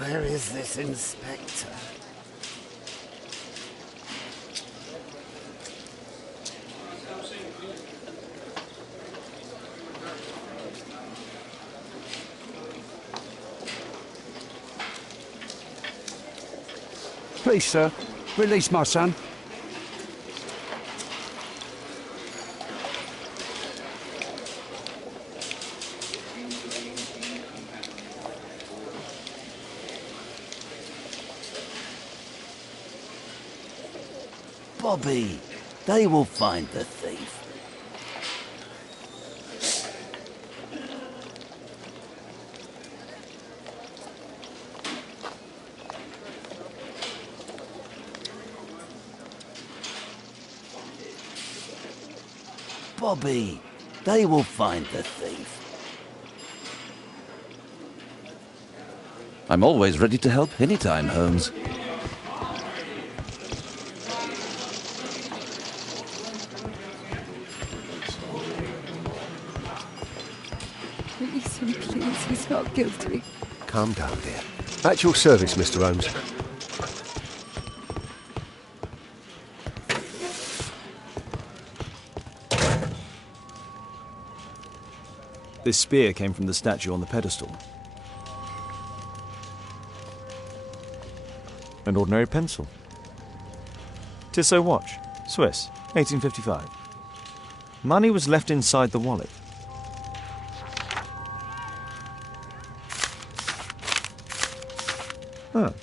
Where is this inspector? Please, sir, release my son. Bobby, they will find the thief. Bobby, they will find the thief. I'm always ready to help anytime, Holmes. Release him, please. He's not guilty. Calm down, dear. At your service, Mr. Holmes. This spear came from the statue on the pedestal. An ordinary pencil. Tissot watch, Swiss, 1855. Money was left inside the wallet.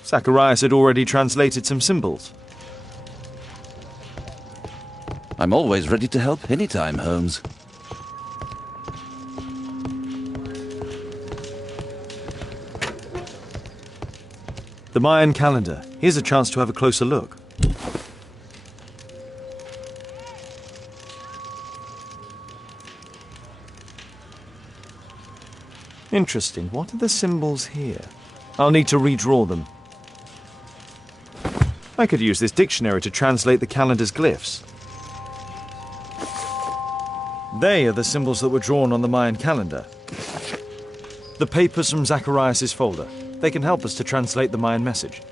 Zacharias had already translated some symbols. I'm always ready to help anytime, Holmes. The Mayan calendar. Here's a chance to have a closer look. Interesting. What are the symbols here? I'll need to redraw them. I could use this dictionary to translate the calendar's glyphs. They are the symbols that were drawn on the Mayan calendar. The papers from Zacharias' folder. They can help us to translate the Mayan message.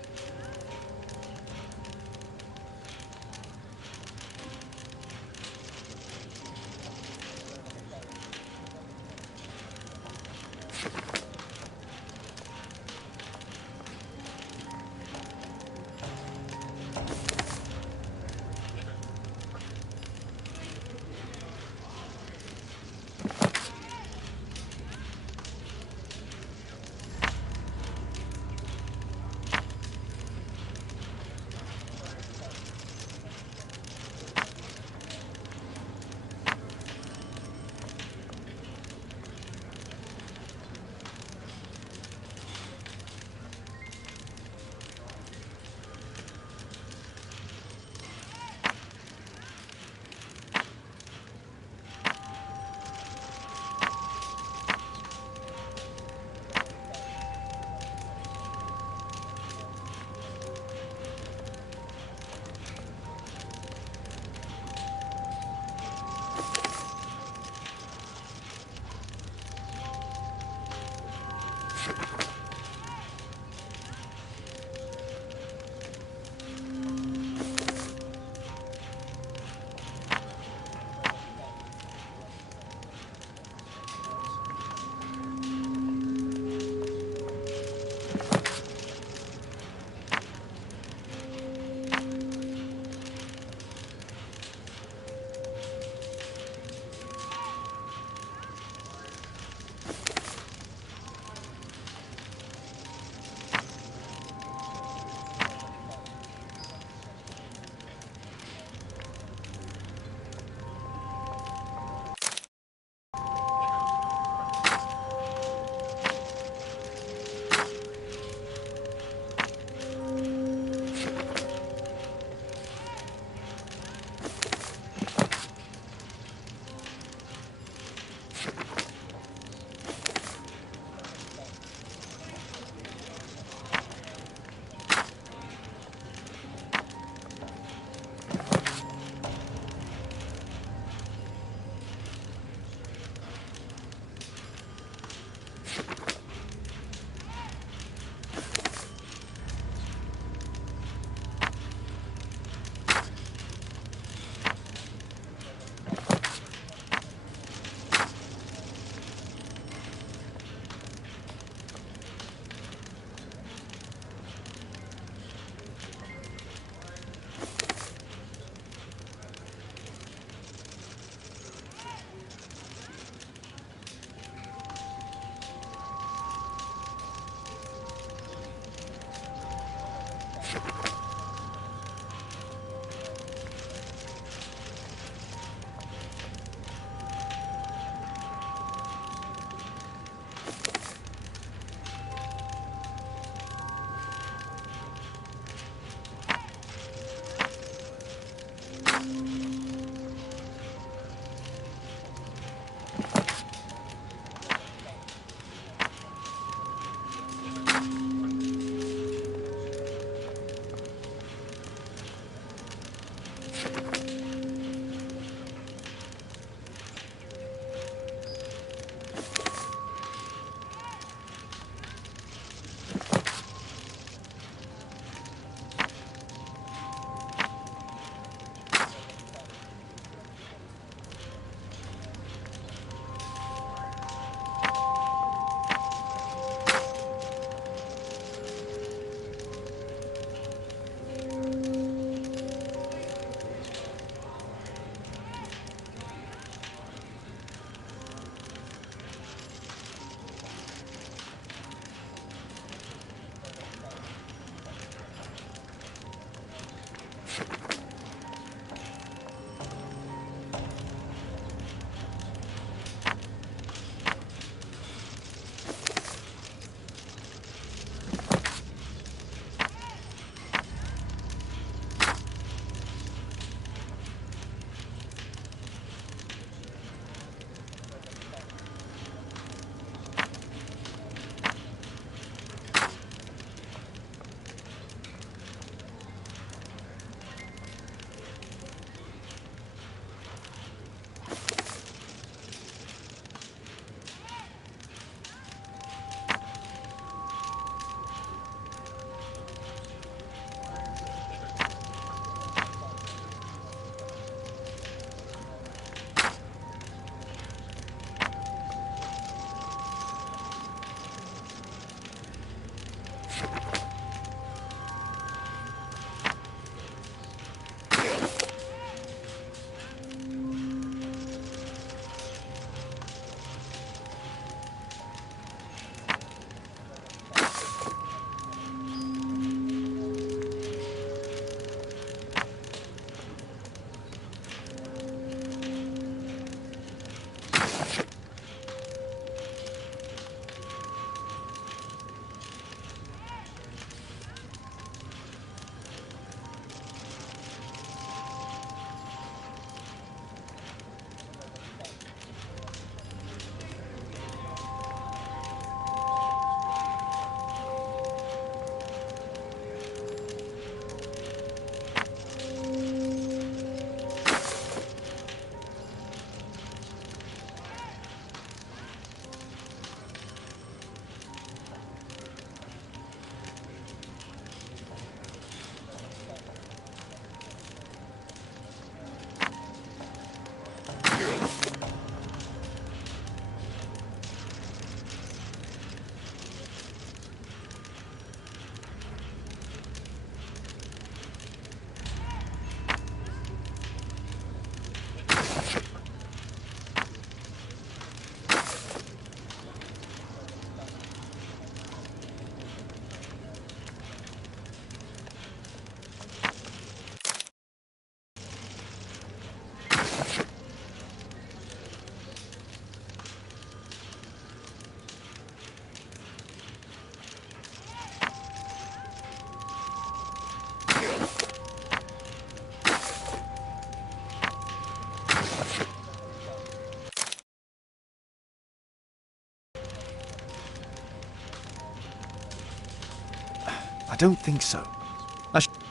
I don't think so.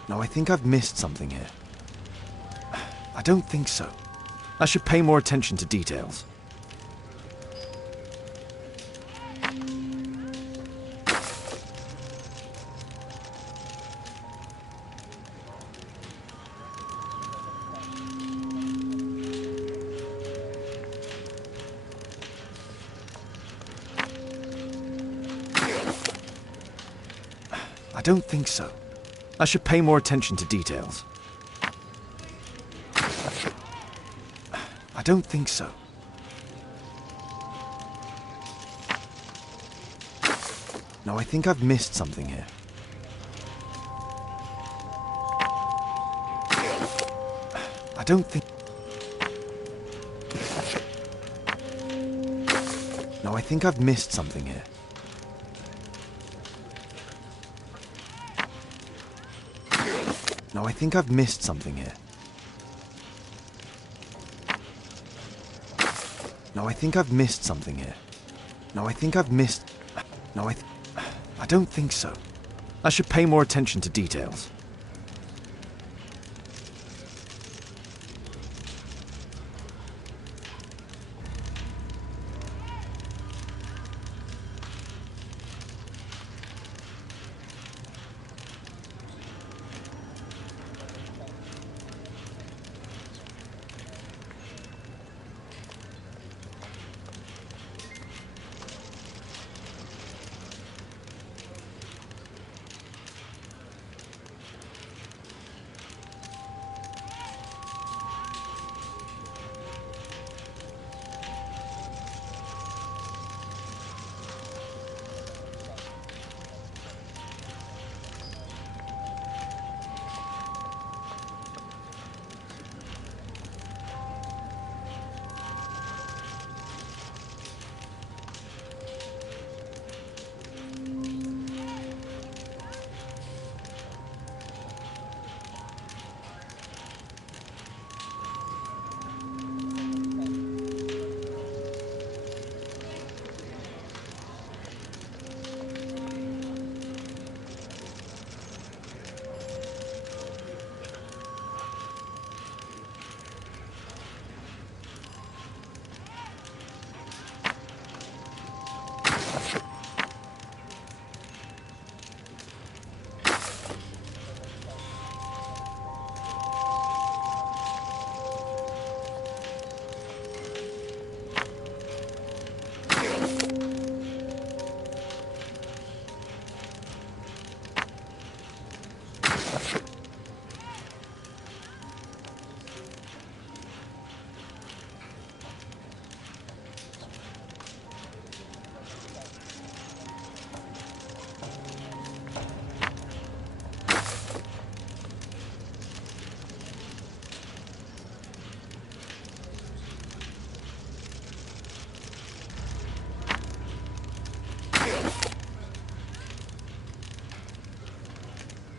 No, I think I've missed something here. I don't think so. I should pay more attention to details. I don't think so. I should pay more attention to details. I don't think so. No, I think I've missed something here. I don't think... No, I think I've missed something here. No, I think I've missed something here. No, I think I've missed something here. No, I think I've missed... No, I don't think so. I should pay more attention to details.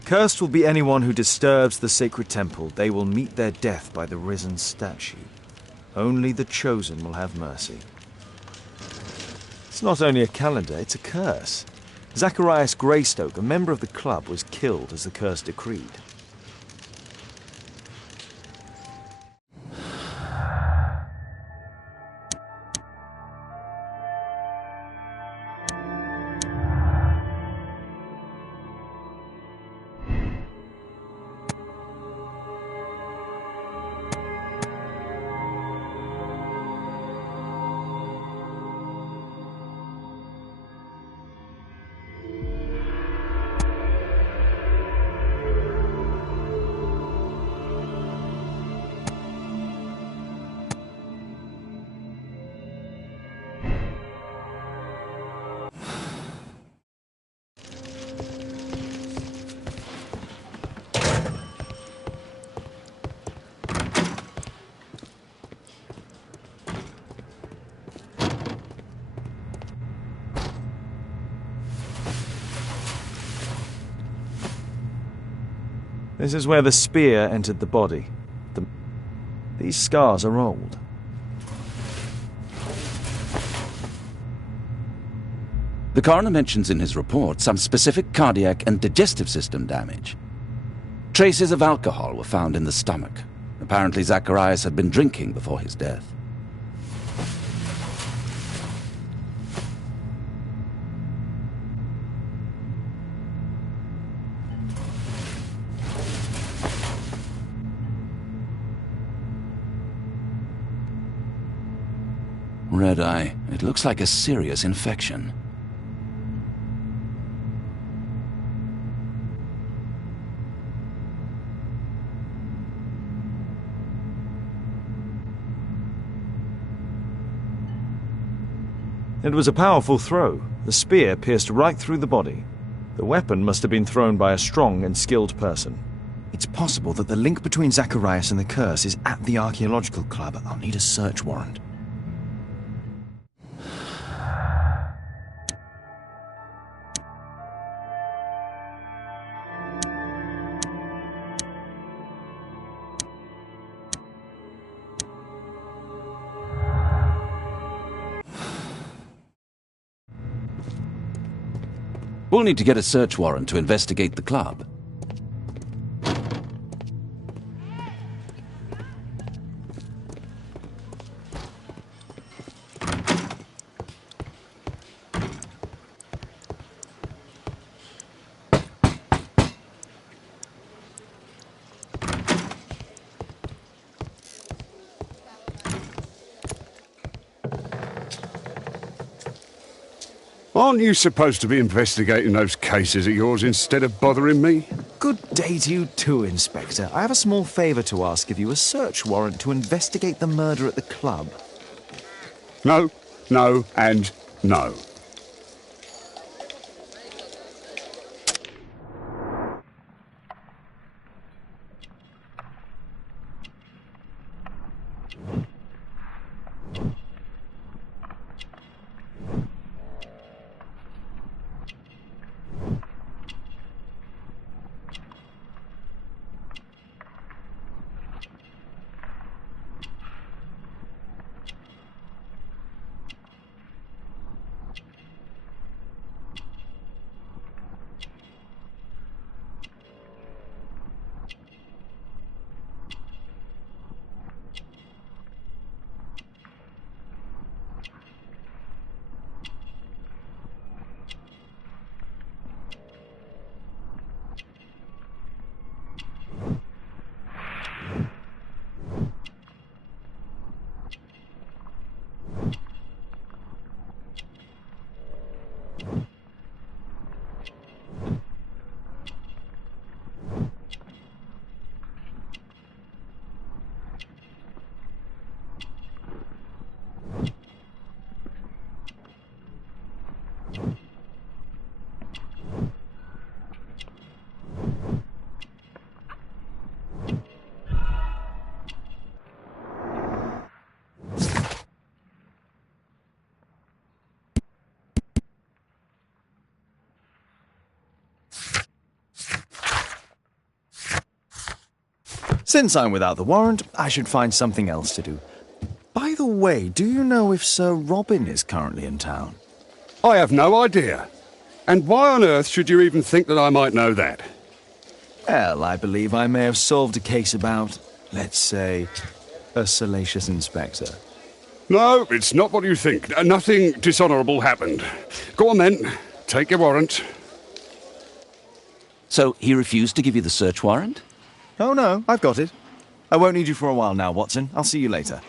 Cursed will be anyone who disturbs the sacred temple. They will meet their death by the risen statue. Only the chosen will have mercy. It's not only a calendar, it's a curse. Zacharias Greystoke, a member of the club, was killed as the curse decreed. This is where the spear entered the body. These scars are old. The coroner mentions in his report some specific cardiac and digestive system damage. Traces of alcohol were found in the stomach. Apparently Zacharias had been drinking before his death. Red eye. It looks like a serious infection. It was a powerful throw. The spear pierced right through the body. The weapon must have been thrown by a strong and skilled person. It's possible that the link between Zacharias and the curse is at the archaeological club. I'll need a search warrant. We'll need to get a search warrant to investigate the club. Aren't you supposed to be investigating those cases of yours instead of bothering me? Good day to you too, Inspector. I have a small favour to ask of you, a search warrant to investigate the murder at the club. No, no, and no. Since I'm without the warrant, I should find something else to do. By the way, do you know if Sir Robin is currently in town? I have no idea. And why on earth should you even think that I might know that? Well, I believe I may have solved a case about, let's say, a salacious inspector. No, it's not what you think. Nothing dishonourable happened. Go on then. Take your warrant. So he refused to give you the search warrant? Oh no, I've got it. I won't need you for a while now, Watson. I'll see you later.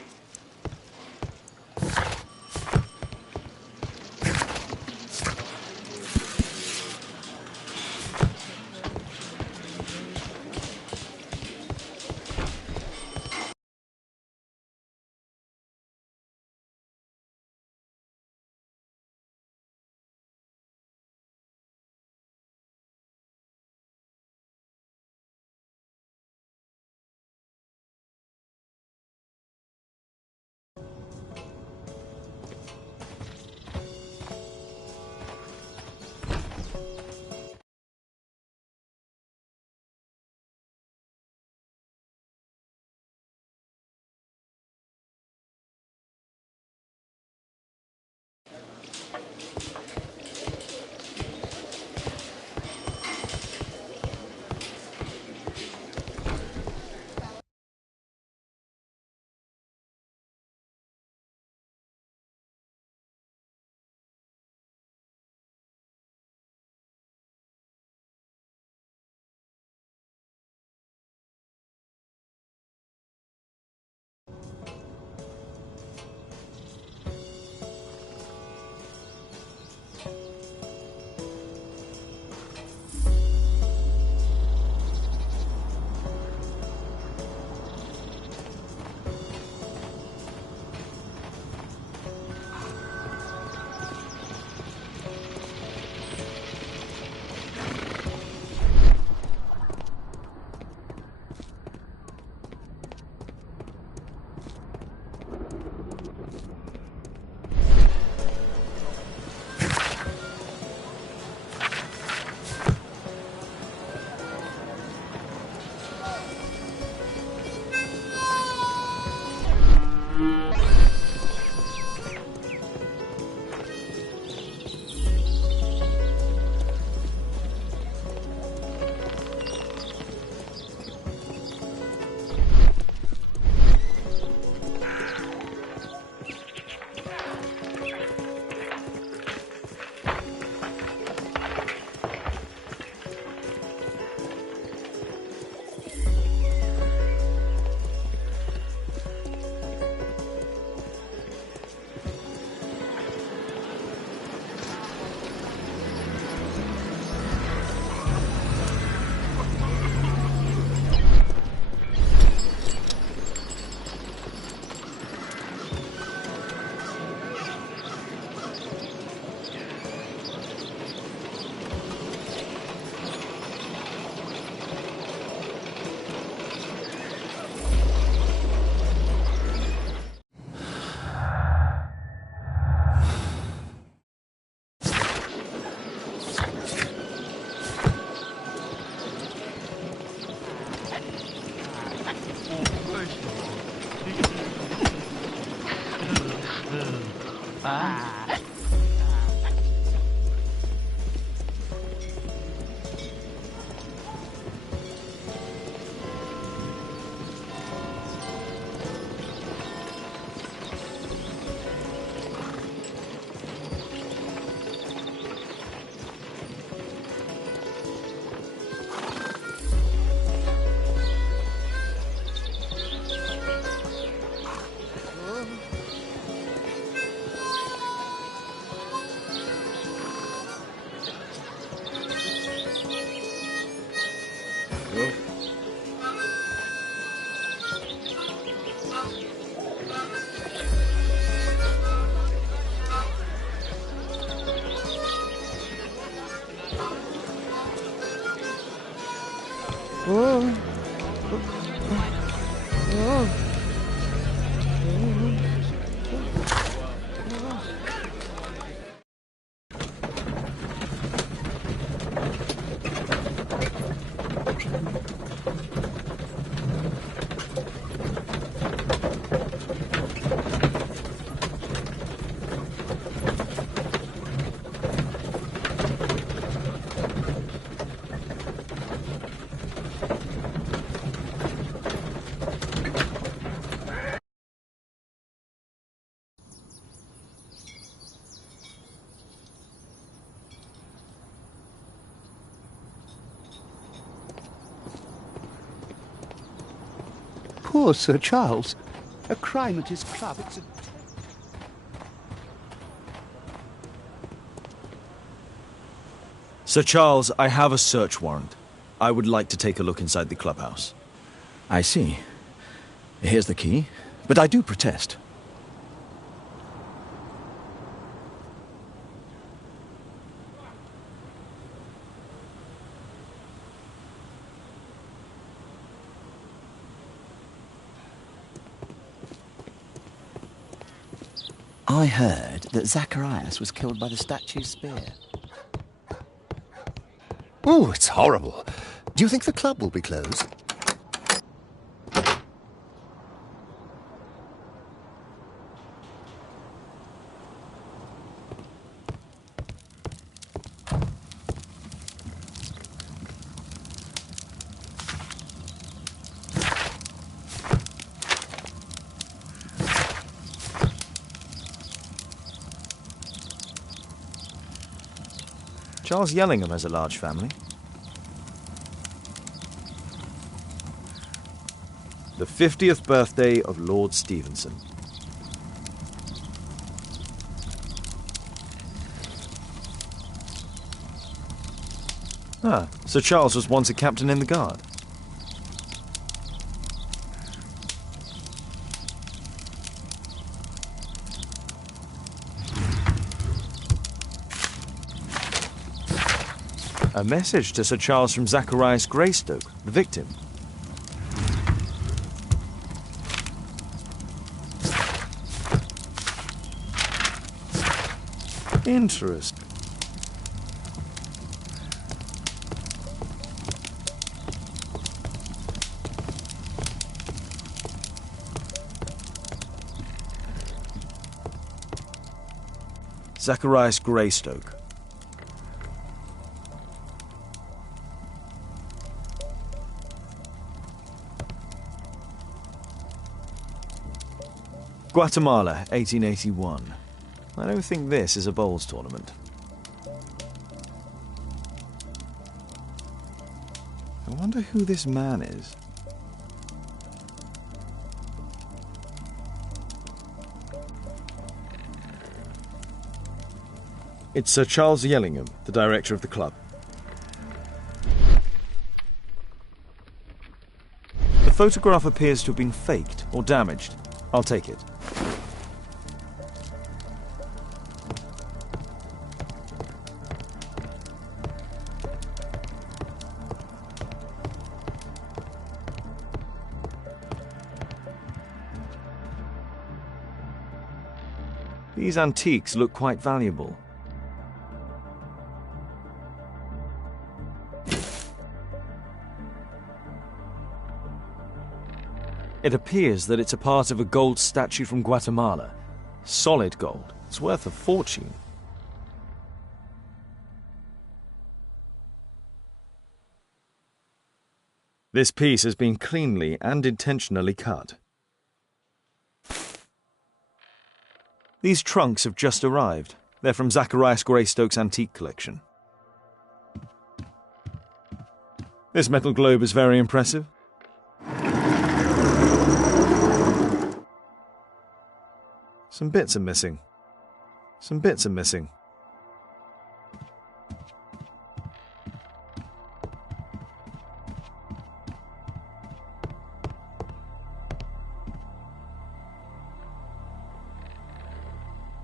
Poor Sir Charles. A crime at his club. It's a... Sir Charles, I have a search warrant. I would like to take a look inside the clubhouse. I see. Here's the key, but I do protest. I heard that Zacharias was killed by the statue's spear. Oh, it's horrible. Do you think the club will be closed? Charles Yellingham has a large family. The 50th birthday of Lord Stevenson. Ah, Sir Charles was once a captain in the Guard. A message to Sir Charles from Zacharias Greystoke, the victim. Interesting. Zacharias Greystoke. Guatemala, 1881. I don't think this is a bowls tournament. I wonder who this man is. It's Sir Charles Yellingham, the director of the club. The photograph appears to have been faked or damaged. I'll take it. These antiques look quite valuable. It appears that it's a part of a gold statue from Guatemala. Solid gold. It's worth a fortune. This piece has been cleanly and intentionally cut. These trunks have just arrived. They're from Zacharias Greystoke's antique collection. This metal globe is very impressive. Some bits are missing. Some bits are missing.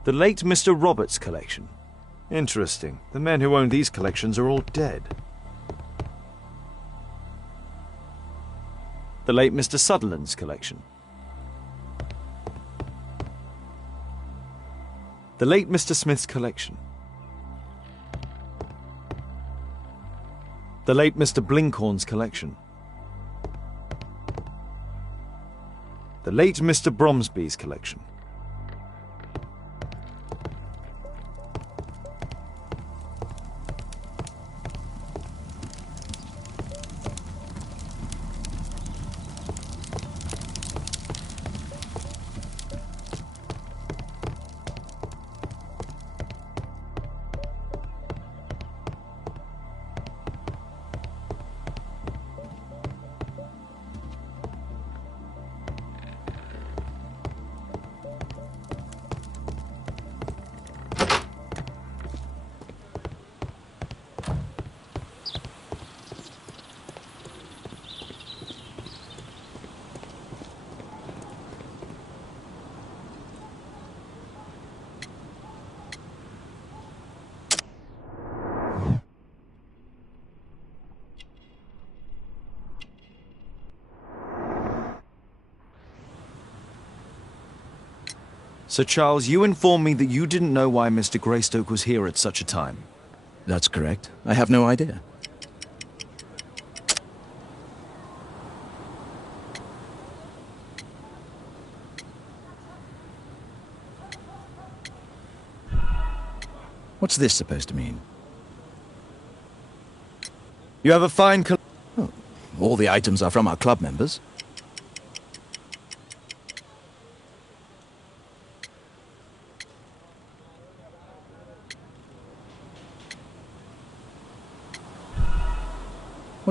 The late Mr. Roberts' collection. Interesting. The men who own these collections are all dead. The late Mr. Sutherland's collection. The late Mr. Smith's collection. The late Mr. Blinkhorn's collection. The late Mr. Bromsby's collection. Sir Charles, you informed me that you didn't know why Mr. Greystoke was here at such a time. That's correct. I have no idea. What's this supposed to mean? You have a fine All the items are from our club members.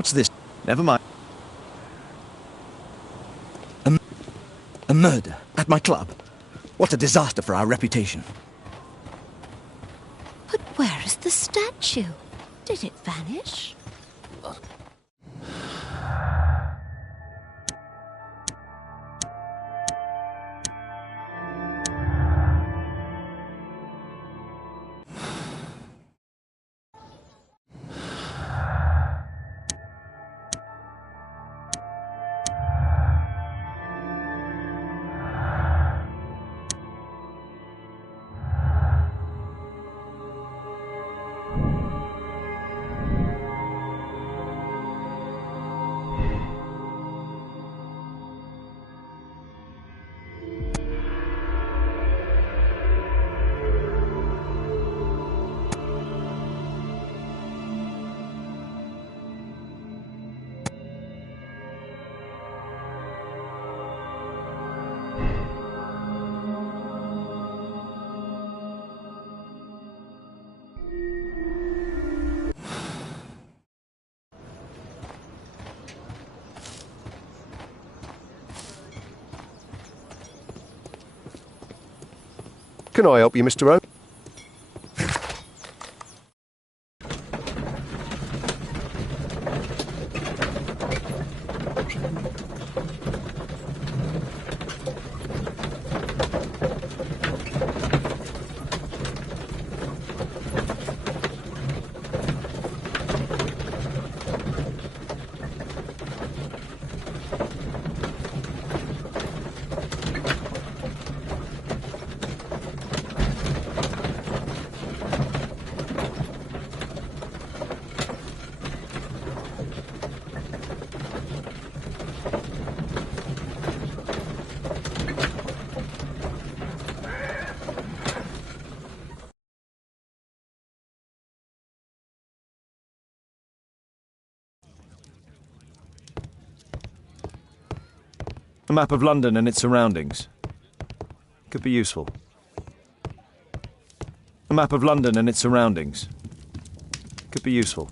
What's this? Never mind. A murder at my club. What a disaster for our reputation. But where is the statue? Did it vanish? Can I help you, Mr. Owen? A map of London and its surroundings. Could be useful. A map of London and its surroundings. Could be useful.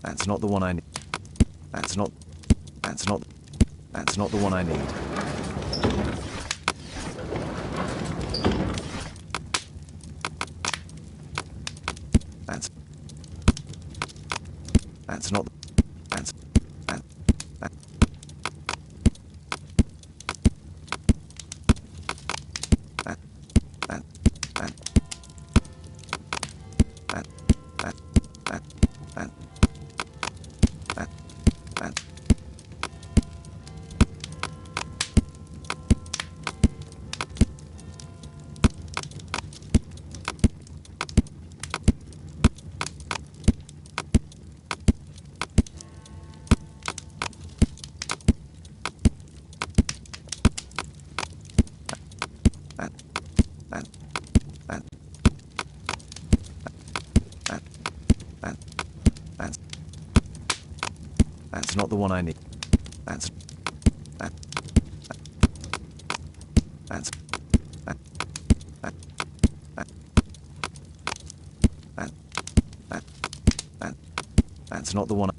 That's not the one I need. That's not the one I need. That's not... That's... That's not the one I need. That's not the one.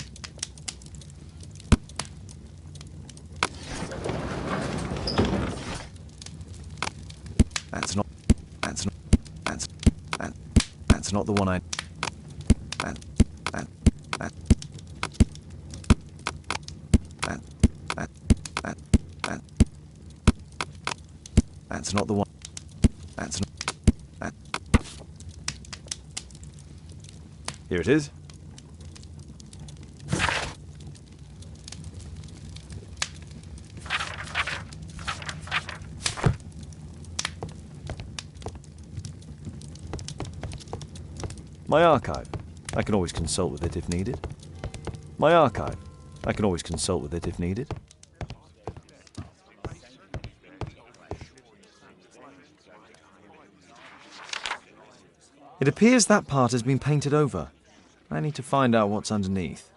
That's not the one I. That's not the one. That's not. Here it is. My archive. I can always consult with it if needed. My archive. I can always consult with it if needed. It appears that part has been painted over. I need to find out what's underneath.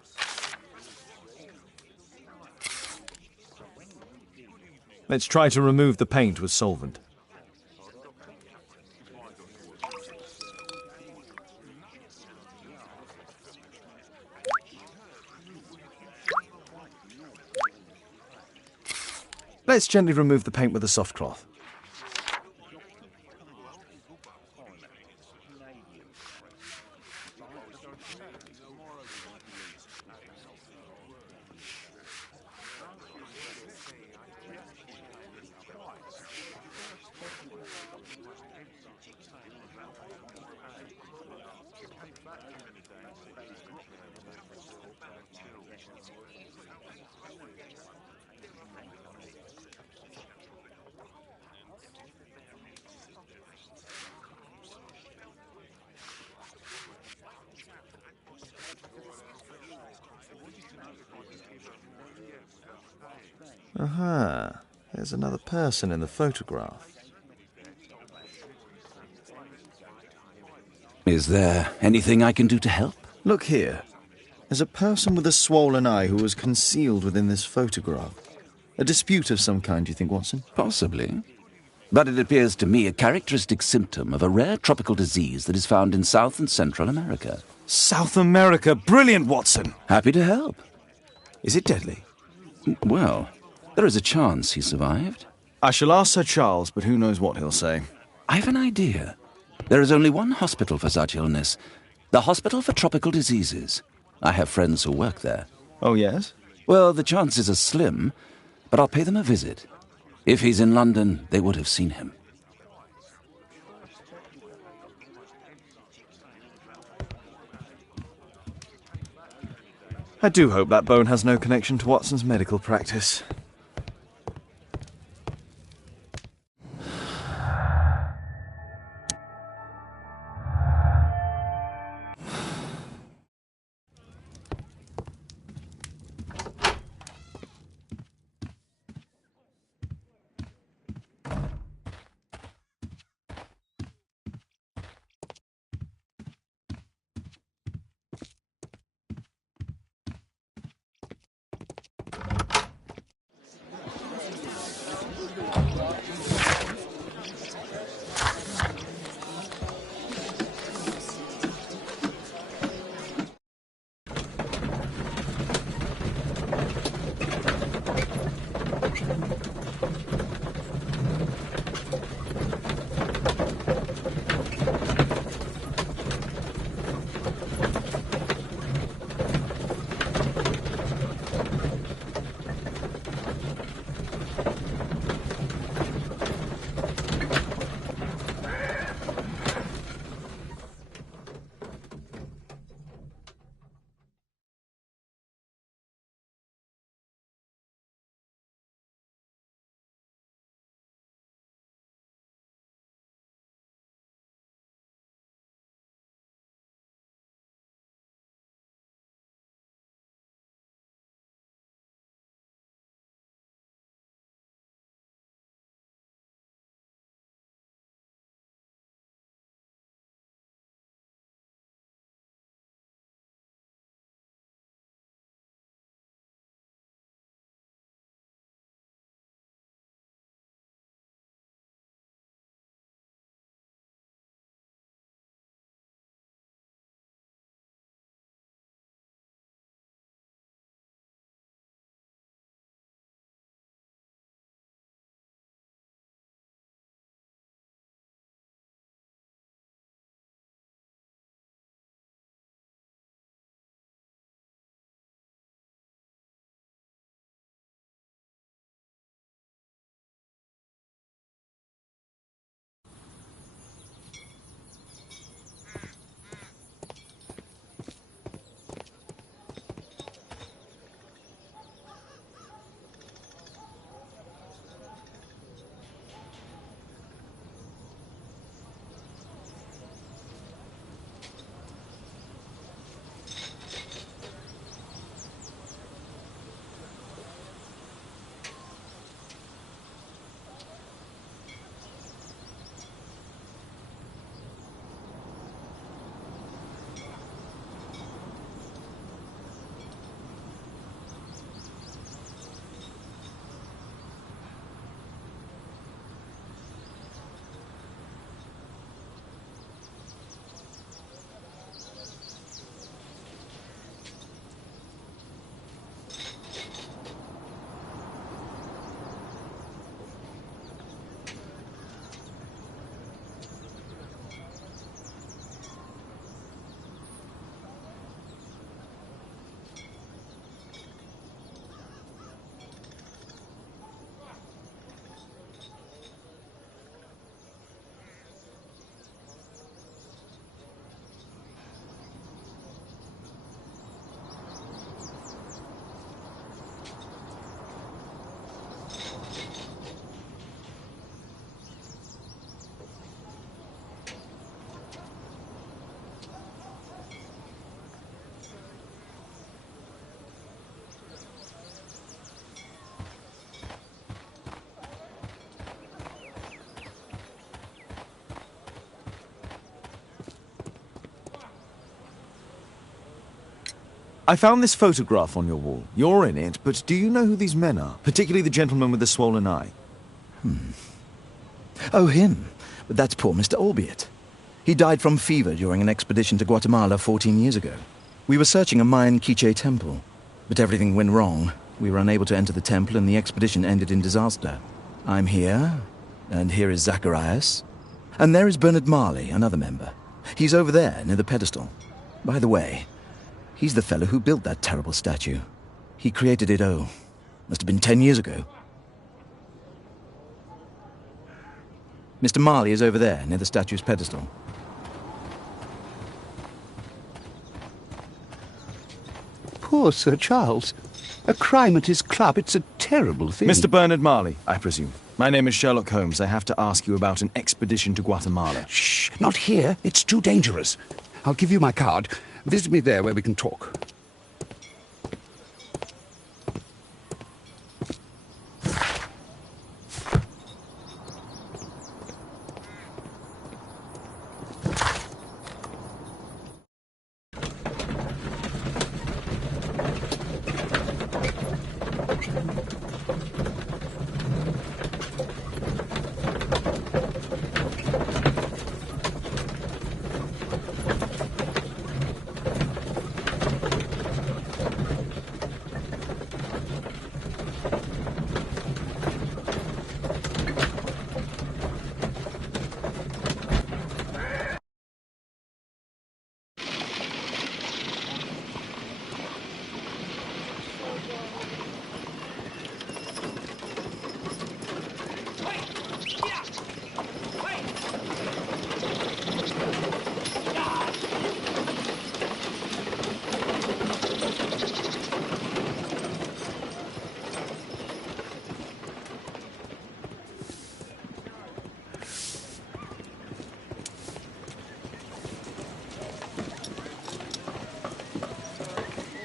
Let's try to remove the paint with solvent. Let's gently remove the paint with a soft cloth. Aha, there's another person in the photograph. Is there anything I can do to help? Look here. There's a person with a swollen eye who was concealed within this photograph. A dispute of some kind, do you think, Watson? Possibly. But it appears to me a characteristic symptom of a rare tropical disease that is found in South and Central America. South America! Brilliant, Watson! Happy to help. Is it deadly? Well, there is a chance he survived. I shall ask Sir Charles, but who knows what he'll say. I've an idea. There is only one hospital for such illness. The Hospital for Tropical Diseases. I have friends who work there. Oh, yes? Well, the chances are slim, but I'll pay them a visit. If he's in London, they would have seen him. I do hope that bone has no connection to Watson's medical practice. I found this photograph on your wall. You're in it, but do you know who these men are? Particularly the gentleman with the swollen eye. Oh, him. But that's poor Mr. Albiot. He died from fever during an expedition to Guatemala 14 years ago. We were searching a Mayan Quiche temple, but everything went wrong. We were unable to enter the temple and the expedition ended in disaster. I'm here, and here is Zacharias. And there is Bernard Marley, another member. He's over there, near the pedestal. By the way, he's the fellow who built that terrible statue. He created it, must have been 10 years ago. Mr. Marley is over there, near the statue's pedestal. Poor Sir Charles. A crime at his club, it's a terrible thing. Mr. Bernard Marley, I presume. My name is Sherlock Holmes. I have to ask you about an expedition to Guatemala. Shh, not here. It's too dangerous. I'll give you my card. Visit me there where we can talk.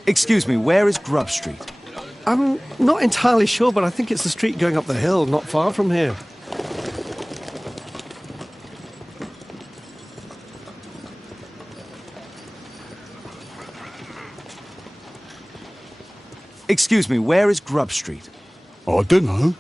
Excuse me, where is Grub Street? I'm not entirely sure, but I think it's the street going up the hill, not far from here. Excuse me, where is Grub Street? I don't know.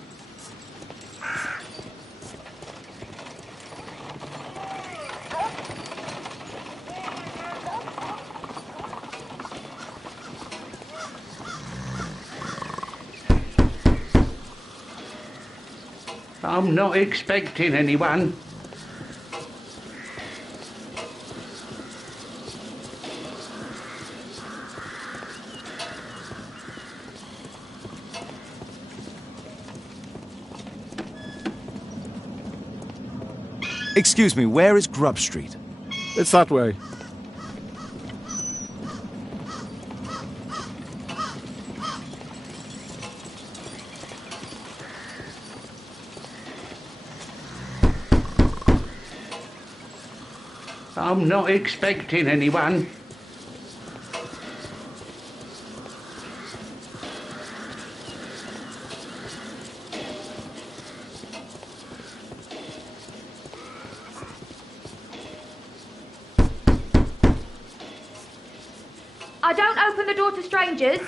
I'm not expecting anyone. Excuse me, where is Grub Street? It's that way. I'm not expecting anyone. I don't open the door to strangers.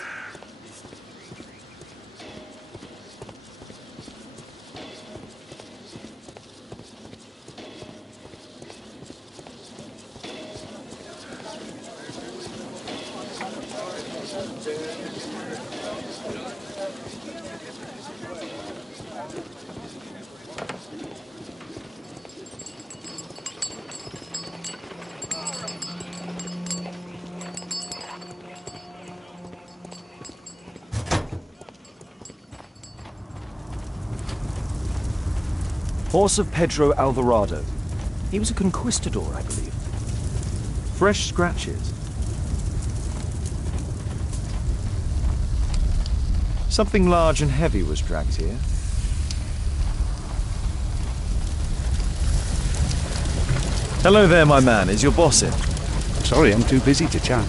Horse of Pedro Alvarado. He was a conquistador, I believe. Fresh scratches. Something large and heavy was dragged here. Hello there, my man. Is your boss in? Sorry, I'm too busy to chat.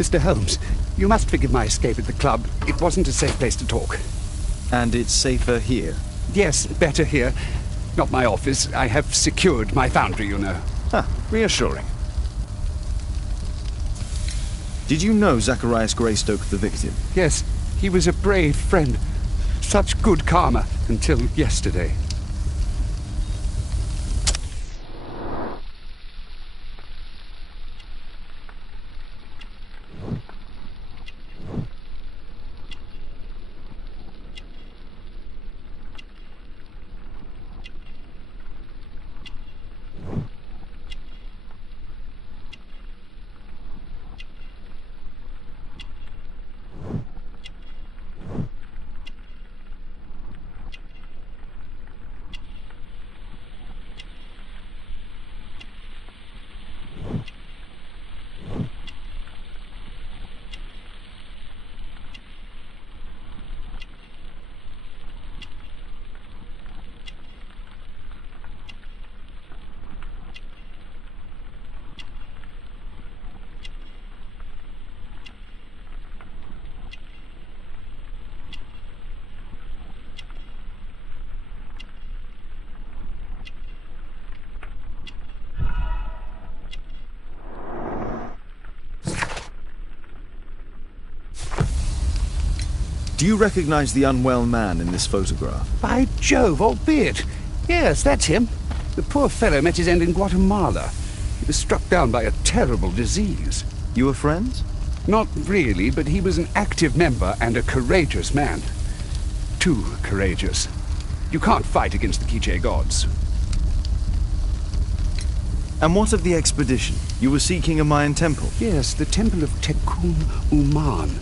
Mr. Holmes, you must forgive my escape at the club. It wasn't a safe place to talk. And it's safer here? Yes, better here. Not my office. I have secured my foundry, you know. Ah, reassuring. Did you know Zacharias Greystoke, the victim? Yes, he was a brave friend. Such good karma until yesterday. Do you recognize the unwell man in this photograph? By Jove, albeit. Yes, that's him. The poor fellow met his end in Guatemala. He was struck down by a terrible disease. You were friends? Not really, but he was an active member and a courageous man. Too courageous. You can't fight against the Quiche gods. And what of the expedition? You were seeking a Mayan temple? Yes, the temple of Tekun Uman.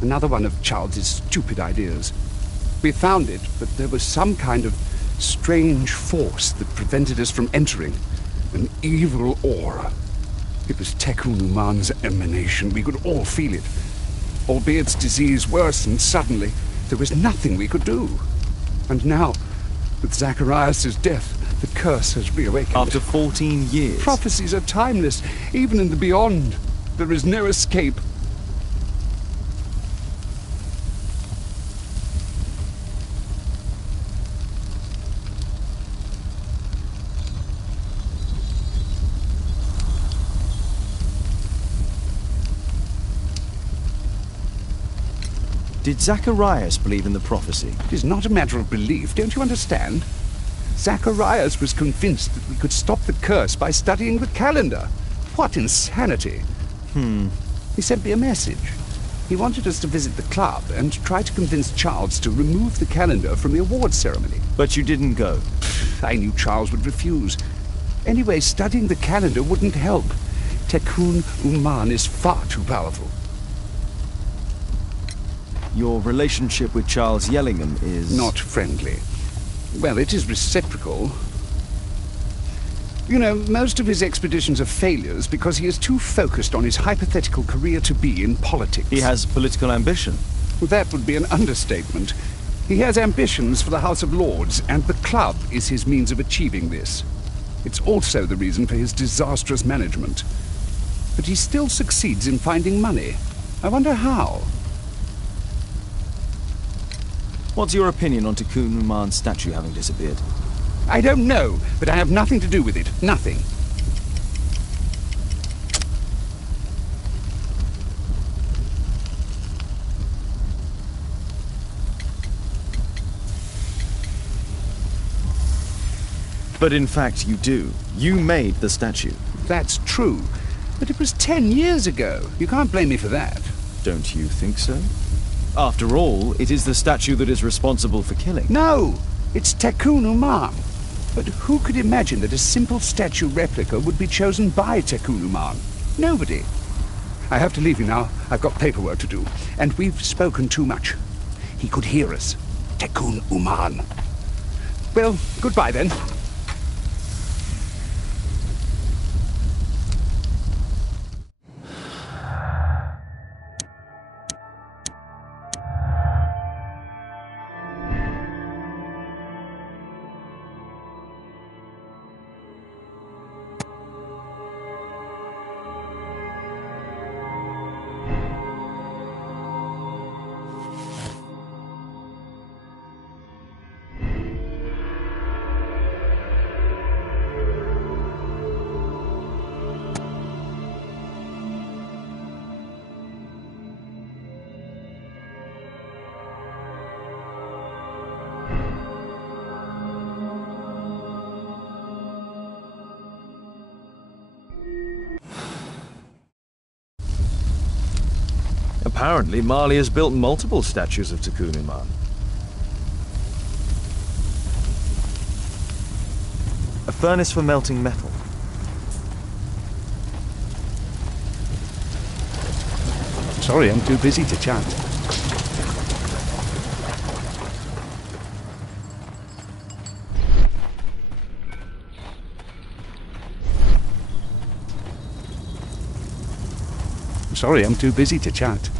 Another one of Charles's stupid ideas. We found it, but there was some kind of strange force that prevented us from entering. An evil aura. It was Tekun Uman's emanation. We could all feel it. Albeit its disease worsened suddenly, there was nothing we could do. And now, with Zacharias' death, the curse has reawakened. After 14 years? Prophecies are timeless, even in the beyond. There is no escape. Did Zacharias believe in the prophecy? It is not a matter of belief, don't you understand? Zacharias was convinced that we could stop the curse by studying the calendar. What insanity! He sent me a message. He wanted us to visit the club and try to convince Charles to remove the calendar from the awards ceremony. But you didn't go? I knew Charles would refuse. Anyway, studying the calendar wouldn't help. Tekun Uman is far too powerful. Your relationship with Charles Yellingham is... not friendly. Well, it is reciprocal. You know, most of his expeditions are failures because he is too focused on his hypothetical career to be in politics. He has political ambition. That would be an understatement. He has ambitions for the House of Lords, and the club is his means of achieving this. It's also the reason for his disastrous management. But he still succeeds in finding money. I wonder how. What's your opinion on Tekun Uman's statue having disappeared? I don't know, but I have nothing to do with it. Nothing. But in fact you do. You made the statue. That's true. But it was 10 years ago. You can't blame me for that. Don't you think so? After all, it is the statue that is responsible for killing. No! It's Tekun Uman. But who could imagine that a simple statue replica would be chosen by Tekun Uman? Nobody. I have to leave you now. I've got paperwork to do. And we've spoken too much. He could hear us. Tekun Uman. Well, goodbye then. Apparently, Marley has built multiple statues of Tikkun Uman. A furnace for melting metal. Sorry, I'm too busy to chat. Sorry, I'm too busy to chat.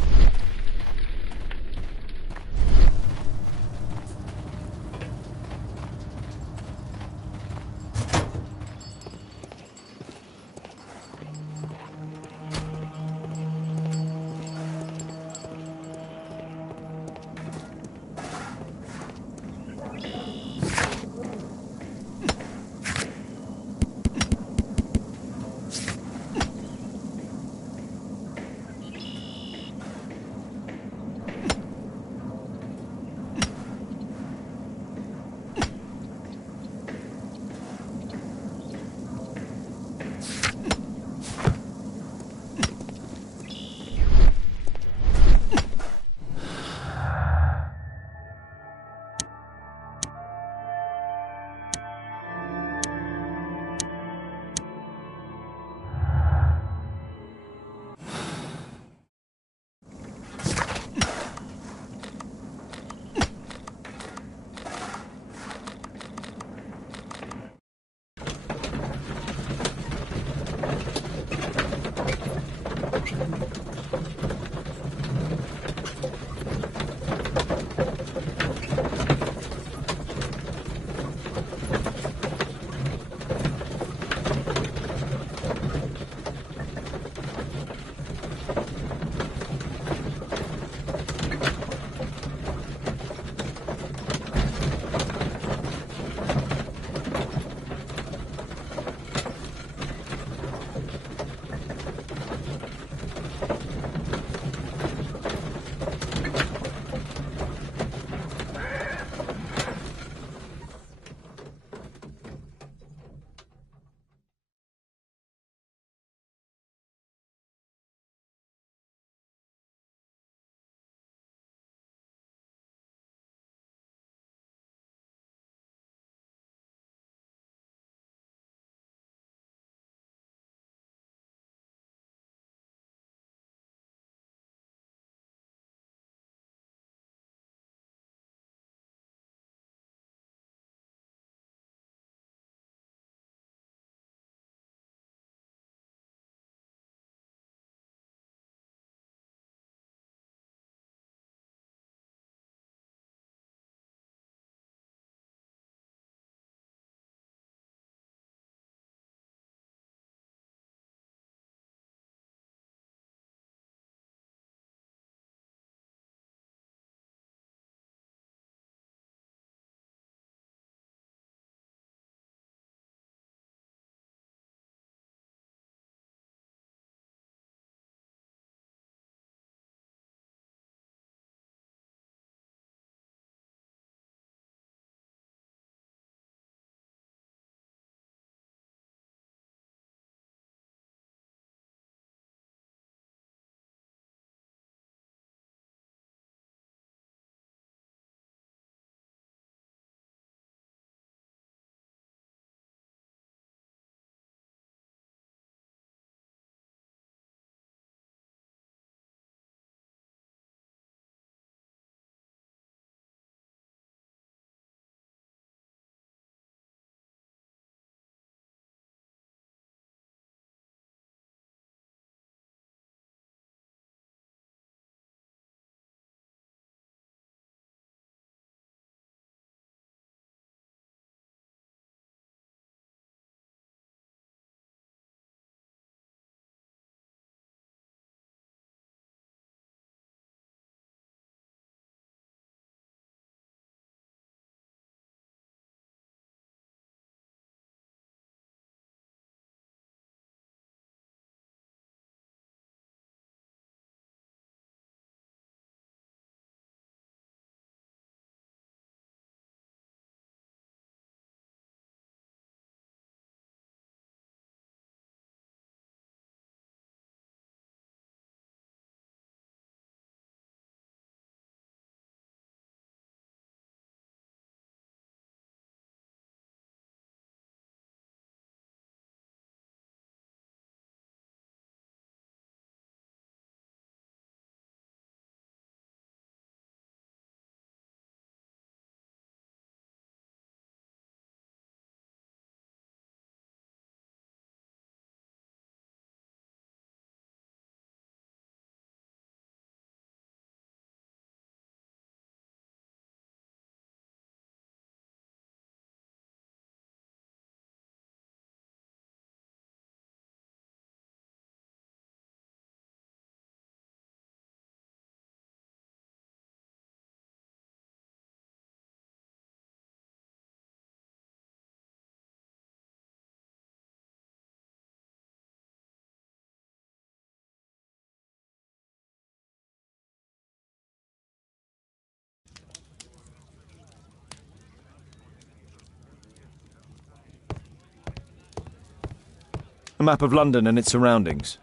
A map of London and its surroundings.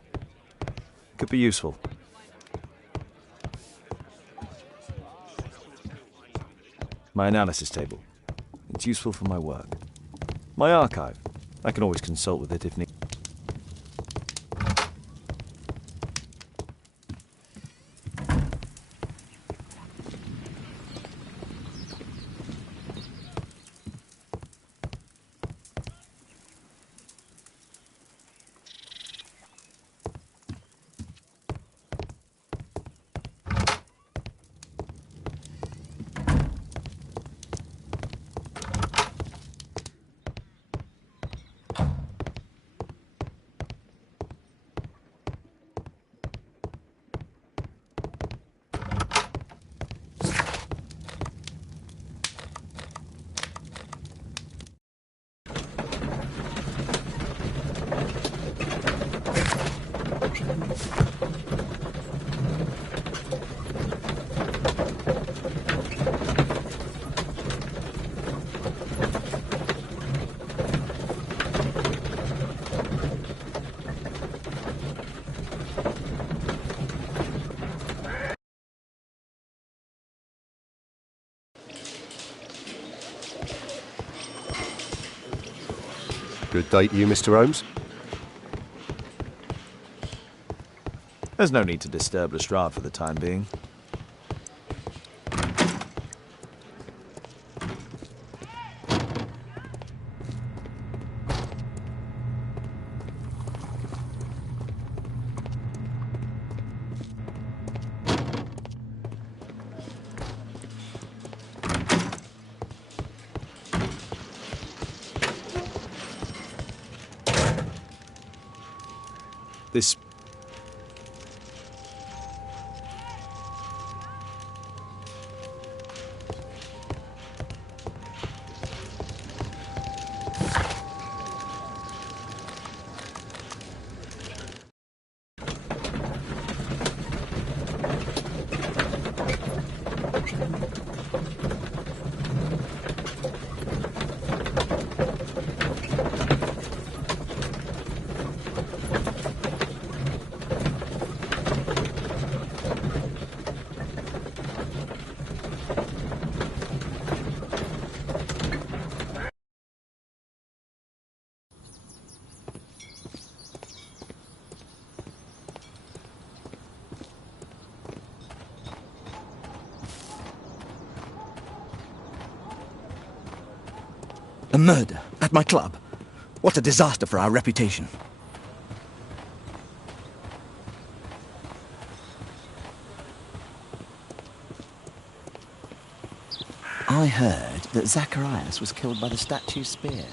Could be useful. My analysis table. It's useful for my work. My archive. I can always consult with it if needed. Good day to you, Mr. Holmes. There's no need to disturb Lestrade for the time being. This... A murder at my club. What a disaster for our reputation. I heard that Zacharias was killed by the statue's spear.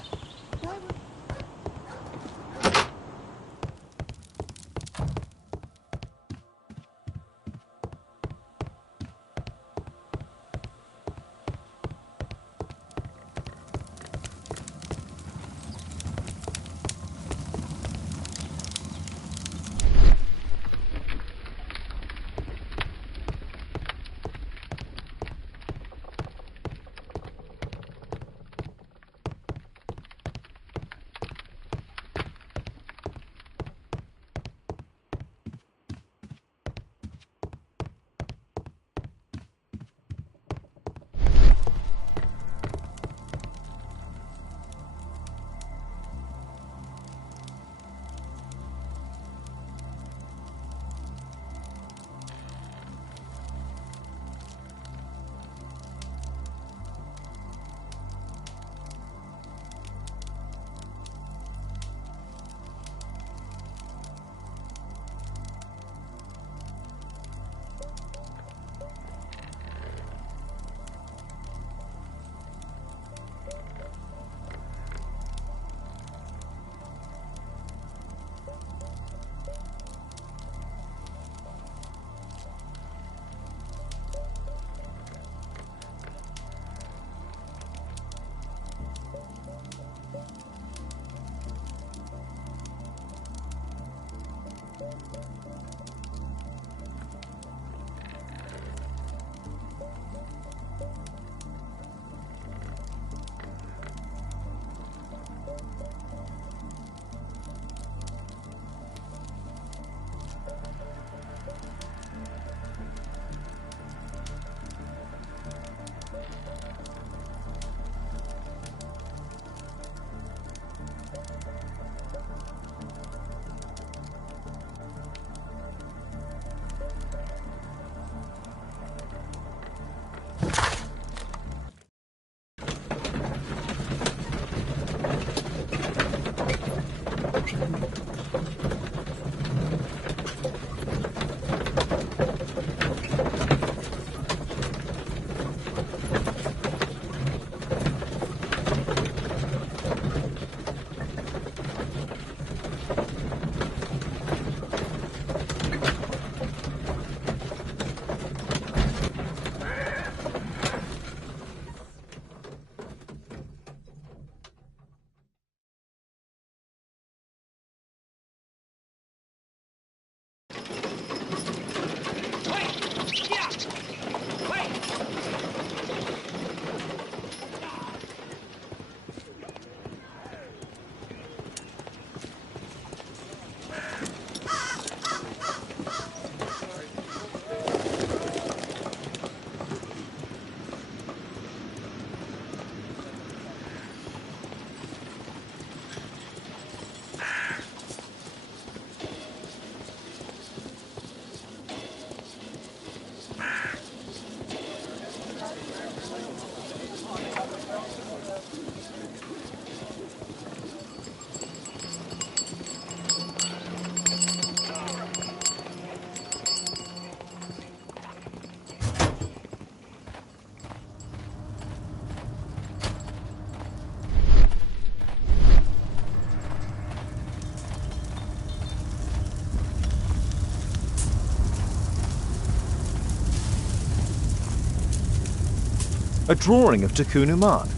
A drawing of Tikkun Uman.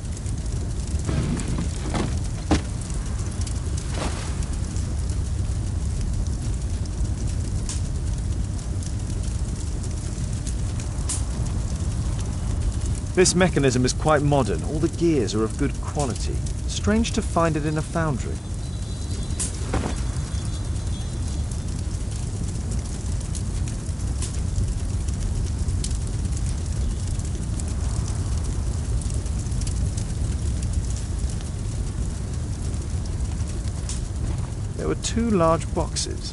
This mechanism is quite modern. All the gears are of good quality. Strange to find it in a foundry. There were 2 large boxes.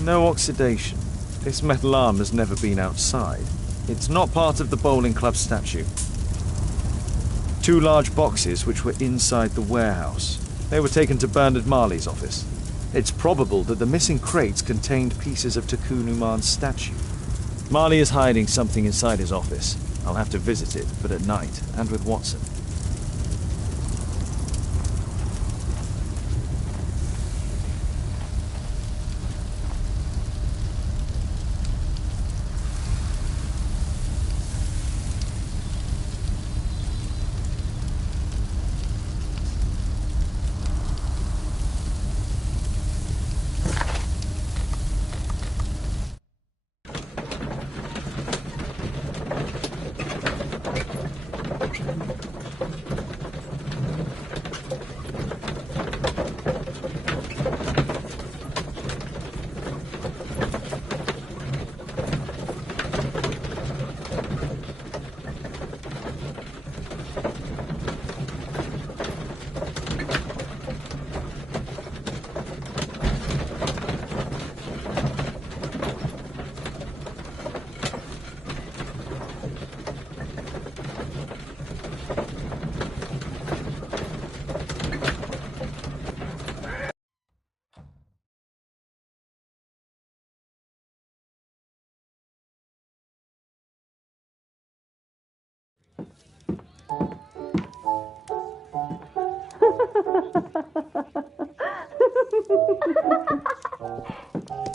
No oxidation. This metal arm has never been outside. It's not part of the bowling club statue. 2 large boxes which were inside the warehouse. They were taken to Bernard Marley's office. It's probable that the missing crates contained pieces of Tikkun Uman's statue. Marley is hiding something inside his office. I'll have to visit it, but at night, and with Watson.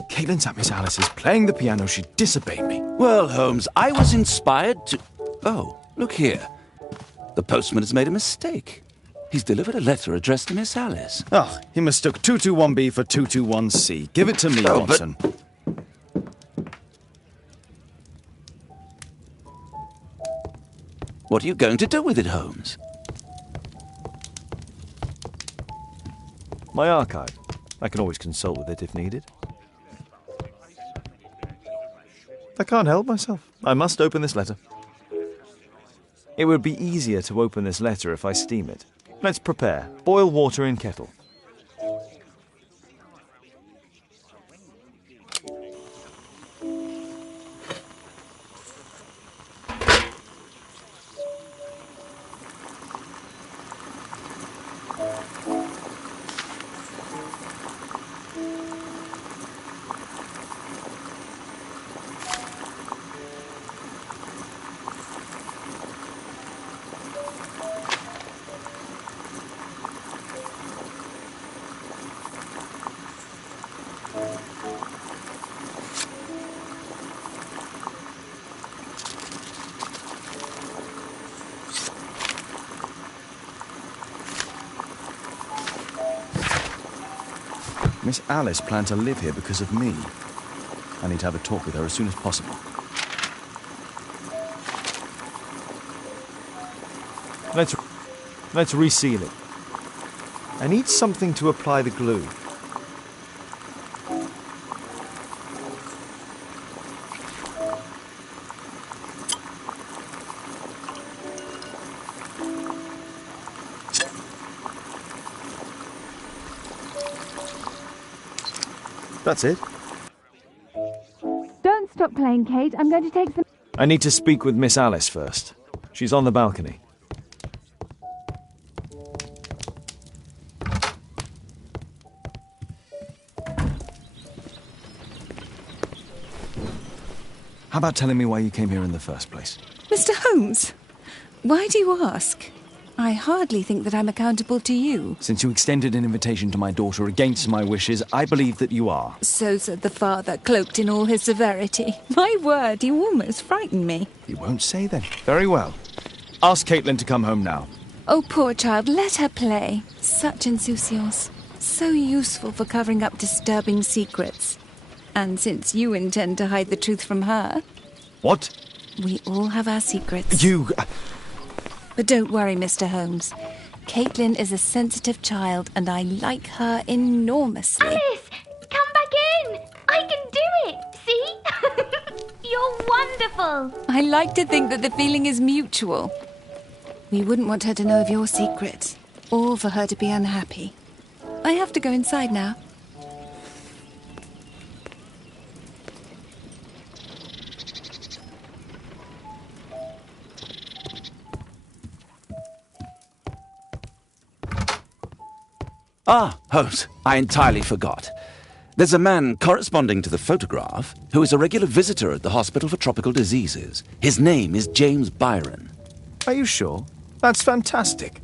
Caitlin's at Miss Alice's playing the piano. She disobeyed me. Well, Holmes, I was inspired to... Oh, look here. The postman has made a mistake. He's delivered a letter addressed to Miss Alice. Ah, he mistook 221B for 221C. Give it to me, Watson. What are you going to do with it, Holmes? My archive. I can always consult with it if needed. I can't help myself. I must open this letter. It would be easier to open this letter if I steam it. Let's prepare. Boil water in kettle. Miss Alice planned to live here because of me. I need to have a talk with her as soon as possible. Let's reseal it. I need something to apply the glue. That's it. Don't stop playing, Kate. I'm going to take some... I need to speak with Miss Alice first. She's on the balcony. How about telling me why you came here in the first place? Mr. Holmes, why do you ask? I hardly think that I'm accountable to you. Since you extended an invitation to my daughter against my wishes, I believe that you are. So said the father, cloaked in all his severity. My word, you almost frightened me. You won't say then. Very well. Ask Caitlin to come home now. Oh, poor child, let her play. Such insouciance. So useful for covering up disturbing secrets. And since you intend to hide the truth from her... What? We all have our secrets. You... But don't worry, Mr. Holmes. Caitlin is a sensitive child, and I like her enormously. Alice, come back in. I can do it. See? You're wonderful. I like to think that the feeling is mutual. We wouldn't want her to know of your secret, or for her to be unhappy. I have to go inside now. Ah, Holmes, I entirely forgot. There's a man corresponding to the photograph who is a regular visitor at the Hospital for Tropical Diseases. His name is James Byron. Are you sure? That's fantastic.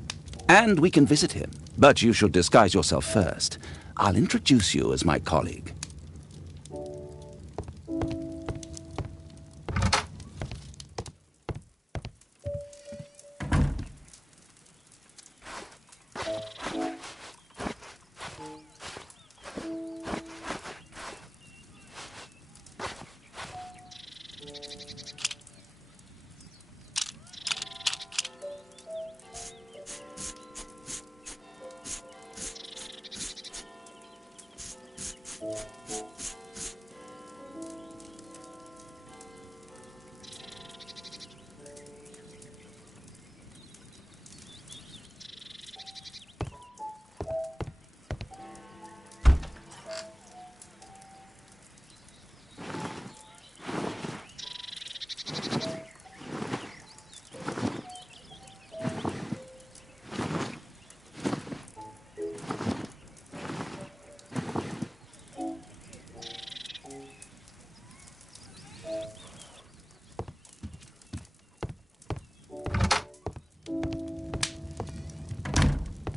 And we can visit him, but you should disguise yourself first. I'll introduce you as my colleague.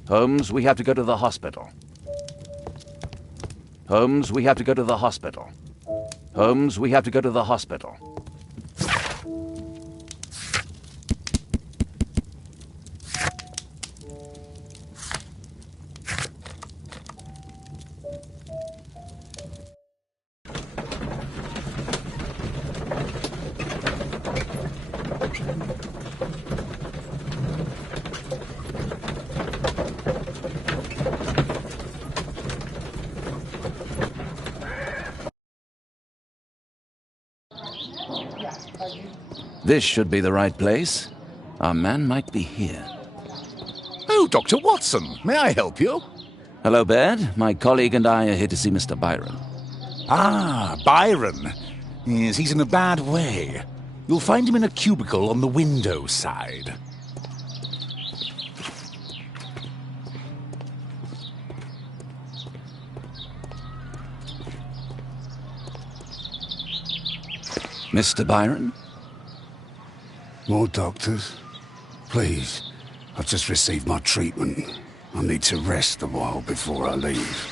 Holmes, we have to go to the hospital. Holmes, we have to go to the hospital. Holmes, we have to go to the hospital. This should be the right place. Our man might be here. Oh, Dr. Watson, may I help you? Hello, Baird. My colleague and I are here to see Mr. Byron. Ah, Byron. Yes, he's in a bad way. You'll find him in a cubicle on the window side. Mr. Byron? More doctors? Please. I've just received my treatment. I need to rest a while before I leave.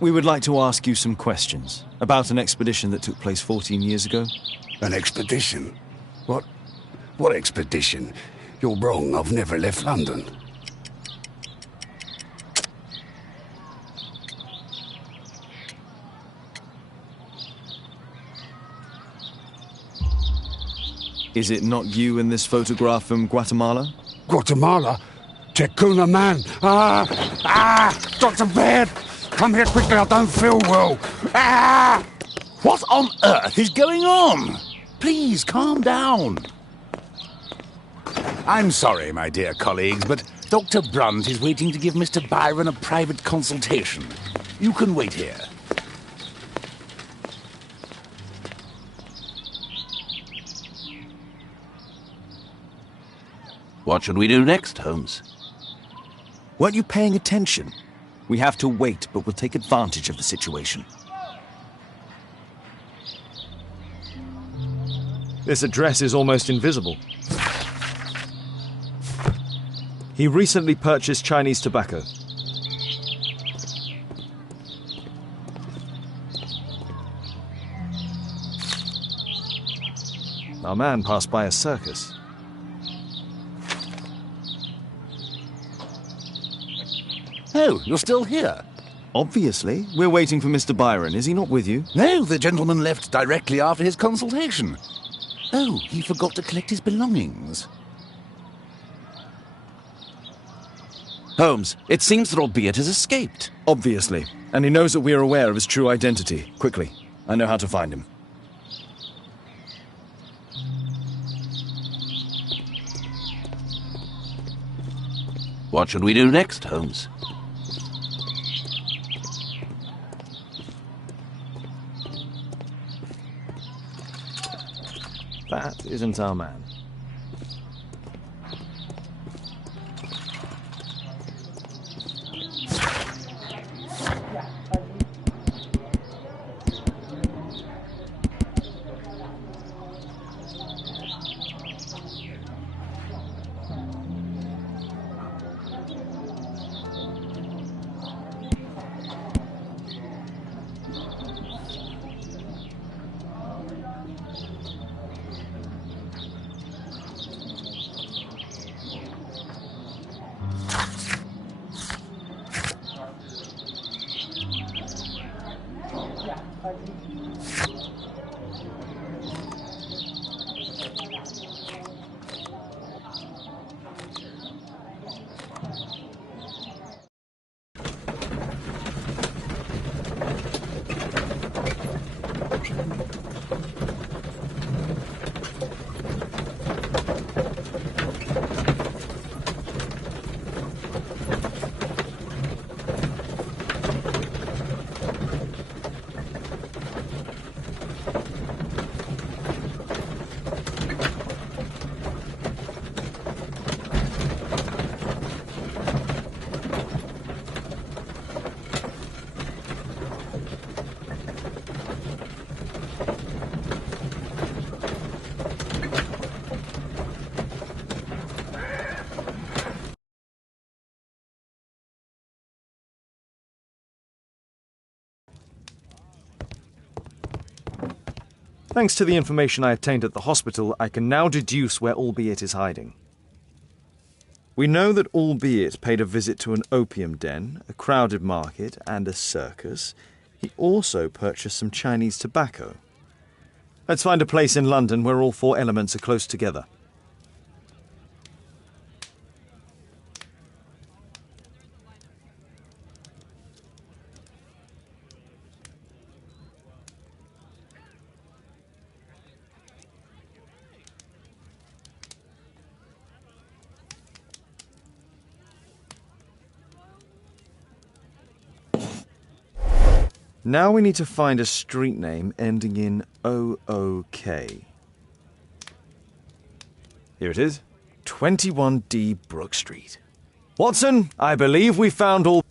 We would like to ask you some questions about an expedition that took place 14 years ago. An expedition? What expedition? You're wrong. I've never left London. Is it not you in this photograph from Guatemala? Guatemala? Tecuna man! Dr. Baird! Come here quickly, I don't feel well! What on earth is going on? Please, calm down. I'm sorry, my dear colleagues, but Dr. Brunt is waiting to give Mr. Byron a private consultation. You can wait here. What should we do next, Holmes? Weren't you paying attention? We have to wait, but we'll take advantage of the situation. This address is almost invisible. He recently purchased Chinese tobacco. Our man passed by a circus. Oh, you're still here? Obviously. We're waiting for Mr. Byron. Is he not with you? No, the gentleman left directly after his consultation. Oh, he forgot to collect his belongings. Holmes, it seems that Albeit has escaped. Obviously. And he knows that we are aware of his true identity. Quickly. I know how to find him. What should we do next, Holmes? That isn't our man. Thanks to the information I obtained at the hospital, I can now deduce where Albeit is hiding. We know that Albeit paid a visit to an opium den, a crowded market, and a circus. He also purchased some Chinese tobacco. Let's find a place in London where all four elements are close together. Now we need to find a street name ending in OOK. Here it is. 21D Brook Street. Watson, I believe we found all...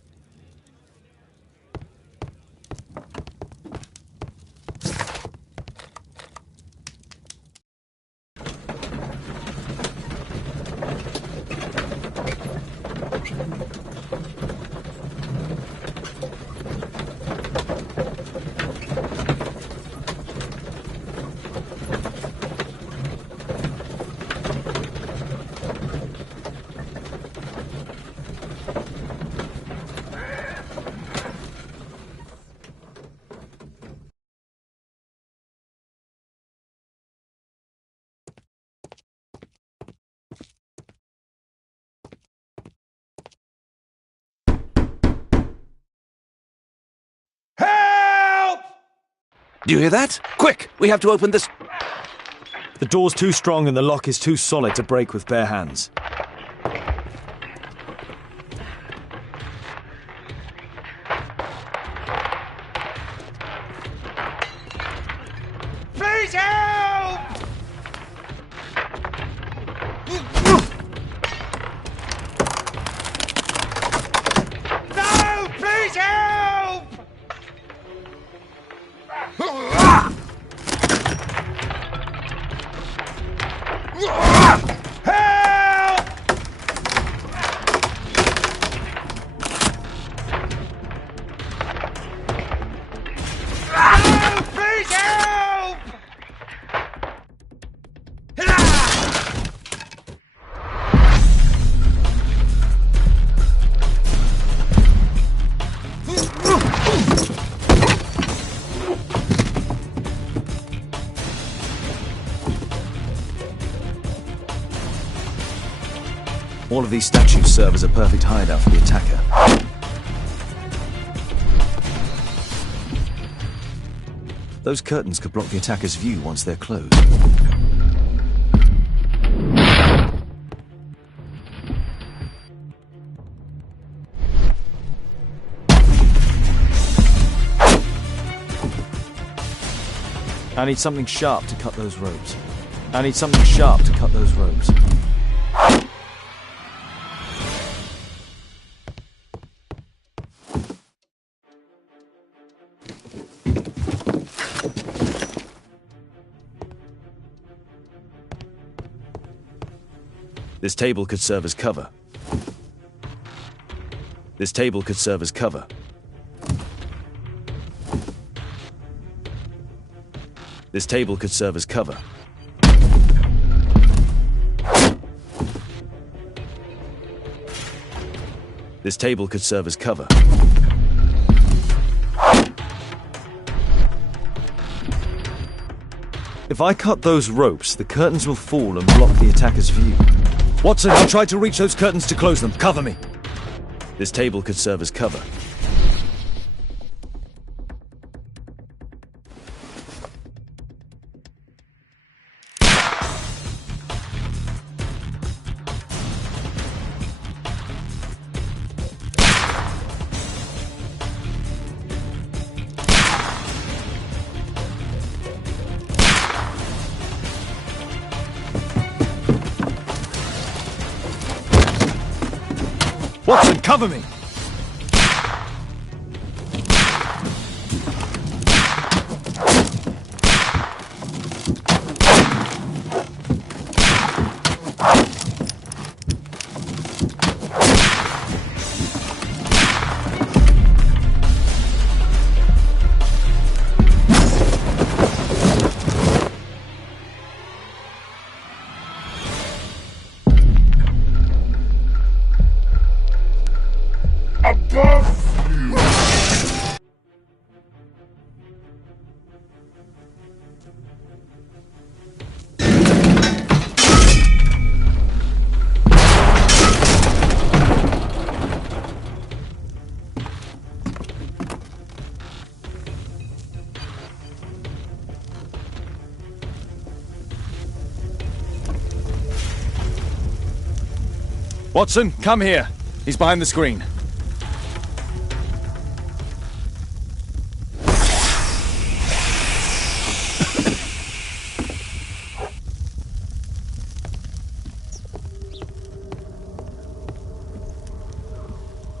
Do you hear that? Quick! We have to open this... The door's too strong and the lock is too solid to break with bare hands. Please help! No! Please help! Help! No! Please help! All of these statues serve as a perfect hideout for the attacker. Those curtains could block the attacker's view once they're closed. I need something sharp to cut those ropes. I need something sharp to cut those ropes. This table could serve as cover. This table could serve as cover. This table could serve as cover. This table could serve as cover. If I cut those ropes, the curtains will fall and block the attacker's view. Watson, I'll try to reach those curtains to close them. Cover me. This table could serve as cover. Watson, cover me! Watson, come here. He's behind the screen.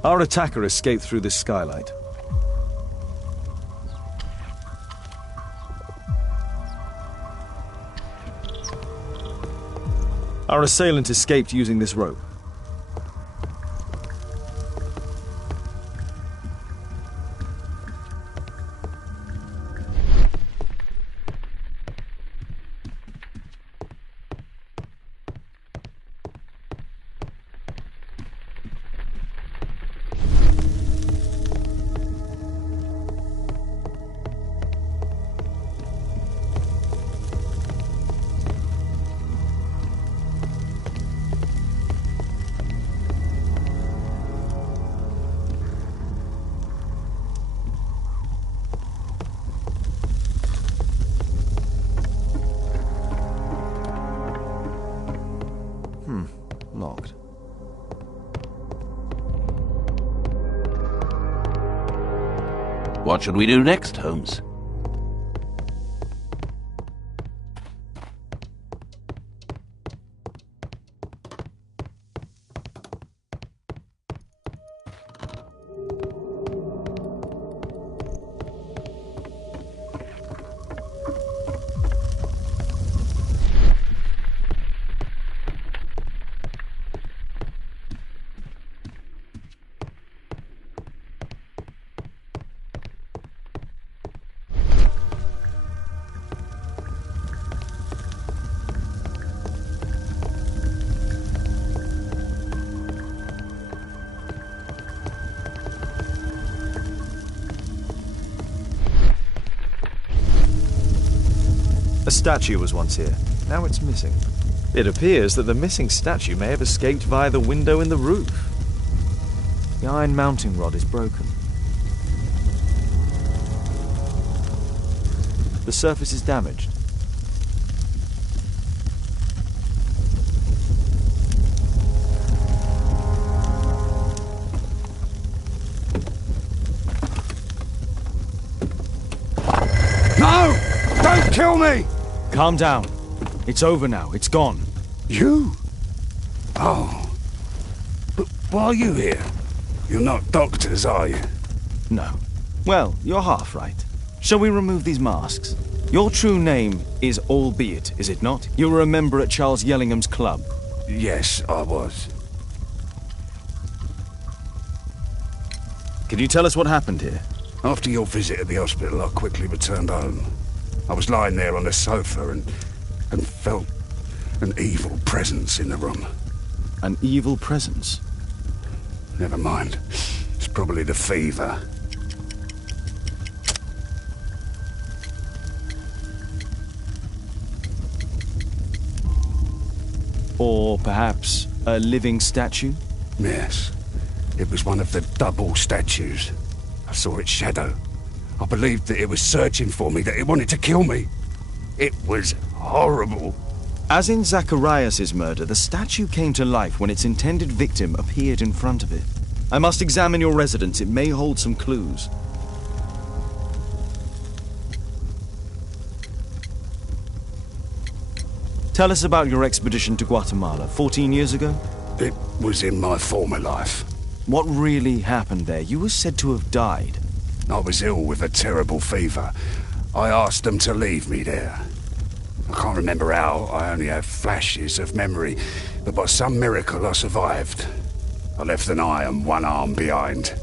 Our attacker escaped through this skylight. Our assailant escaped using this rope. What should we do next, Holmes? A statue was once here. Now it's missing. It appears that the missing statue may have escaped via the window in the roof. The iron mounting rod is broken. The surface is damaged. No! Don't kill me! Calm down. It's over now. It's gone. You? Oh. But why are you here? You're not doctors, are you? No. Well, you're half right. Shall we remove these masks? Your true name is Albeit, is it not? You were a member at Charles Yellingham's club. Yes, I was. Can you tell us what happened here? After your visit at the hospital, I quickly returned home. I was lying there on the sofa and felt an evil presence in the room. An evil presence? Never mind. It's probably the fever. Or perhaps a living statue? Yes. It was one of the double statues. I saw its shadow. I believed that it was searching for me, that it wanted to kill me. It was horrible. As in Zacharias' murder, the statue came to life when its intended victim appeared in front of it. I must examine your residence. It may hold some clues. Tell us about your expedition to Guatemala 14 years ago. It was in my former life. What really happened there? You were said to have died. I was ill with a terrible fever. I asked them to leave me there. I can't remember how. I only have flashes of memory. But by some miracle, I survived. I left an eye and one arm behind.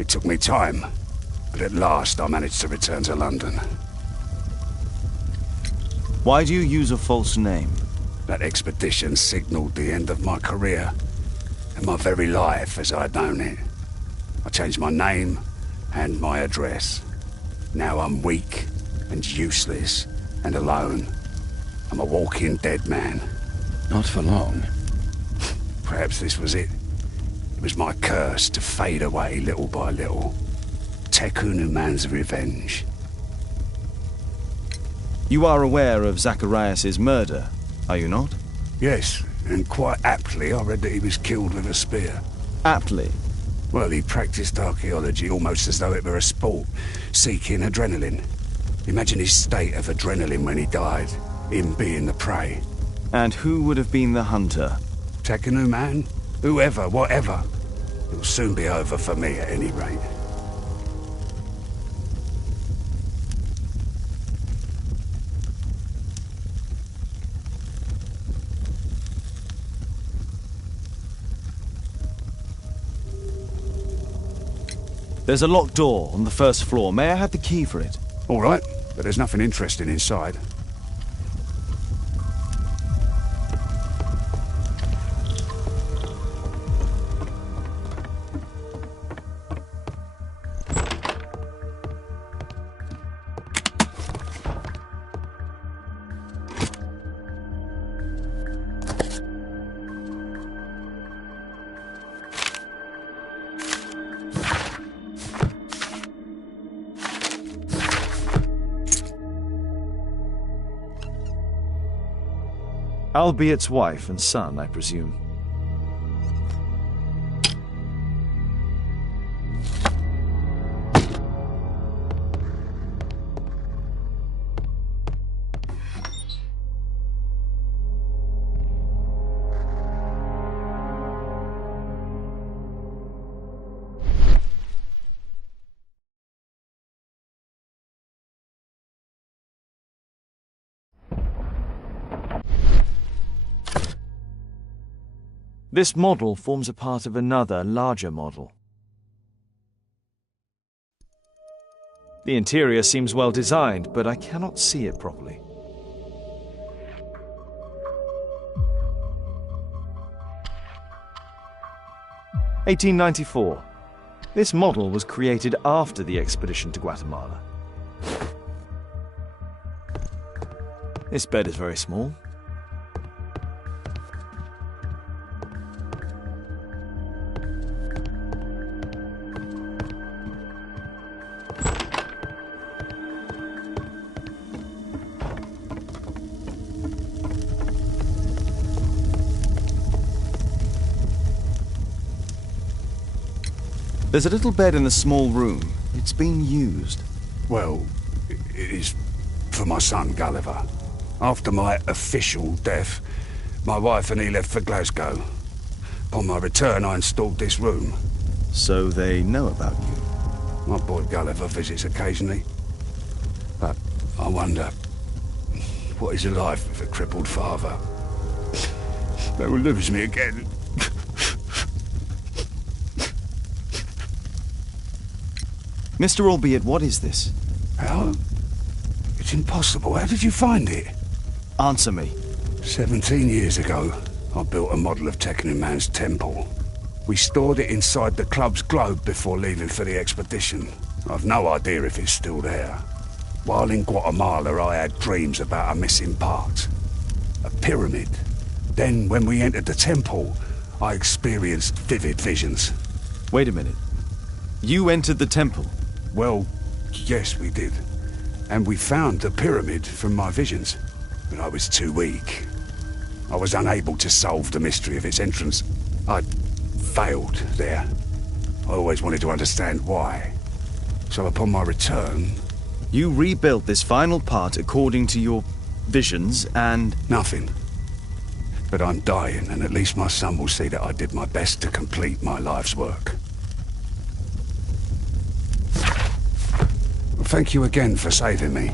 It took me time. But at last, I managed to return to London. Why do you use a false name? That expedition signaled the end of my career. And my very life as I'd known it. I changed my name and my address. Now I'm weak and useless and alone. I'm a walking dead man. Not for long. Perhaps this was it. It was my curse to fade away little by little. Tekunu man's revenge. You are aware of Zacharias' murder, are you not? Yes, and quite aptly I read that he was killed with a spear. Aptly? Well, he practiced archaeology almost as though it were a sport, seeking adrenaline. Imagine his state of adrenaline when he died, him being the prey. And who would have been the hunter? Tekunu man? Whoever, whatever. It'll soon be over for me at any rate. There's a locked door on the first floor. May I have the key for it? All right, but there's nothing interesting inside. Albiet's wife and son, I presume. This model forms a part of another, larger model. The interior seems well designed, but I cannot see it properly. (1894). This model was created after the expedition to Guatemala. This bed is very small. There's a little bed in the small room. It's been used. Well, it is for my son, Gulliver. After my official death, my wife and he left for Glasgow. Upon my return, I installed this room. So they know about you? My boy Gulliver visits occasionally. But I wonder, what is a life with a crippled father? They will lose me again. Mr. Albeit, what is this? How? It's impossible. How did you find it? Answer me. 17 years ago, I built a model of Tekun Man's temple. We stored it inside the club's globe before leaving for the expedition. I've no idea if it's still there. While in Guatemala, I had dreams about a missing part. A pyramid. Then, when we entered the temple, I experienced vivid visions. Wait a minute. You entered the temple? Well, yes, we did. And we found the pyramid from my visions. But I was too weak. I was unable to solve the mystery of its entrance. I failed there. I always wanted to understand why. So upon my return... You rebuilt this final part according to your visions and... Nothing. But I'm dying, and at least my son will see that I did my best to complete my life's work. Thank you again for saving me.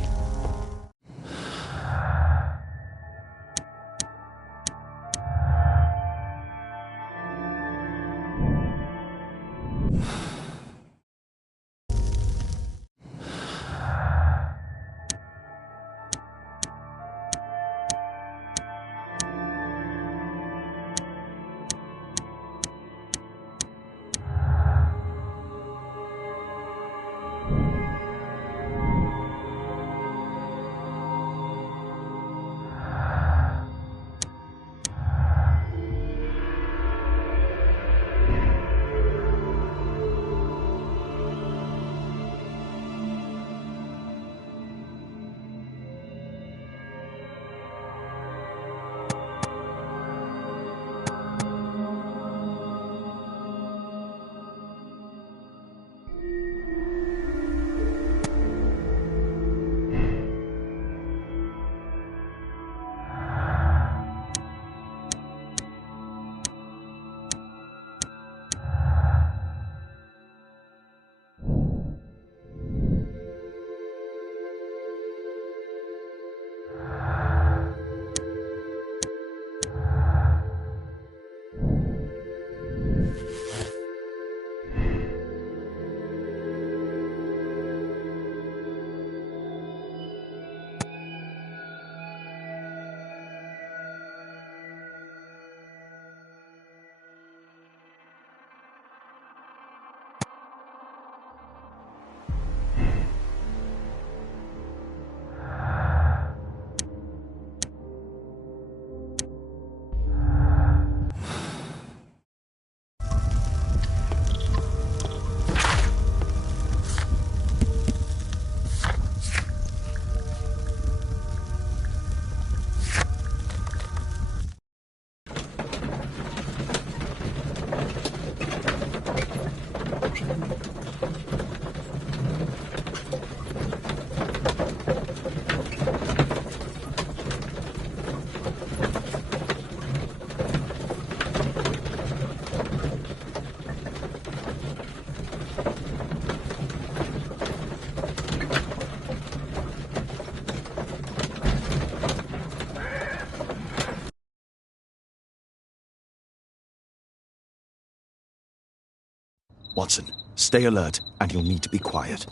Watson, stay alert, and you'll need to be quiet.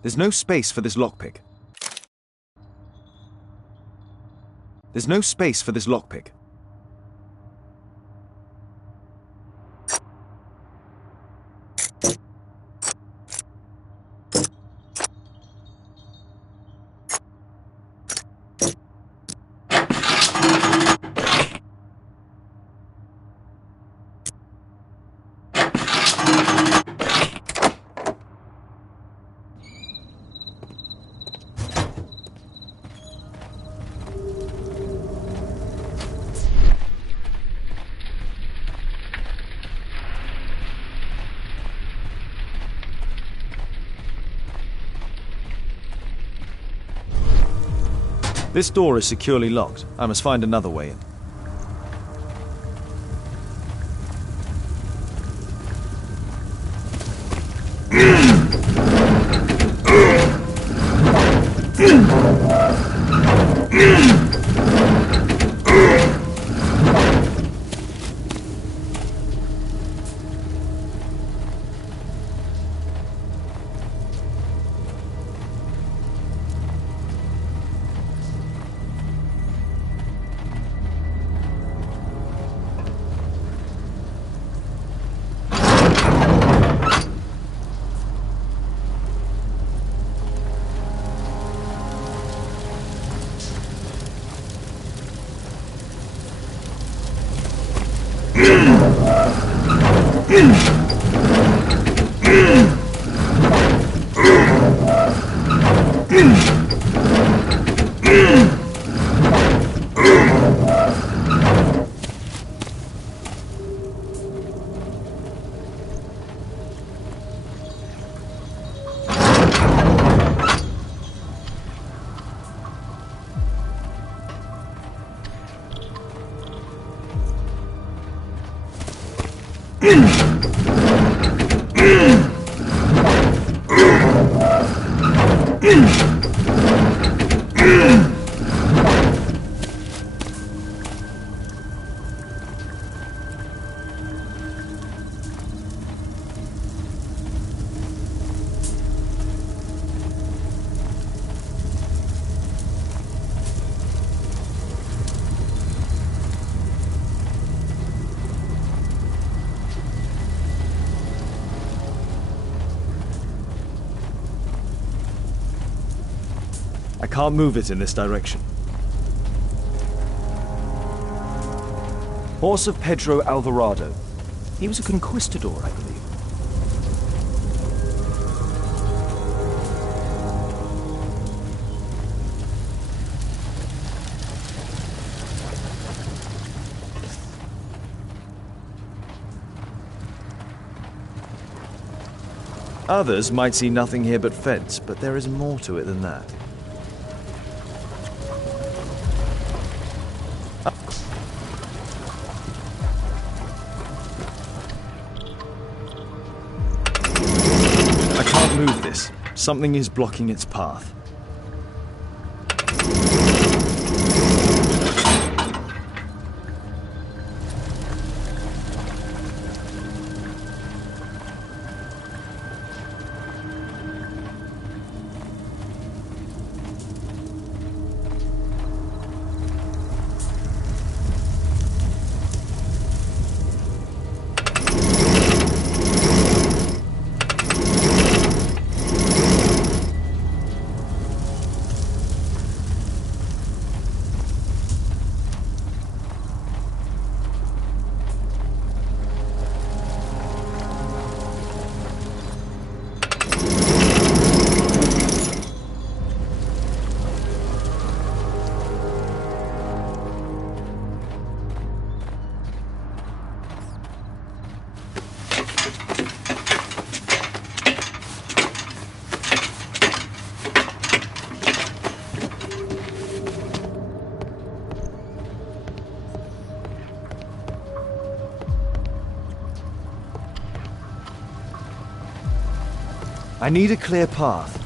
There's no space for this lockpick. There's no space for this lockpick. This door is securely locked. I must find another way in. I can't move it in this direction. Horse of Pedro Alvarado. He was a conquistador, I believe. Others might see nothing here but fence, but there is more to it than that. I can't move this. Something is blocking its path. I need a clear path.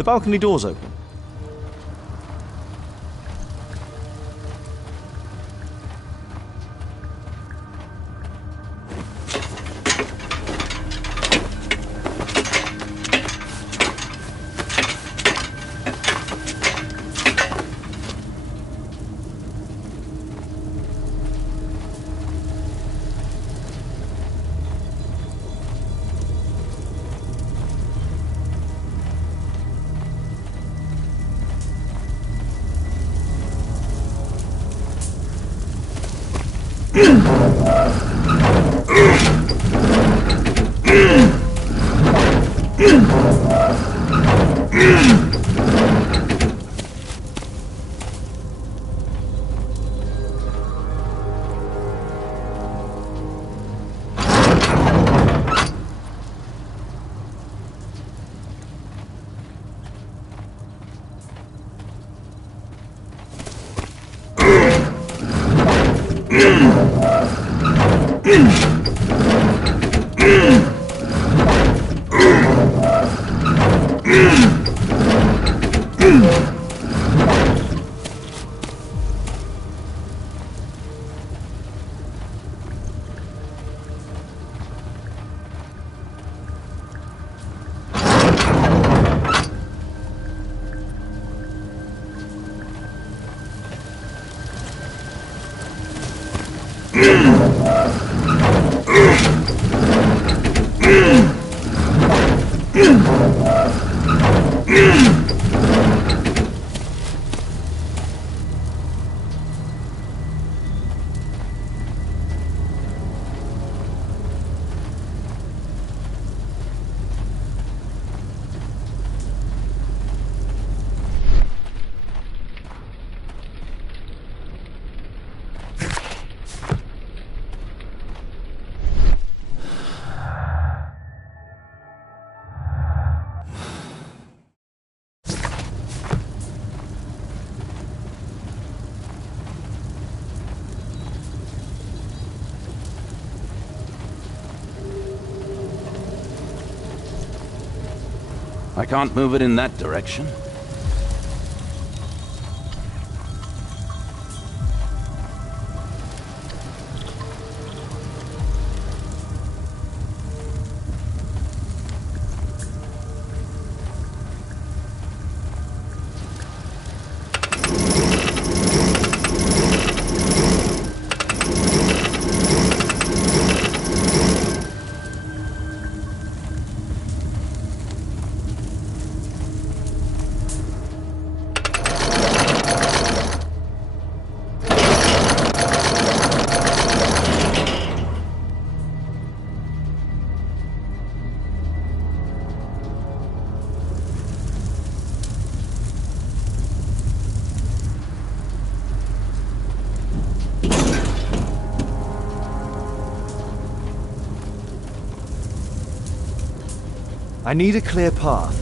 The balcony door's open. I can't move it in that direction. I need a clear path.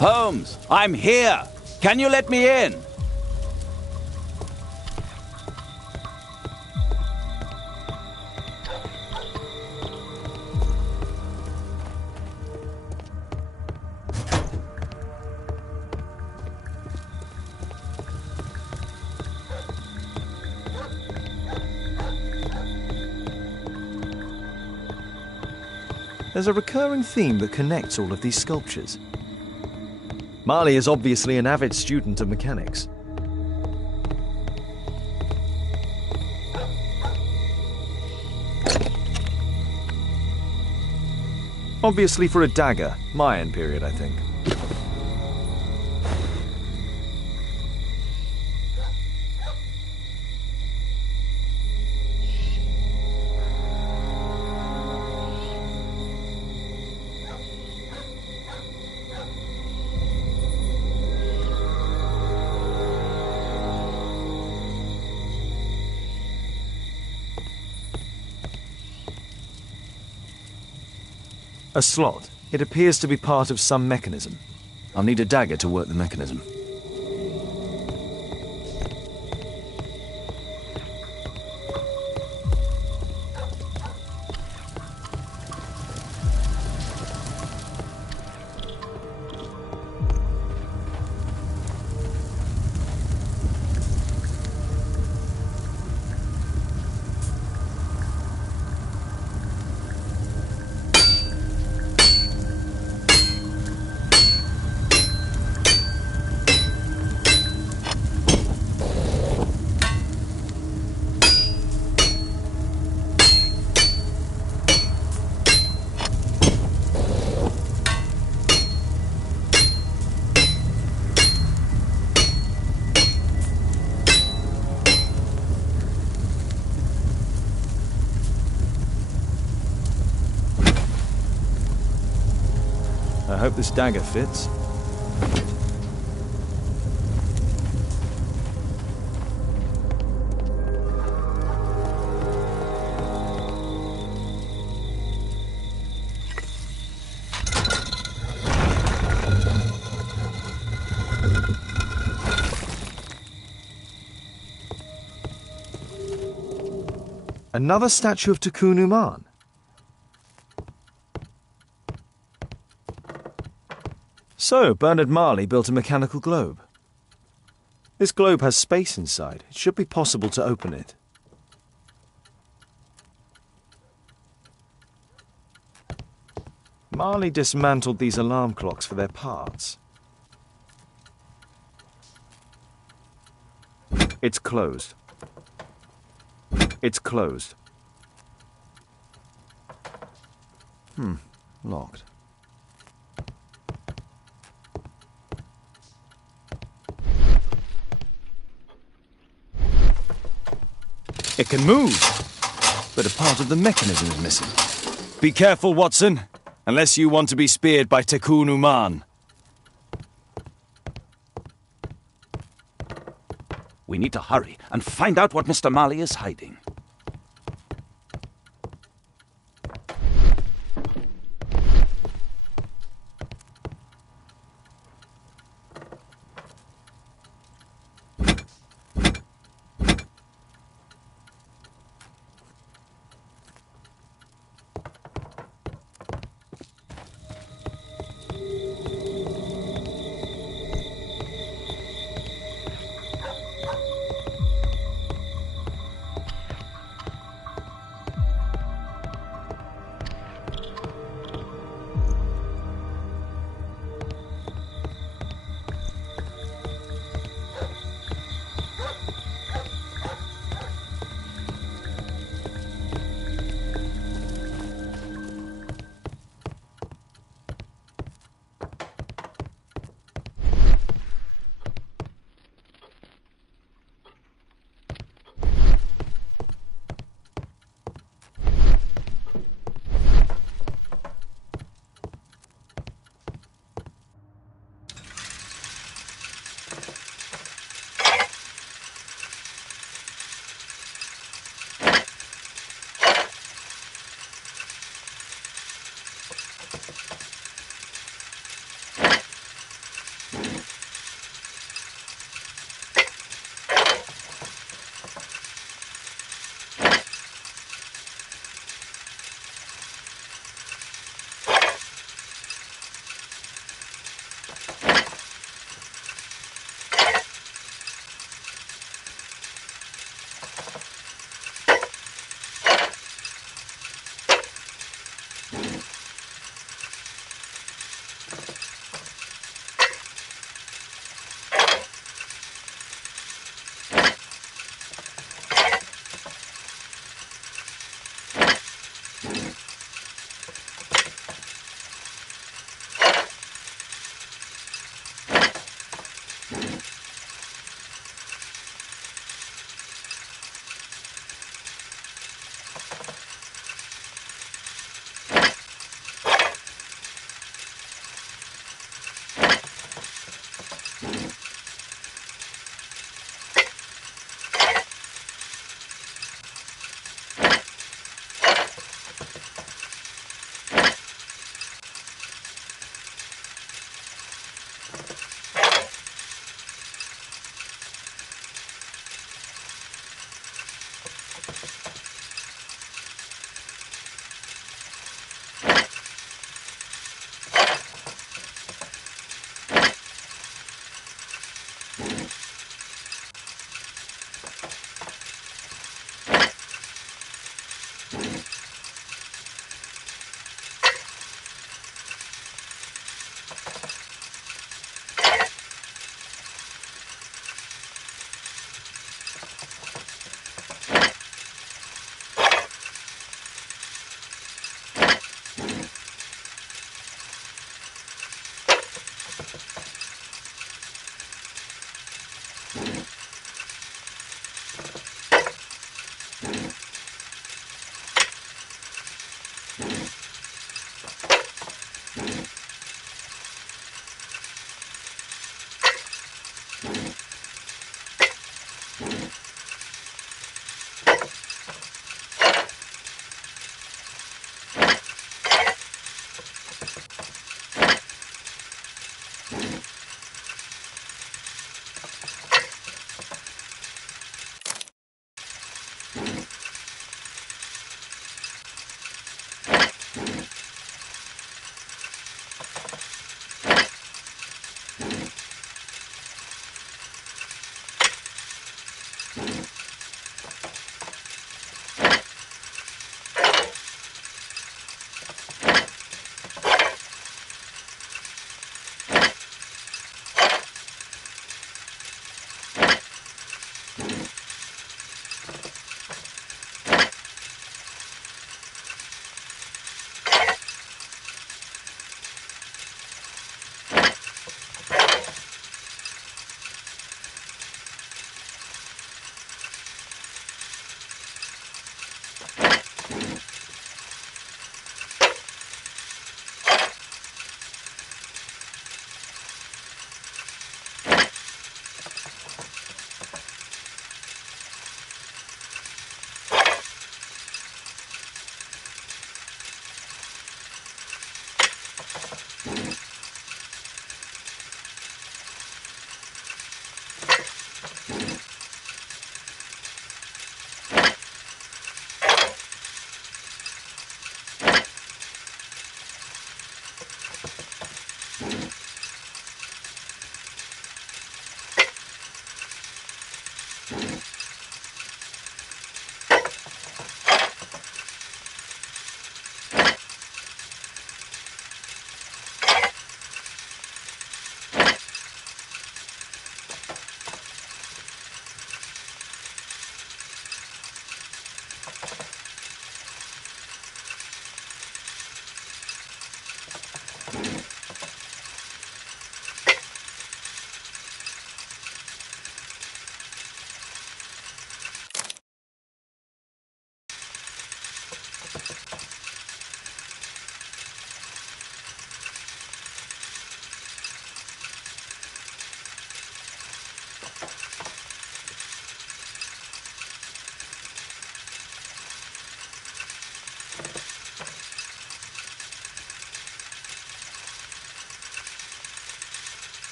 Holmes, I'm here. Can you let me in? There's a recurring theme that connects all of these sculptures. Marley is obviously an avid student of mechanics. Obviously for a dagger, Mayan period, I think. A slot. It appears to be part of some mechanism. I'll need a dagger to work the mechanism. I hope this dagger fits. Another statue of Tikkun Uman. So, Bernard Marley built a mechanical globe. This globe has space inside. It should be possible to open it. Marley dismantled these alarm clocks for their parts. It's closed. It's closed. Locked. It can move, but a part of the mechanism is missing. Be careful, Watson, unless you want to be speared by Tikkun Uman. We need to hurry and find out what Mr. Marley is hiding.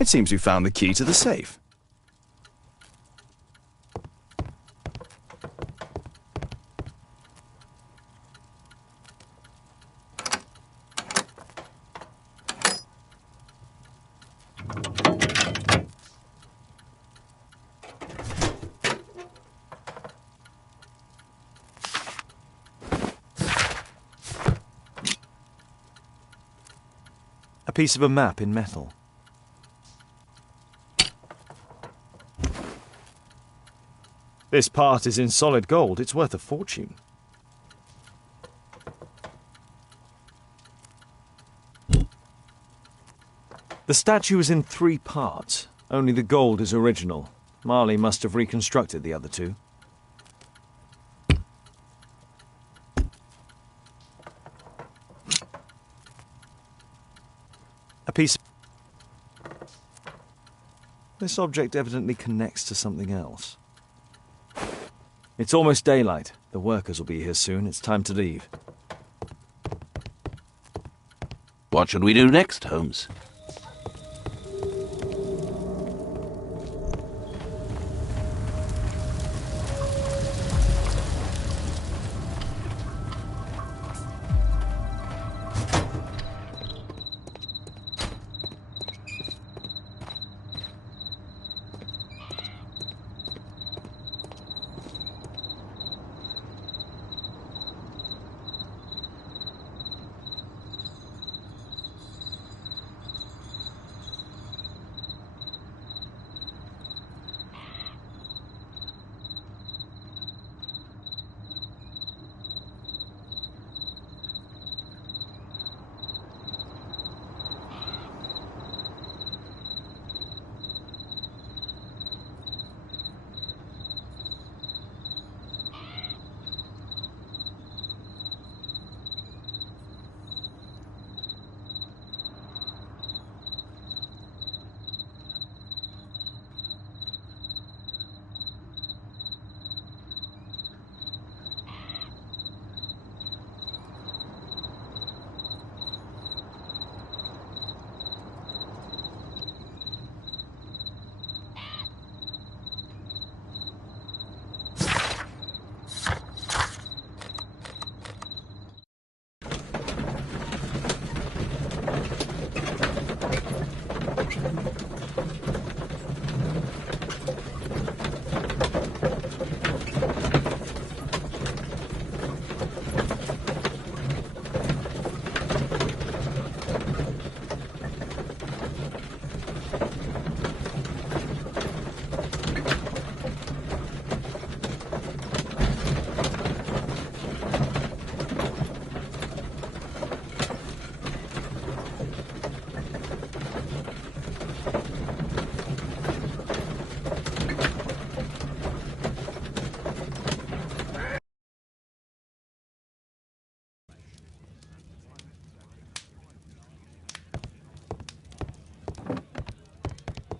It seems you found the key to the safe. A piece of a map in metal. This part is in solid gold. It's worth a fortune. The statue is in 3 parts. Only the gold is original. Marley must have reconstructed the other 2. A piece. This object evidently connects to something else. It's almost daylight. The workers will be here soon. It's time to leave. What should we do next, Holmes?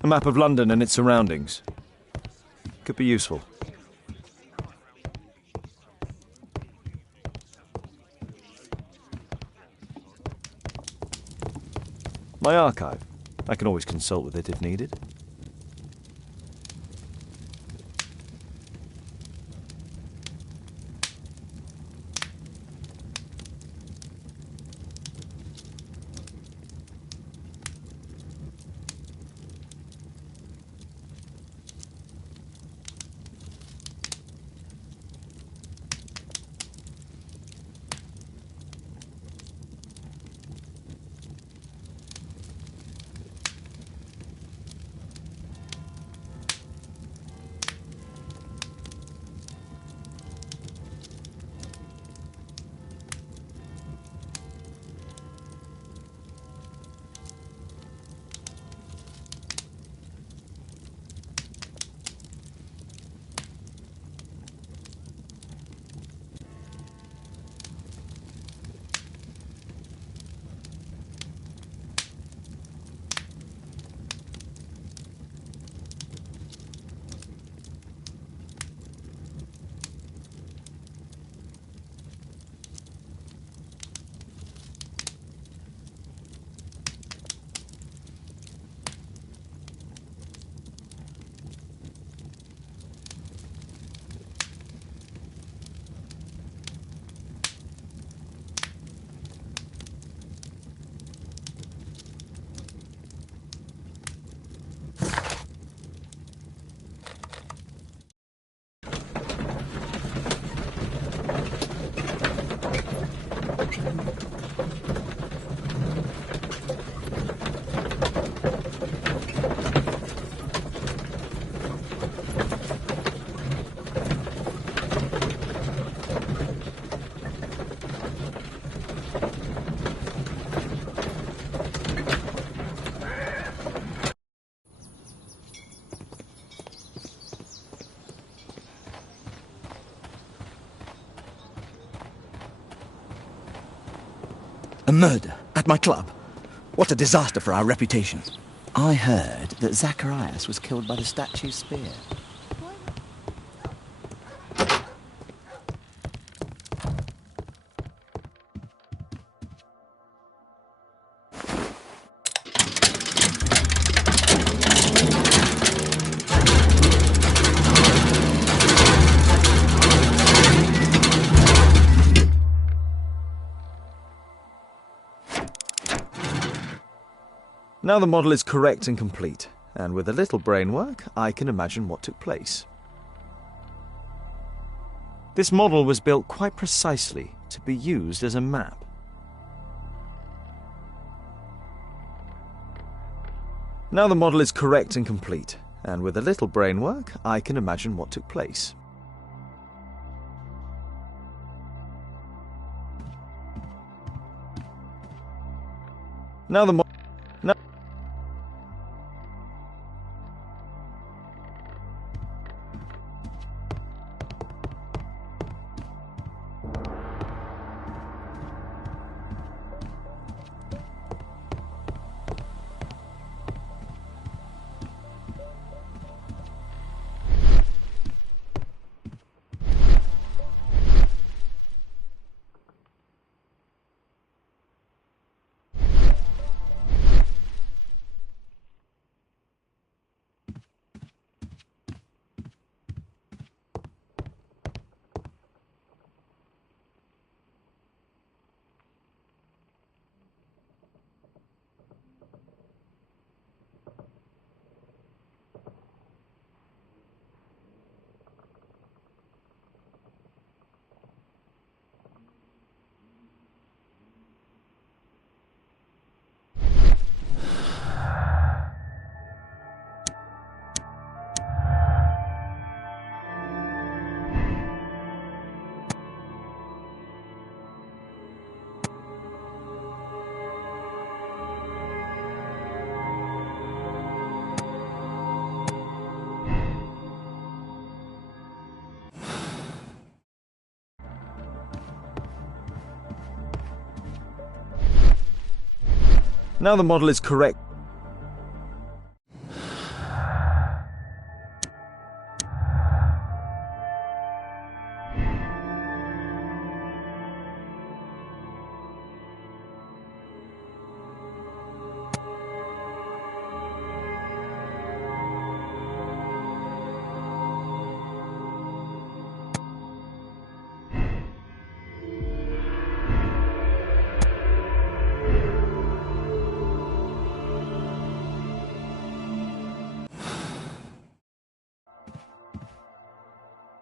A map of London and its surroundings. Could be useful. My archive. I can always consult with it if needed. A murder at my club. What a disaster for our reputation. I heard that Zacharias was killed by the statue's spear. Now the model is correct and complete, and with a little brain work, I can imagine what took place. This model was built quite precisely to be used as a map. Now the model is correct and complete, and with a little brain work, I can imagine what took place. Now the Now the model is correct.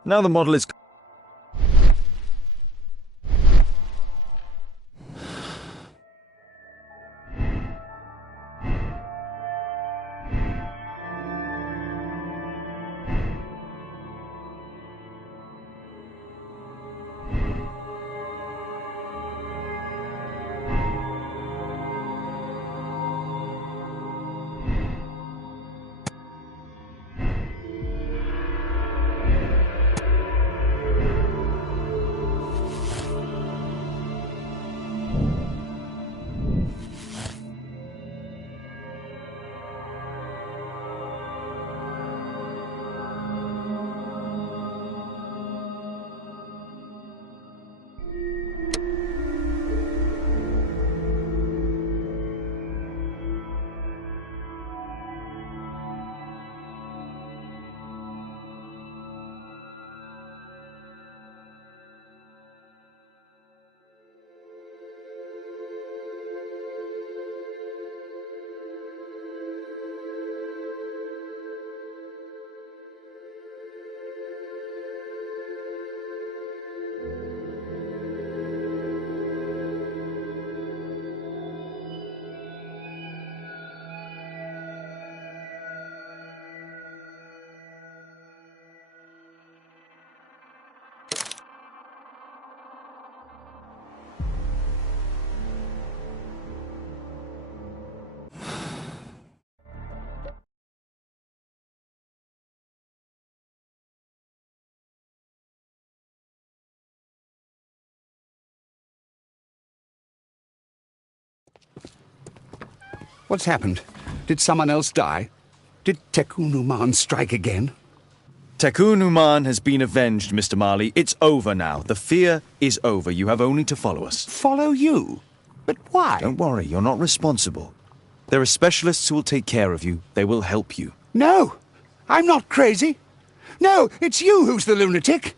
Now the model is... What's happened? Did someone else die? Did Tekun Uman strike again? Tekun Uman has been avenged, Mr. Marley. It's over now. The fear is over. You have only to follow us. Follow you? But why? Don't worry, you're not responsible. There are specialists who will take care of you. They will help you. No! I'm not crazy! No, it's you who's the lunatic!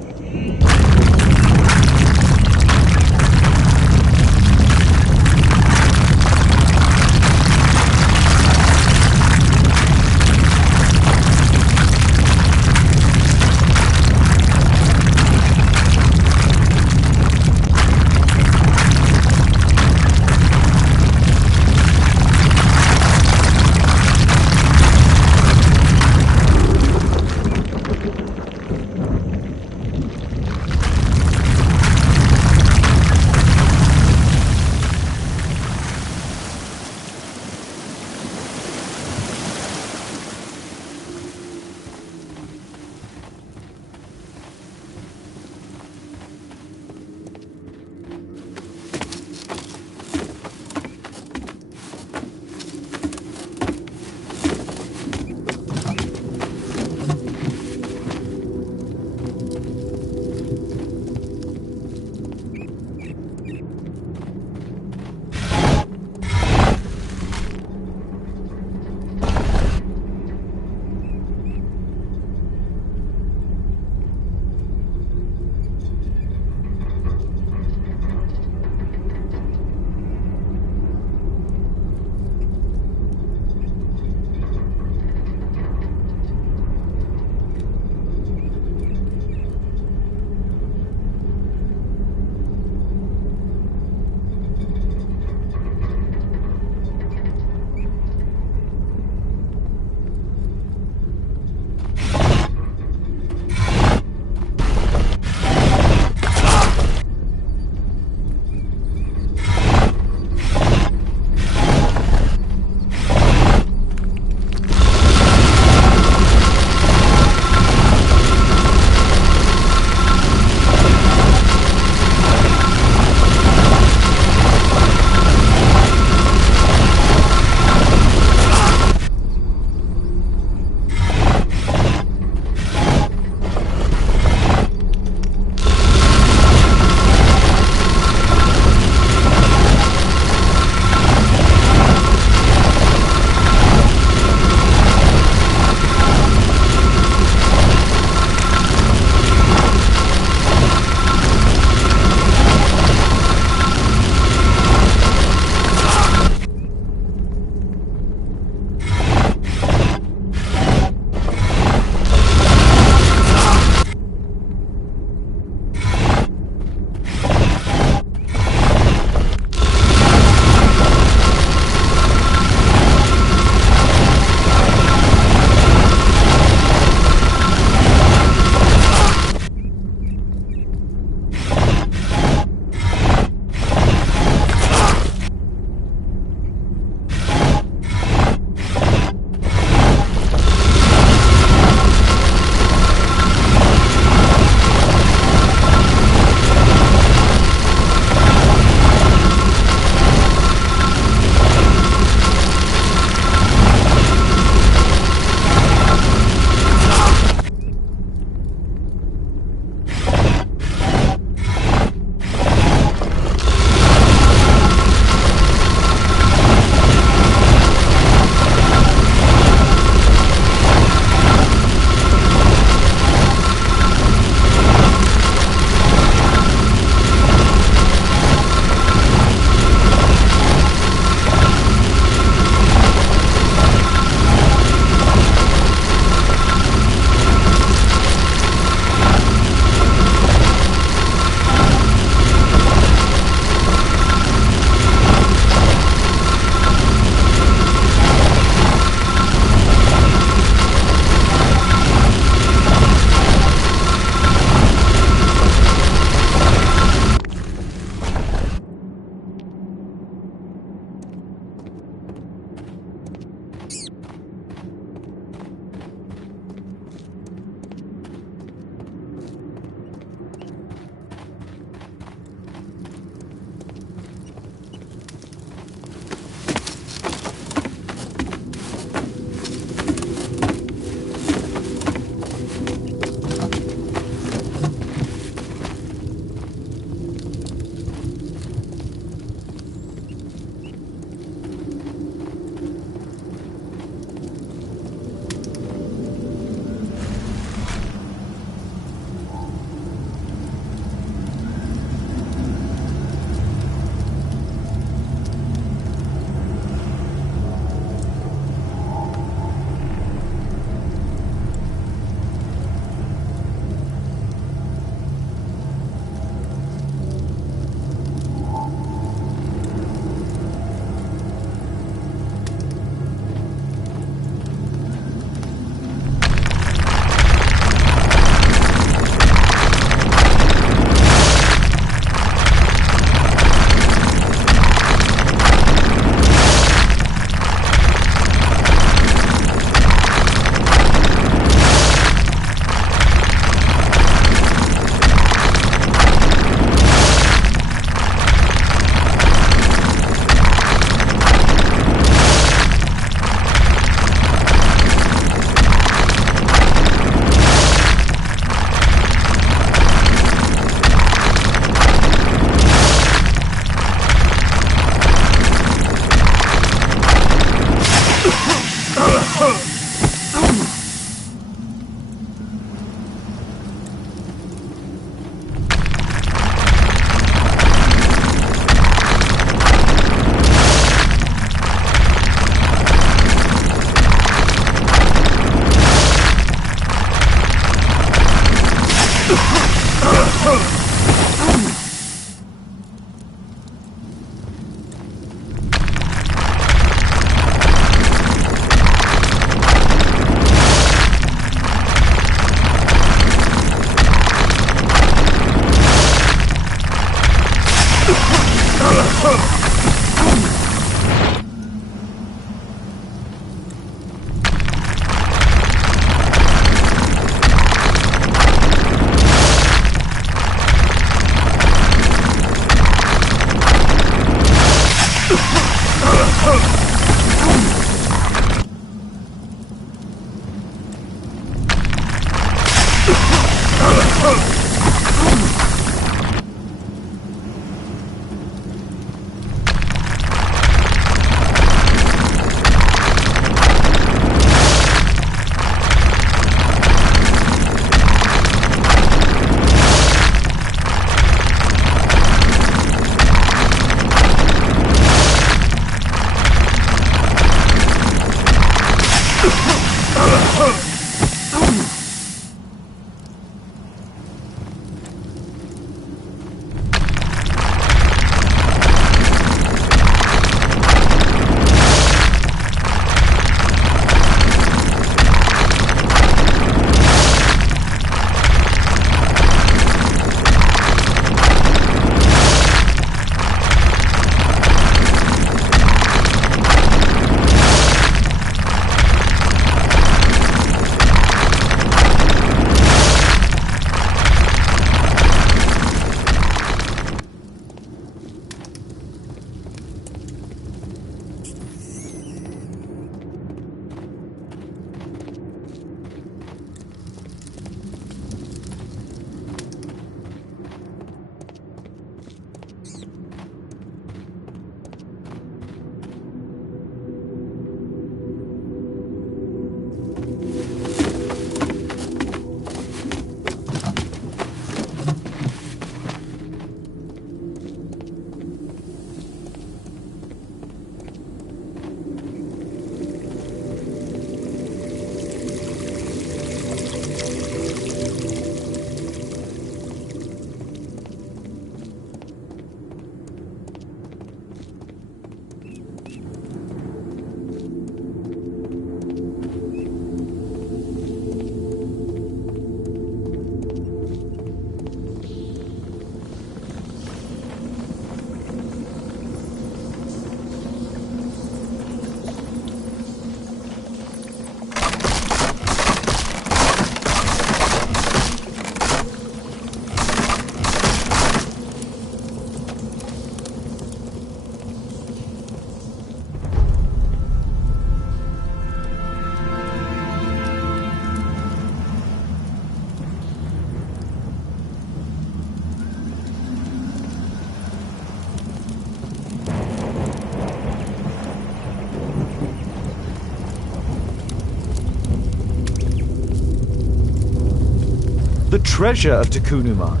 The treasure of Takunuman.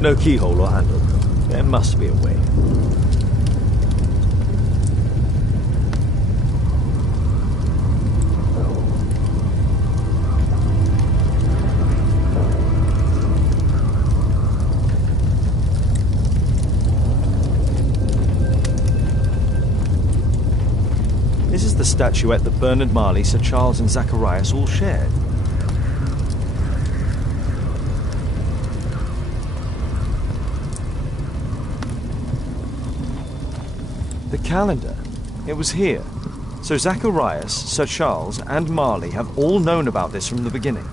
No keyhole or handle. There must be a way. This is the statuette that Bernard Marley, Sir Charles and Zacharias all shared. The calendar. It was here. So Zacharias, Sir Charles and Marley have all known about this from the beginning.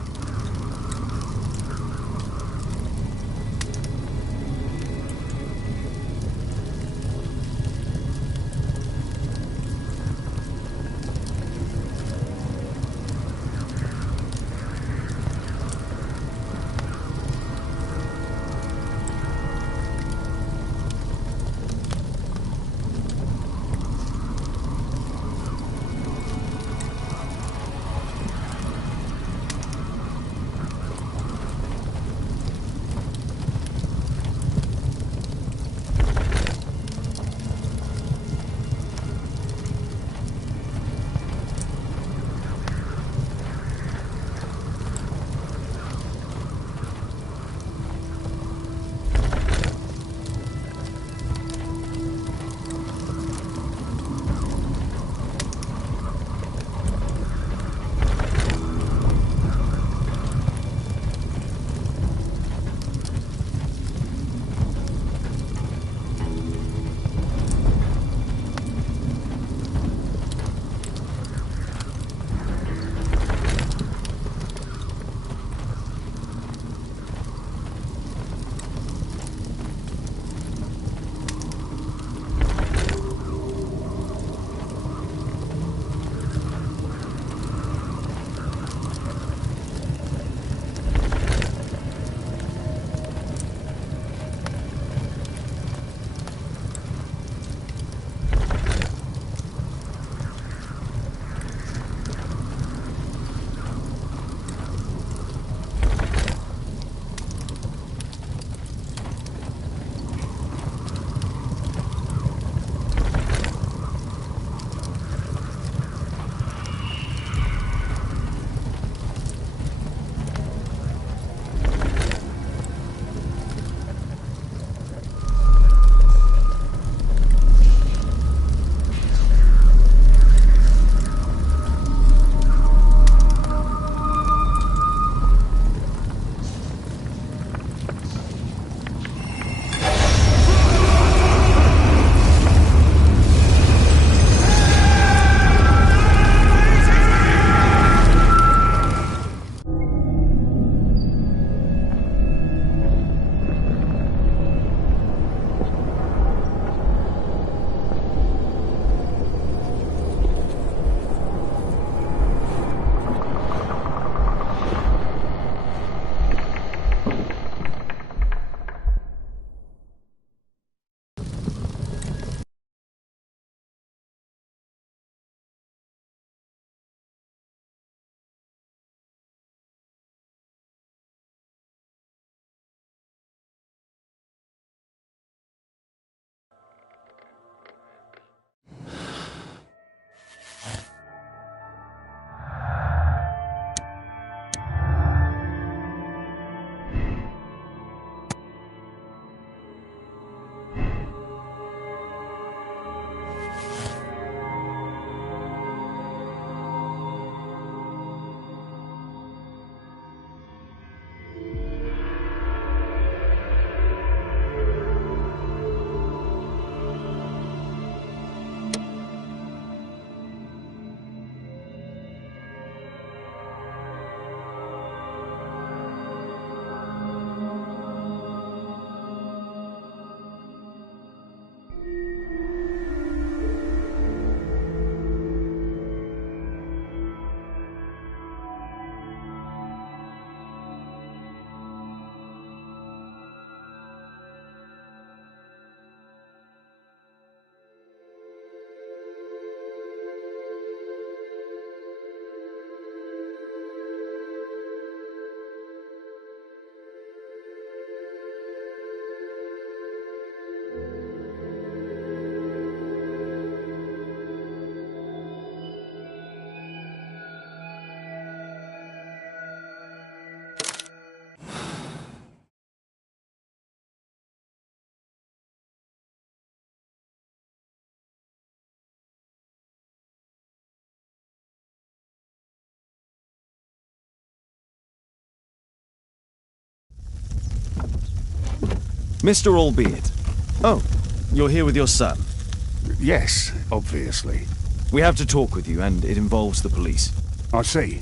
Mr. Albeit. Oh, you're here with your son. Yes, obviously. We have to talk with you, and it involves the police. I see.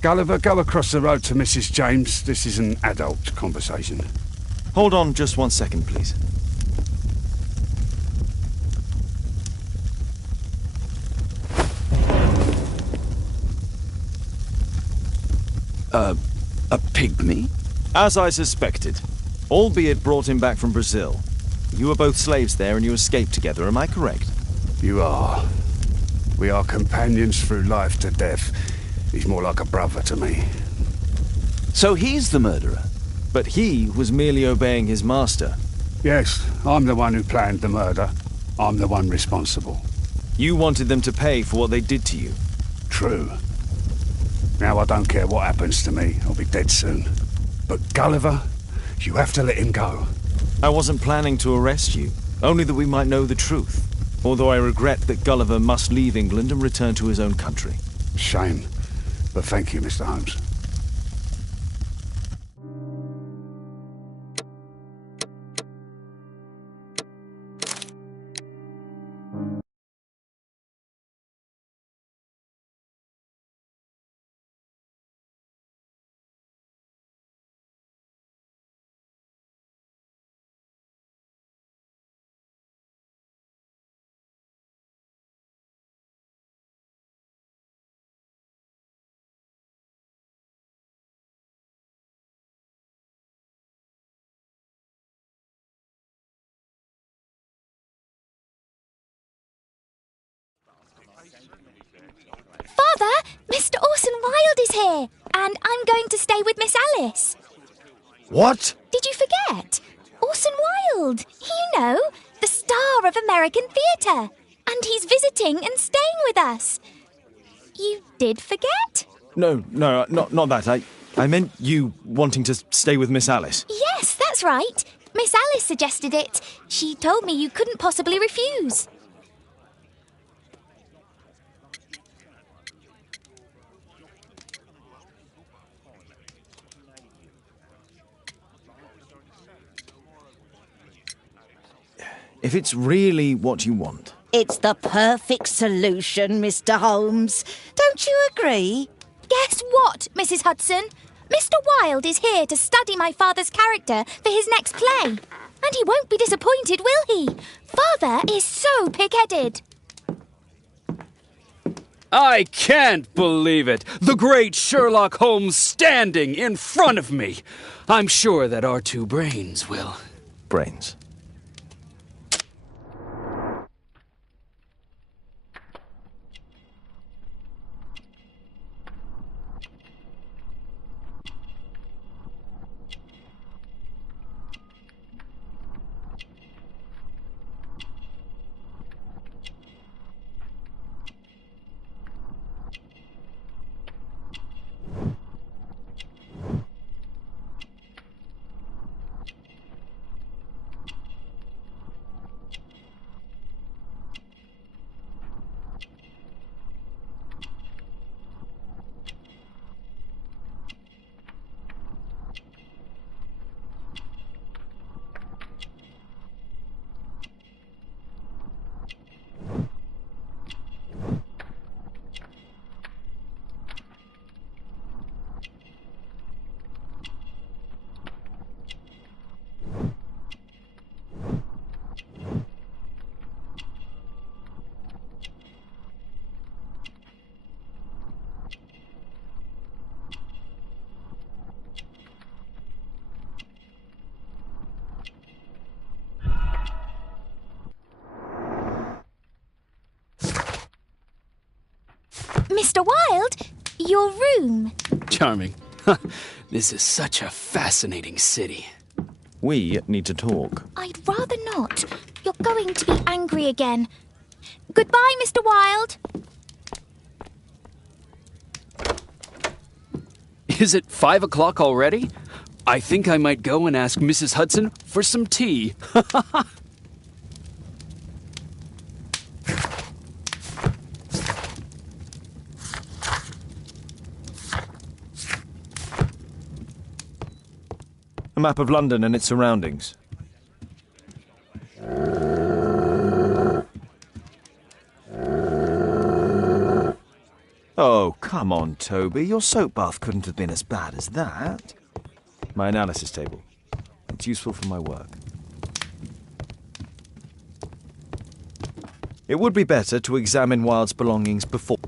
Gulliver, go across the road to Mrs. James. This is an adult conversation. Hold on just 1 second, please. A pygmy? As I suspected. Albeit brought him back from Brazil. You were both slaves there and you escaped together, am I correct? You are. We are companions through life to death. He's more like a brother to me. So he's the murderer? But he was merely obeying his master. Yes, I'm the one who planned the murder. I'm the one responsible. You wanted them to pay for what they did to you. True. Now I don't care what happens to me. I'll be dead soon. But Gulliver, you have to let him go. I wasn't planning to arrest you, only that we might know the truth. Although I regret that Gulliver must leave England and return to his own country. Shame. But thank you, Mr. Holmes. Father, Mr. Orson Wilde is here, and I'm going to stay with Miss Alice. What? Did you forget? Orson Wilde, you know, the star of American theatre. And he's visiting and staying with us. You did forget? No, not that. I meant you wanting to stay with Miss Alice. Yes, that's right. Miss Alice suggested it. She told me you couldn't possibly refuse. If it's really what you want. It's the perfect solution, Mr. Holmes. Don't you agree? Guess what, Mrs. Hudson? Mr. Wilde is here to study my father's character for his next play. And he won't be disappointed, will he? Father is so pig-headed. I can't believe it. The great Sherlock Holmes standing in front of me. I'm sure that our two brains will... Brains. Mr. Wilde, your room. Charming. This is such a fascinating city. We need to talk. I'd rather not. You're going to be angry again. Goodbye, Mr. Wilde. Is it 5 o'clock already? I think I might go and ask Mrs. Hudson for some tea. A map of London and its surroundings. Oh, come on, Toby. Your soap bath couldn't have been as bad as that. My analysis table. It's useful for my work. It would be better to examine Wilde's belongings before...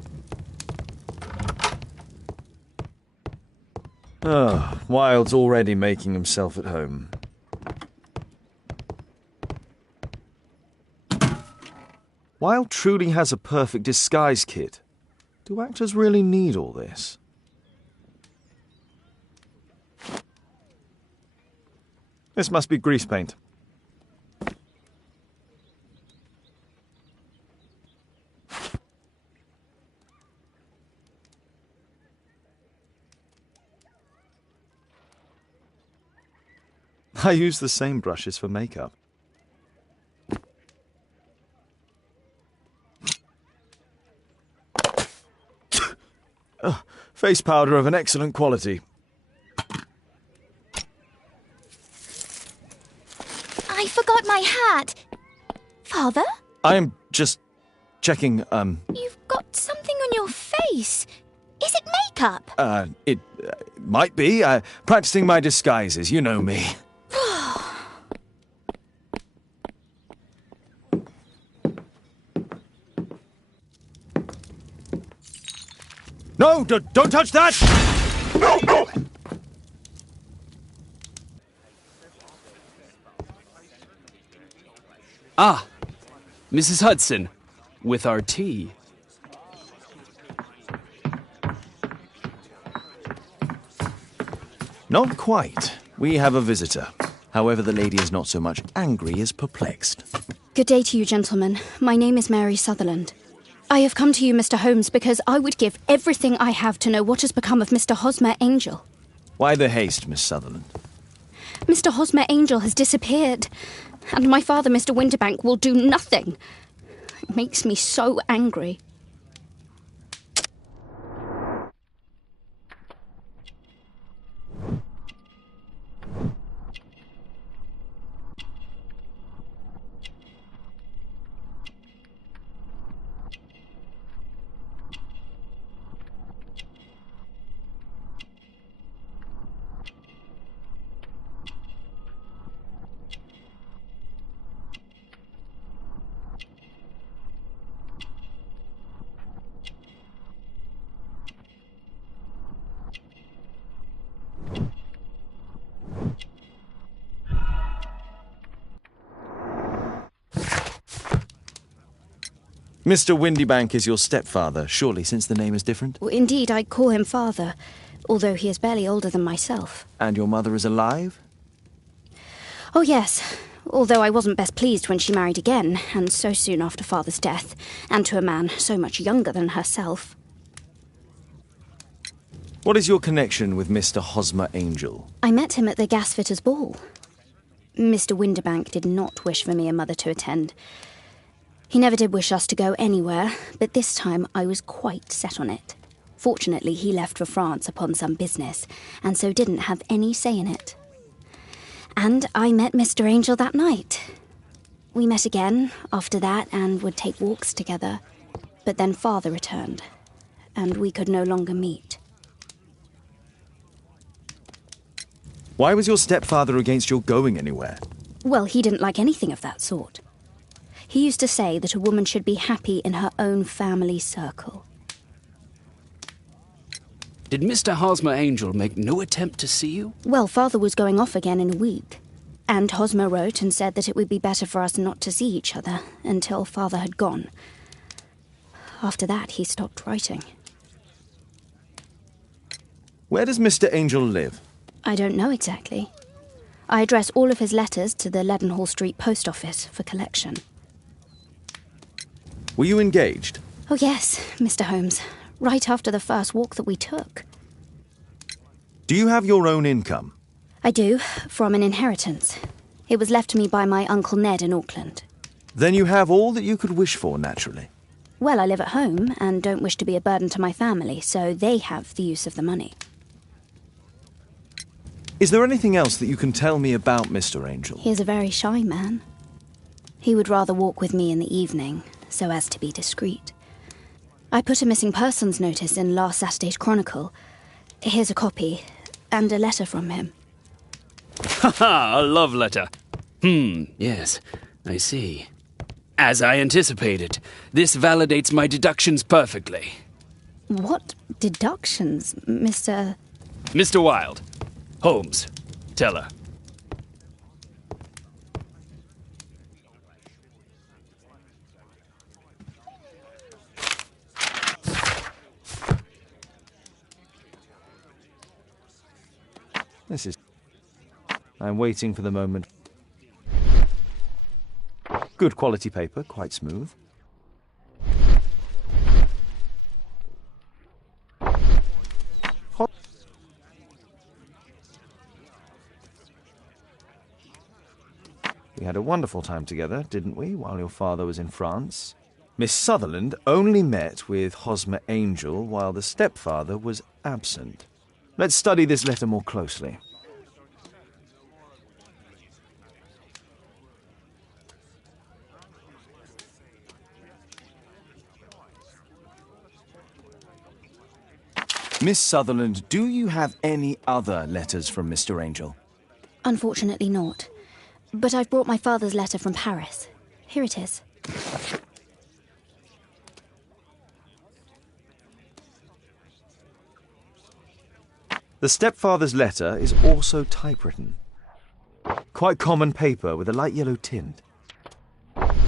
Oh, Wilde's already making himself at home. Wilde truly has a perfect disguise kit. Do actors really need all this? This must be grease paint. I use the same brushes for makeup. Face powder of an excellent quality. I forgot my hat. Father? I'm just checking, You've got something on your face. Is it makeup? It might be. Practicing my disguises, you know me. No, don't touch that! Ah, Mrs. Hudson, with our tea. Not quite. We have a visitor. However, the lady is not so much angry as perplexed. Good day to you, gentlemen. My name is Mary Sutherland. I have come to you, Mr. Holmes, because I would give everything I have to know what has become of Mr. Hosmer Angel. Why the haste, Miss Sutherland? Mr. Hosmer Angel has disappeared, and my father, Mr. Winterbank, will do nothing. It makes me so angry. Mr. Windybank is your stepfather, surely, since the name is different? Well, indeed, I call him father, although he is barely older than myself. And your mother is alive? Oh, yes, although I wasn't best pleased when she married again, and so soon after father's death, and to a man so much younger than herself. What is your connection with Mr. Hosmer Angel? I met him at the gasfitter's ball. Mr. Winderbank did not wish for me and mother to attend. He never did wish us to go anywhere, but this time I was quite set on it. Fortunately, he left for France upon some business, and so didn't have any say in it. And I met Mr. Angel that night. We met again after that and would take walks together. But then father returned, and we could no longer meet. Why was your stepfather against your going anywhere? Well, he didn't like anything of that sort. He used to say that a woman should be happy in her own family circle. Did Mr. Hosmer Angel make no attempt to see you? Well, father was going off again in a week. And Hosmer wrote and said that it would be better for us not to see each other until father had gone. After that, he stopped writing. Where does Mr. Angel live? I don't know exactly. I address all of his letters to the Leadenhall Street Post Office for collection. Were you engaged? Oh, yes, Mr. Holmes. Right after the first walk that we took. Do you have your own income? I do, from an inheritance. It was left to me by my Uncle Ned in Auckland. Then you have all that you could wish for, naturally. Well, I live at home and don't wish to be a burden to my family, so they have the use of the money. Is there anything else that you can tell me about Mr. Angel? He is a very shy man. He would rather walk with me in the evening, so as to be discreet. I put a missing persons notice in last Saturday's Chronicle. Here's a copy, and a letter from him. Ha! A love letter. Yes, I see. As I anticipated, this validates my deductions perfectly. What deductions, Mr. Mr. Wilde. Holmes. Tell her. This is... I'm waiting for the moment. Good quality paper, quite smooth. We had a wonderful time together, didn't we, while your father was in France? Miss Sutherland only met with Hosmer Angel while the stepfather was absent. Let's study this letter more closely. Miss Sutherland, do you have any other letters from Mr. Angel? Unfortunately not. But I've brought my father's letter from Paris. Here it is. The stepfather's letter is also typewritten. Quite common paper with a light yellow tint.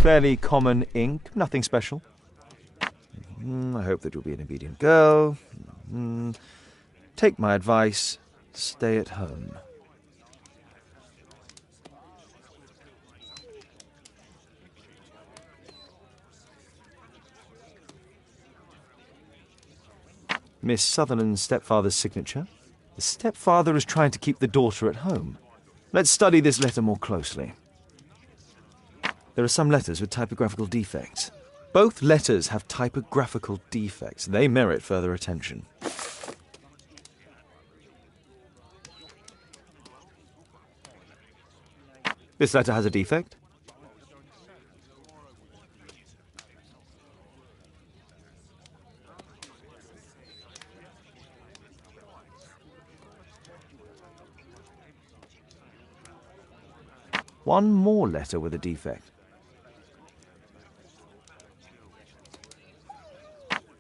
Fairly common ink, nothing special. I hope that you'll be an obedient girl. Take my advice, stay at home. Miss Sutherland's stepfather's signature. The stepfather is trying to keep the daughter at home. Let's study this letter more closely. There are some letters with typographical defects. Both letters have typographical defects. They merit further attention. This letter has a defect. One more letter with a defect.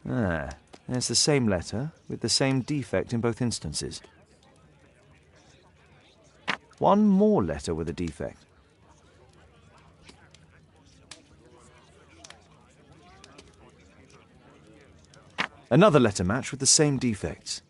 There's the same letter with the same defect in both instances. One more letter with a defect. Another letter match with the same defects.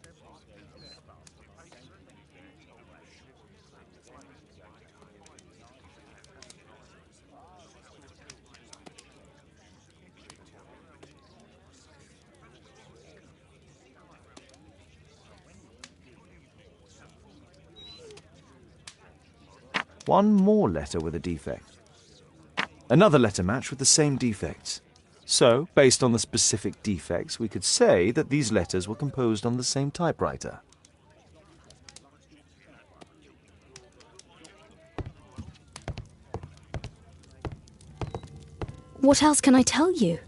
One more letter with a defect. Another letter match with the same defects. So, based on the specific defects, we could say that these letters were composed on the same typewriter. What else can I tell you?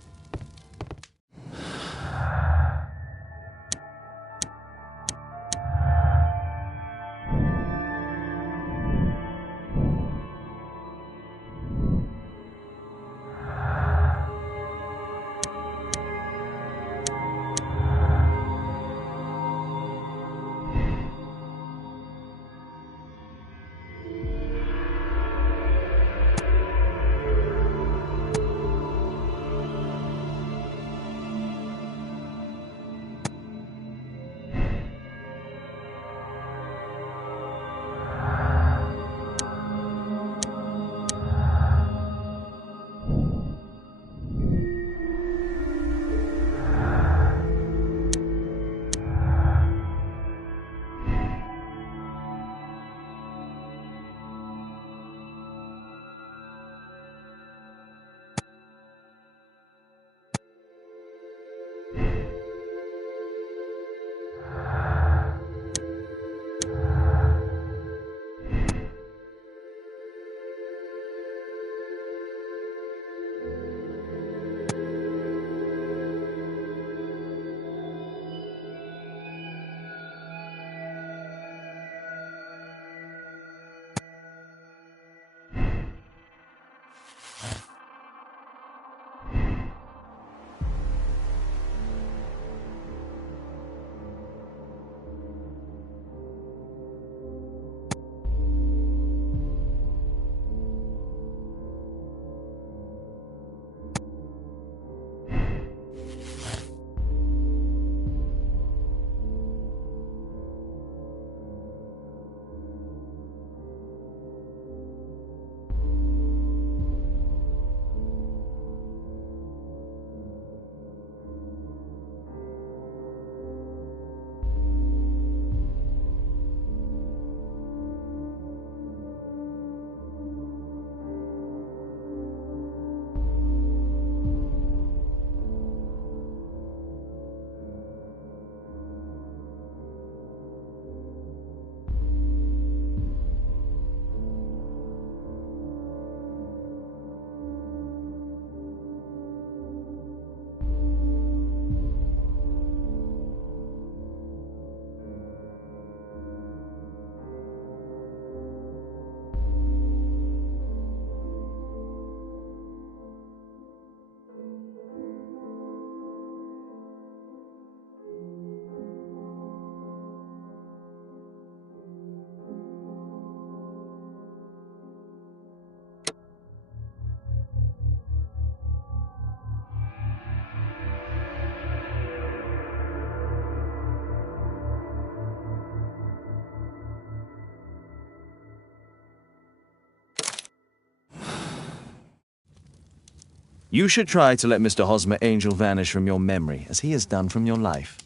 You should try to let Mr. Hosmer Angel vanish from your memory, as he has done from your life.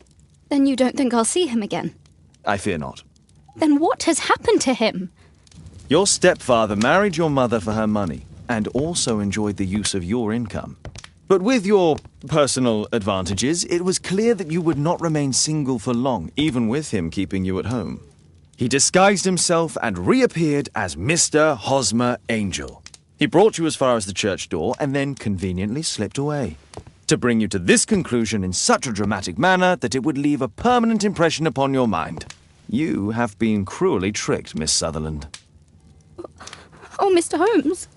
Then you don't think I'll see him again? I fear not. Then what has happened to him? Your stepfather married your mother for her money, and also enjoyed the use of your income. But with your personal advantages, it was clear that you would not remain single for long, even with him keeping you at home. He disguised himself and reappeared as Mr. Hosmer Angel. He brought you as far as the church door and then conveniently slipped away, to bring you to this conclusion in such a dramatic manner that it would leave a permanent impression upon your mind. You have been cruelly tricked, Miss Sutherland. Oh, Mr. Holmes.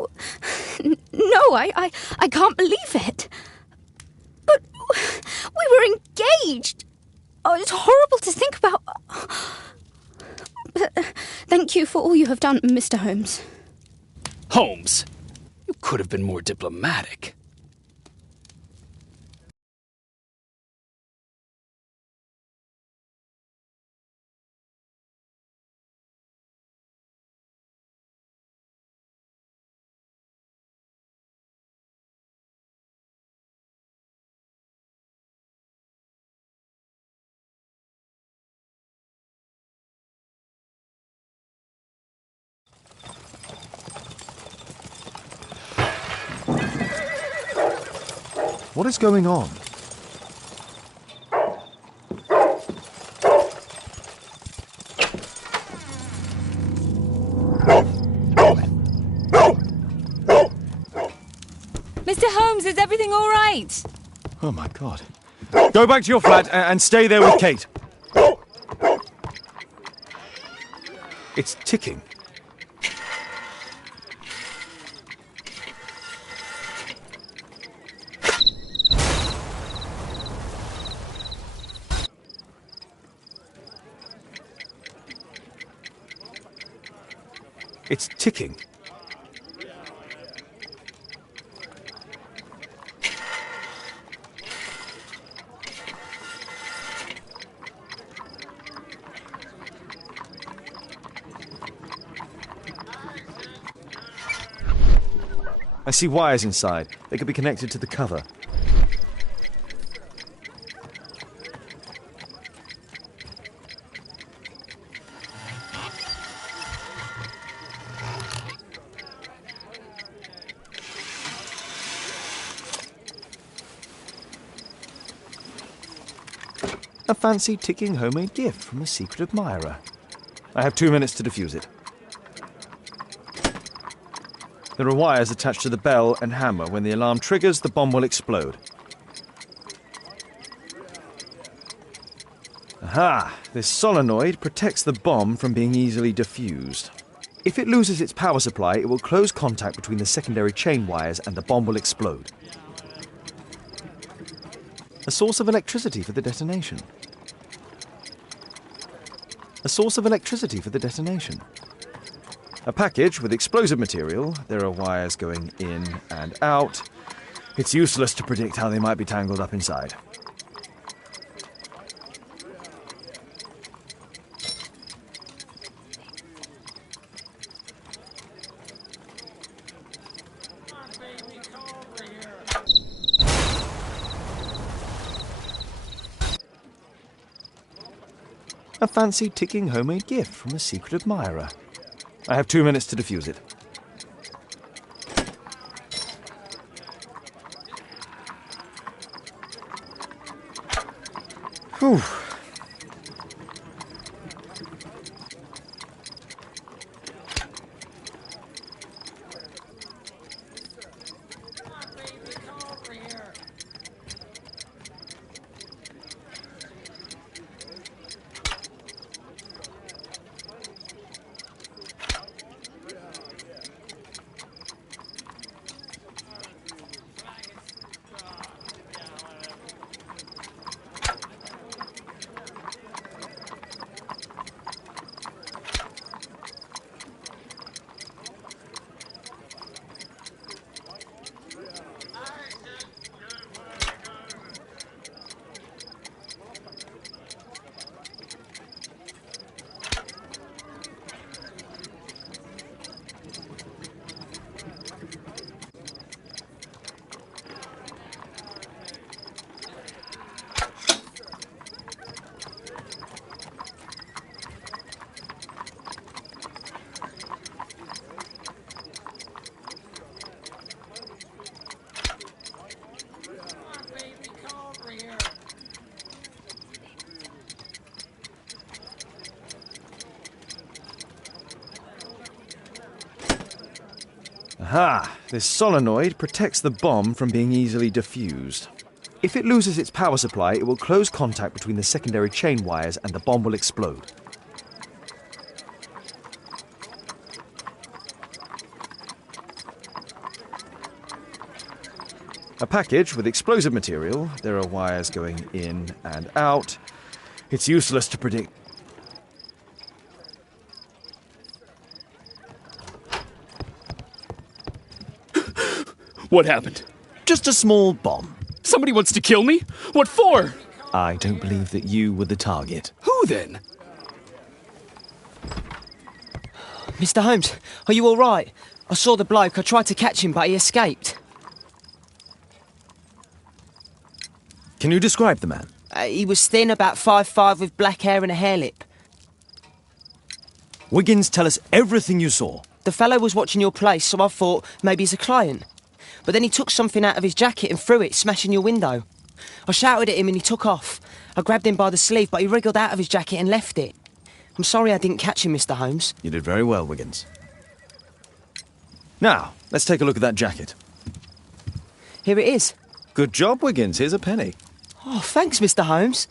No, I can't believe it. But we were engaged. Oh, it's horrible to think about. But thank you for all you have done, Mr. Holmes. Holmes, you could have been more diplomatic. What is going on? Mr. Holmes, is everything all right? Oh, my God. Go back to your flat and stay there with Kate. It's ticking. It's ticking. I see wires inside. They could be connected to the cover. A fancy ticking homemade gift from a secret admirer. I have 2 minutes to defuse it. There are wires attached to the bell and hammer. When the alarm triggers, the bomb will explode. Aha! This solenoid protects the bomb from being easily diffused. If it loses its power supply, it will close contact between the secondary chain wires and the bomb will explode. A source of electricity for the detonation. A source of electricity for the detonation. A package with explosive material. There are wires going in and out. It's useless to predict how they might be tangled up inside. A fancy ticking homemade gift from a secret admirer. I have 2 minutes to defuse it. Whew. Aha! This solenoid protects the bomb from being easily diffused. If it loses its power supply, it will close contact between the secondary chain wires and the bomb will explode. A package with explosive material. There are wires going in and out. It's useless to predict. What happened? Just a small bomb. Somebody wants to kill me? What for? I don't believe that you were the target. Who then? Mr. Holmes, are you all right? I saw the bloke. I tried to catch him, but he escaped. Can you describe the man? He was thin, about 5'5", with black hair and a hair lip. Wiggins, tell us everything you saw. The fellow was watching your place, so I thought maybe he's a client. But then he took something out of his jacket and threw it, smashing your window. I shouted at him and he took off. I grabbed him by the sleeve, but he wriggled out of his jacket and left it. I'm sorry I didn't catch him, Mr. Holmes. You did very well, Wiggins. Now, let's take a look at that jacket. Here it is. Good job, Wiggins. Here's a penny. Oh, thanks, Mr. Holmes.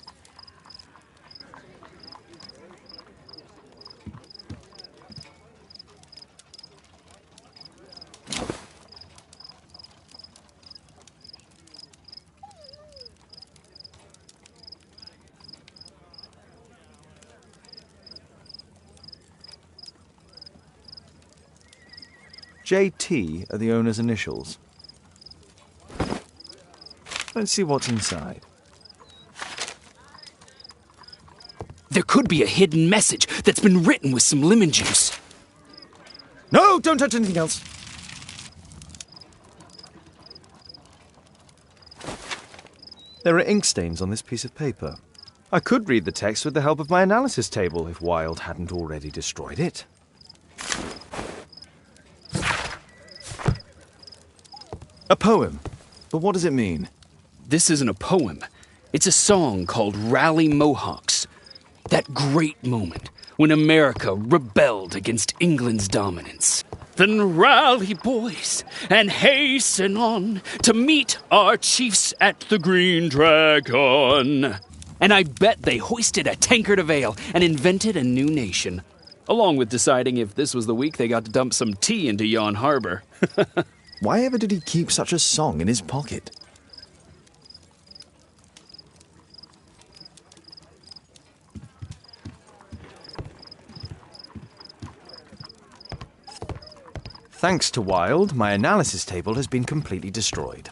JT are the owner's initials. Let's see what's inside. There could be a hidden message that's been written with some lemon juice. No, don't touch anything else. There are ink stains on this piece of paper. I could read the text with the help of my analysis table if Wilde hadn't already destroyed it. A poem. But what does it mean? This isn't a poem. It's a song called Rally Mohawks. That great moment when America rebelled against England's dominance. Then rally, boys, and hasten on to meet our chiefs at the Green Dragon. And I bet they hoisted a tankard of ale and invented a new nation. Along with deciding if this was the week they got to dump some tea into Yon Harbor. Why ever did he keep such a song in his pocket? Thanks to Wilde, my analysis table has been completely destroyed.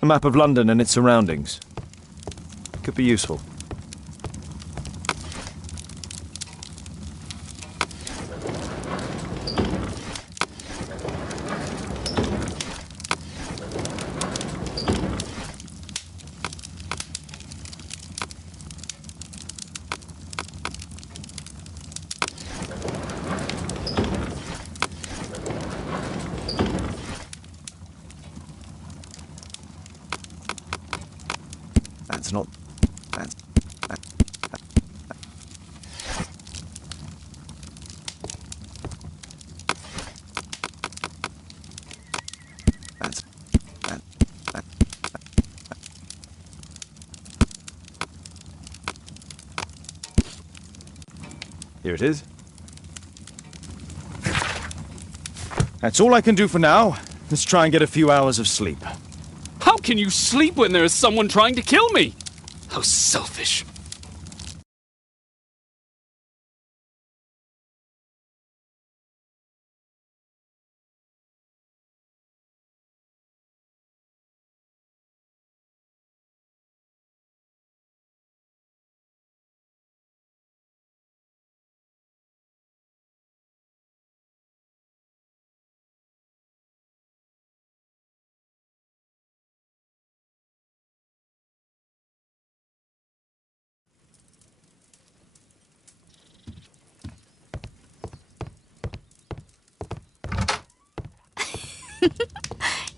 A map of London and its surroundings. Could be useful. That's not... That's... Here it is. That's all I can do for now. Let's try and get a few hours of sleep. How can you sleep when there is someone trying to kill me? How selfish.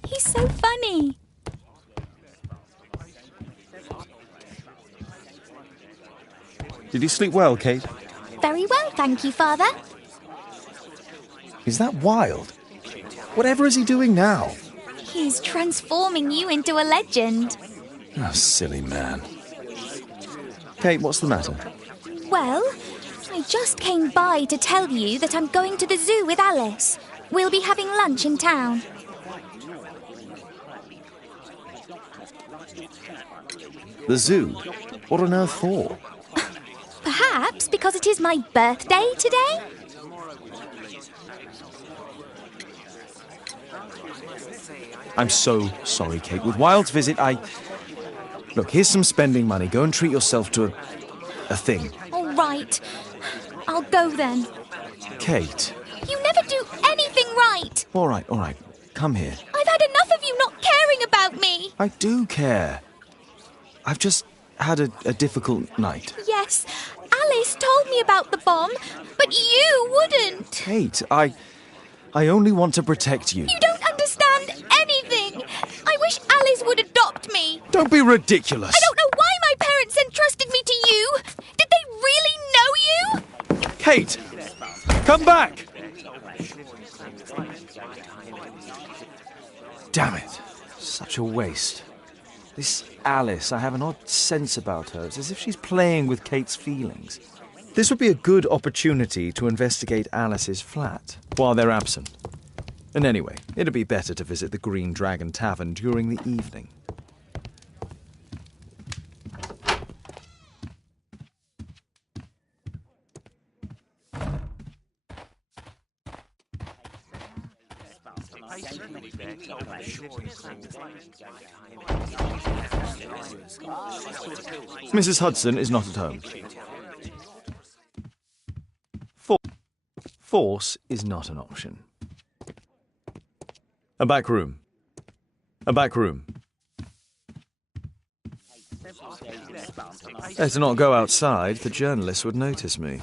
He's so funny. Did you sleep well, Kate? Very well, thank you, Father. Is that Wilde? Whatever is he doing now? He's transforming you into a legend. Oh, silly man. Kate, what's the matter? Well, I just came by to tell you that I'm going to the zoo with Alice. We'll be having lunch in town. The zoo? What on earth for? Perhaps because it is my birthday today? I'm so sorry, Kate. With Wilde's visit, Look, here's some spending money. Go and treat yourself to a thing. All right. I'll go then. Kate. You never do anything right. All right. Come here. I've had enough of you not caring about me. I do care. I've just had a difficult night. Yes, Alice told me about the bomb, but you wouldn't. Kate, I only want to protect you. You don't understand anything. I wish Alice would adopt me. Don't be ridiculous. I don't know why my parents entrusted me to you. Did they really know you? Kate, come back. Damn it. Such a waste. This Alice, I have an odd sense about her. It's as if she's playing with Kate's feelings. This would be a good opportunity to investigate Alice's flat while they're absent. And anyway, it'd be better to visit the Green Dragon Tavern during the evening. Mrs. Hudson is not at home. Force is not an option. A back room. A back room. Better not go outside. The journalists would notice me.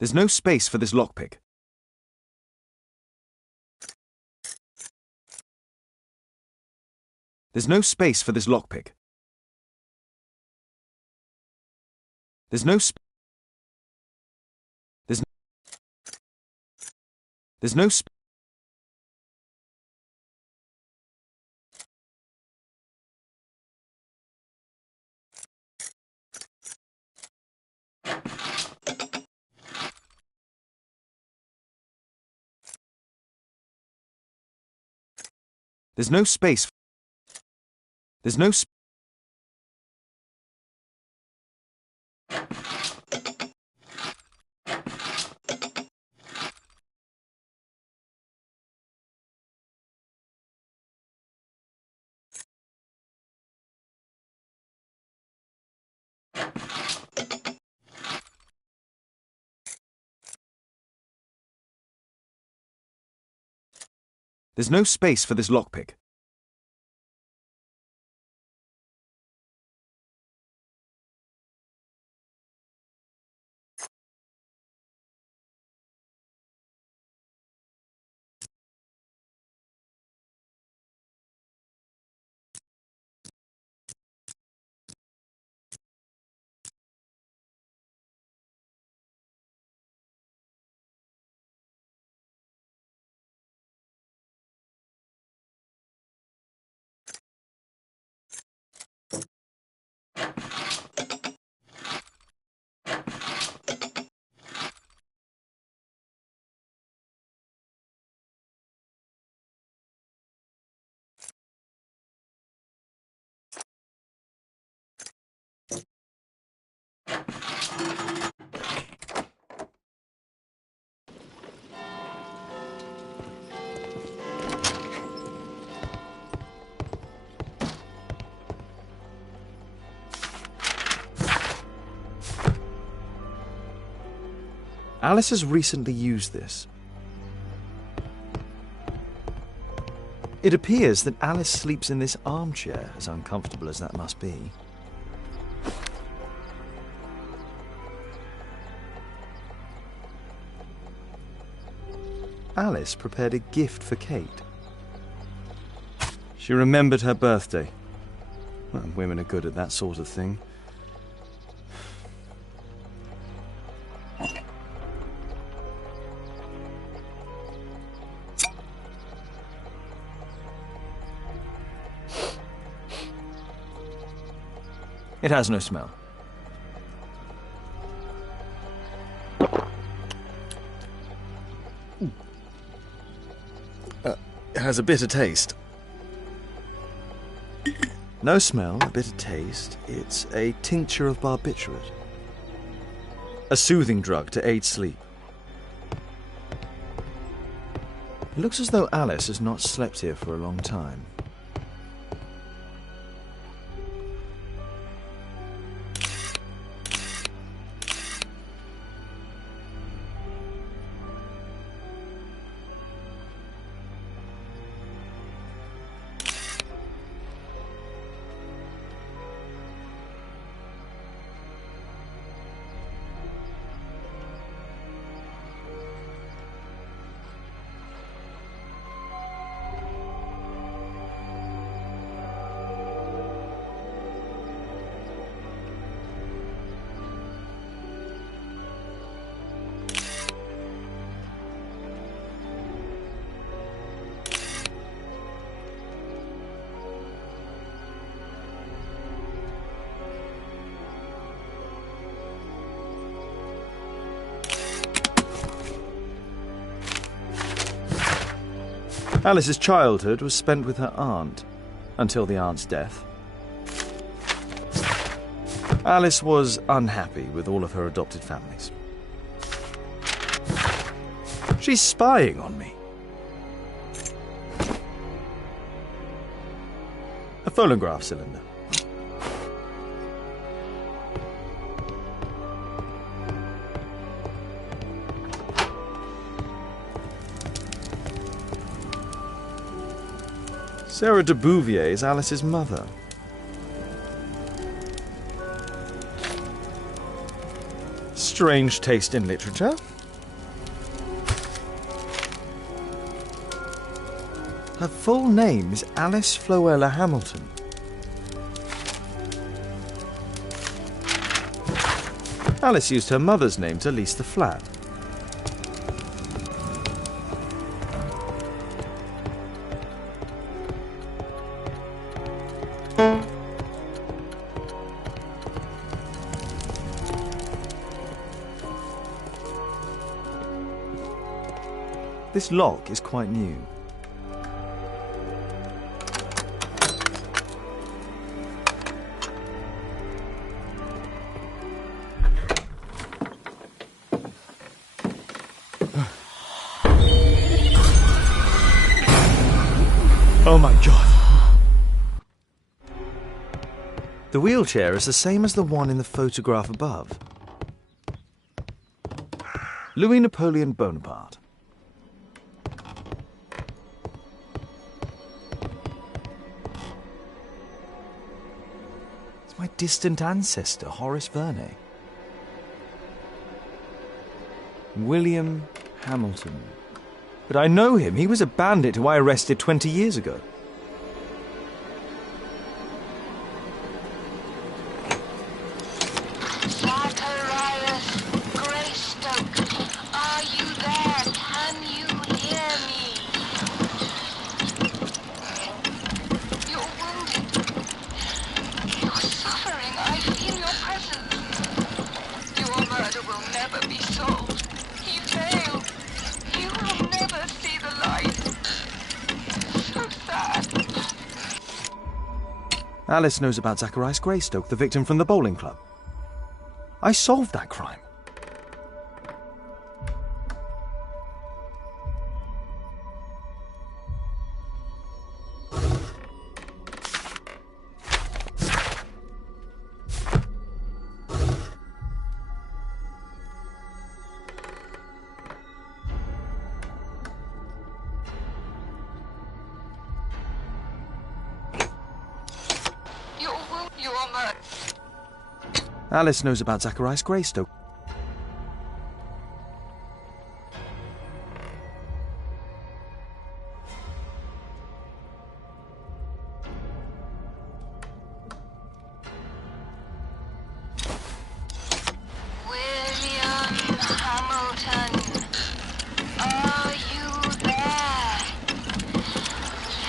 There's no space for this lockpick. There's no space for this lockpick. There's no sp- There's no sp- There's no space. There's no sp- There's no space for this lockpick. Alice has recently used this. It appears that Alice sleeps in this armchair, as uncomfortable as that must be. Alice prepared a gift for Kate. She remembered her birthday. Well, women are good at that sort of thing. It has no smell. It has a bitter taste. No smell, a bitter taste. It's a tincture of barbiturate. A soothing drug to aid sleep. It looks as though Alice has not slept here for a long time. Alice's childhood was spent with her aunt, until the aunt's death. Alice was unhappy with all of her adopted families. She's spying on me. A phonograph cylinder. Sarah de Bouvier is Alice's mother. Strange taste in literature. Her full name is Alice Floella Hamilton. Alice used her mother's name to lease the flat. This lock is quite new. Oh my God! The wheelchair is the same as the one in the photograph above. Louis Napoleon Bonaparte. It's my distant ancestor, Horace Verney. William Hamilton. But I know him. He was a bandit who I arrested 20 years ago. Zacharias Greystoke, are you there? Can you hear me? You're wounded. You're suffering. I feel your presence. Your murder will never be solved. He failed. You will never see the light. So sad. Alice knows about Zacharias Greystoke, the victim from the bowling club. I solved that crime. Alice knows about Zacharias Greystoke. William Hamilton, are you there?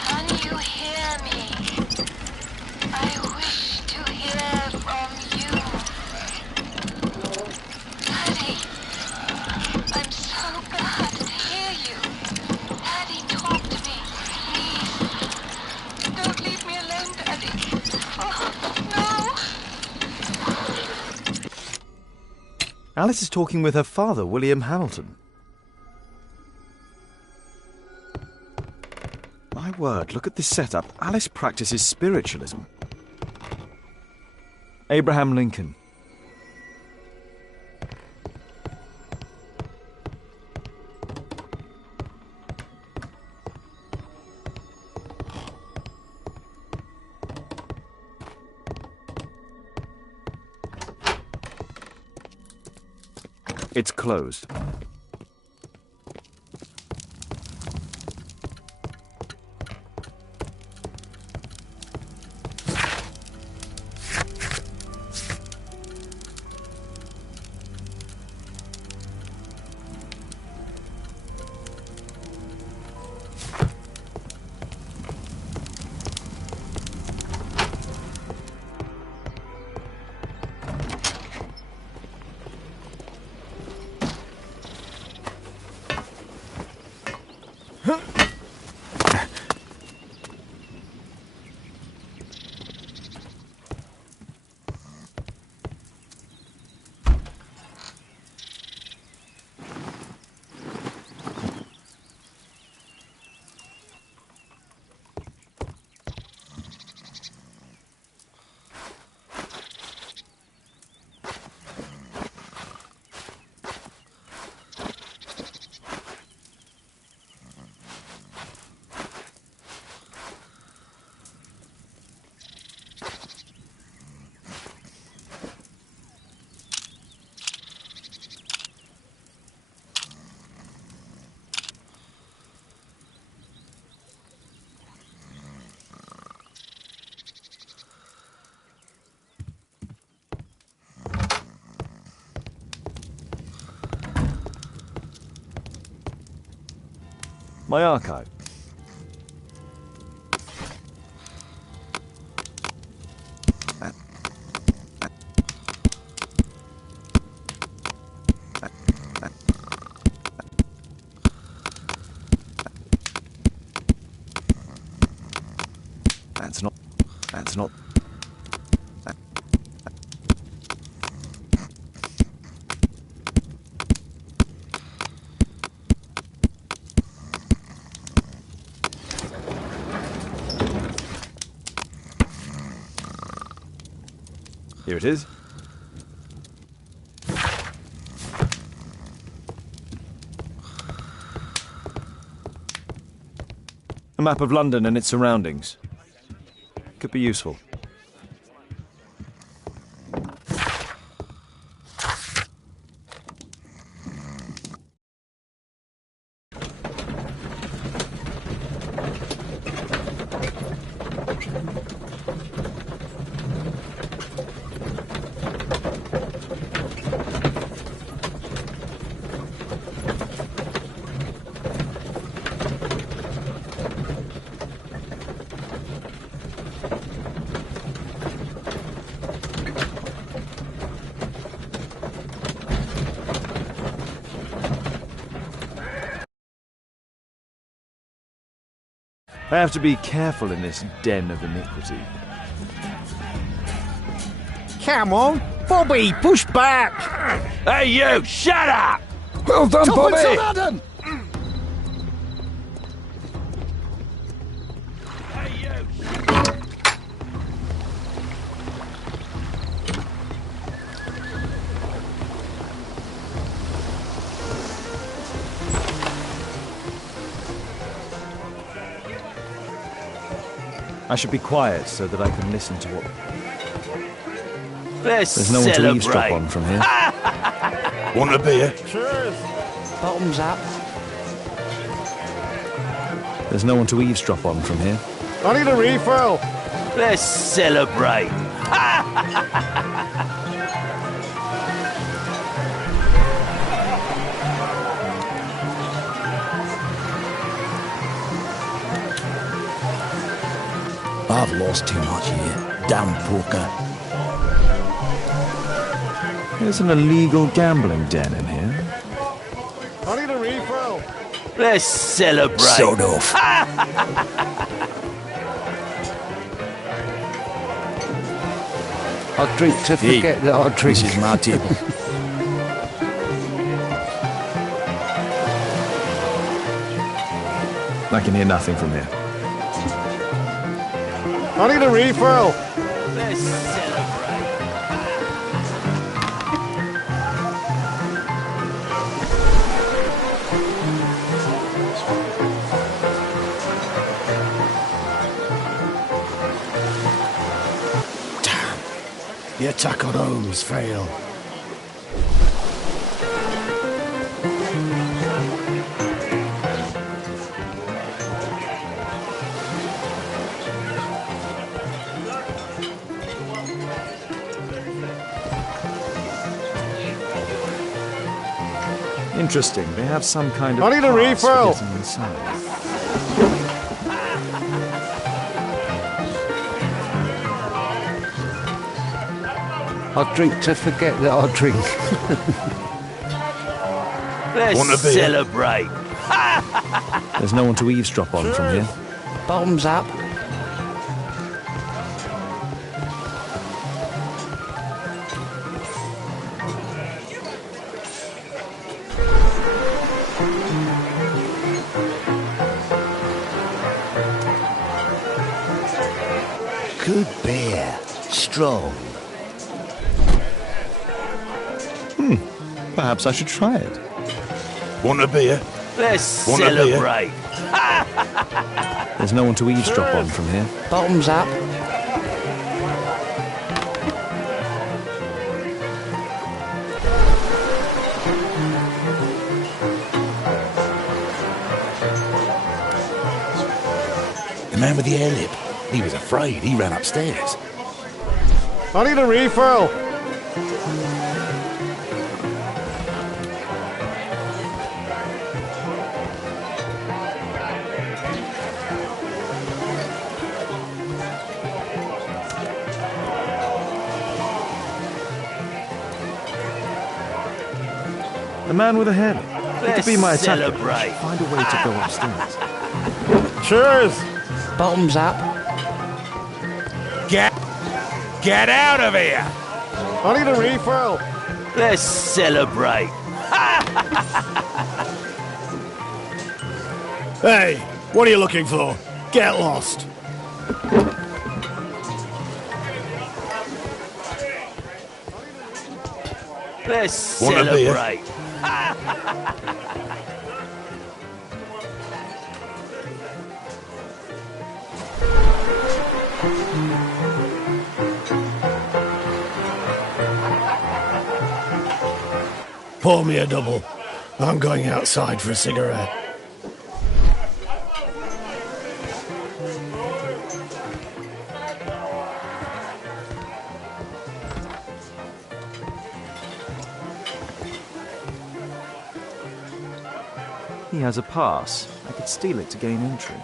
Can you hear me? I wish to hear from you. Daddy, I'm so glad to hear you. Daddy, talk to me, please. Don't leave me alone, Daddy. Oh, no. Alice is talking with her father, William Hamilton. My word, look at this setup. Alice practices spiritualism. Abraham Lincoln. It's closed. My archive. That's not. Here it is. A map of London and its surroundings. Could be useful. I have to be careful in this den of iniquity. Come on, Bobby, push back! Hey, you! Shut up! Well done, Top Bobby! Well done! I should be quiet so that I can listen to what... There's no one to eavesdrop on from here. Want a beer? Cheers. Bottoms up. There's no one to eavesdrop on from here. I need a refill! Let's celebrate. I've lost too much here. Damn poker. There's an illegal gambling den in here. I need a refill! Let's celebrate. Sod off. I drink to forget that I drink. This is my table. I can hear nothing from here. I need a refill! Let's celebrate. The attack on Holmes failed. Interesting. They have some kind of... I need a pass for refill! getting inside. I drink to forget that I drink. Let's Want a beer? celebrate. There's no one to eavesdrop on from here. Bottoms up. Good beer. Strong. Perhaps I should try it. Want a beer? Let's Want a beer? celebrate. There's no one to eavesdrop on from here. Bottoms up. The man with the air lip. He was afraid. He ran upstairs. I need a refill! The man with a head. He could be my attacker. Celebrate. I should find a way to go upstairs. Cheers! Bottoms up. Get out of here! I need a refill. Let's celebrate. Hey, what are you looking for? Get lost. Let's Want a beer? celebrate. Pour me a double. I'm going outside for a cigarette. He has a pass. I could steal it to gain entry.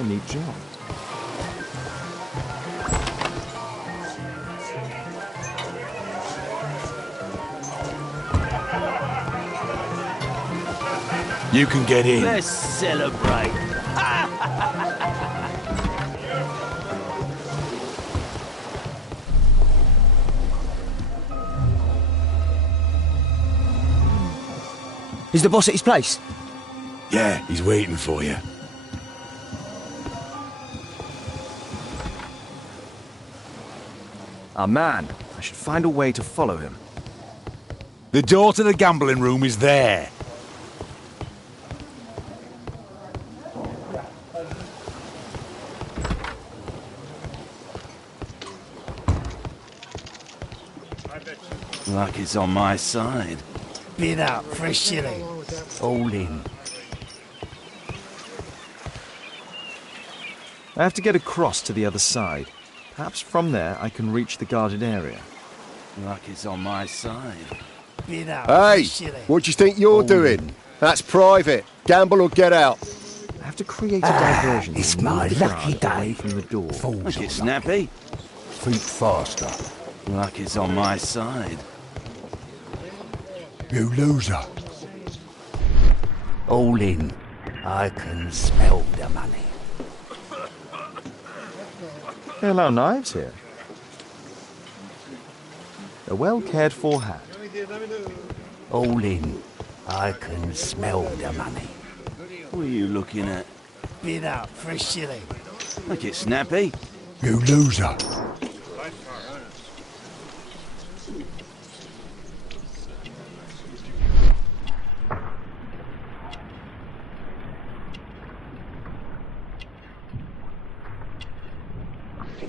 A neat job. You can get in. Let's celebrate. Is the boss at his place? Yeah, he's waiting for you. Our man. I should find a way to follow him. The door to the gambling room is there. Luck is on my side. Bid up for a shilling. All in. I have to get across to the other side. Perhaps from there I can reach the guarded area. Luck is on my side. Bid up Hey, what do you think you're doing? That's private. Gamble or get out. I have to create a diversion. it's to move my the lucky guard away day. from the door. Make it snappy. Think faster. Luck is on my side. You loser. All in. I can smell the money. They allow knives here. A well cared for hat. All in. I can smell the money. What are you looking at? Bid up for a shilling. Make it snappy. You loser.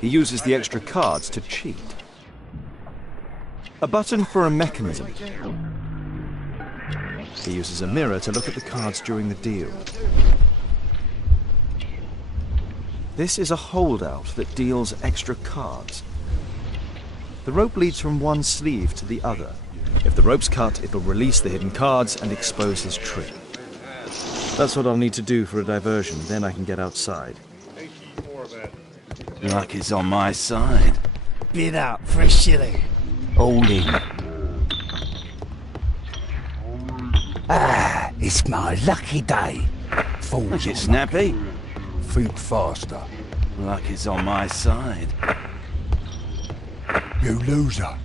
He uses the extra cards to cheat. A button for a mechanism. He uses a mirror to look at the cards during the deal. This is a holdout that deals extra cards. The rope leads from one sleeve to the other. If the rope's cut, it'll release the hidden cards and expose his trick. That's what I'll need to do for a diversion, then I can get outside. Luck is on my side. Bid up for a shilling. All in. It's my lucky day. Make it snappy. Think faster. Luck is on my side. You loser.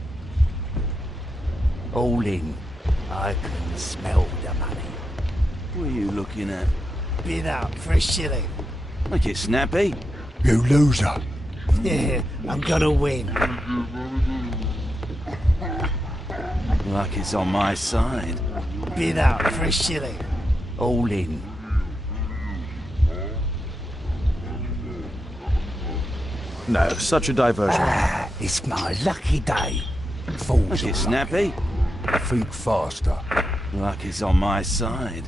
All in. I can smell the money. What are you looking at? Bid up for a shilling. Make it snappy. You loser. Yeah, I'm gonna win. Luck is on my side. Bid out for a shilling. All in. No, such a diversion. It's my lucky day. Fools Make are it snappy. Think faster. Luck is on my side.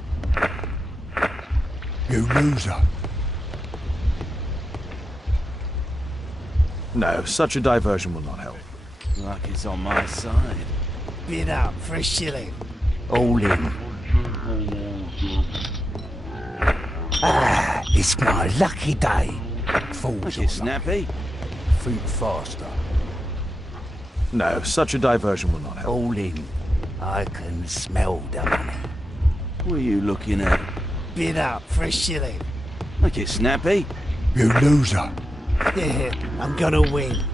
You loser. No, such a diversion will not help. Luck is on my side. Bid out for a shilling. All in. It's my lucky day. Fools Make are it snappy. Think faster. No, such a diversion will not help. All in. I can smell the money. What are you looking at? Bid out for a shilling. Make it snappy. You loser. Yeah, I'm gonna win.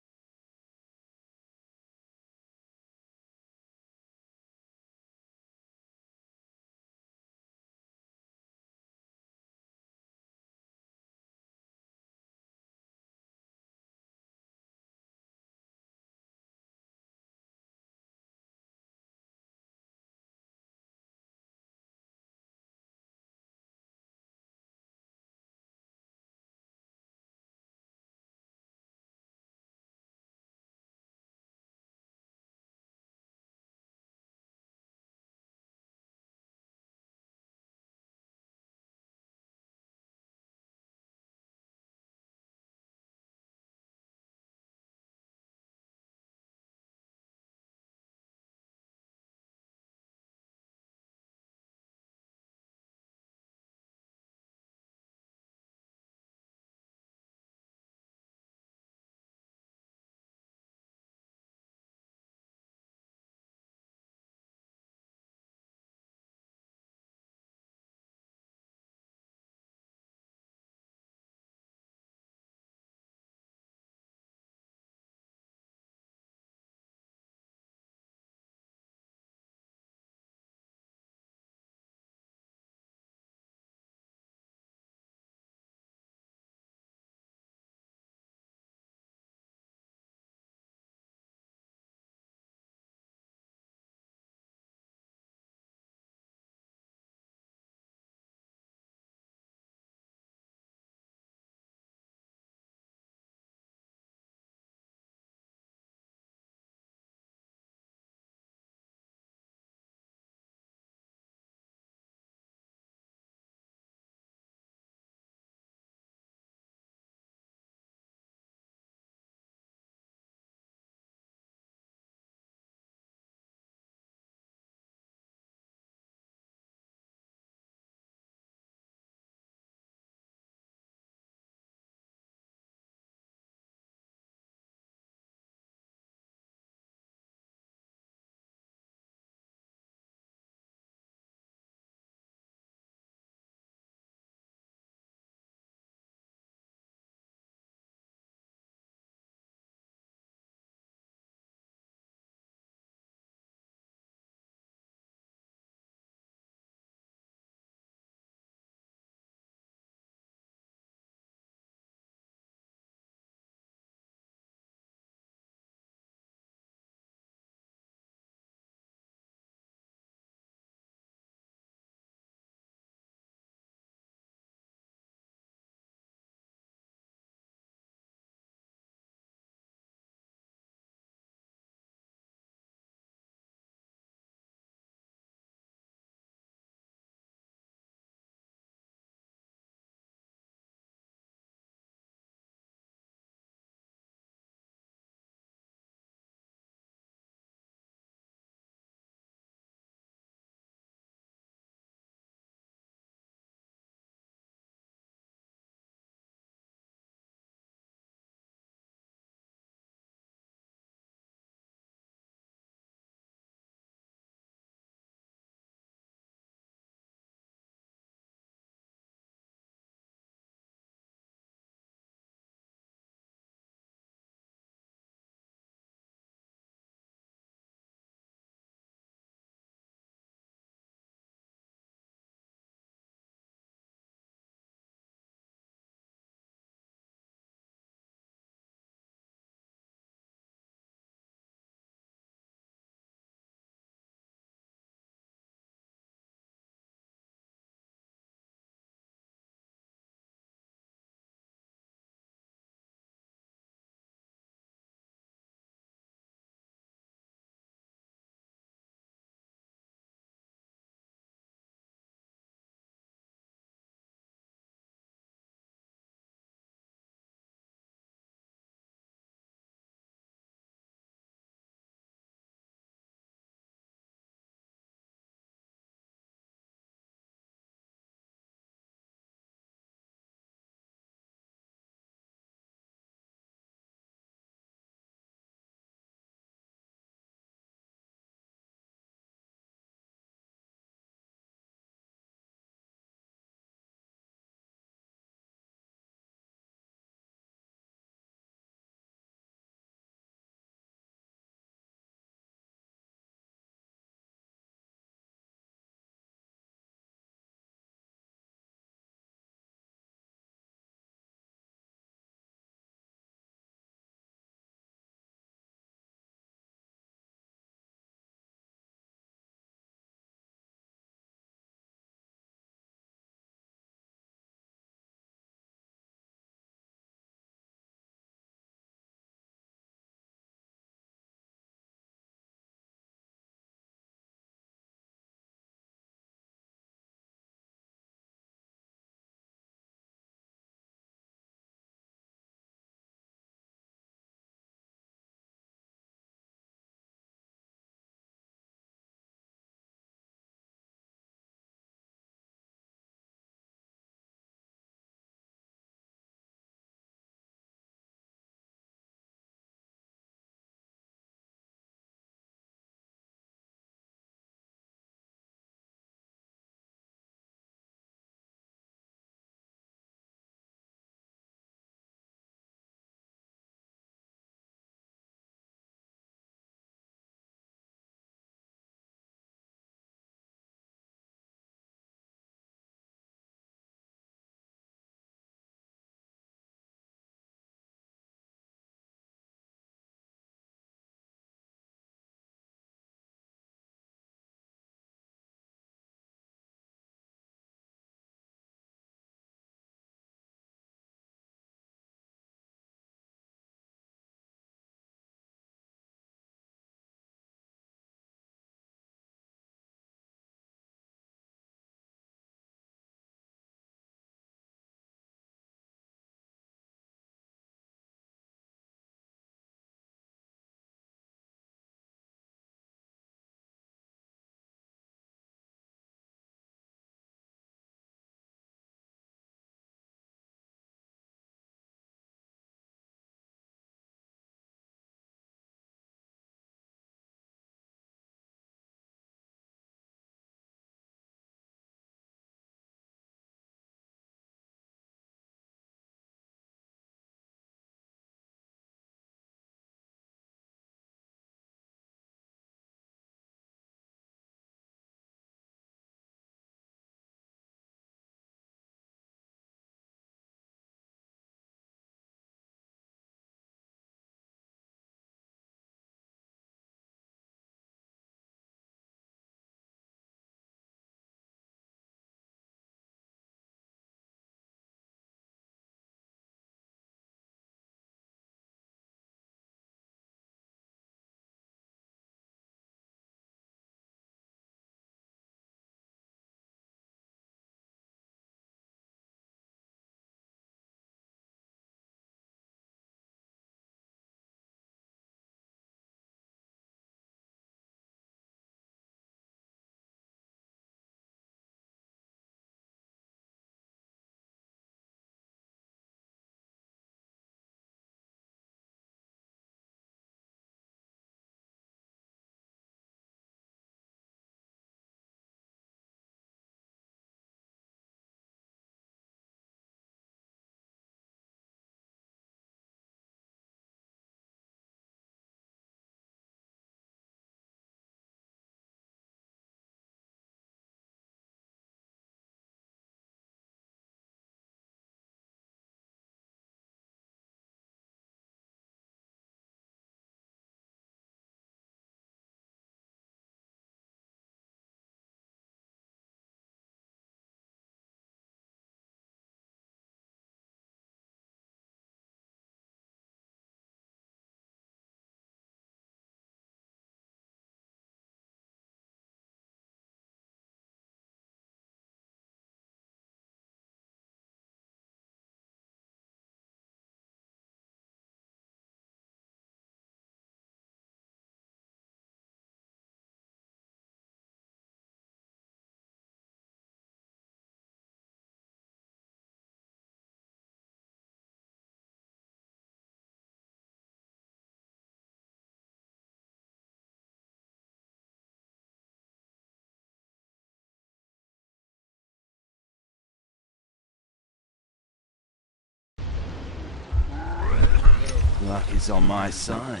Luck is on my side.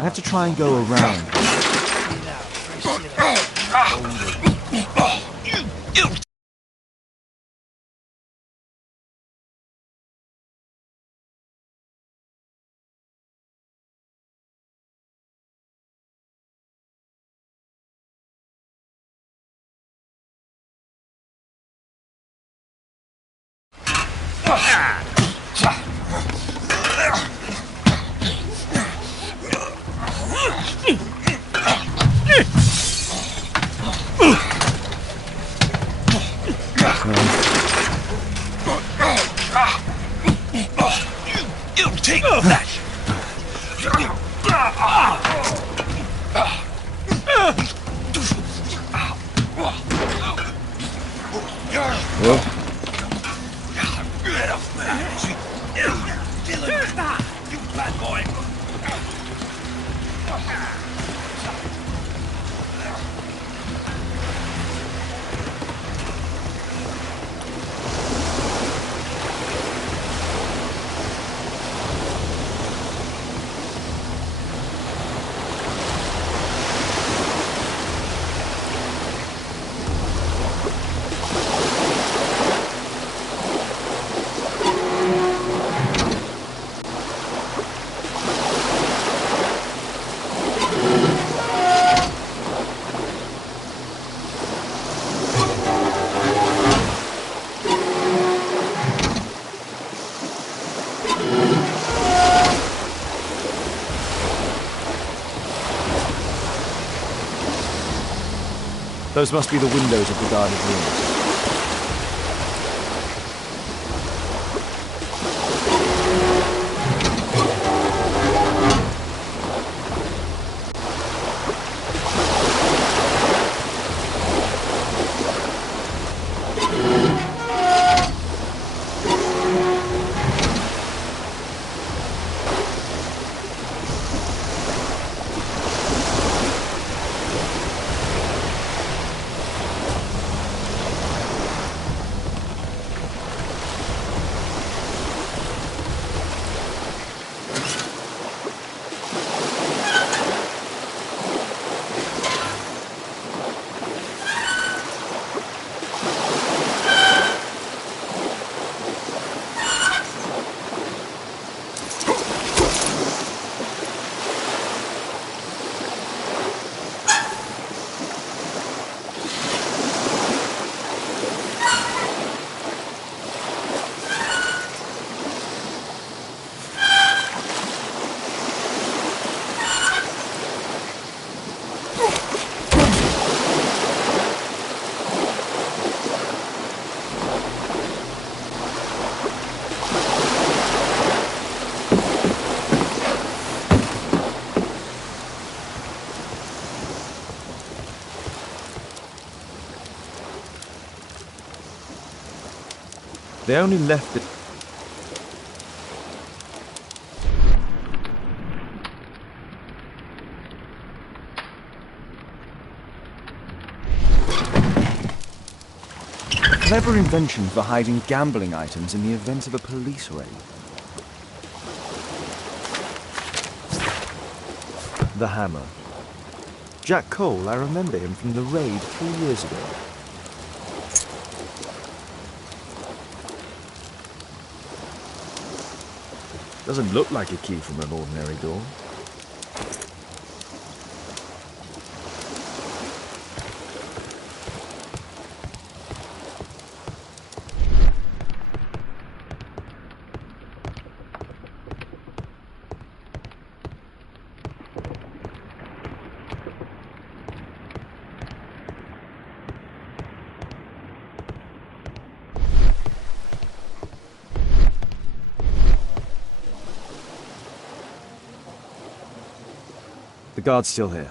I have to try and go around. You take that! You bad boy! Those must be the windows of the guarded rooms. They only left it. Clever invention for hiding gambling items in the event of a police raid. The hammer. Jack Cole, I remember him from the raid 3 years ago. Doesn't look like a key from an ordinary door. The guard's still here.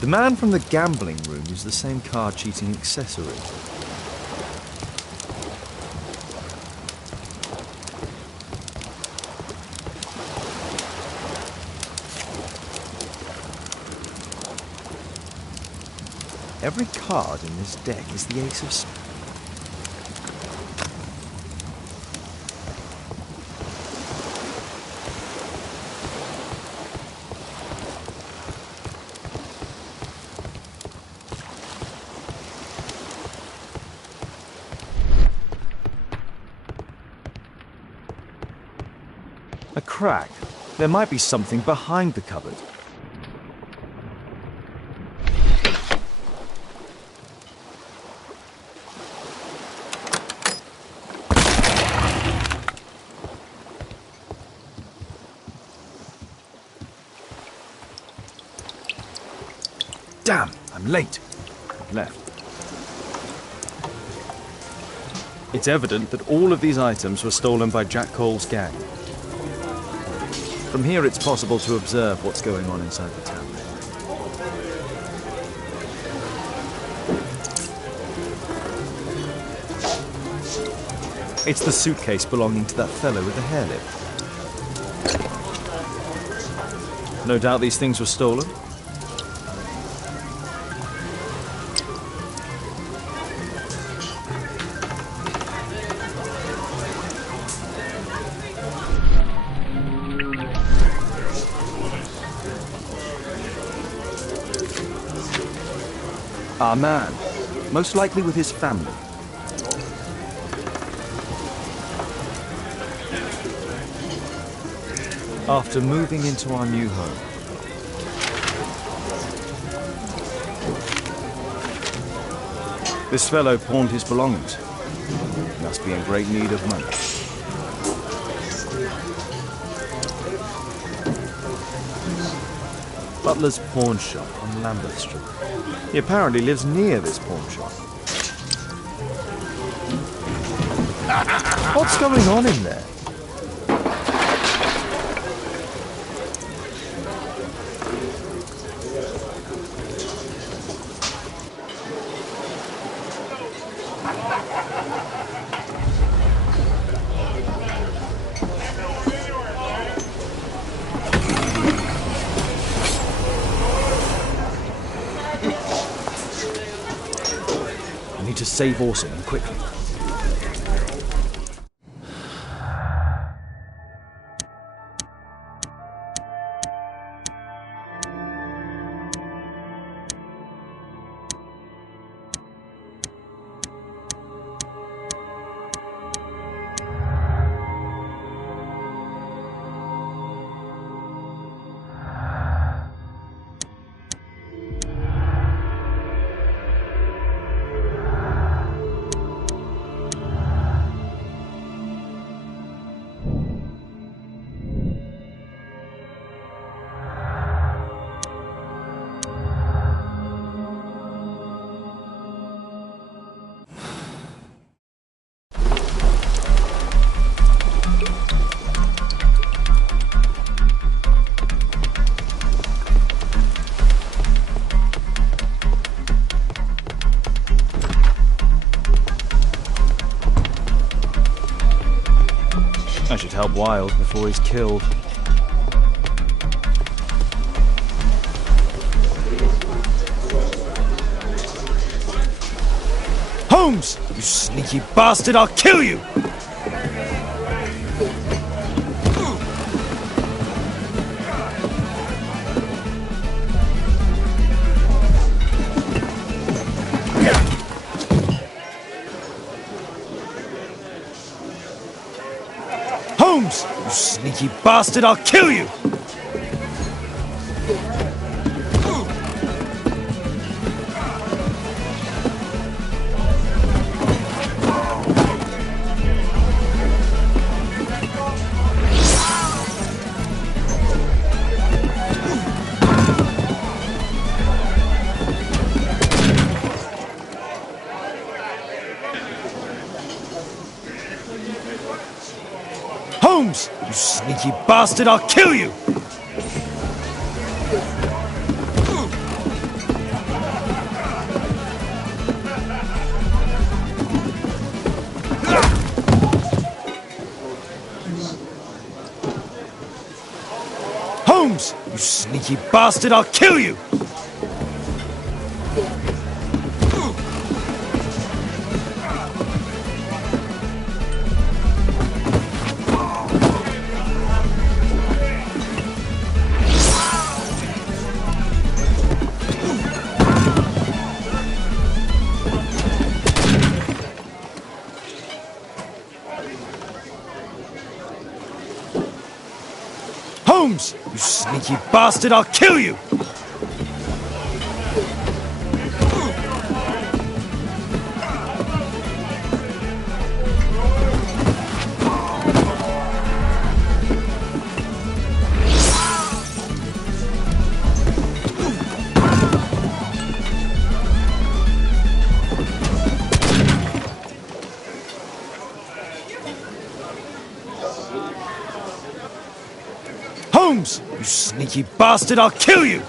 The man from the gambling room used the same card-cheating accessory. Every card in this deck is the ace of spades. A crack. There might be something behind the cupboard. Damn, I'm late. I've left. It's evident that all of these items were stolen by Jack Cole's gang. From here, it's possible to observe what's going on inside the town. It's the suitcase belonging to that fellow with the hairlip. No doubt these things were stolen. Our man, most likely with his family. After moving into our new home. This fellow pawned his belongings. He must be in great need of money. Butler's pawn shop on Lambeth Street. He apparently lives near this pawn shop. What's going on in there? To save Orson and quickly. I should help Wilde before he's killed. Holmes! You sneaky bastard, I'll kill you! Holmes! You sneaky bastard, I'll kill you! Holmes! You sneaky bastard, I'll kill you! Holmes! You sneaky bastard, I'll kill you! Holmes! You sneaky bastard, I'll kill you! Holmes! You sneaky bastard, I'll kill you!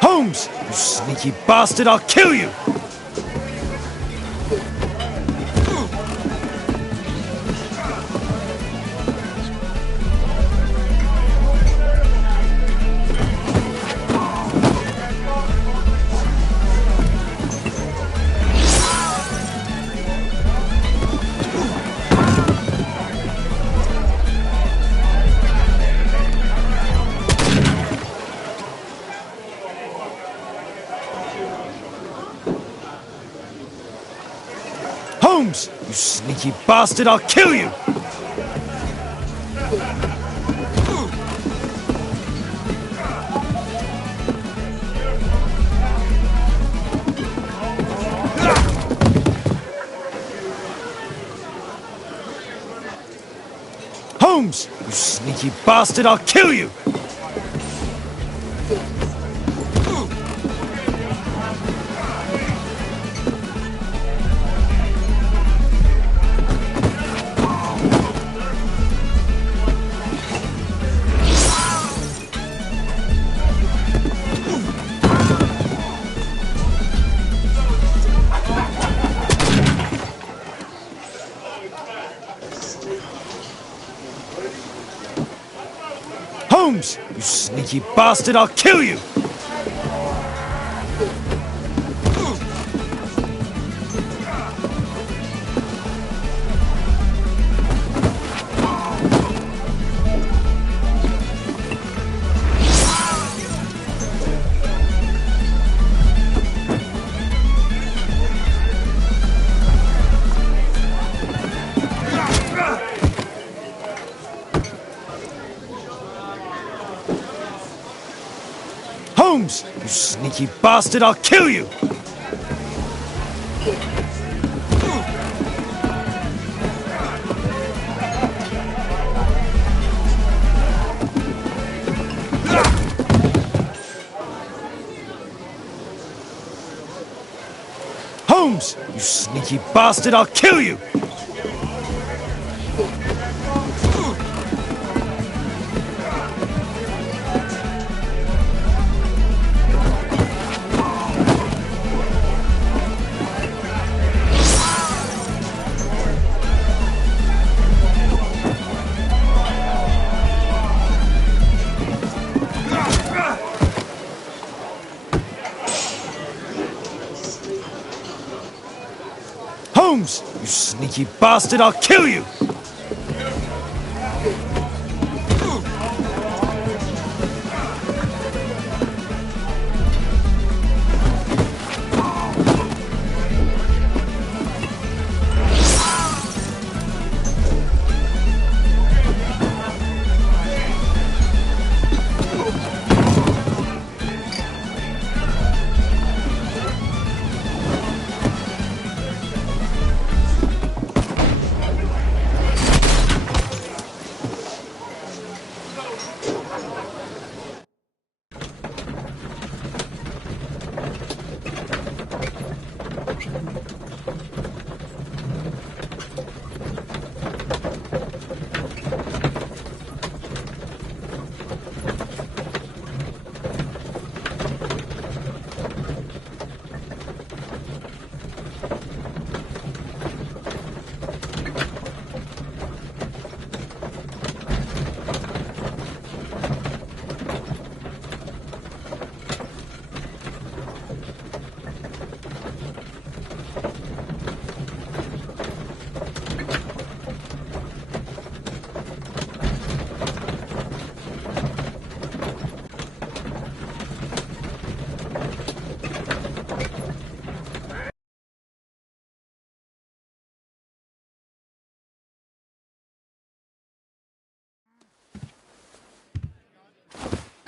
Holmes! You sneaky bastard, I'll kill you! Holmes! You sneaky bastard, I'll kill you! Holmes! You sneaky bastard, I'll kill you! Holmes! You sneaky bastard, I'll kill you! Holmes! You sneaky bastard, I'll kill you! Holmes! You sneaky bastard, I'll kill you! Holmes! You sneaky bastard, I'll kill you!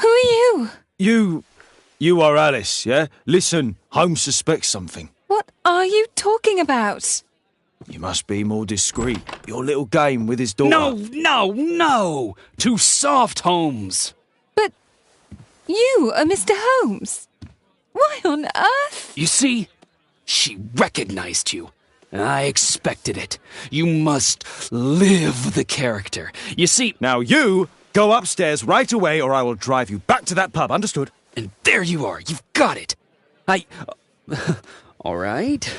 Who are you? You are Alice, yeah? Listen, Holmes suspects something. What are you talking about? You must be more discreet. Your little game with his daughter. No! Too soft, Holmes. But you are Mr. Holmes. Why on earth? You see, she recognized you. I expected it. You must live the character. You see... Now you go upstairs right away or I will drive you back to that pub, understood? And there you are. You've got it. All right.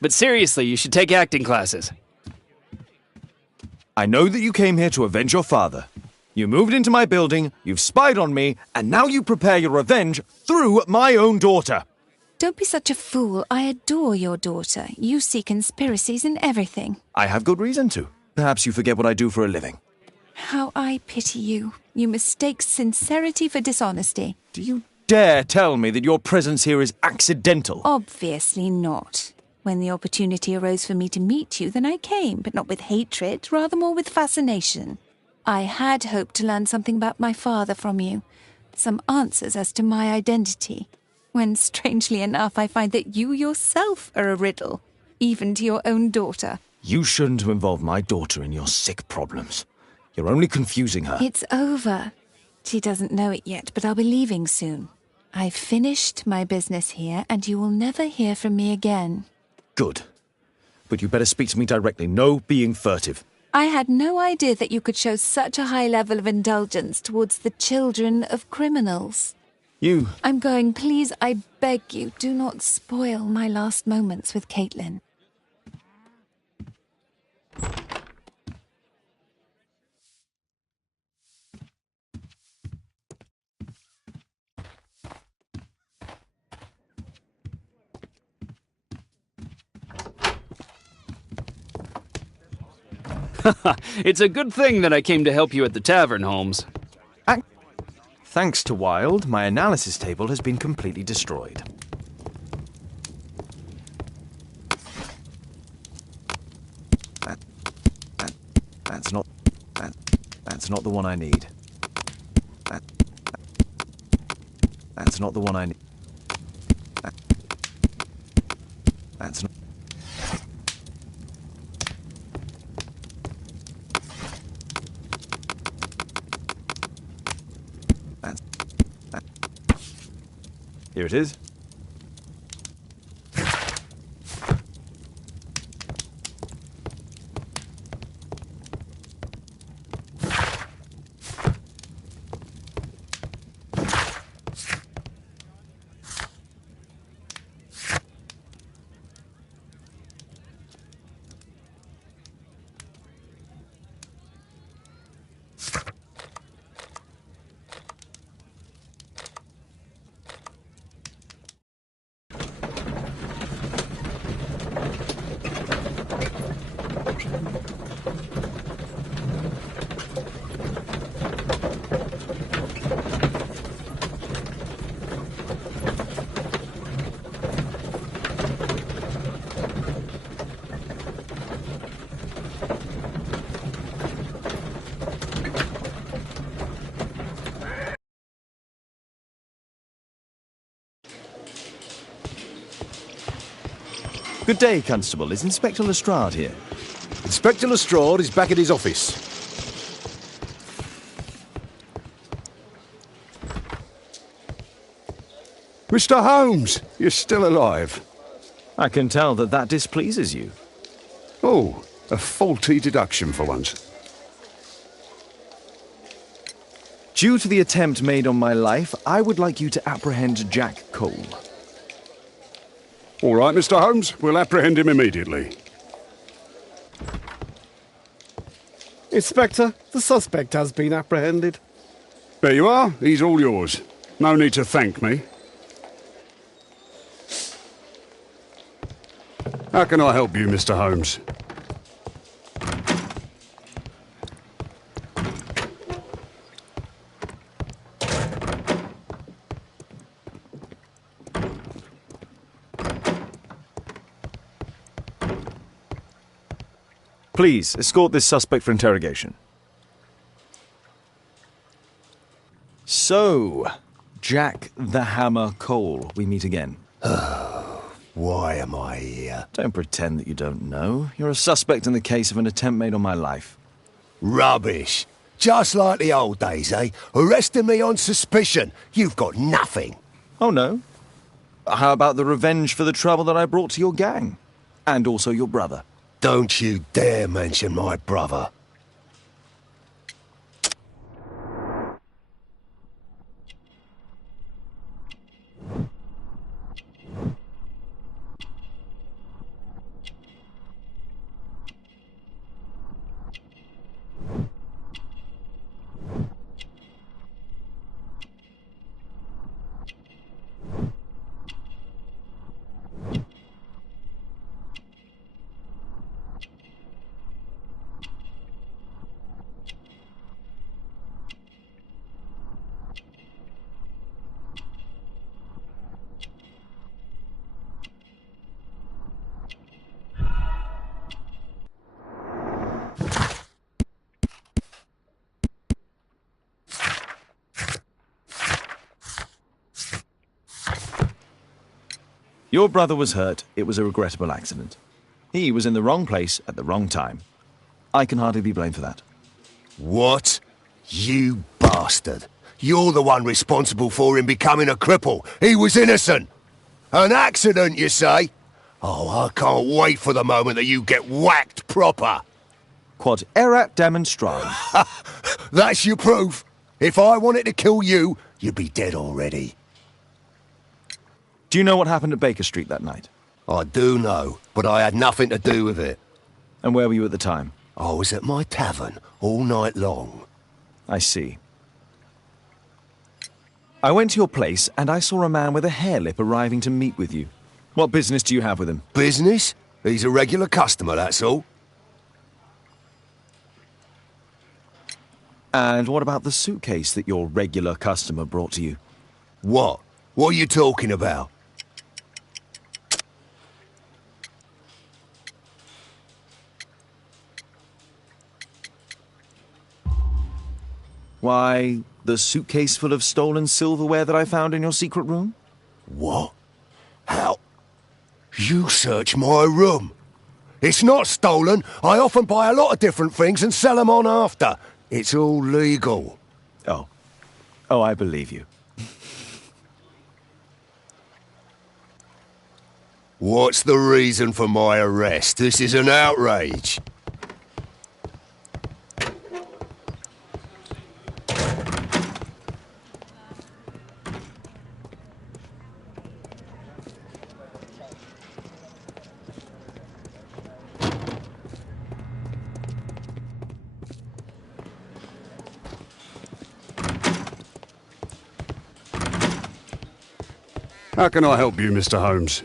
But seriously, you should take acting classes. I know that you came here to avenge your father. You moved into my building, you've spied on me, and now you prepare your revenge through my own daughter. Don't be such a fool. I adore your daughter. You see conspiracies in everything. I have good reason to. Perhaps you forget what I do for a living. How I pity you. You mistake sincerity for dishonesty. Do you dare tell me that your presence here is accidental? Obviously not. When the opportunity arose for me to meet you, then I came, but not with hatred, rather more with fascination. I had hoped to learn something about my father from you, some answers as to my identity, when, strangely enough, I find that you yourself are a riddle, even to your own daughter. You shouldn't have involved my daughter in your sick problems. You're only confusing her. It's over. She doesn't know it yet, but I'll be leaving soon. I've finished my business here, and you will never hear from me again. Good. But you better speak to me directly. No being furtive. I had no idea that you could show such a high level of indulgence towards the children of criminals. You... I'm going. Please, I beg you, do not spoil my last moments with Caitlin. It's a good thing that I came to help you at the tavern, Holmes. Thanks to Wilde, my analysis table has been completely destroyed. That's not the one I need. That's not the one I need. That's not... Here it is. Good day, Constable. Is Inspector Lestrade here? Inspector Lestrade is back at his office. Mr. Holmes, you're still alive. I can tell that displeases you. Oh, a faulty deduction for once. Due to the attempt made on my life, I would like you to apprehend Jack Cole. All right, Mr. Holmes, we'll apprehend him immediately. Inspector, the suspect has been apprehended. There you are. He's all yours. No need to thank me. How can I help you, Mr. Holmes? Please, escort this suspect for interrogation. So, Jack the Hammer Cole, we meet again. Why am I here? Don't pretend that you don't know. You're a suspect in the case of an attempt made on my life. Rubbish. Just like the old days, eh? Arresting me on suspicion. You've got nothing. Oh, no? How about the revenge for the trouble that I brought to your gang? And also your brother. Don't you dare mention my brother. Your brother was hurt. It was a regrettable accident. He was in the wrong place at the wrong time. I can hardly be blamed for that. What? You bastard. You're the one responsible for him becoming a cripple. He was innocent. An accident, you say? Oh, I can't wait for the moment that you get whacked proper. Quod erat demonstrandum. That's your proof. If I wanted to kill you, you'd be dead already. Do you know what happened at Baker Street that night? I do know, but I had nothing to do with it. And where were you at the time? I was at my tavern all night long. I see. I went to your place and I saw a man with a hair lip arriving to meet with you. What business do you have with him? Business? He's a regular customer, that's all. And what about the suitcase that your regular customer brought to you? What? What are you talking about? Why, the suitcase full of stolen silverware that I found in your secret room? What? How? You search my room. It's not stolen. I often buy a lot of different things and sell them on after. It's all legal. Oh. Oh, I believe you. What's the reason for my arrest? This is an outrage. How can I help you, Mr. Holmes?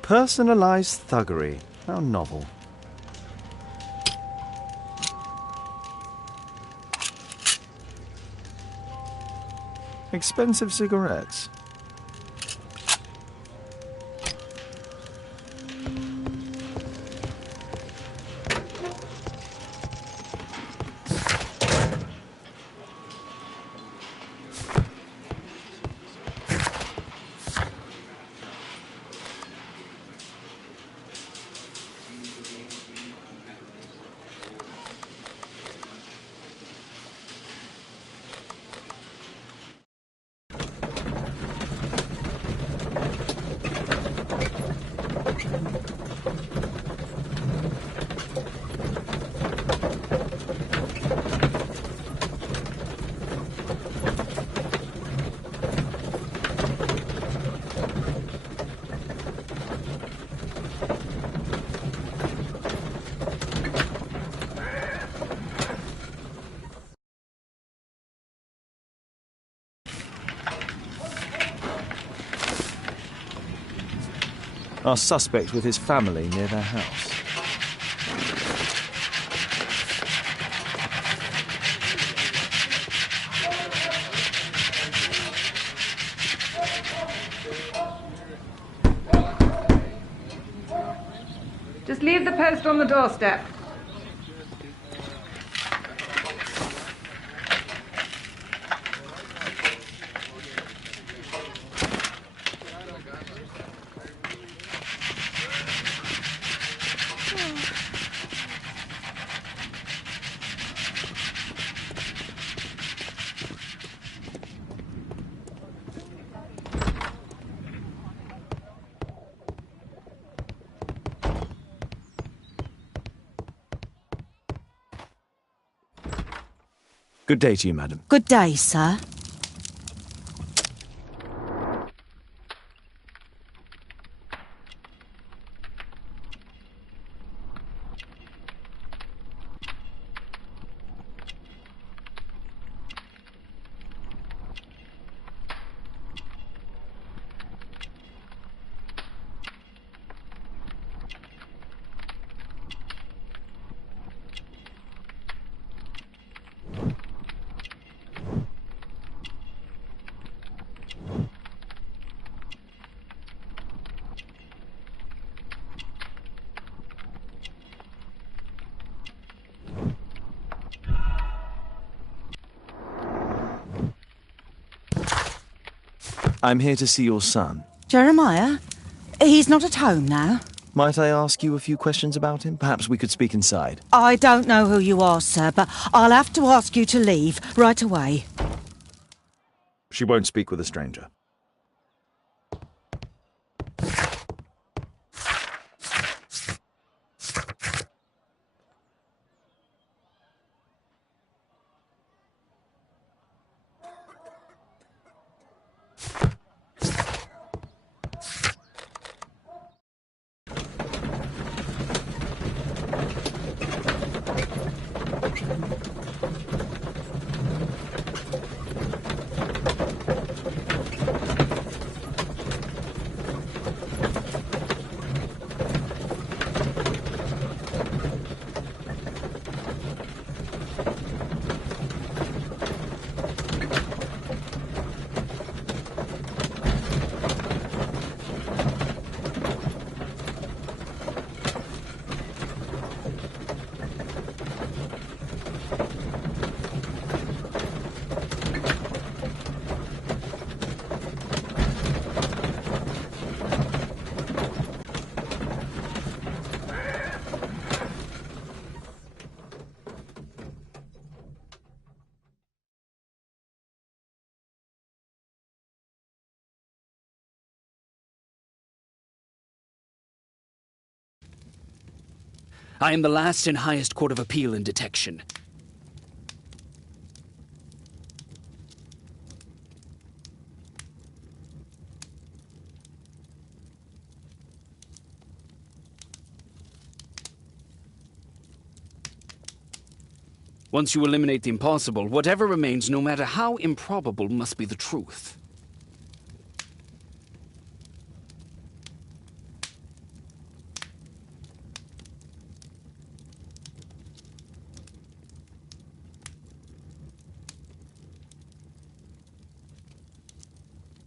Personalized thuggery. How novel. Expensive cigarettes. Our suspect with his family near their house. Just leave the post on the doorstep. Good day to you, madam. Good day, sir. I'm here to see your son. Jeremiah? He's not at home now. Might I ask you a few questions about him? Perhaps we could speak inside. I don't know who you are, sir, but I'll have to ask you to leave right away. She won't speak with a stranger. I am the last and highest court of appeal in detection. Once you eliminate the impossible, whatever remains, no matter how improbable, must be the truth.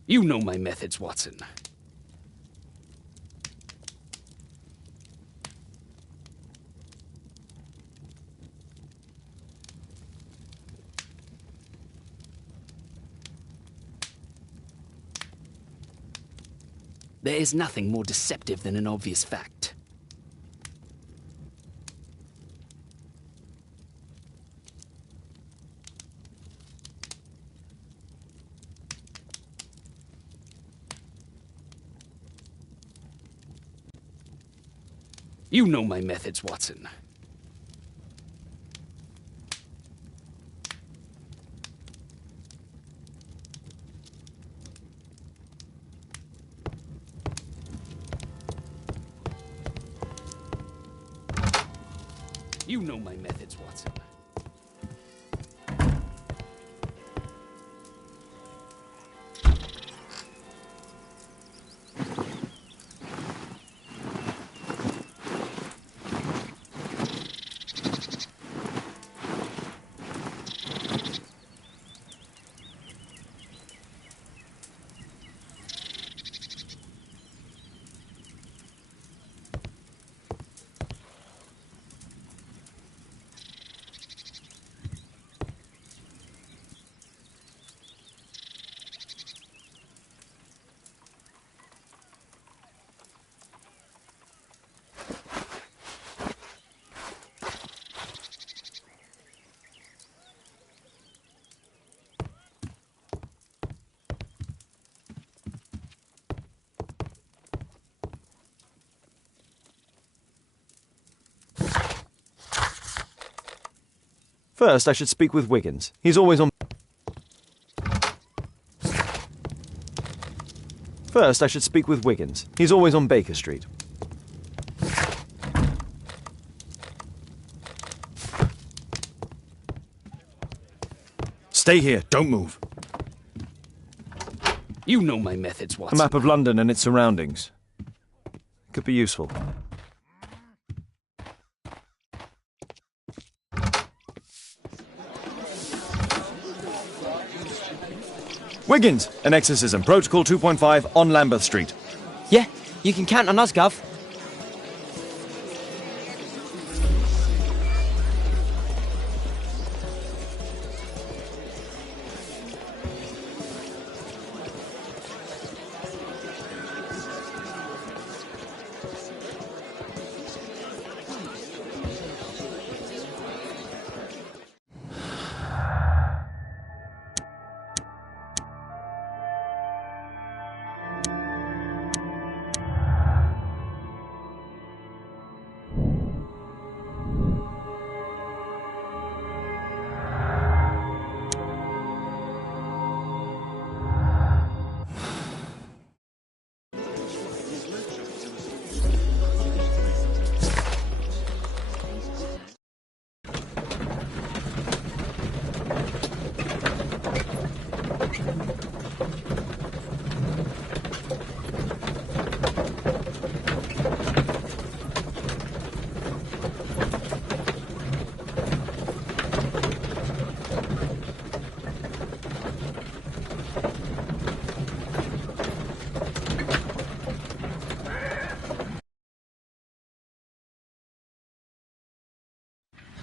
You know my methods, Watson. There is nothing more deceptive than an obvious fact. You know my methods, Watson. You know my methods, Watson. First, I should speak with Wiggins. He's always on... First, I should speak with Wiggins. He's always on Baker Street. Stay here. Don't move. You know my methods, A Watson. map of London and its surroundings. Could be useful. Wiggins, an exorcism. Protocol 2.5 on Lambeth Street. Yeah, you can count on us, Gov.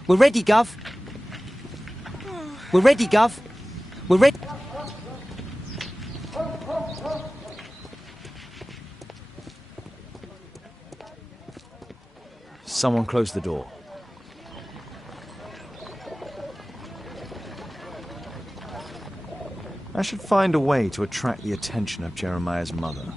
We're ready, Gov. We're ready, Gov. We're ready. Someone close the door. I should find a way to attract the attention of Jeremiah's mother.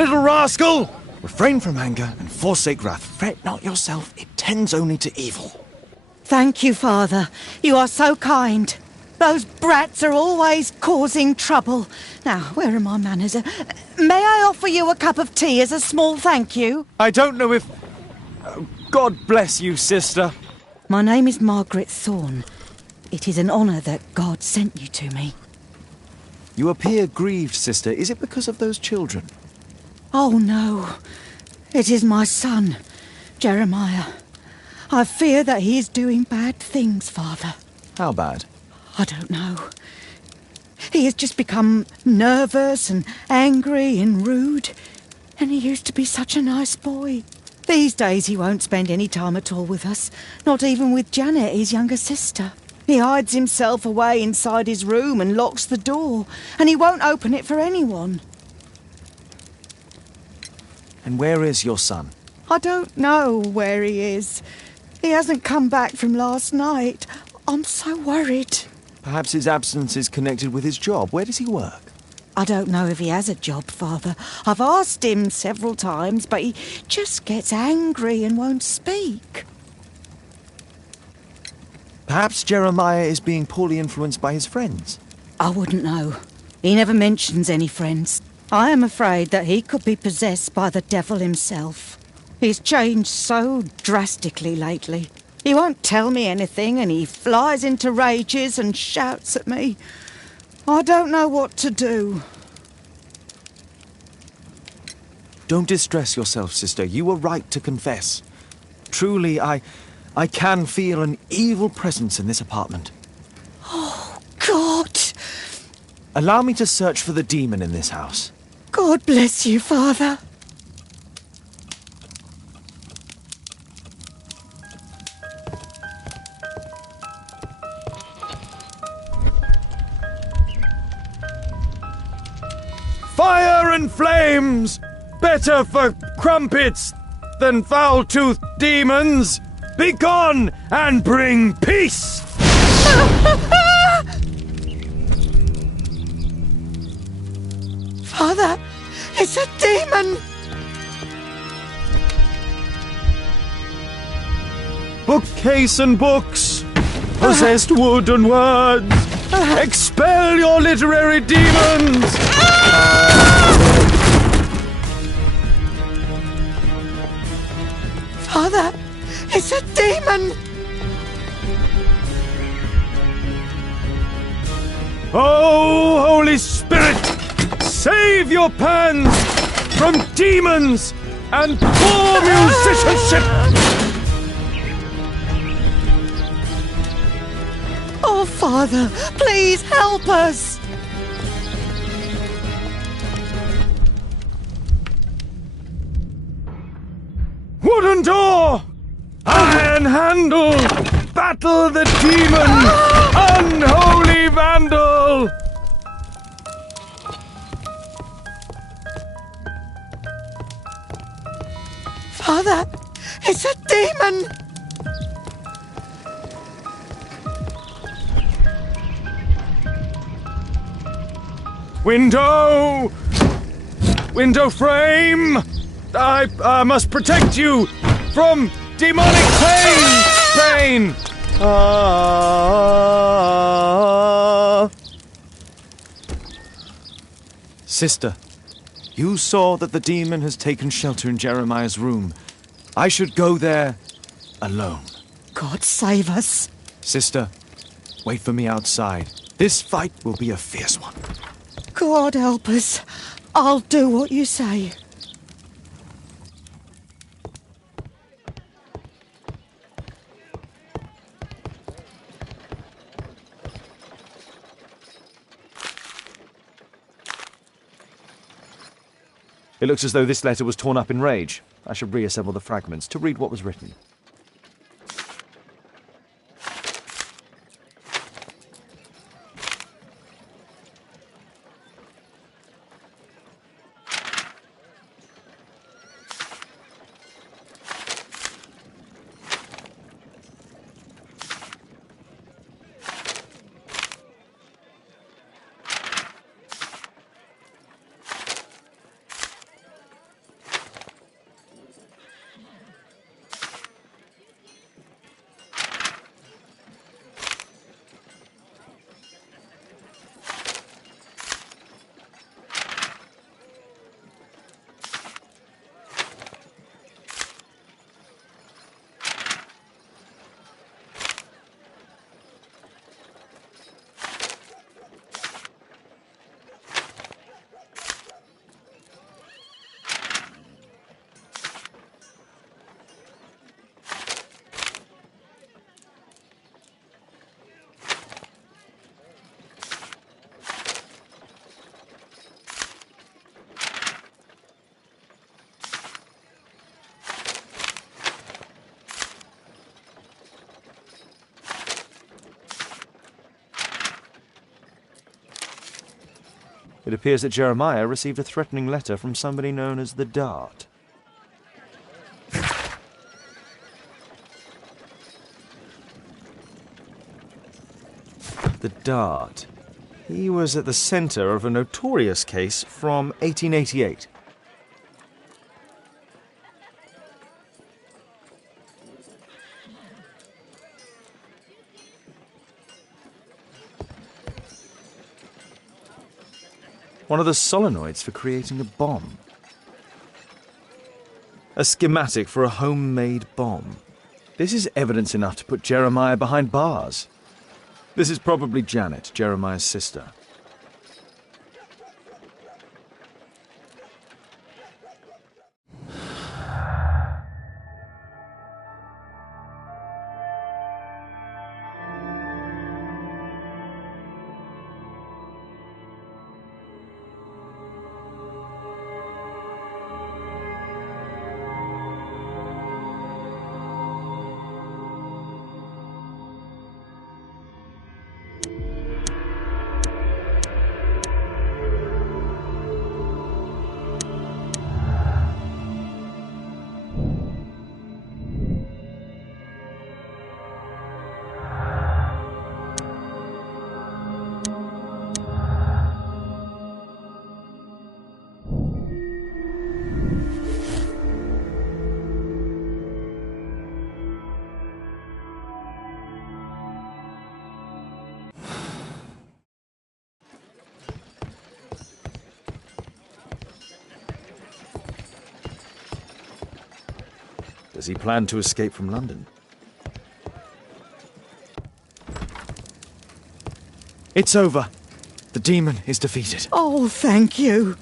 Little rascal! Refrain from anger and forsake wrath. Fret not yourself, it tends only to evil. Thank you, Father. You are so kind. Those brats are always causing trouble. Now, where are my manners? May I offer you a cup of tea as a small thank you? I don't know if... God bless you, sister. My name is Margaret Thorne. It is an honour that God sent you to me. You appear grieved, sister. Is it because of those children? Oh, no. It is my son, Jeremiah. I fear that he is doing bad things, Father. How bad? I don't know. He has just become nervous and angry and rude. And he used to be such a nice boy. These days he won't spend any time at all with us. Not even with Janet, his younger sister. He hides himself away inside his room and locks the door. And he won't open it for anyone. And where is your son? I don't know where he is. He hasn't come back from last night. I'm so worried. Perhaps his absence is connected with his job. Where does he work? I don't know if he has a job, Father. I've asked him several times, but he just gets angry and won't speak. Perhaps Jeremiah is being poorly influenced by his friends. I wouldn't know. He never mentions any friends. I am afraid that he could be possessed by the devil himself. He's changed so drastically lately. He won't tell me anything and he flies into rages and shouts at me. I don't know what to do. Don't distress yourself, sister. You were right to confess. Truly, I can feel an evil presence in this apartment. Oh, God! Allow me to search for the demon in this house. God bless you, Father. Fire and flames! Better for crumpets than foul-toothed demons! Begone and bring peace! Father, it's a demon! Bookcase and books, possessed wood and words, expel your literary demons! Father, it's a demon! Oh, Holy Spirit, save your pans from demons and poor musicianship! Oh, Father, please help us! Wooden door! Iron handle! Battle the demon! Unholy vandal! Father, it's a demon! Window! Window frame! I must protect you from demonic pain! Sister, you saw that the demon has taken shelter in Jeremiah's room. I should go there alone. God save us. Sister, wait for me outside. This fight will be a fierce one. God help us. I'll do what you say. It looks as though this letter was torn up in rage. I should reassemble the fragments to read what was written. It appears that Jeremiah received a threatening letter from somebody known as the Dart. The Dart. He was at the center of a notorious case from 1888. One of the solenoids for creating a bomb. A schematic for a homemade bomb. This is evidence enough to put Jeremiah behind bars. This is probably Janet, Jeremiah's sister. Does he plan to escape from London? It's over. The demon is defeated. Oh, thank you.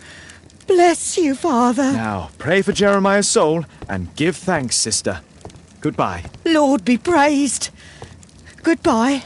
Bless you, Father. Now, pray for Jeremiah's soul and give thanks, sister. Goodbye. Lord be praised. Goodbye.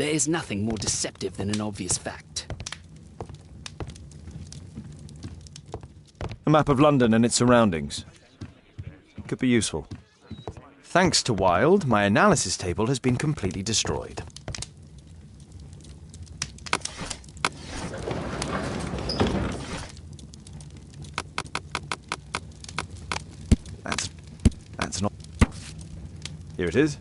There is nothing more deceptive than an obvious fact. A map of London and its surroundings. Could be useful. Thanks to Wilde, my analysis table has been completely destroyed. That's not... Here it is.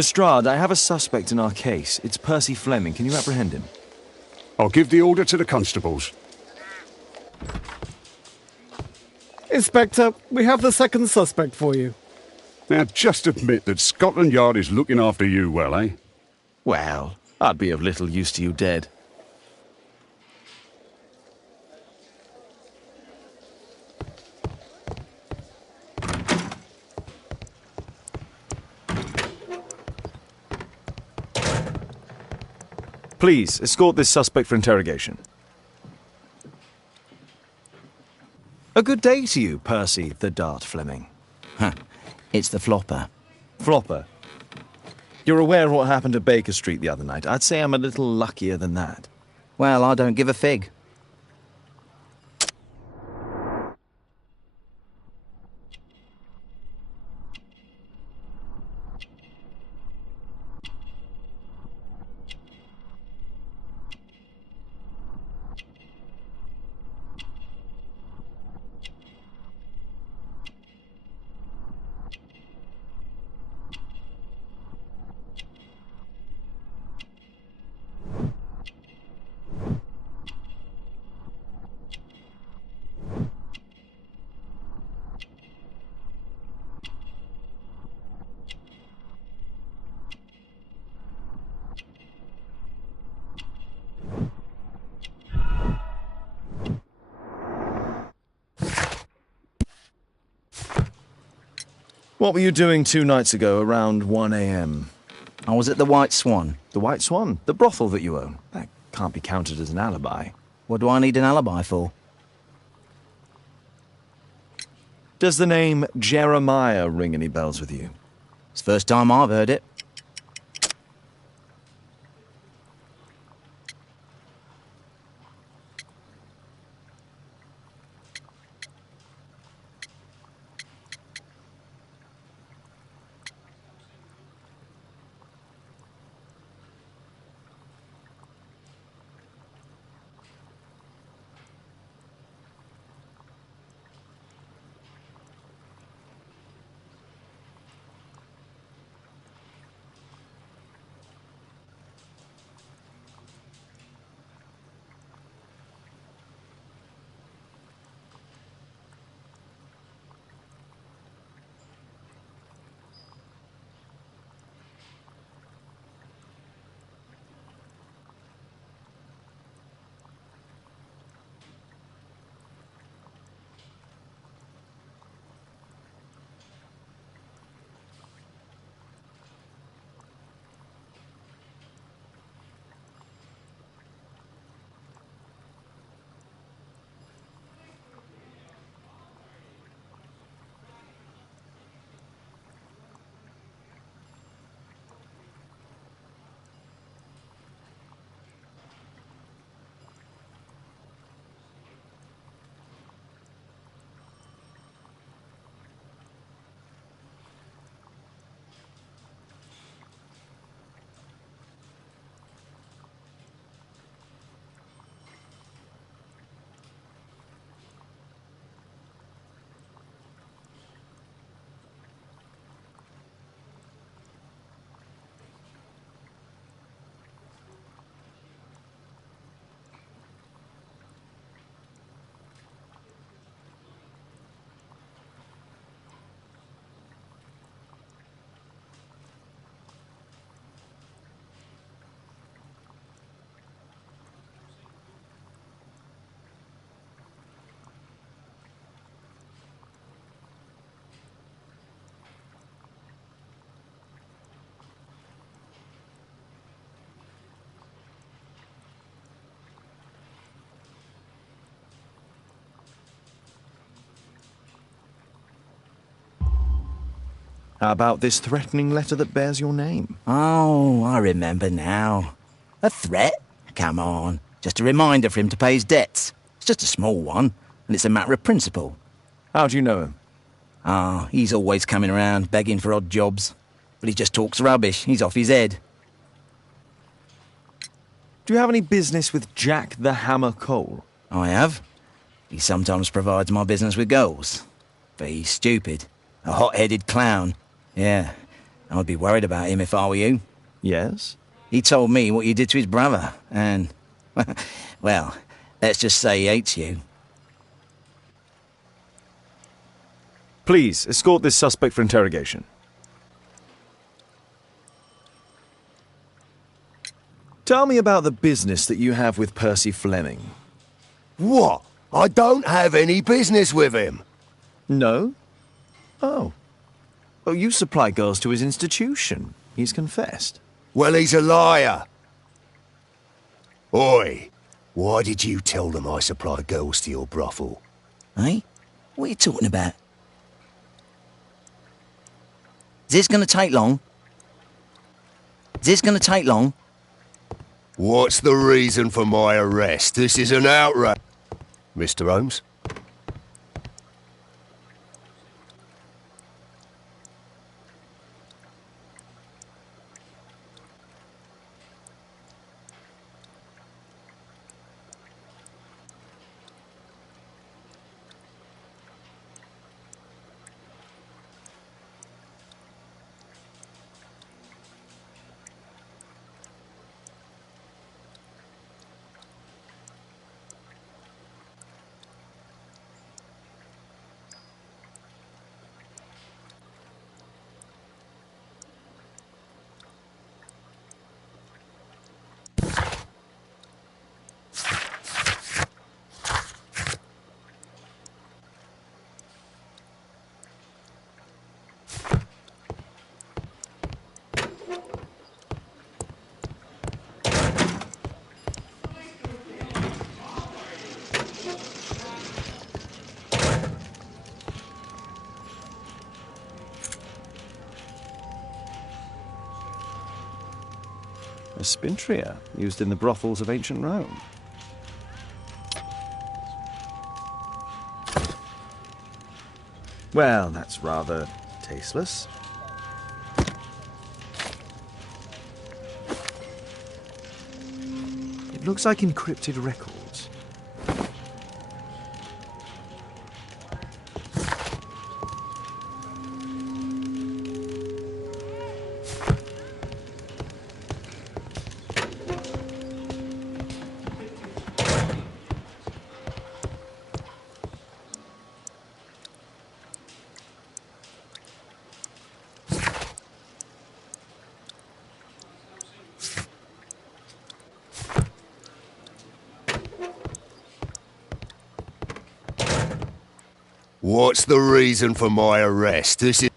Lestrade, I have a suspect in our case. It's Percy Fleming. Can you apprehend him? I'll give the order to the constables. Inspector, we have the second suspect for you. Now, just admit that Scotland Yard is looking after you well, eh? Well, I'd be of little use to you dead. Please, escort this suspect for interrogation. A good day to you, Percy the Dart Fleming. Huh. It's the flopper. Flopper? You're aware of what happened at Baker Street the other night. I'd say I'm a little luckier than that. Well, I don't give a fig. What were you doing 2 nights ago around 1 a.m.? I was at the White Swan. The White Swan? The brothel that you own? That can't be counted as an alibi. What do I need an alibi for? Does the name Jeremiah ring any bells with you? It's the first time I've heard it. How about this threatening letter that bears your name? Oh, I remember now. A threat? Come on. Just a reminder for him to pay his debts. It's just a small one, and it's a matter of principle. How do you know him? Ah, he's always coming around, begging for odd jobs. But he just talks rubbish. He's off his head. Do you have any business with Jack the Hammer Cole? I have. He sometimes provides my business with goals. But he's stupid. A hot-headed clown. Yeah. I'd be worried about him if I were you. Yes? He told me what you did to his brother, and... well, let's just say he hates you. Please, escort this suspect for interrogation. Tell me about the business that you have with Percy Fleming. What? I don't have any business with him. No? Oh. Oh, you supply girls to his institution. He's confessed. Well, he's a liar. Oi, why did you tell them I supply girls to your brothel? Eh? What are you talking about? Is this going to take long? Is this going to take long? What's the reason for my arrest? This is an outrage. Mr. Holmes? A spintria, used in the brothels of ancient Rome. Well, that's rather tasteless. It looks like encrypted records. What's the reason for my arrest? This is...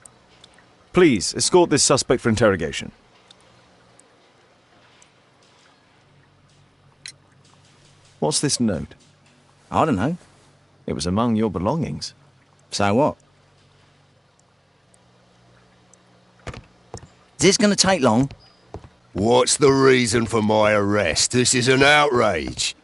Please, escort this suspect for interrogation. What's this note? I don't know. It was among your belongings. So what? Is this going to take long? What's the reason for my arrest? This is an outrage.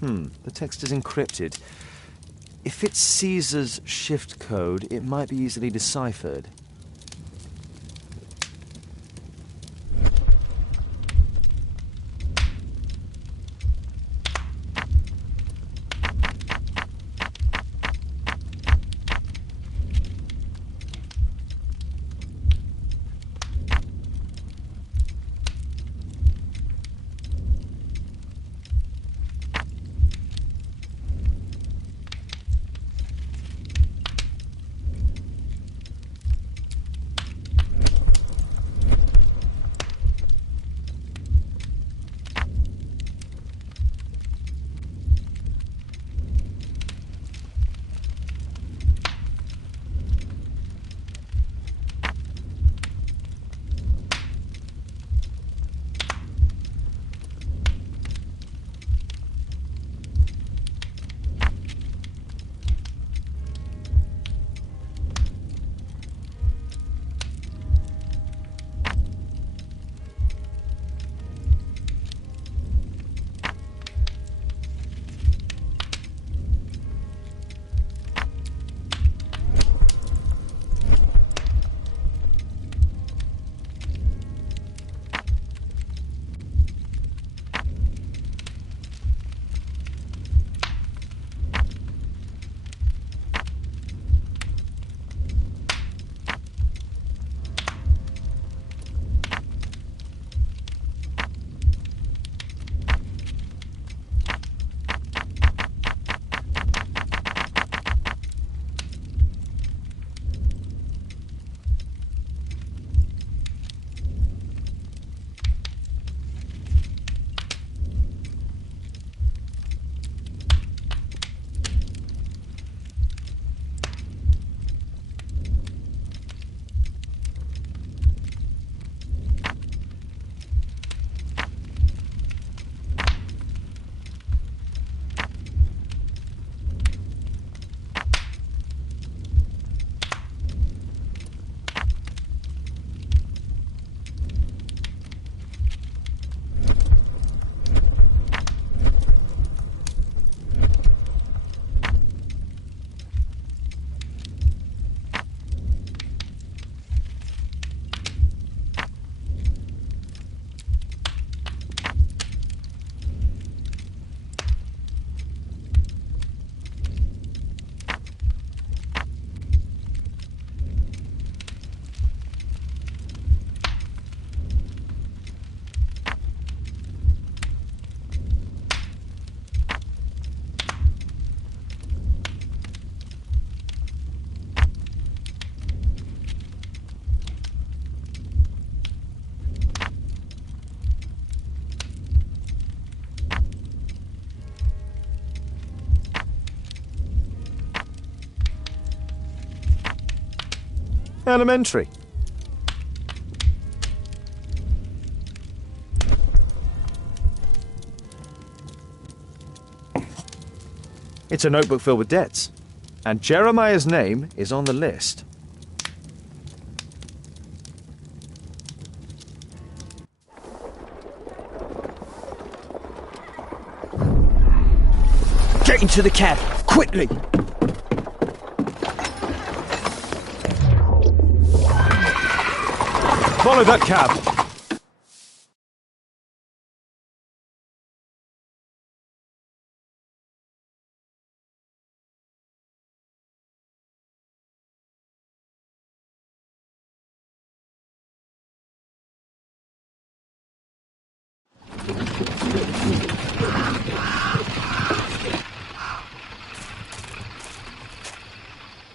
The text is encrypted. If it's Caesar's shift code, it might be easily deciphered. Elementary. It's a notebook filled with debts. And Jeremiah's name is on the list. Get into the cab, quickly! Follow that cab!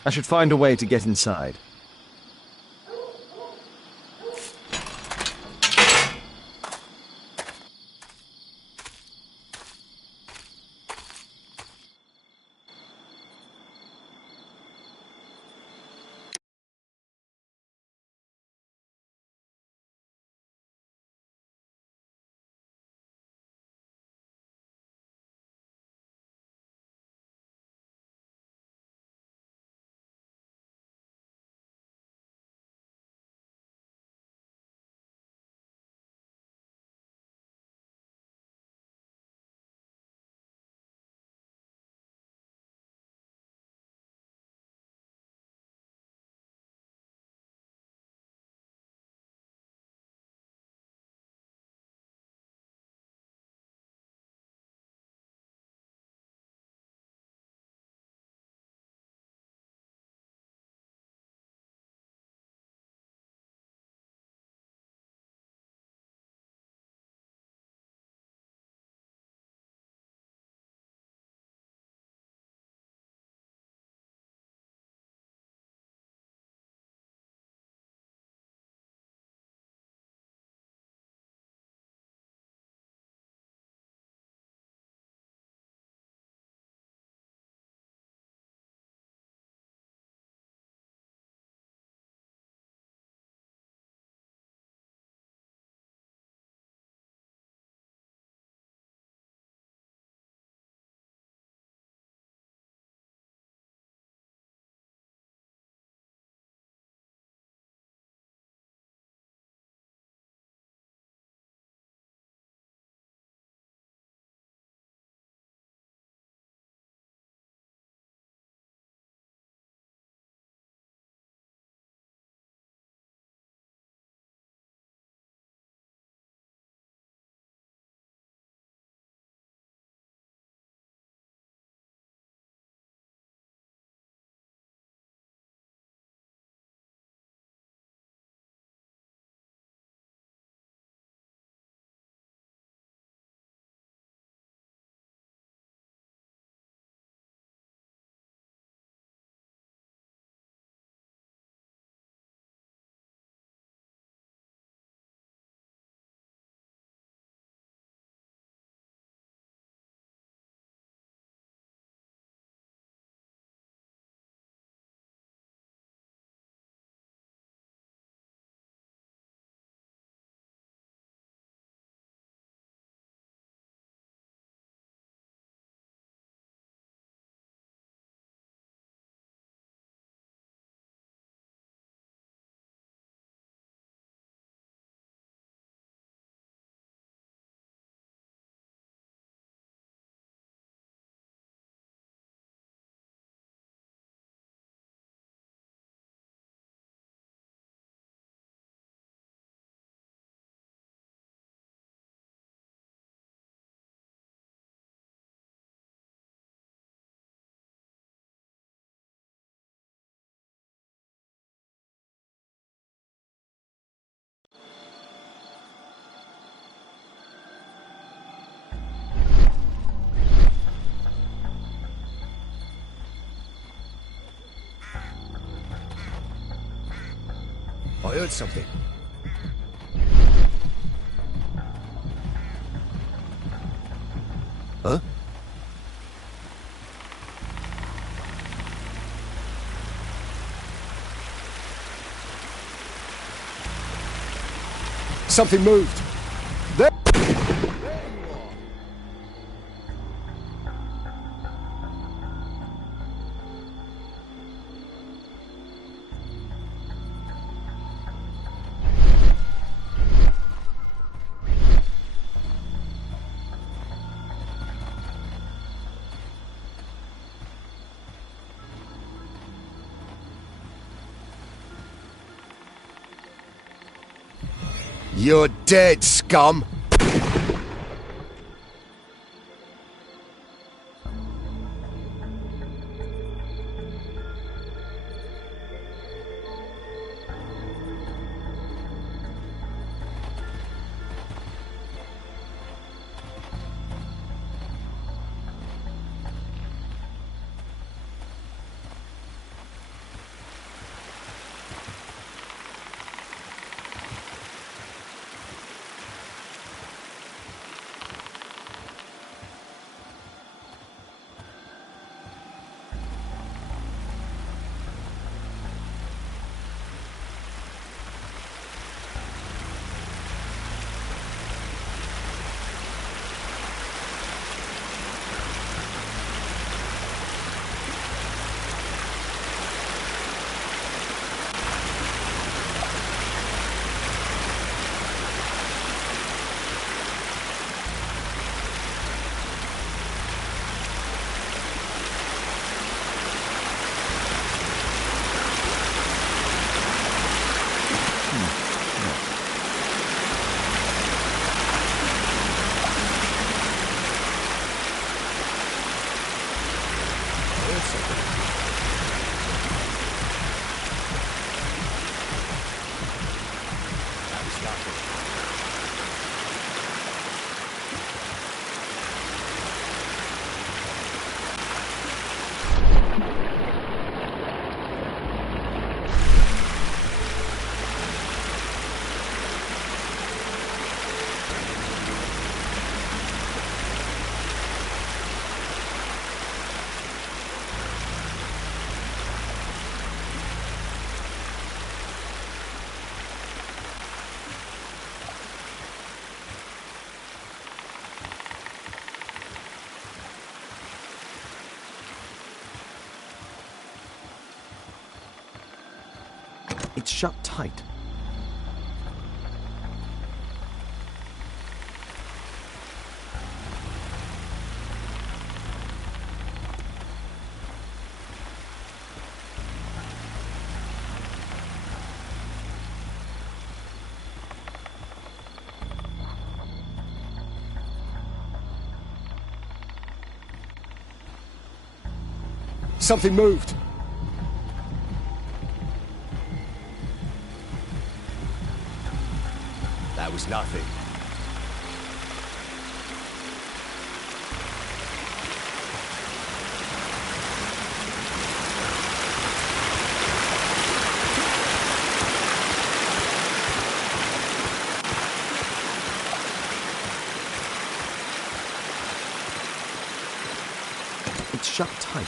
I should find a way to get inside. I heard something. Huh? Something moved. There. You're dead, scum! It's shut tight. Something moved. That was nothing. It's shut tight.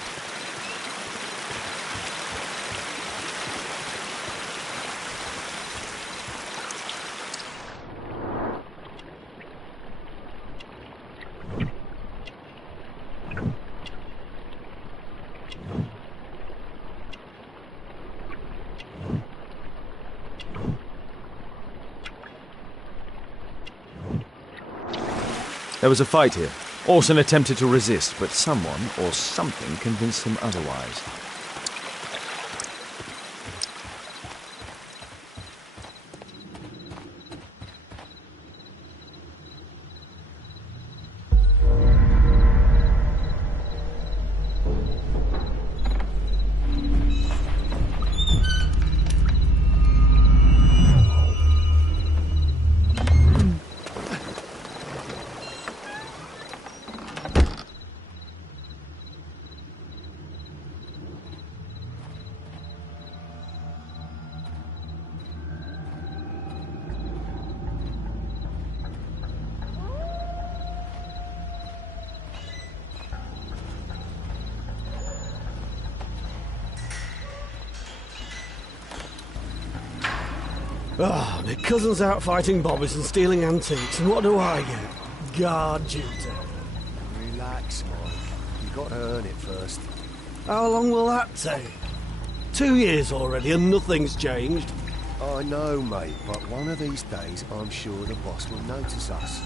There was a fight here. Orson attempted to resist, but someone or something convinced him otherwise. Ah, my cousin's out fighting bobbies and stealing antiques, and what do I get? Guard duty. Relax, Mike. You've got to earn it first. How long will that take? 2 years already, and nothing's changed. I know, mate, but one of these days I'm sure the boss will notice us.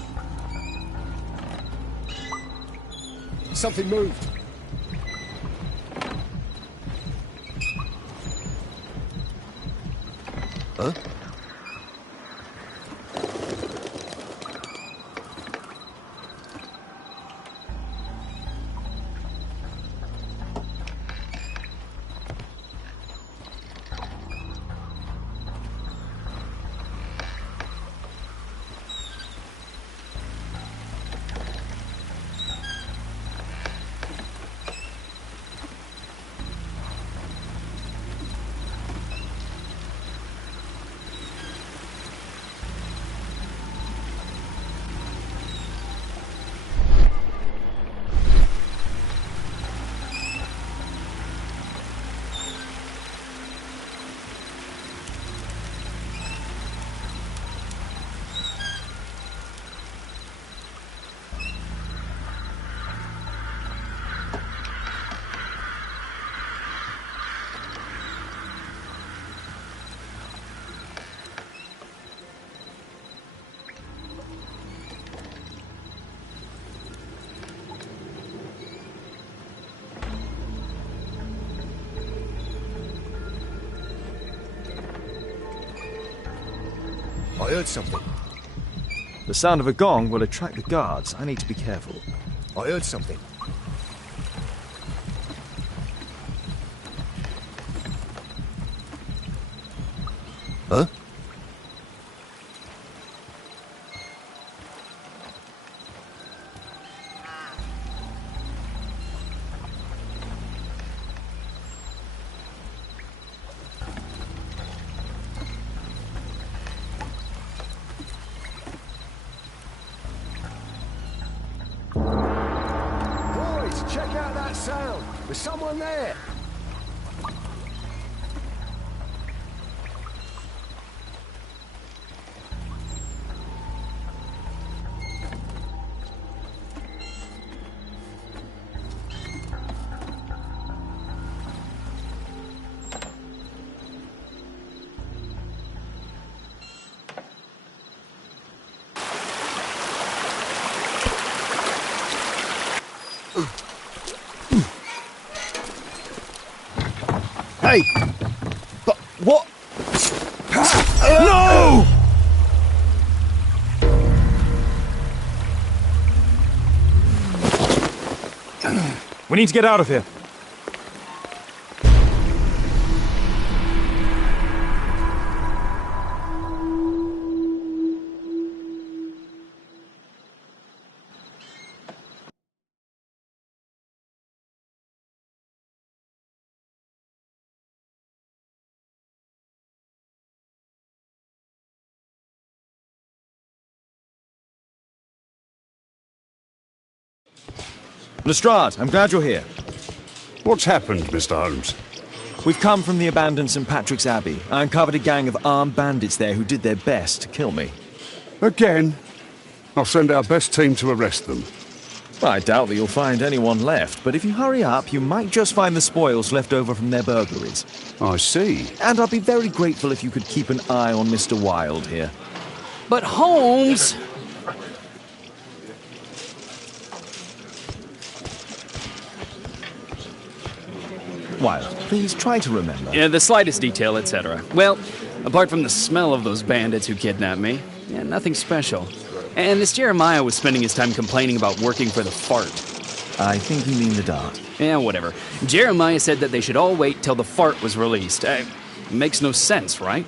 Something moved. Huh? I heard something. The sound of a gong will attract the guards. I need to be careful. I heard something. Huh? Check out that sound. There's someone there. Hey! But what? No! We need to get out of here. Lestrade, I'm glad you're here. What's happened, Mr. Holmes? We've come from the abandoned St. Patrick's Abbey. I uncovered a gang of armed bandits there who did their best to kill me. Again? I'll send our best team to arrest them. Well, I doubt that you'll find anyone left, but if you hurry up, you might just find the spoils left over from their burglaries. I see. And I'd be very grateful if you could keep an eye on Mr. Wilde here. But Holmes... Wilde, please try to remember. Yeah, the slightest detail, etc. Well, apart from the smell of those bandits who kidnapped me, yeah, nothing special. And this Jeremiah was spending his time complaining about working for the fart. I think you mean the dart. Yeah, whatever. Jeremiah said that they should all wait till the fart was released. Makes no sense, right?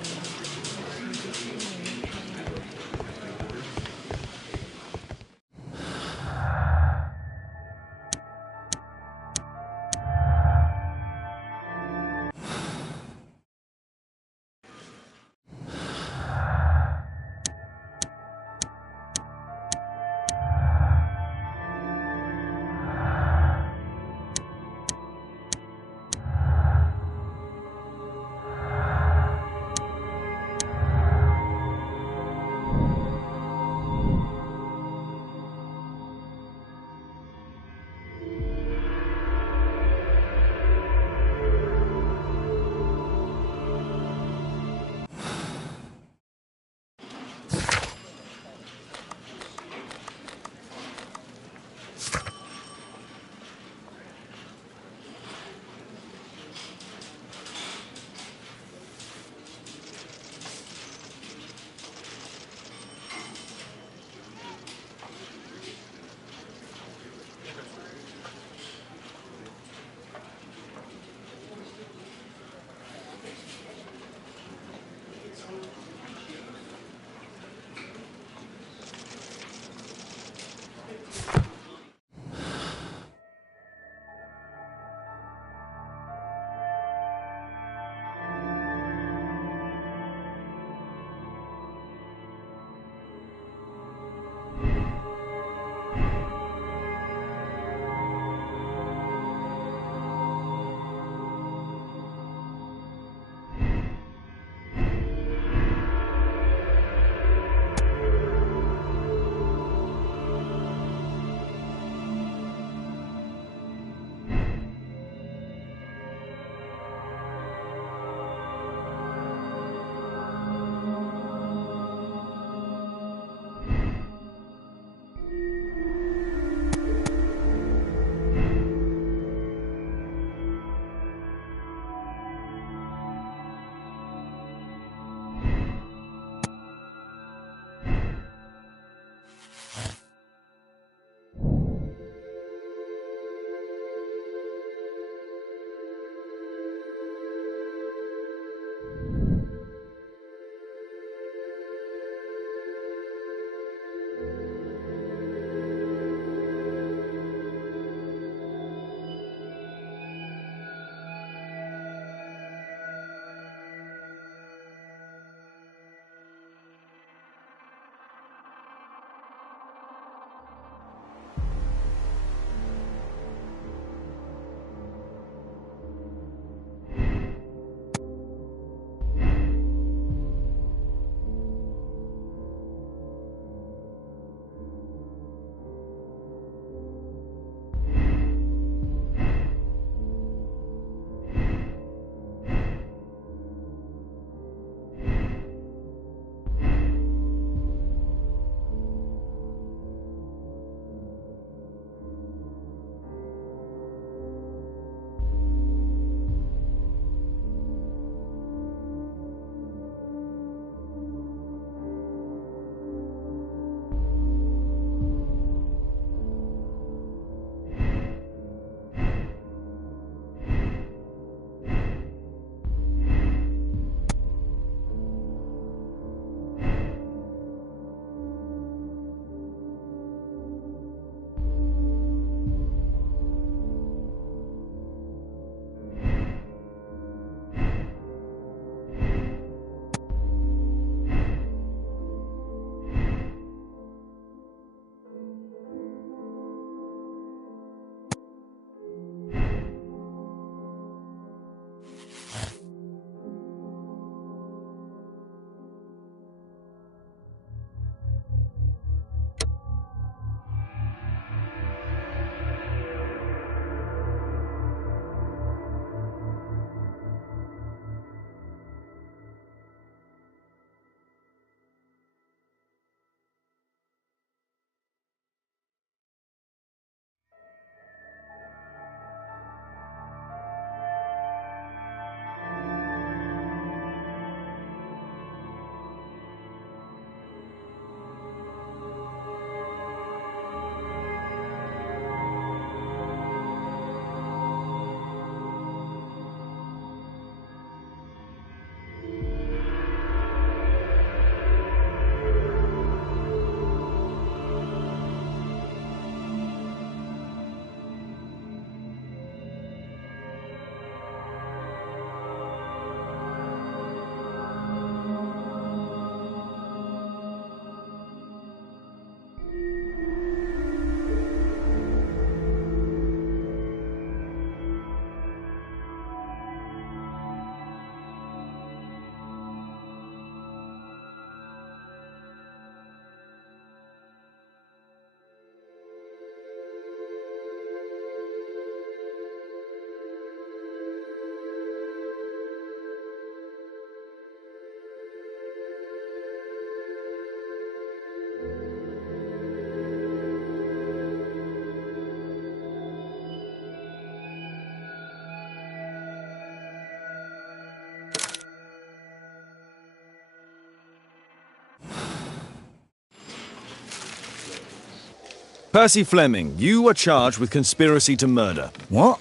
Percy Fleming, you are charged with conspiracy to murder. What?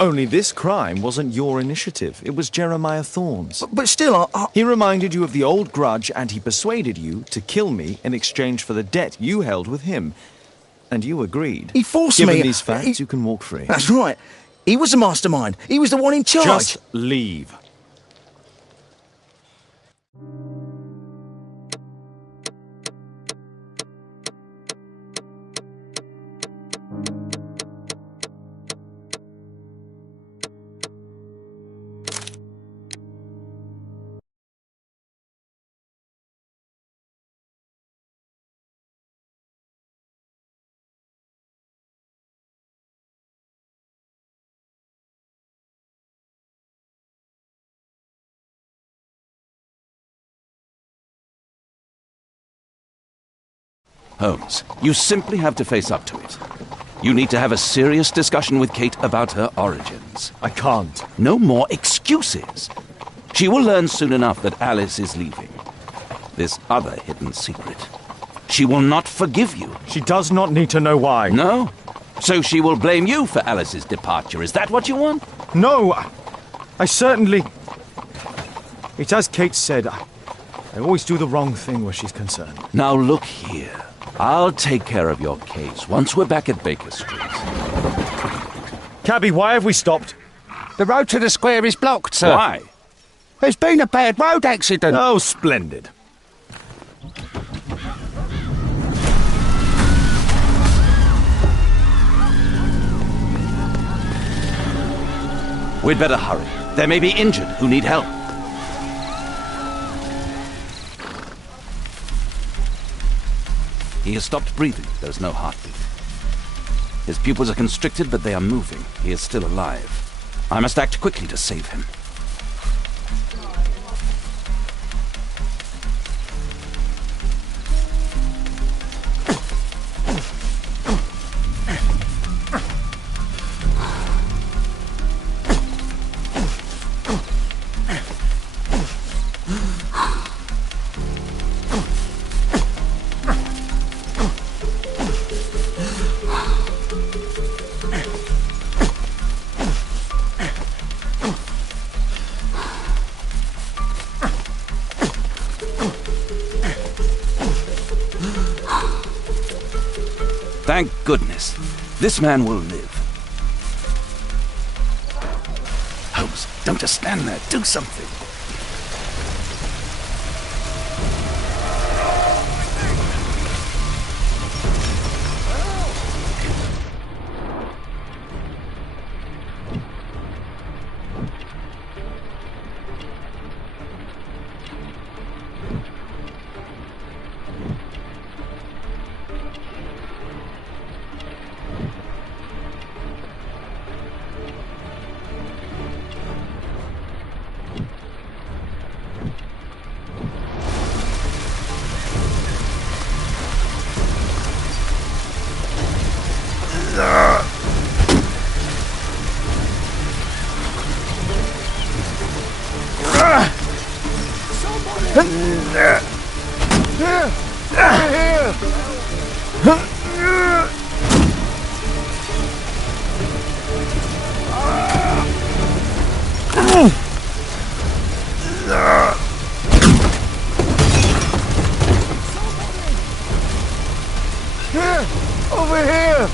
Only this crime wasn't your initiative. It was Jeremiah Thorne's. But still, He reminded you of the old grudge, and he persuaded you to kill me in exchange for the debt you held with him. And you agreed. He forced Given me. Given these facts, you can walk free. That's right. He was the mastermind. He was the one in charge. Just leave. Holmes, you simply have to face up to it. You need to have a serious discussion with Kate about her origins. I can't. No more excuses. She will learn soon enough that Alice is leaving. This other hidden secret. She will not forgive you. She does not need to know why. No? So she will blame you for Alice's departure. Is that what you want? No, I certainly... It's as Kate said, I always do the wrong thing where she's concerned. Now look here. I'll take care of your case once we're back at Baker Street. Cabby, why have we stopped? The road to the square is blocked, sir. Why? There's been a bad road accident. Oh, splendid. We'd better hurry. There may be injured who need help. He has stopped breathing. There's no heartbeat. His pupils are constricted, but they are moving. He is still alive. I must act quickly to save him. Thank goodness. This man will live. Holmes, don't just stand there. Do something. Over here!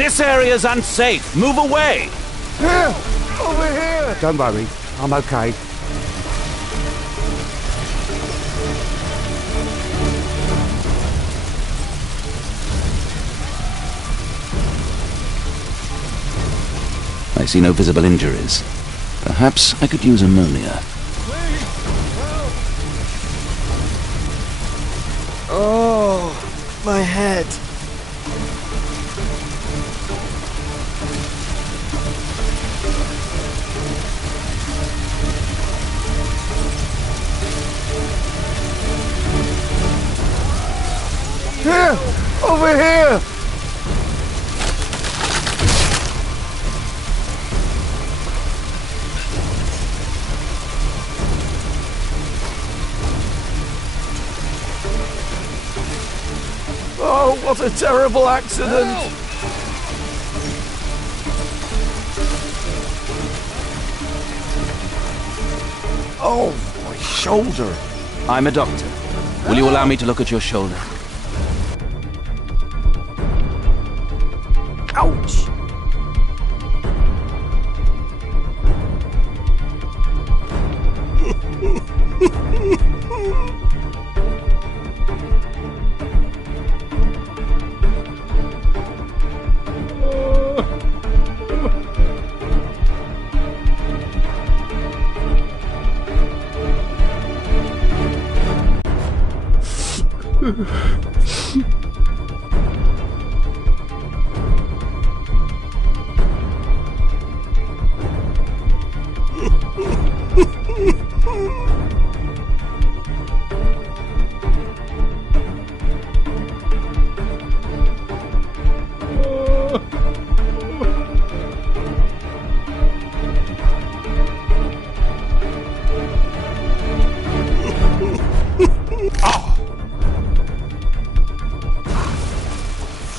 This area's unsafe. Move away. Here! Over here! Don't worry, I'm okay. I see no visible injuries. Perhaps I could use ammonia. Oh, my head. Here! Over here! Oh, what a terrible accident! Help! Oh, my shoulder. I'm a doctor. Will you allow me to look at your shoulder? Ouch!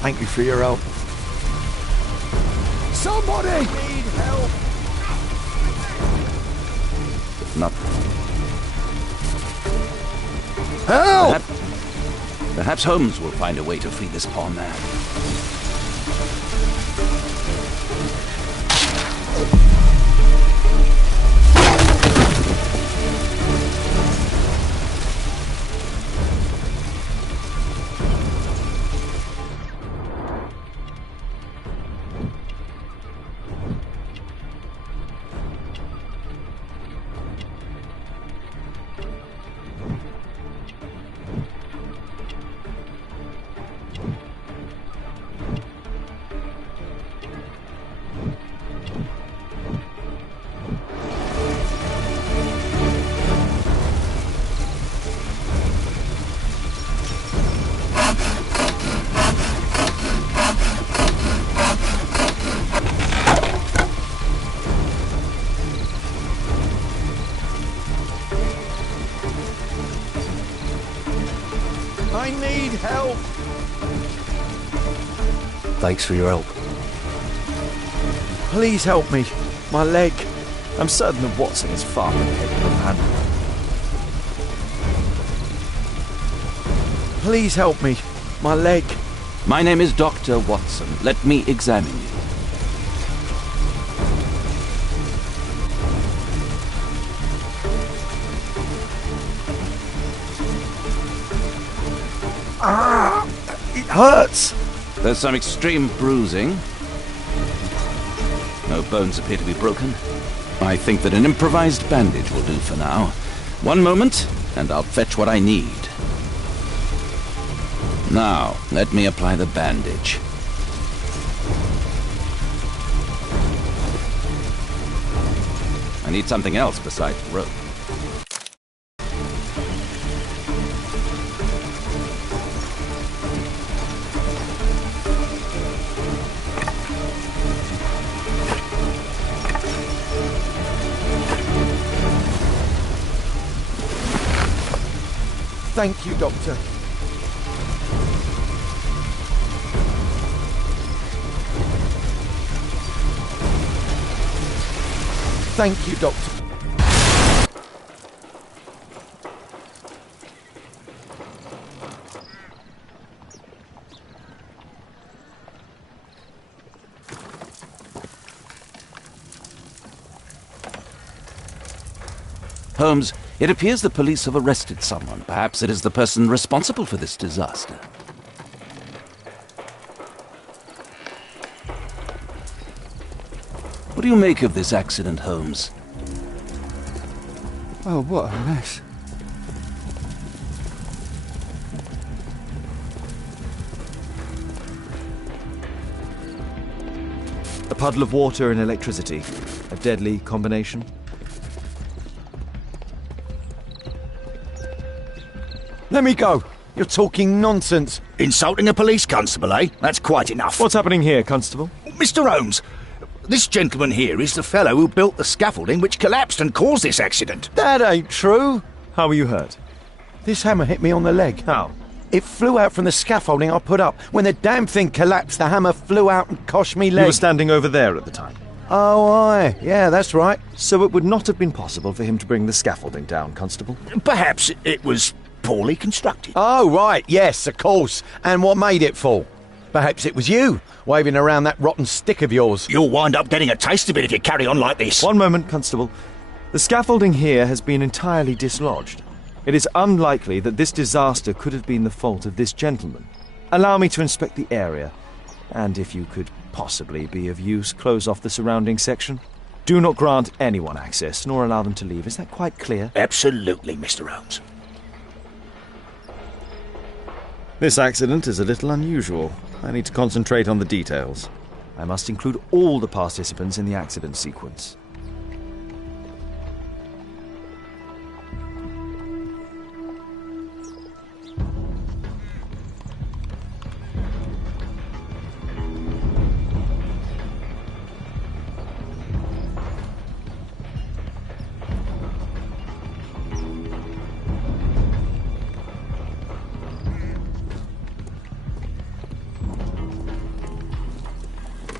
Thank you for your help. Somebody! Need help. Not. Help! Perhaps Holmes will find a way to free this poor man. I need help. Thanks for your help. Please help me. My leg. I'm certain that Watson is far more capable of handling it. Please help me. My leg. My name is Dr. Watson. Let me examine you. Ah! It hurts! There's some extreme bruising. No bones appear to be broken. I think that an improvised bandage will do for now. One moment, and I'll fetch what I need. Now, let me apply the bandage. I need something else besides rope. Thank you, Doctor. Thank you, Doctor. Holmes, it appears the police have arrested someone. Perhaps it is the person responsible for this disaster. What do you make of this accident, Holmes? Oh, what a mess. A puddle of water and electricity. A deadly combination. Let me go. You're talking nonsense. Insulting a police constable, eh? That's quite enough. What's happening here, Constable? Mr. Holmes, this gentleman here is the fellow who built the scaffolding which collapsed and caused this accident. That ain't true. How were you hurt? This hammer hit me on the leg. How? It flew out from the scaffolding I put up. When the damn thing collapsed, the hammer flew out and cost me leg. You were standing over there at the time? Oh, aye. Yeah, that's right. So it would not have been possible for him to bring the scaffolding down, Constable? Perhaps it was poorly constructed. Oh, right. Yes, of course. And what made it fall? Perhaps it was you, waving around that rotten stick of yours. You'll wind up getting a taste of it if you carry on like this. One moment, Constable. The scaffolding here has been entirely dislodged. It is unlikely that this disaster could have been the fault of this gentleman. Allow me to inspect the area, and if you could possibly be of use, close off the surrounding section. Do not grant anyone access, nor allow them to leave. Is that quite clear? Absolutely, Mr. Holmes. This accident is a little unusual. I need to concentrate on the details. I must include all the participants in the accident sequence.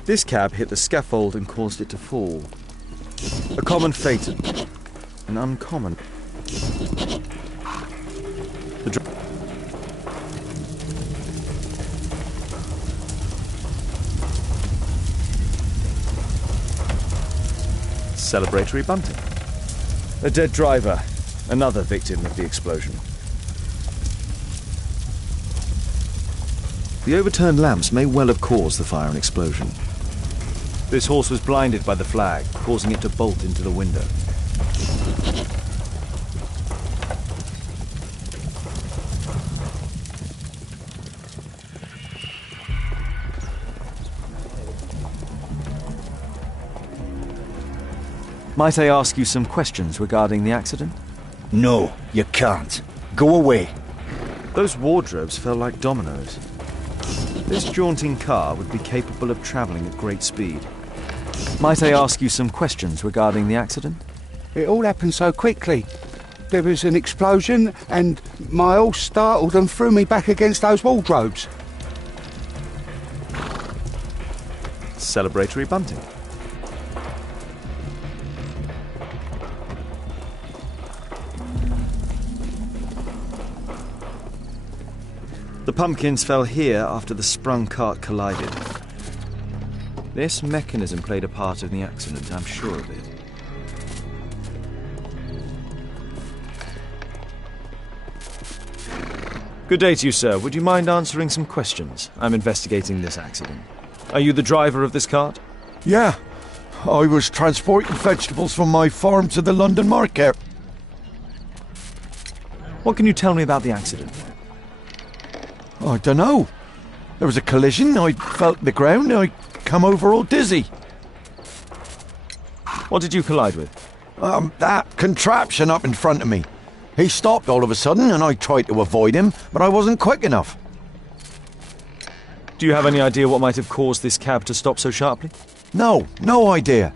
This cab hit the scaffold and caused it to fall. A common fate, an uncommon. Celebratory bunting. A dead driver, another victim of the explosion. The overturned lamps may well have caused the fire and explosion. This horse was blinded by the flag, causing it to bolt into the window. Might I ask you some questions regarding the accident? No, you can't. Go away. Those wardrobes fell like dominoes. This jaunting car would be capable of travelling at great speed. Might I ask you some questions regarding the accident? It all happened so quickly. There was an explosion and my horse startled and threw me back against those wardrobes. Celebratory bunting. The pumpkins fell here after the sprung cart collided. This mechanism played a part in the accident, I'm sure of it. Good day to you, sir. Would you mind answering some questions? I'm investigating this accident. Are you the driver of this cart? Yeah. I was transporting vegetables from my farm to the London market. What can you tell me about the accident? I don't know. There was a collision, I felt the ground, I come over all dizzy. What did you collide with? That contraption up in front of me. He stopped all of a sudden and I tried to avoid him, but I wasn't quick enough. Do you have any idea what might have caused this cab to stop so sharply? No idea.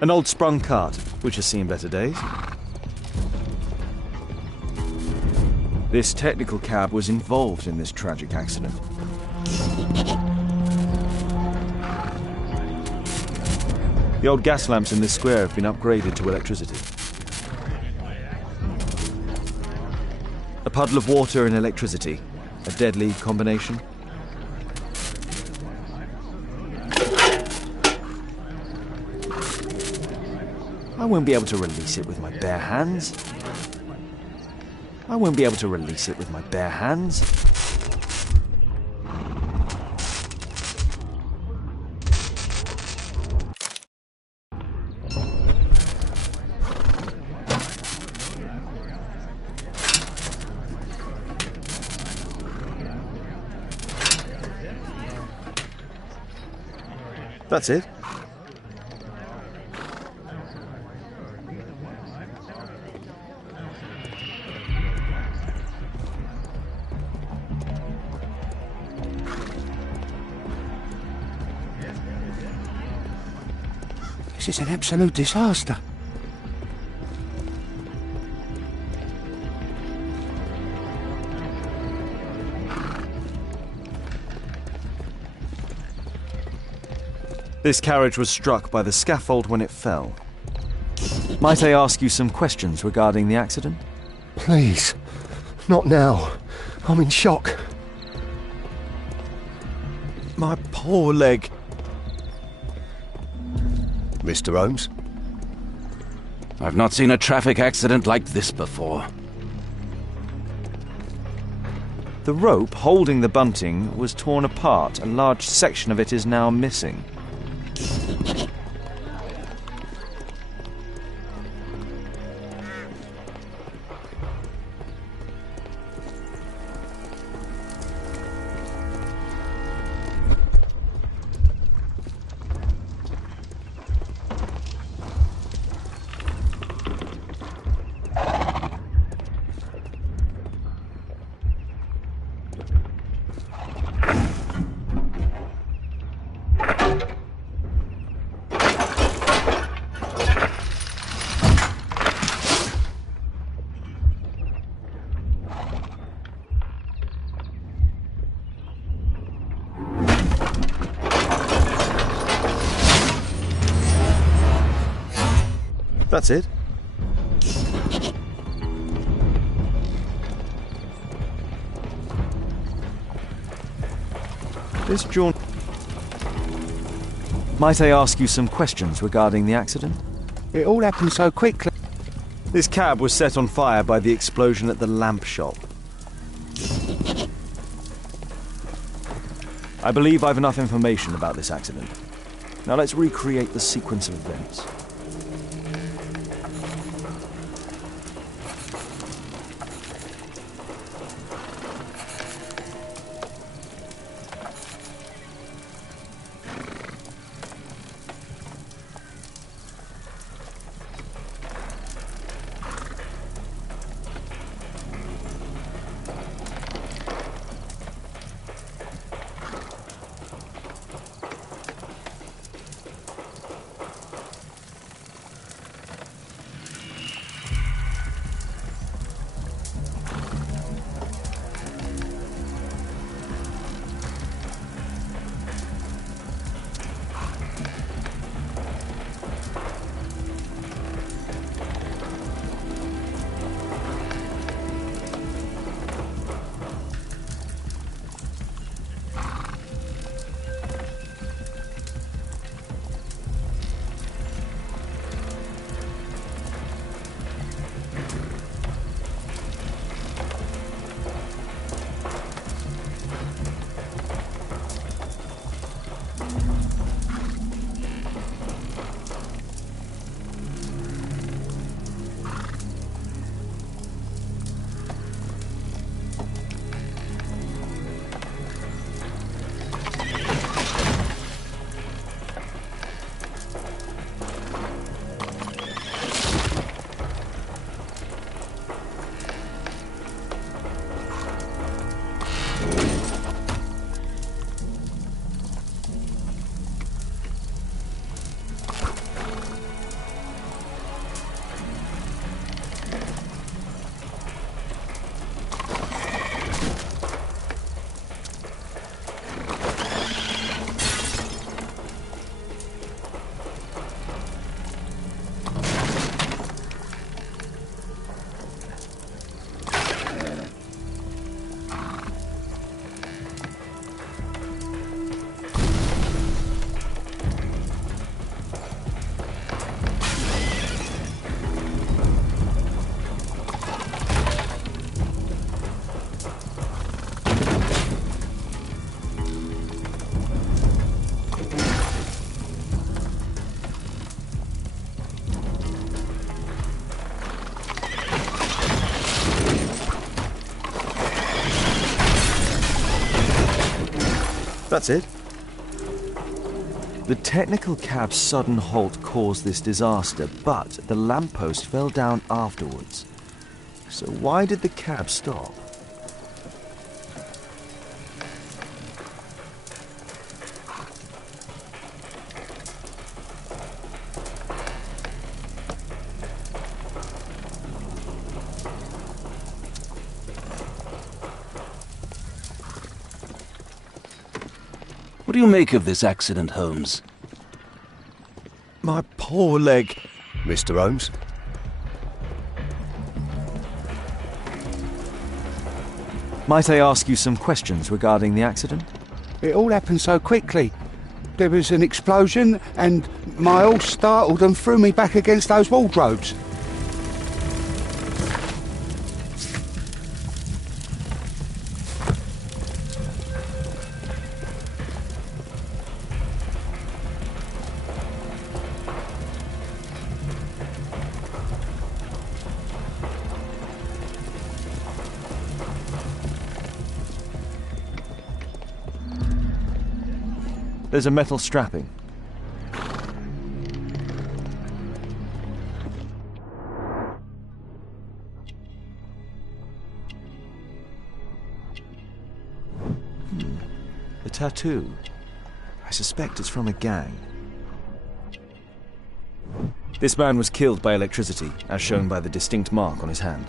An old sprung cart, which has seen better days. This technical cab was involved in this tragic accident. The old gas lamps in this square have been upgraded to electricity. A puddle of water and electricity. A deadly combination. won't be able to release it with my bare hands. I won't be able to release it with my bare hands. That's it. This is an absolute disaster. This carriage was struck by the scaffold when it fell. Might I ask you some questions regarding the accident? Please. Not now. I'm in shock. My poor leg. Mr. Holmes? I've not seen a traffic accident like this before. The rope holding the bunting was torn apart. A large section of it is now missing. That's it. This jaunt... Might I ask you some questions regarding the accident? It all happened so quickly. This cab was set on fire by the explosion at the lamp shop. I believe I've enough information about this accident. Now let's recreate the sequence of events. That's it. The technical cab's sudden halt caused this disaster, but the lamppost fell down afterwards. So why did the cab stop? What do you make of this accident, Holmes? My poor leg. Mr. Holmes? Might I ask you some questions regarding the accident? It all happened so quickly. There was an explosion, and my horse startled and threw me back against those wardrobes. There's a metal strapping. A tattoo. I suspect it's from a gang. This man was killed by electricity, as shown by the distinct mark on his hand.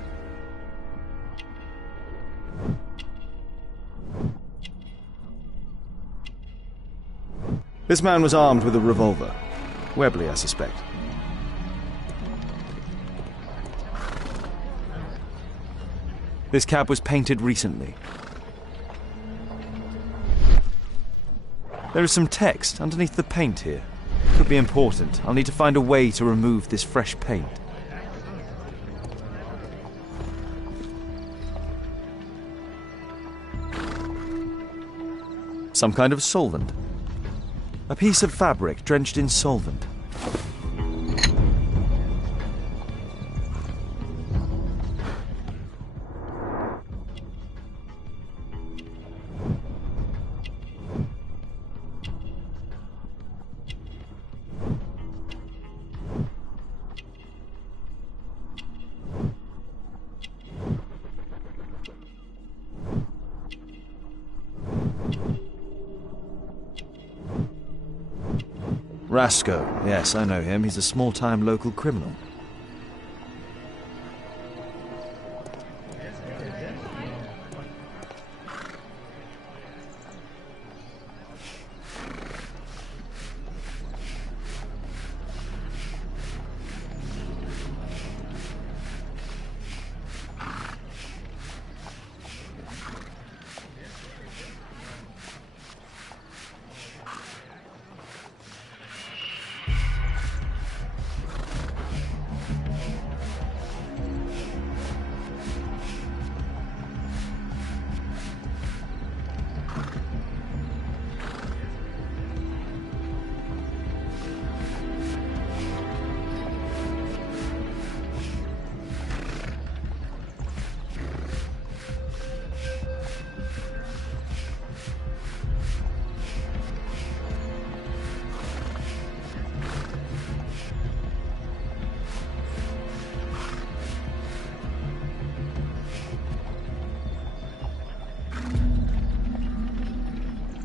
This man was armed with a revolver. Webley, I suspect. This cab was painted recently. There is some text underneath the paint here. Could be important. I'll need to find a way to remove this fresh paint. Some kind of solvent. A piece of fabric drenched in solvent. Rasco. Yes, I know him. He's a small-time local criminal.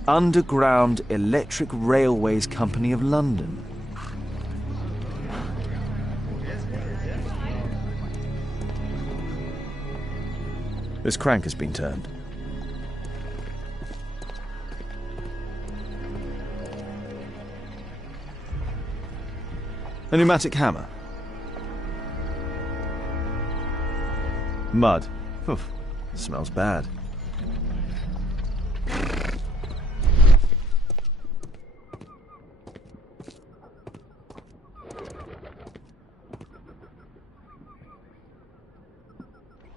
Underground Electric Railways Company of London. This crank has been turned. A pneumatic hammer. Mud. Oof, smells bad.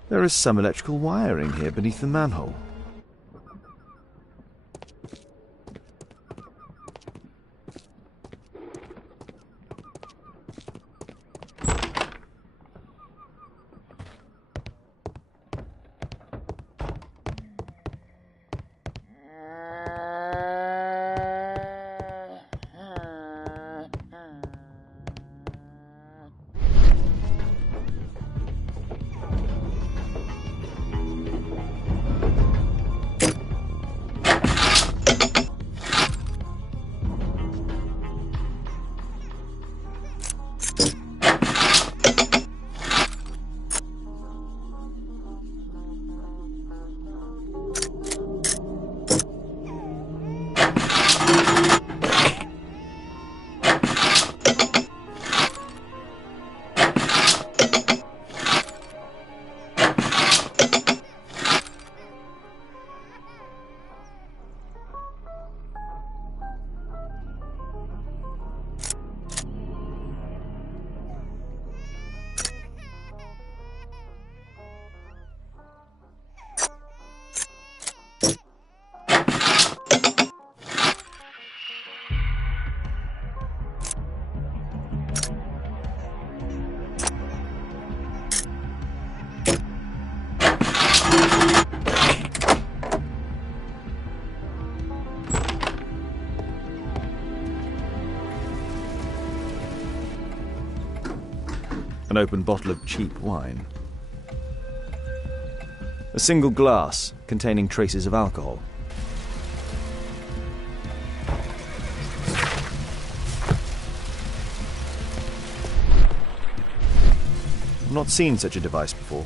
There is some electrical wiring here beneath the manhole. half-an-open bottle of cheap wine. A single glass containing traces of alcohol. I've not seen such a device before.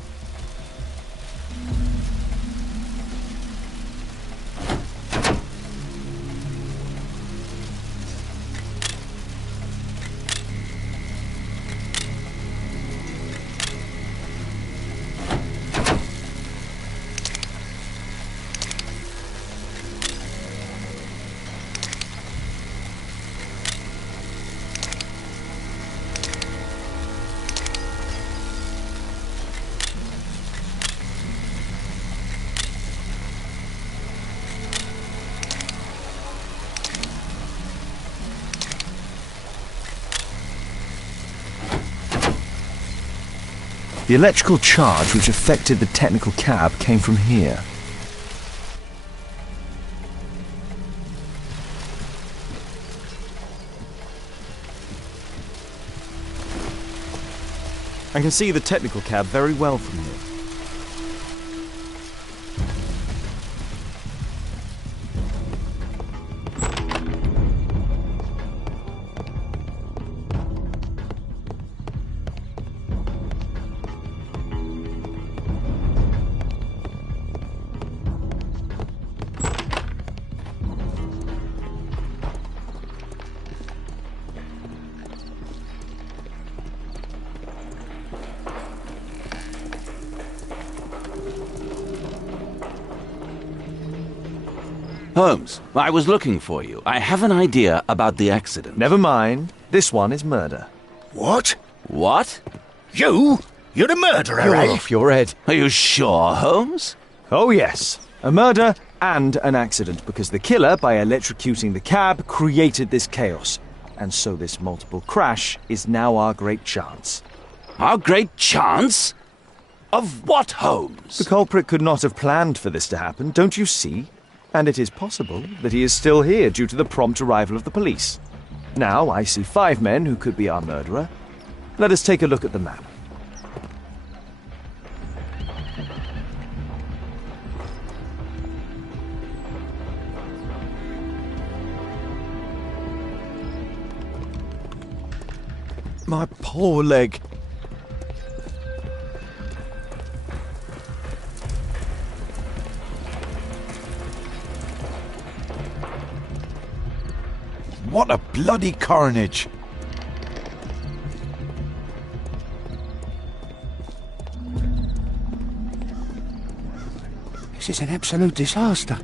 The electrical charge which affected the technical cab came from here. I can see the technical cab very well from here. Holmes, I was looking for you. I have an idea about the accident. Never mind. This one is murder. What? What? You're a murderer, You're eh? off your head. Are you sure, Holmes? Oh, yes. A murder and an accident, because the killer, by electrocuting the cab, created this chaos. And so this multiple crash is now our great chance. Our great chance? Of what, Holmes? The culprit could not have planned for this to happen, don't you see? And it is possible that he is still here due to the prompt arrival of the police. Now I see 5 men who could be our murderer. Let us take a look at the map. My poor leg. What a bloody carnage! This is an absolute disaster.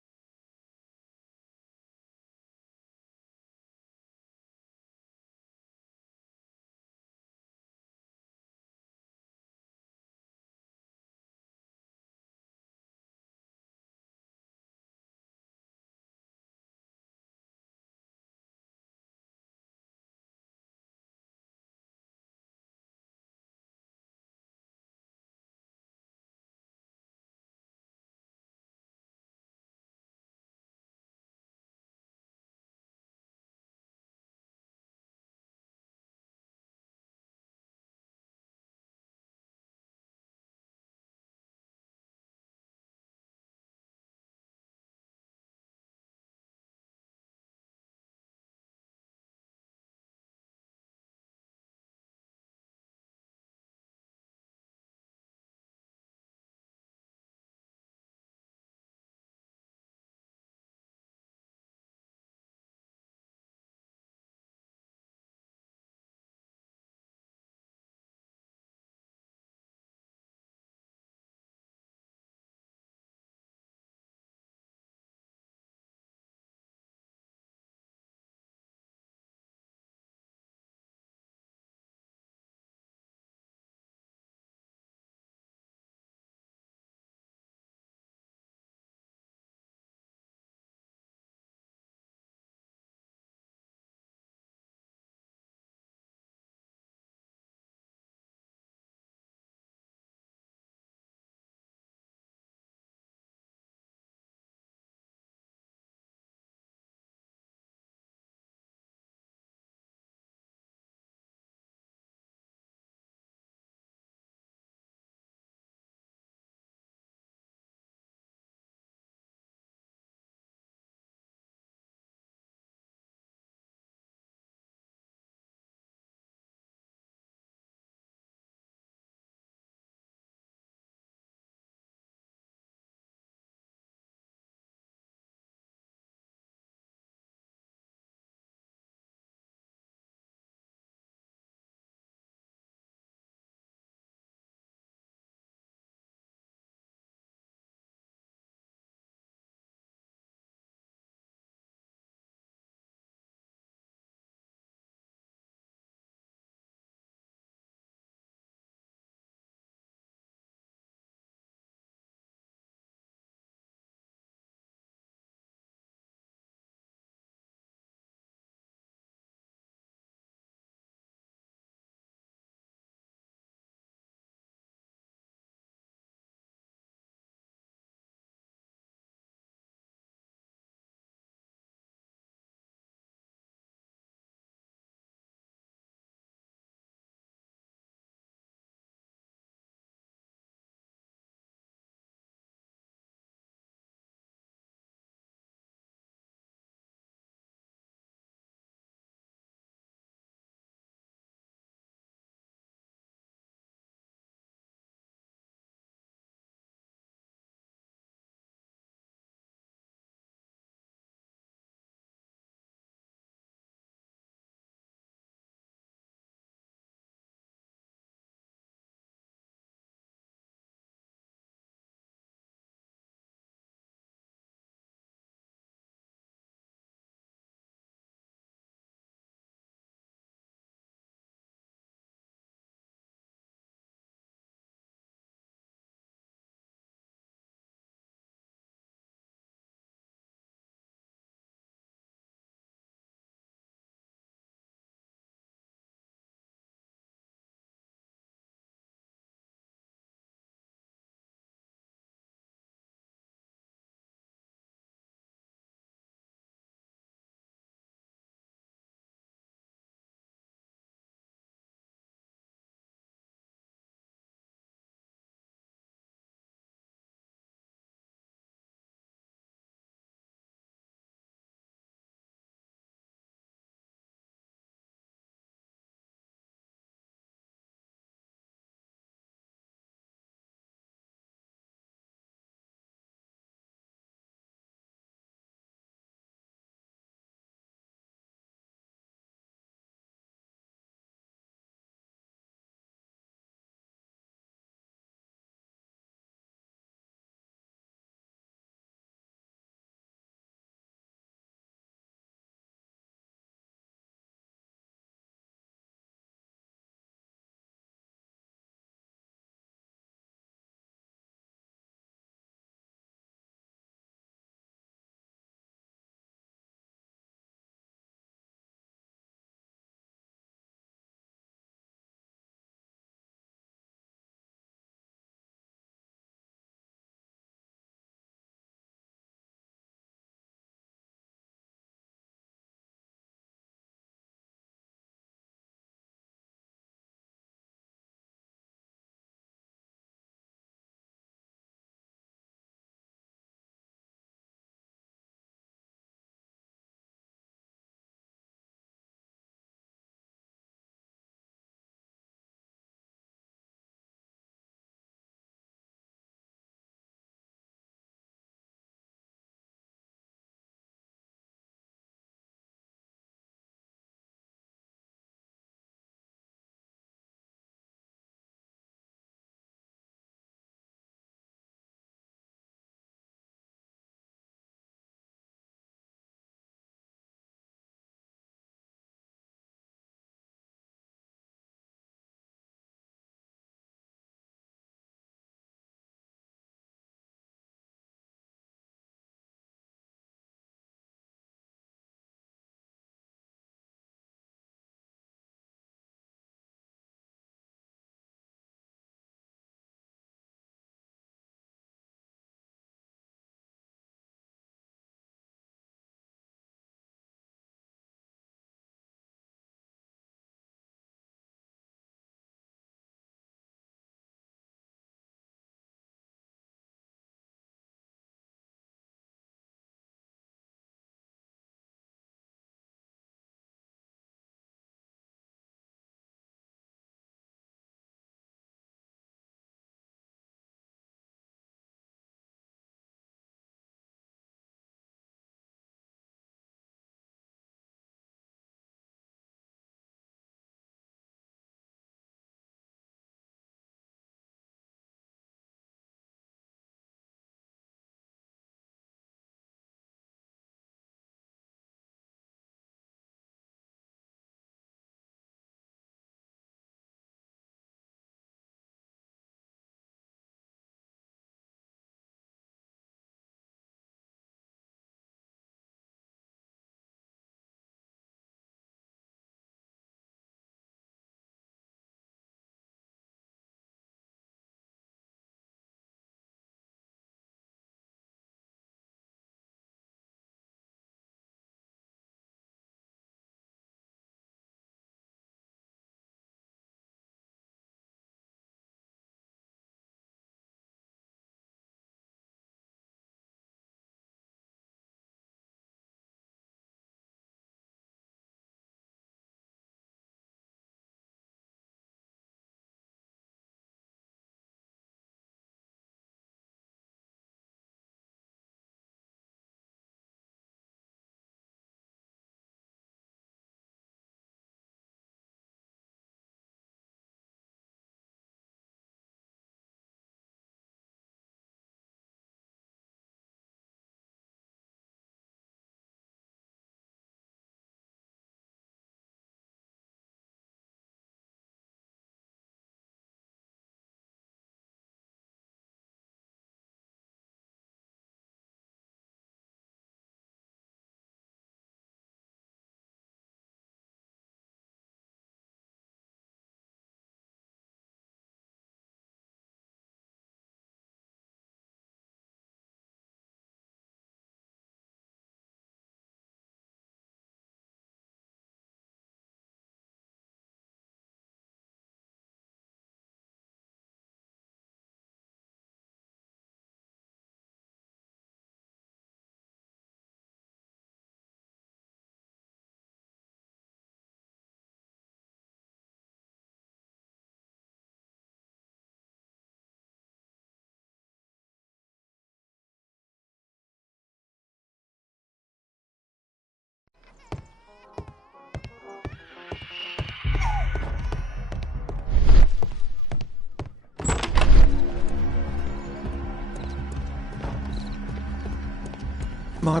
My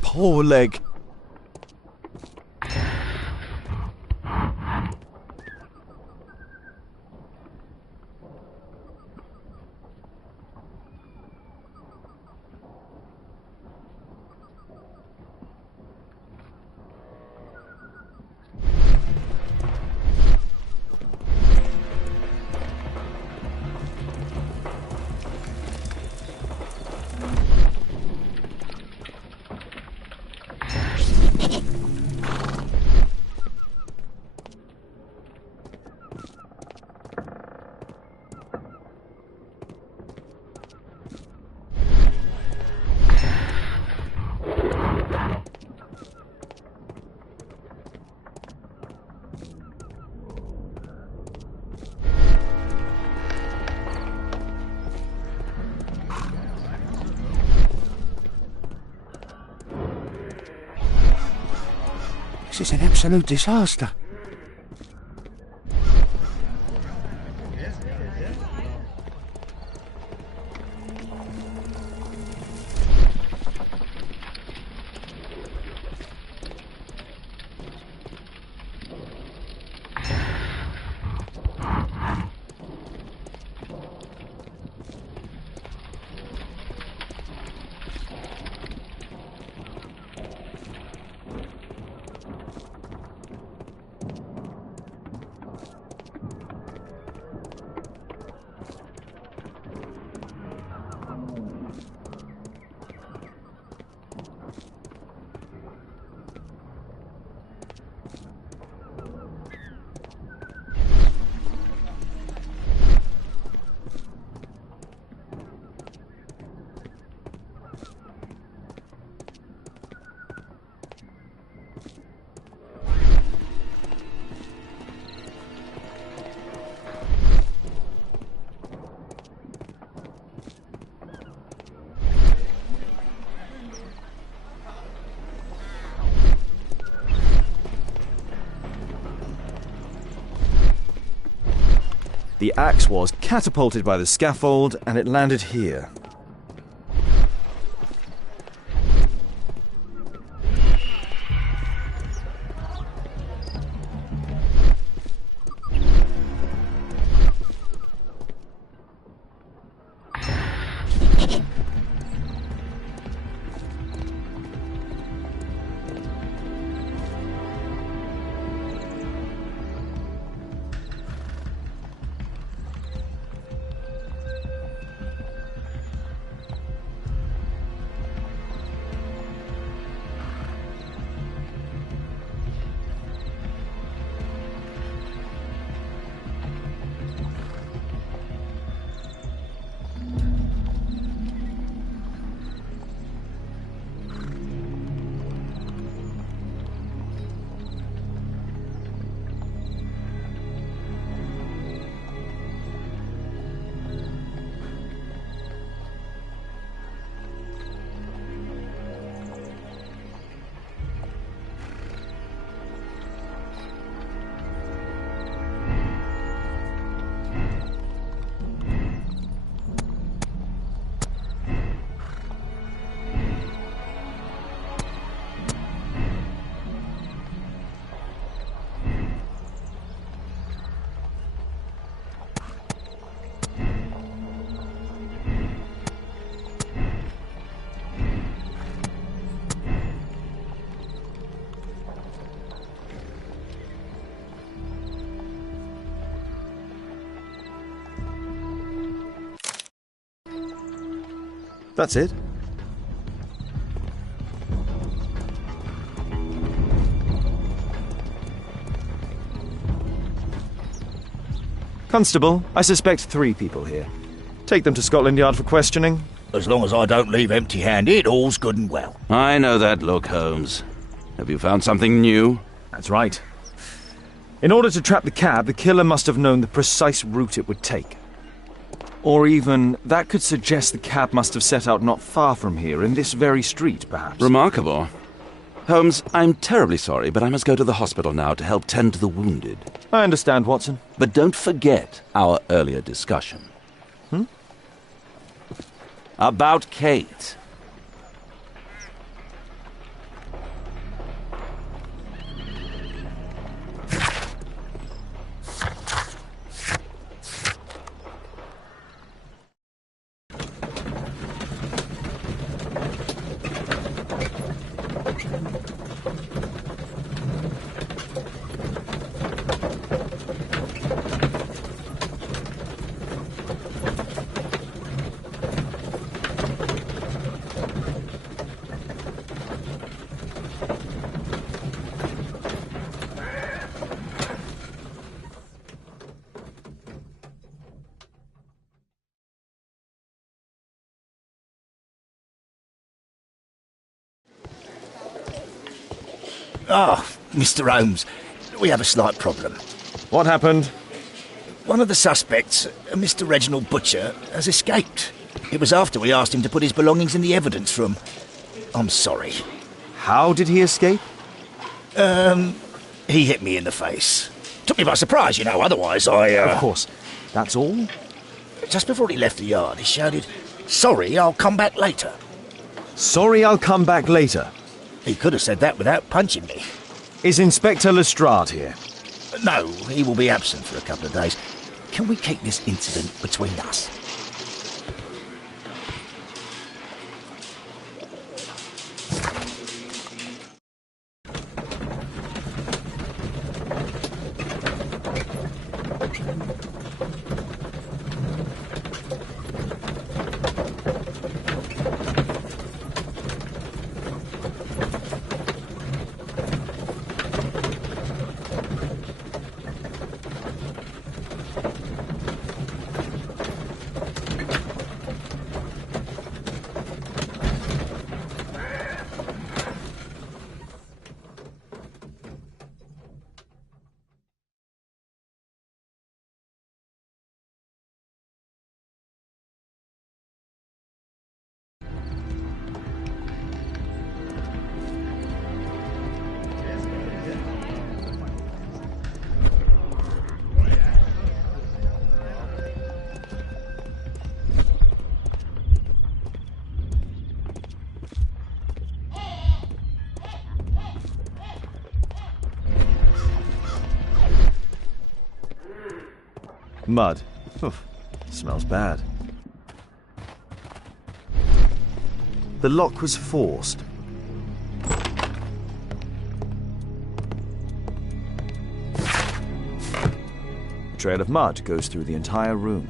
poor leg. This is an absolute disaster. The axe was catapulted by the scaffold, and it landed here. That's it. Constable, I suspect 3 people here. Take them to Scotland Yard for questioning. As long as I don't leave empty-handed, all's good and well. I know that look, Holmes. Have you found something new? That's right. In order to trap the cab, the killer must have known the precise route it would take. Or even, that could suggest the cab must have set out not far from here, in this very street, perhaps. Remarkable. Holmes, I'm terribly sorry, but I must go to the hospital now to help tend to the wounded. I understand, Watson. But don't forget our earlier discussion. Hmm? About Kate. Ah, Mr. Holmes, we have a slight problem. What happened? One of the suspects, Mr. Reginald Butcher, has escaped. It was after we asked him to put his belongings in the evidence room. I'm sorry. How did he escape? He hit me in the face. Took me by surprise, you know, otherwise I, Of course. That's all? Just before he left the yard, he shouted, "Sorry, I'll come back later." Sorry, I'll come back later. He could have said that without punching me. Is Inspector Lestrade here? No, he will be absent for a couple of days. Can we keep this incident between us? Mud. Oof, smells bad. The lock was forced. A trail of mud goes through the entire room.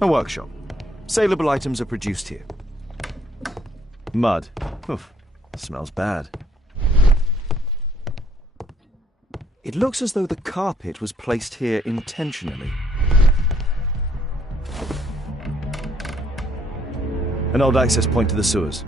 A workshop. Saleable items are produced here. Mud. Oof, smells bad. It looks as though the carpet was placed here intentionally. An old access point to the sewers.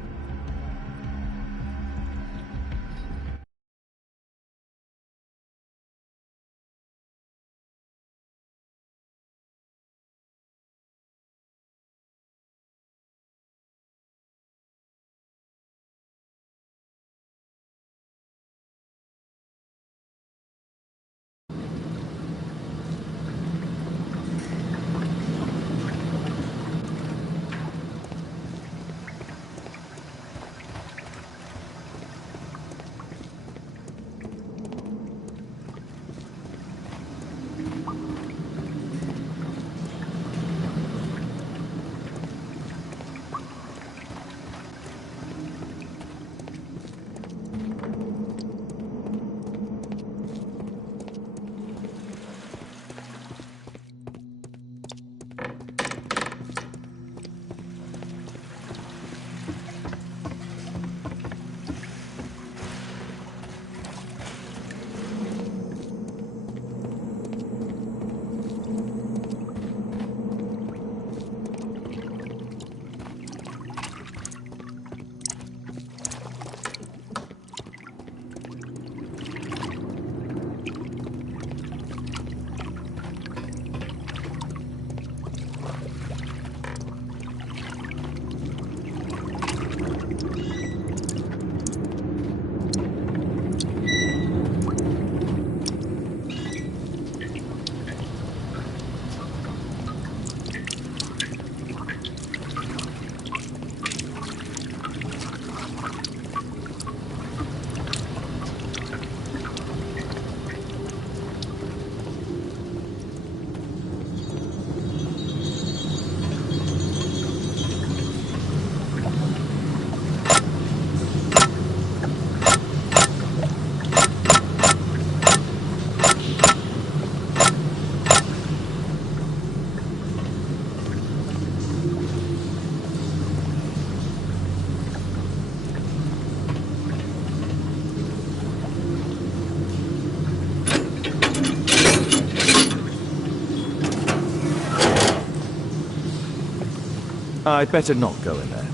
I'd better not go in there.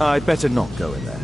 I'd better not go in there.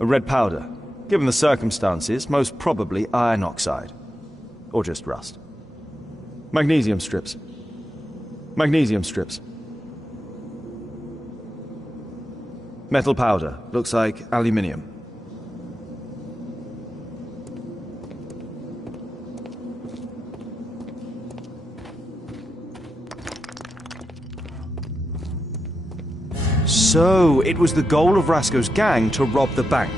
A red powder. Given the circumstances, most probably iron oxide. Or just rust. Magnesium strips. Magnesium strips. Metal powder. Looks like aluminium. So, it was the goal of Rasco's gang to rob the bank.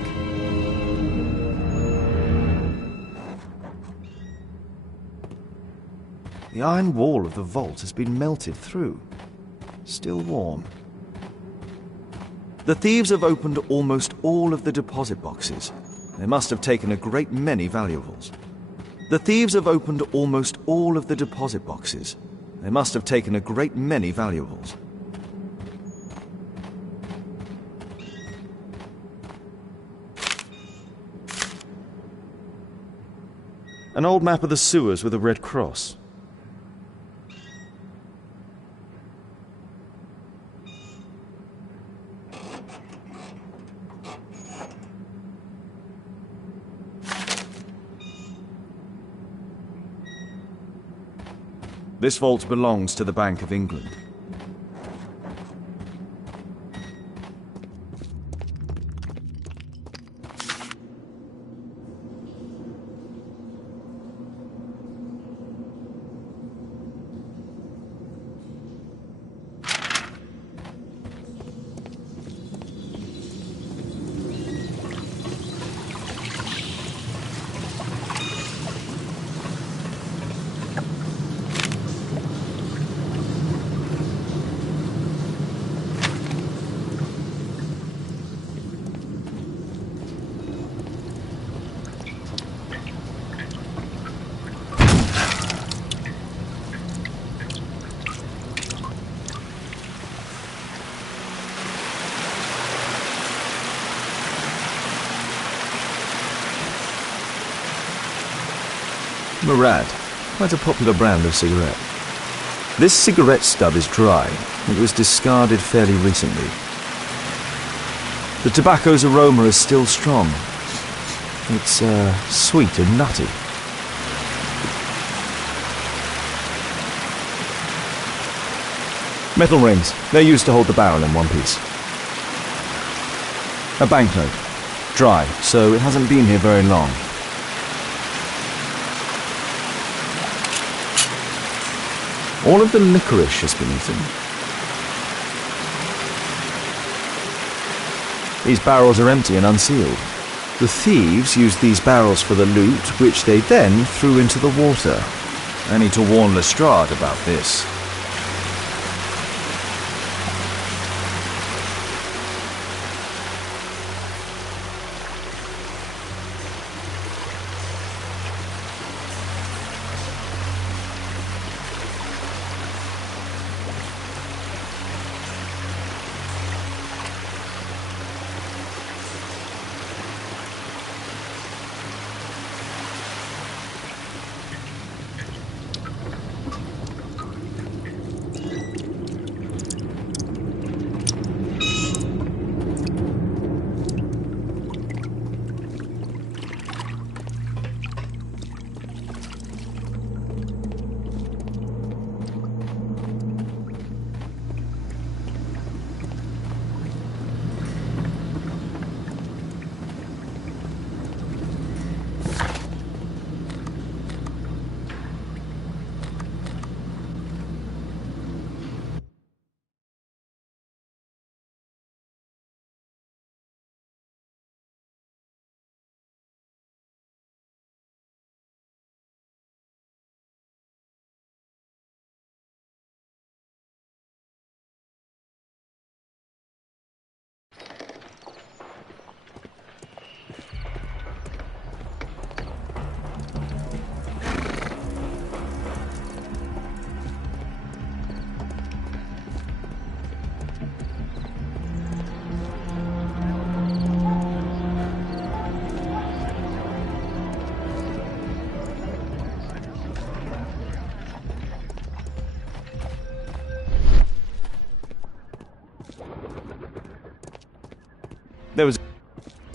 The iron wall of the vault has been melted through. Still warm. The thieves have opened almost all of the deposit boxes. They must have taken a great many valuables. The thieves have opened almost all of the deposit boxes. They must have taken a great many valuables. An old map of the sewers with a red cross. This vault belongs to the Bank of England. Murad, quite a popular brand of cigarette. This cigarette stub is dry. It was discarded fairly recently. The tobacco's aroma is still strong. It's sweet and nutty. Metal rings. They're used to hold the barrel in one piece. A banknote. Dry, so it hasn't been here very long. All of the licorice has been eaten. These barrels are empty and unsealed. The thieves used these barrels for the loot, which they then threw into the water. I need to warn Lestrade about this.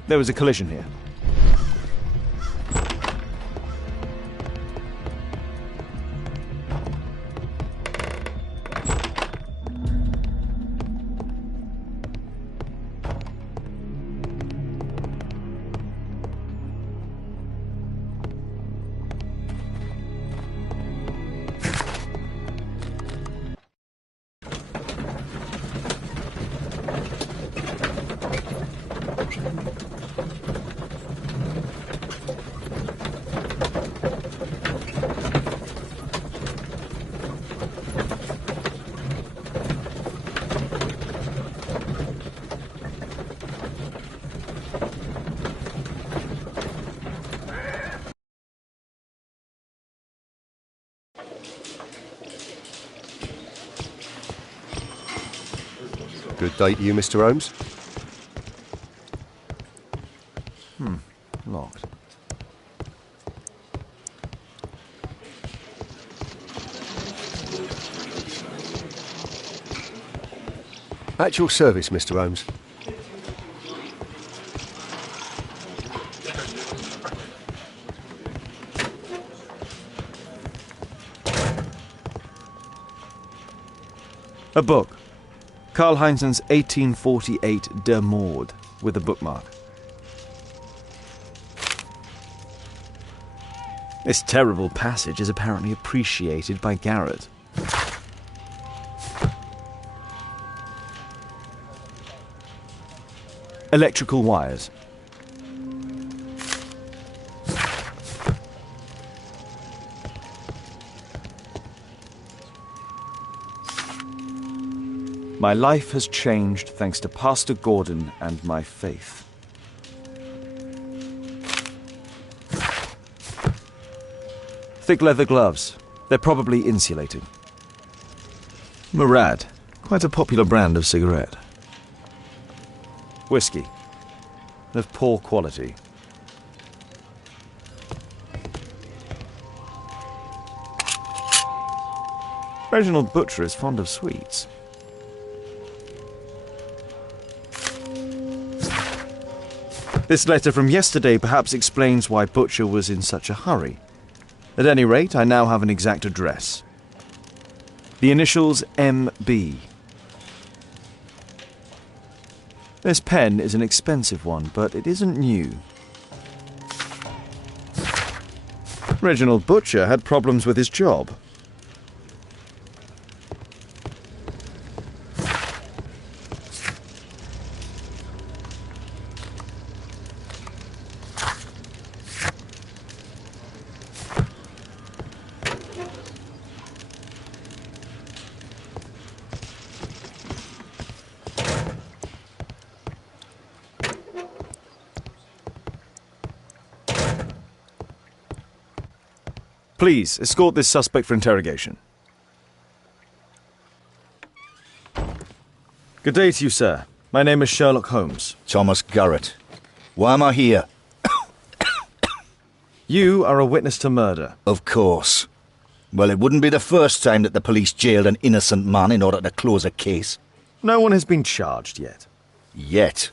There was a collision here. Good day to you, Mr. Holmes. Locked. At your service, Mr. Holmes. A book. Karl Heinzen's 1848 Der Mord, with a bookmark. This terrible passage is apparently appreciated by Garrett. Electrical wires. My life has changed thanks to Pastor Gordon and my faith. Thick leather gloves. They're probably insulated. Murad. Quite a popular brand of cigarette. Whiskey. Of poor quality. Reginald Butcher is fond of sweets. This letter from yesterday perhaps explains why Butcher was in such a hurry. At any rate, I now have an exact address. The initials M.B. This pen is an expensive one, but it isn't new. Reginald Butcher had problems with his job. Please, escort this suspect for interrogation. Good day to you, sir. My name is Sherlock Holmes. Thomas Garrett. Why am I here? You are a witness to murder. Of course. Well, it wouldn't be the first time that the police jailed an innocent man in order to close a case. No one has been charged yet. Yet.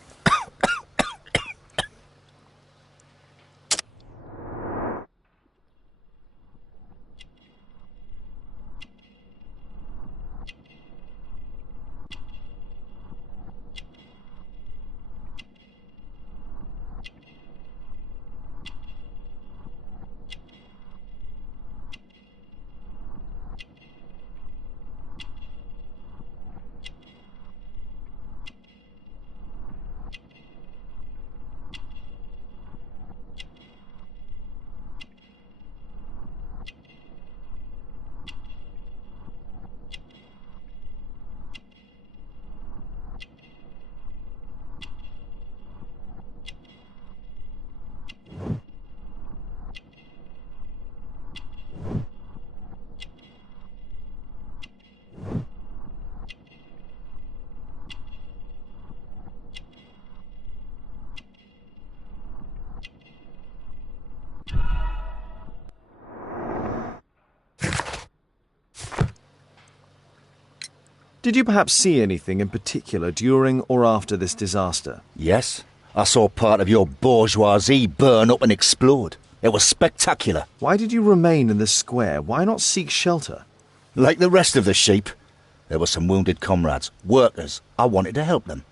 Did you perhaps see anything in particular during or after this disaster? Yes. I saw part of your bourgeoisie burn up and explode. It was spectacular. Why did you remain in the square? Why not seek shelter? Like the rest of the sheep. There were some wounded comrades, workers. I wanted to help them.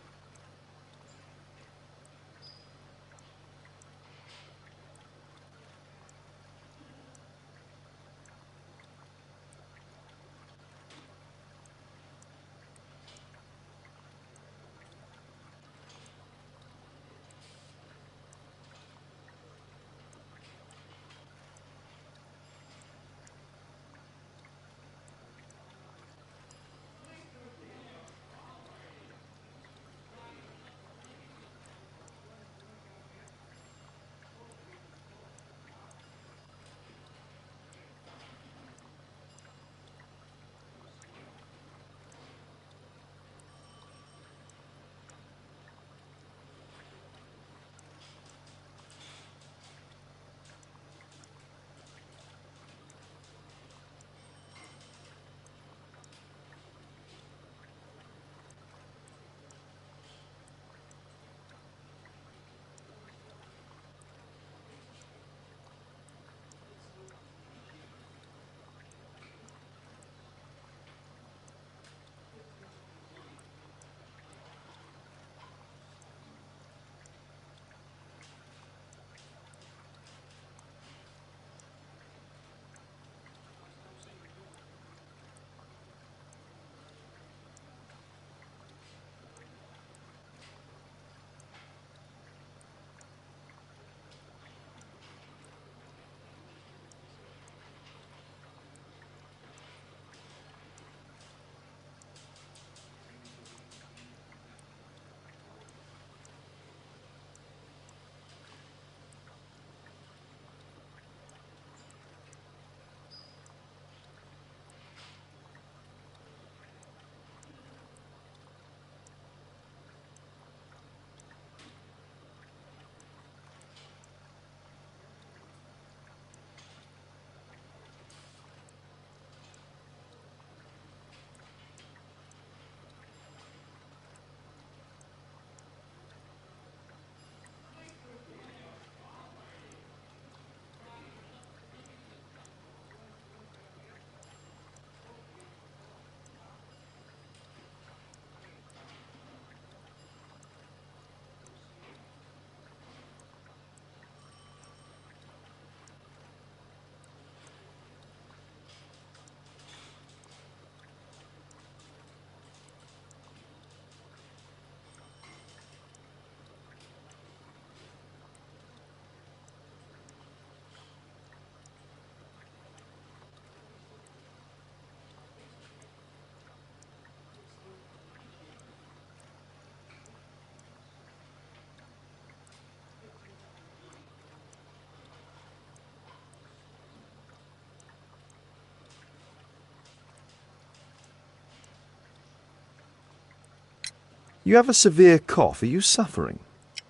You have a severe cough. Are you suffering?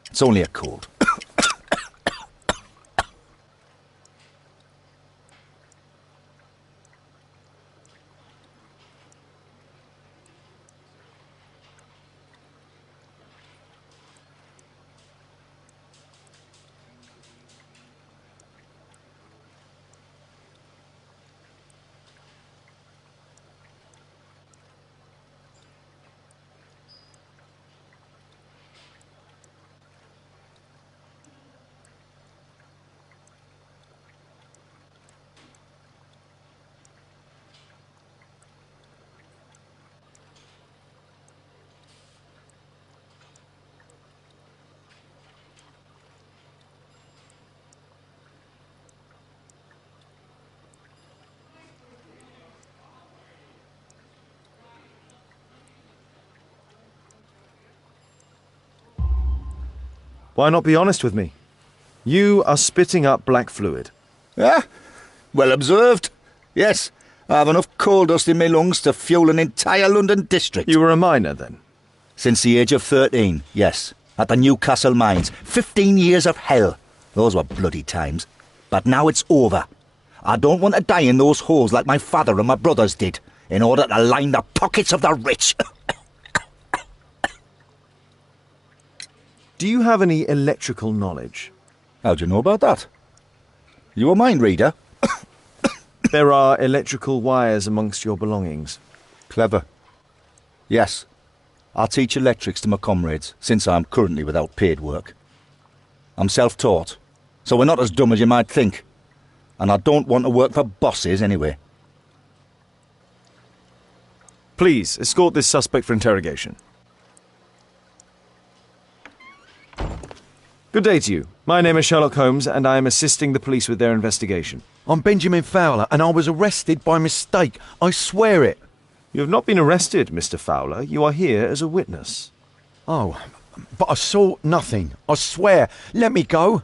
It's only a cold. Why not be honest with me? You are spitting up black fluid. Ah, well observed. Yes, I have enough coal dust in my lungs to fuel an entire London district. You were a miner, then? Since the age of 13, yes. At the Newcastle mines. 15 years of hell. Those were bloody times. But now it's over. I don't want to die in those holes like my father and my brothers did, in order to line the pockets of the rich. Do you have any electrical knowledge? How do you know about that? You a mind reader? There are electrical wires amongst your belongings. Clever. Yes. I teach electrics to my comrades, since I'm currently without paid work. I'm self-taught, so we're not as dumb as you might think. And I don't want to work for bosses anyway. Please, escort this suspect for interrogation. Good day to you. My name is Sherlock Holmes, and I am assisting the police with their investigation. I'm Benjamin Fowler, and I was arrested by mistake. I swear it. You have not been arrested, Mr. Fowler. You are here as a witness. Oh, but I saw nothing. I swear. Let me go.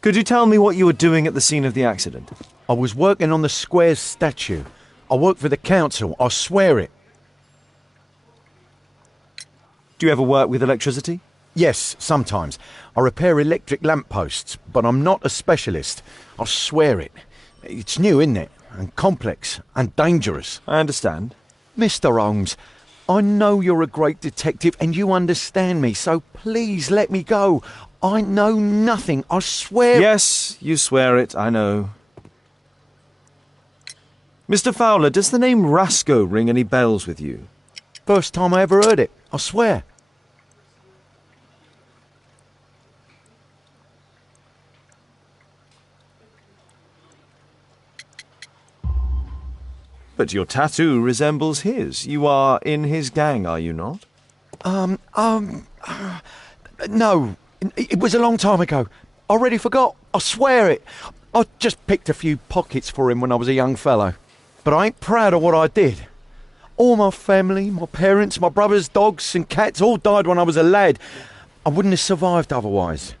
Could you tell me what you were doing at the scene of the accident? I was working on the square's statue. I work for the council. I swear it. Do you ever work with electricity? Yes, sometimes. I repair electric lampposts, but I'm not a specialist. I swear it. It's new, isn't it? And complex and dangerous. I understand. Mr. Holmes, I know you're a great detective and you understand me, so please let me go. I know nothing, I swear. Yes, you swear it, I know. Mr. Fowler, does the name Rasco ring any bells with you? First time I ever heard it, I swear. But your tattoo resembles his. You are in his gang, are you not? No. It was a long time ago. I already forgot. I swear it. I just picked a few pockets for him when I was a young fellow. But I ain't proud of what I did. All my family, my parents, my brothers, dogs and cats all died when I was a lad. I wouldn't have survived otherwise.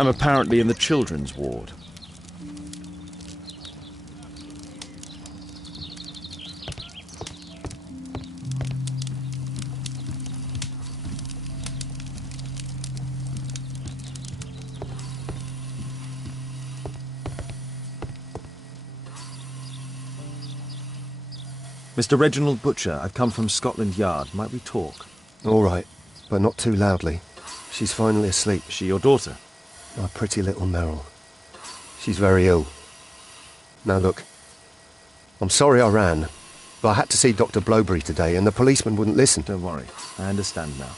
I'm apparently in the children's ward. Mr. Reginald Butcher, I've come from Scotland Yard. Might we talk? All right, but not too loudly. She's finally asleep. Is she your daughter? My pretty little Merrill. She's very ill. Now look, I'm sorry I ran, but I had to see Dr. Blowberry today and the policeman wouldn't listen. Don't worry, I understand now.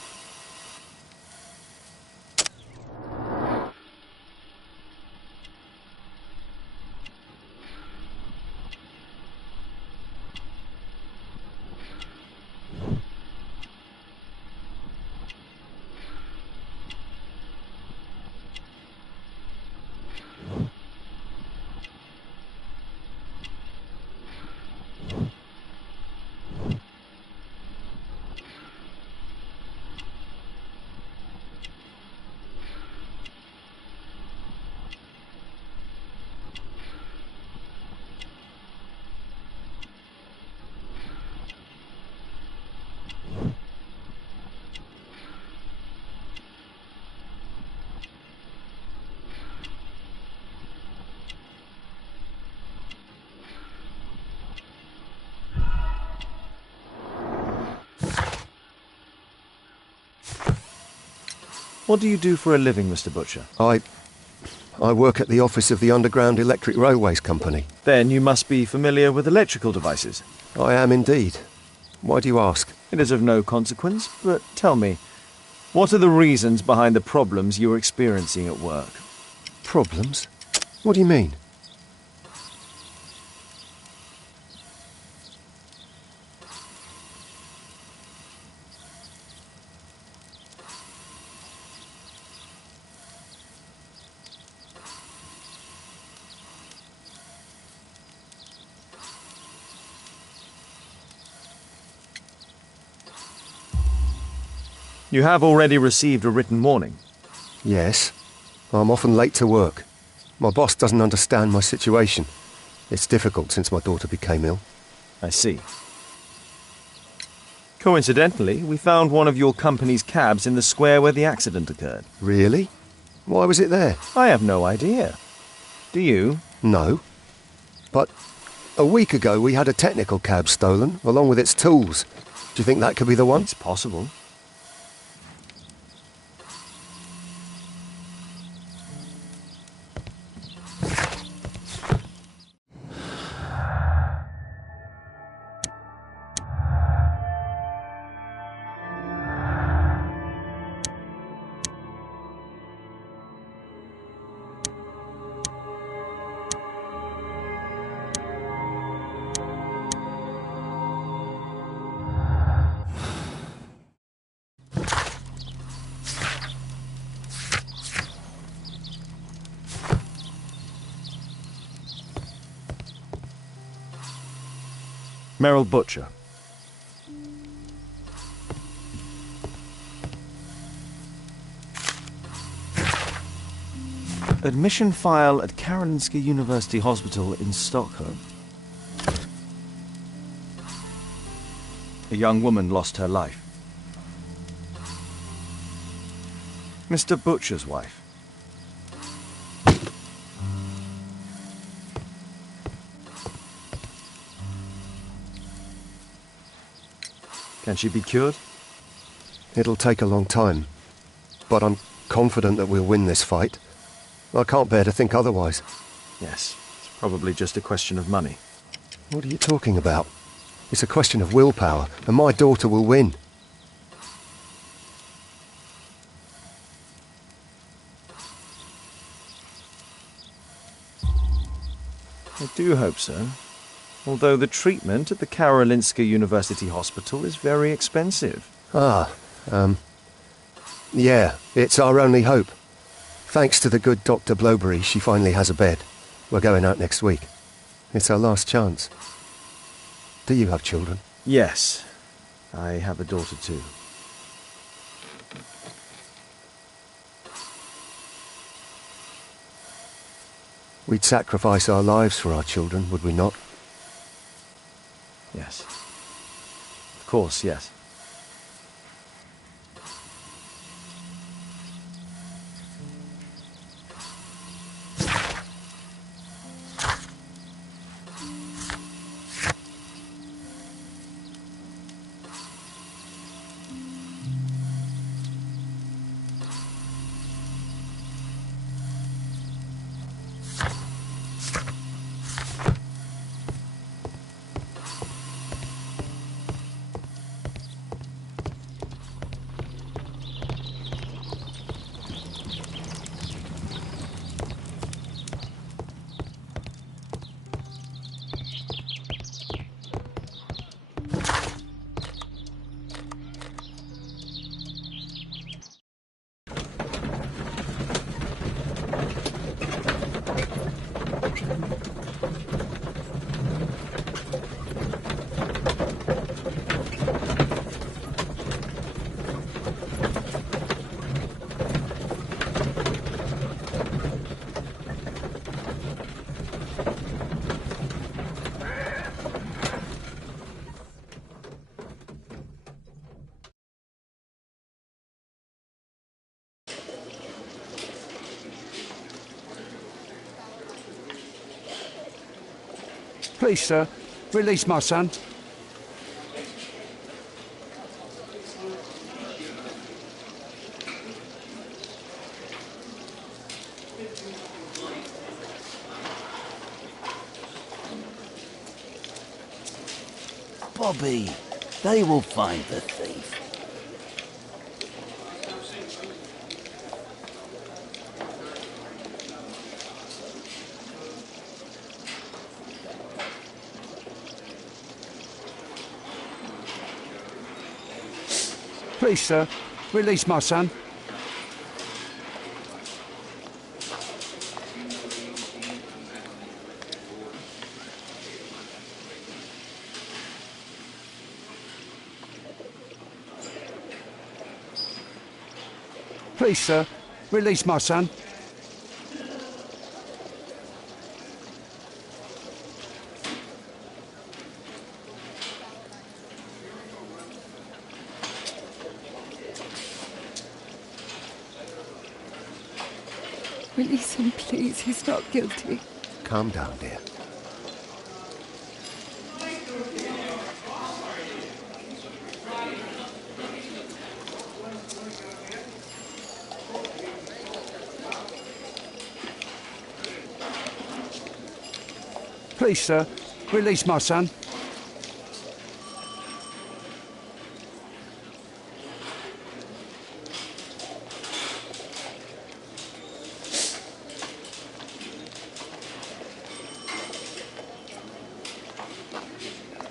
What do you do for a living, Mr. Butcher? I work at the office of the Underground Electric Railways Company. Then you must be familiar with electrical devices. I am indeed. Why do you ask? It is of no consequence, but tell me, what are the reasons behind the problems you are experiencing at work? Problems? What do you mean? You have already received a written warning. Yes. I'm often late to work. My boss doesn't understand my situation. It's difficult since my daughter became ill. I see. Coincidentally, we found one of your company's cabs in the square where the accident occurred. Really? Why was it there? I have no idea. Do you? No. But a week ago we had a technical cab stolen, along with its tools. Do you think that could be the one? It's possible. Merrill Butcher. Admission file at Karolinska University Hospital in Stockholm. A young woman lost her life. Mr. Butcher's wife. Can she be cured? It'll take a long time, but I'm confident that we'll win this fight. I can't bear to think otherwise. Yes, it's probably just a question of money. What are you talking about? It's a question of willpower, and my daughter will win. I do hope so. Although the treatment at the Karolinska University Hospital is very expensive. Yeah, it's our only hope. Thanks to the good Dr. Blowberry, she finally has a bed. We're going out next week. It's our last chance. Do you have children? Yes, I have a daughter too. We'd sacrifice our lives for our children, would we not? Yes. Of course, yes. Please, sir, release my son. Bobby, they will find the thief. Please, sir, release my son. Please, sir, release my son. Release him, please. He's not guilty. Calm down, dear. Please, sir, release my son.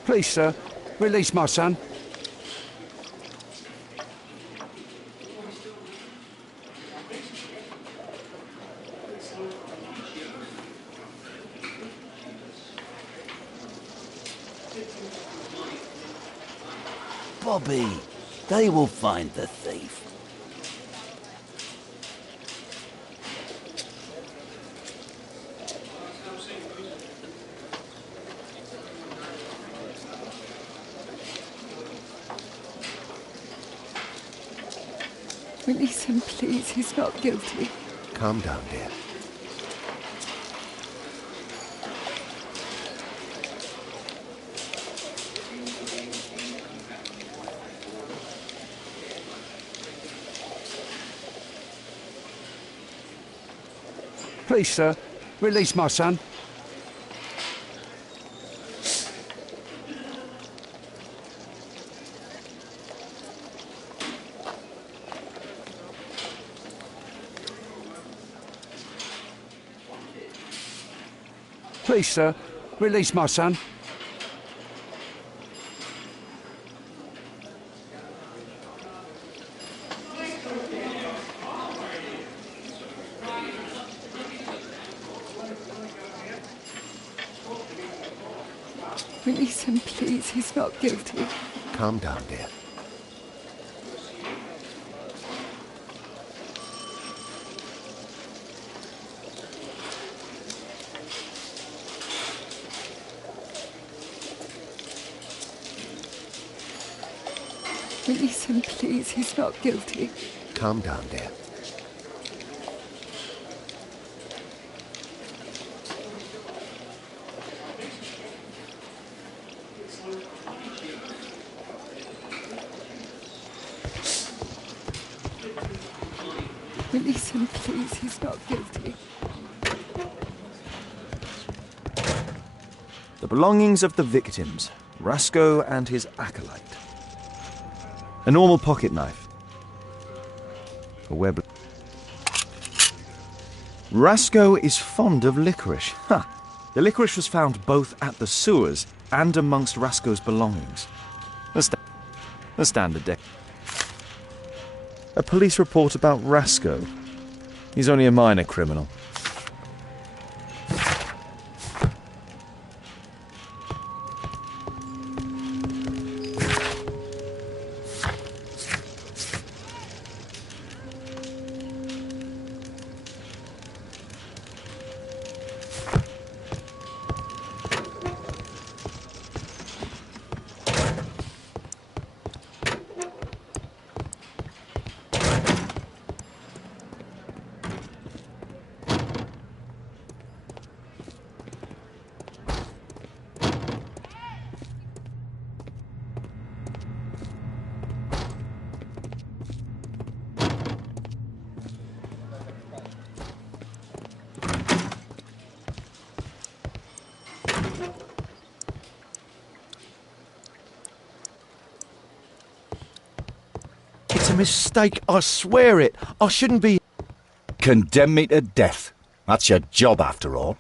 Please, sir, release my son. Bobby, they will find the thief. Release him, please. He's not guilty. Calm down, dear. Please, sir, release my son. Please, sir, release my son. Release him, please. He's not guilty. Calm down, dear. Release him, please. He's not guilty. Calm down, dear. Release him, please. He's not guilty. The belongings of the victims, Rasco and his acolyte. A normal pocket knife. A web. Rasco is fond of licorice. Huh. The licorice was found both at the sewers and amongst Rasco's belongings. The standard deck. A police report about Rasco. He's only a minor criminal. It's a mistake, I swear it. I shouldn't be... Condemn me to death. That's your job, after all.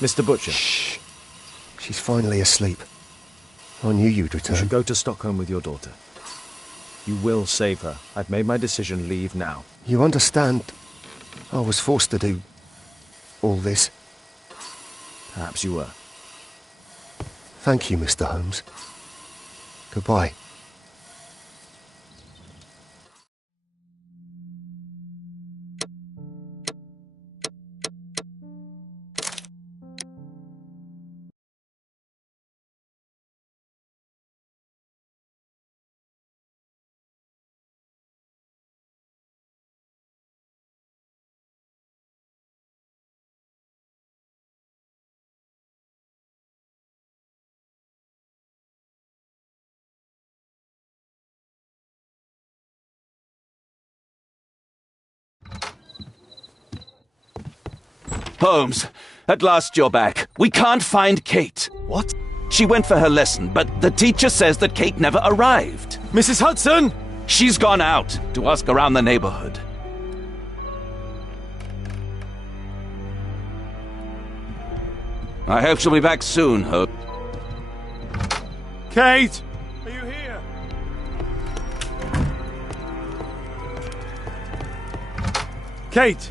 Mr. Butcher. Shh. She's finally asleep. I knew you'd return. You should go to Stockholm with your daughter. You will save her. I've made my decision. Leave now. You understand, I was forced to do all this. Perhaps you were. Thank you, Mr. Holmes. Goodbye. Holmes, at last you're back. We can't find Kate. What? She went for her lesson, but the teacher says that Kate never arrived. Mrs. Hudson! She's gone out to ask around the neighborhood. I hope she'll be back soon, Hope. Kate! Are you here? Kate!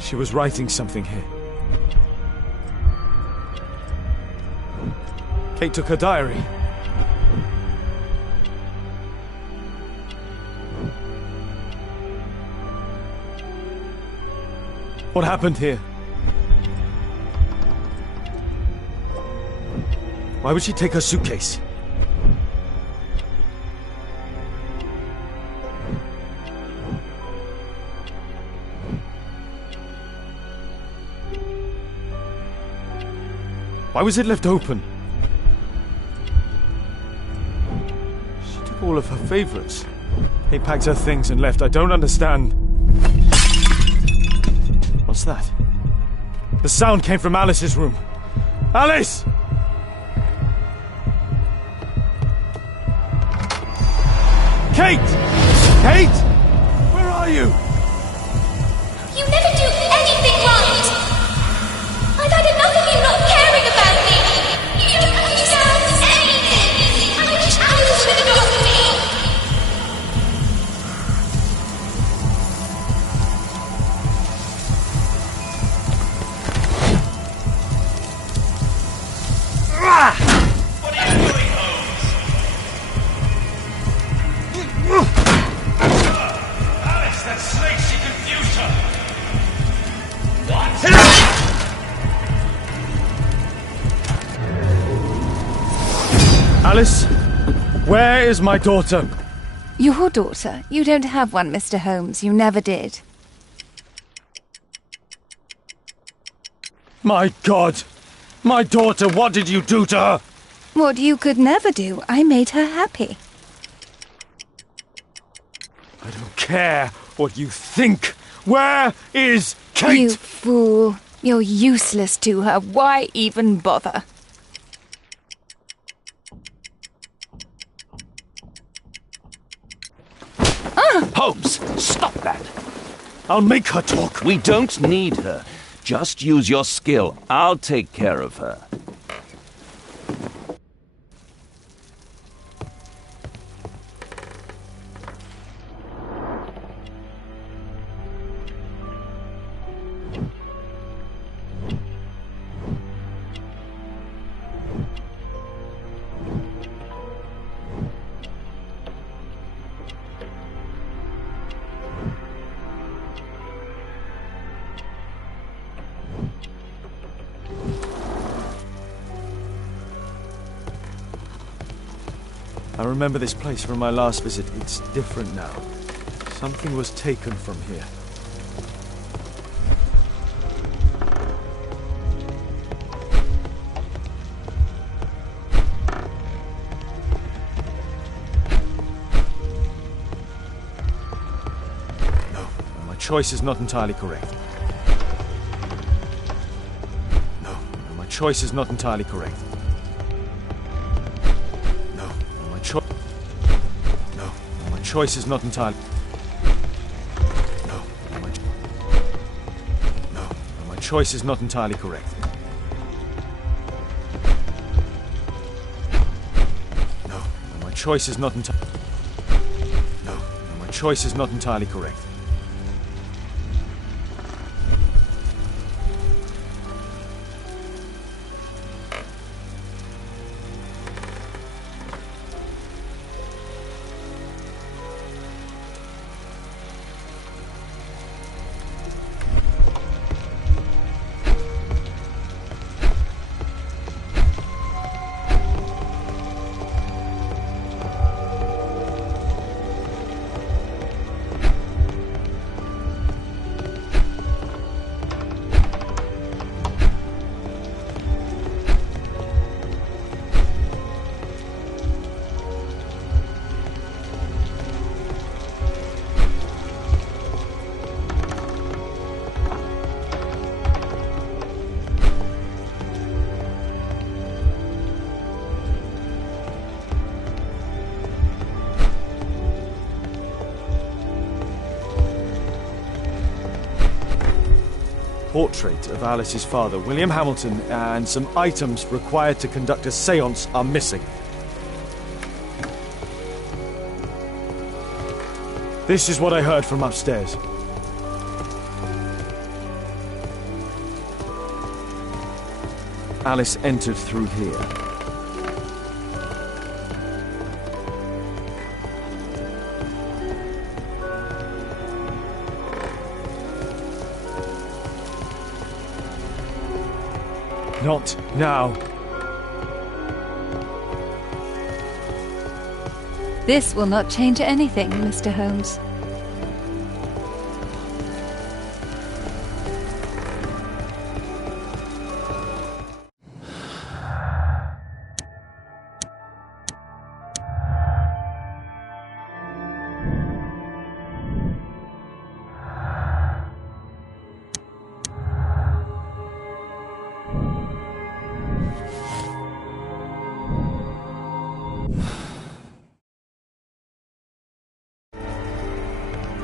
She was writing something here. Kate took her diary. What happened here? Why would she take her suitcase? Why was it left open? She took all of her favorites. They packed her things and left. I don't understand. What's that? The sound came from Alice's room. Alice! Kate! Kate! Where are you? You never do anything right! I've had enough of you not caring about me! You don't understand anything! I wish Alice would adopt me! What are you doing, Holmes? Alice, that snake, she confused her! What? Alice? Where is my daughter? Your daughter? You don't have one, Mr. Holmes. You never did. My God! My daughter, what did you do to her? What you could never do. I made her happy. I don't care what you think. Where is Kate? You fool. You're useless to her. Why even bother? Holmes, stop that. I'll make her talk. We don't need her. Just use your skill. I'll take care of her. I remember this place from my last visit. It's different now. Something was taken from here. choice is not entirely correct. No, my choice is not entirely correct. No, my choice... No, my choice is not entirely... No, my choice is not entirely correct. No, my choice is not entirely... No, my choice is not entirely correct. Portrait of Alice's father, William Hamilton, and some items required to conduct a séance are missing. This is what I heard from upstairs. Alice entered through here. Not now. This will not change anything, Mr. Holmes.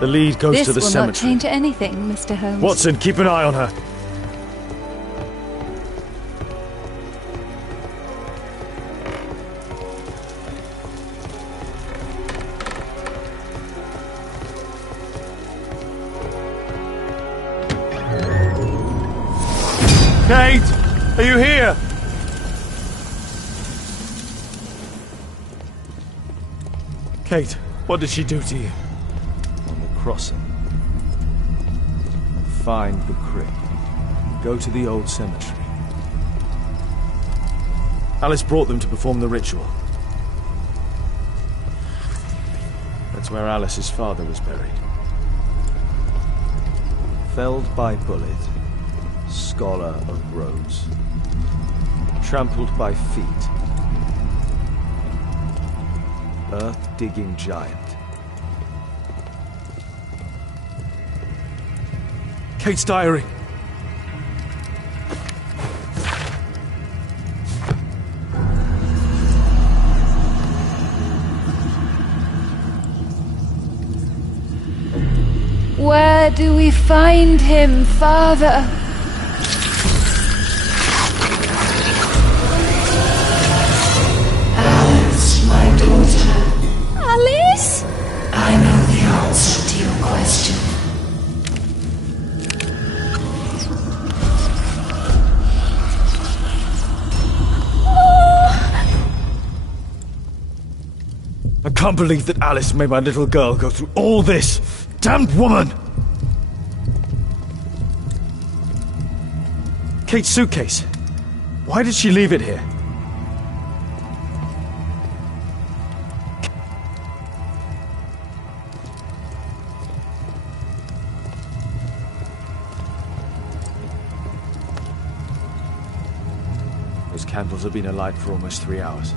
The lead goes to the cemetery. This will not change anything, Mr. Holmes. Watson, keep an eye on her. Kate! Are you here? Kate, what did she do to you? Crossing. Find the crypt. Go to the old cemetery. Alice brought them to perform the ritual. That's where Alice's father was buried. Felled by bullet. Scholar of Rhodes. Trampled by feet. Earth-digging giant. Kate's diary. Where do we find him, Father? Alice, my daughter. Alice? I know the answer to your question. I can't believe that Alice made my little girl go through all this! Damned woman! Kate's suitcase. Why did she leave it here? Those candles have been alight for almost 3 hours.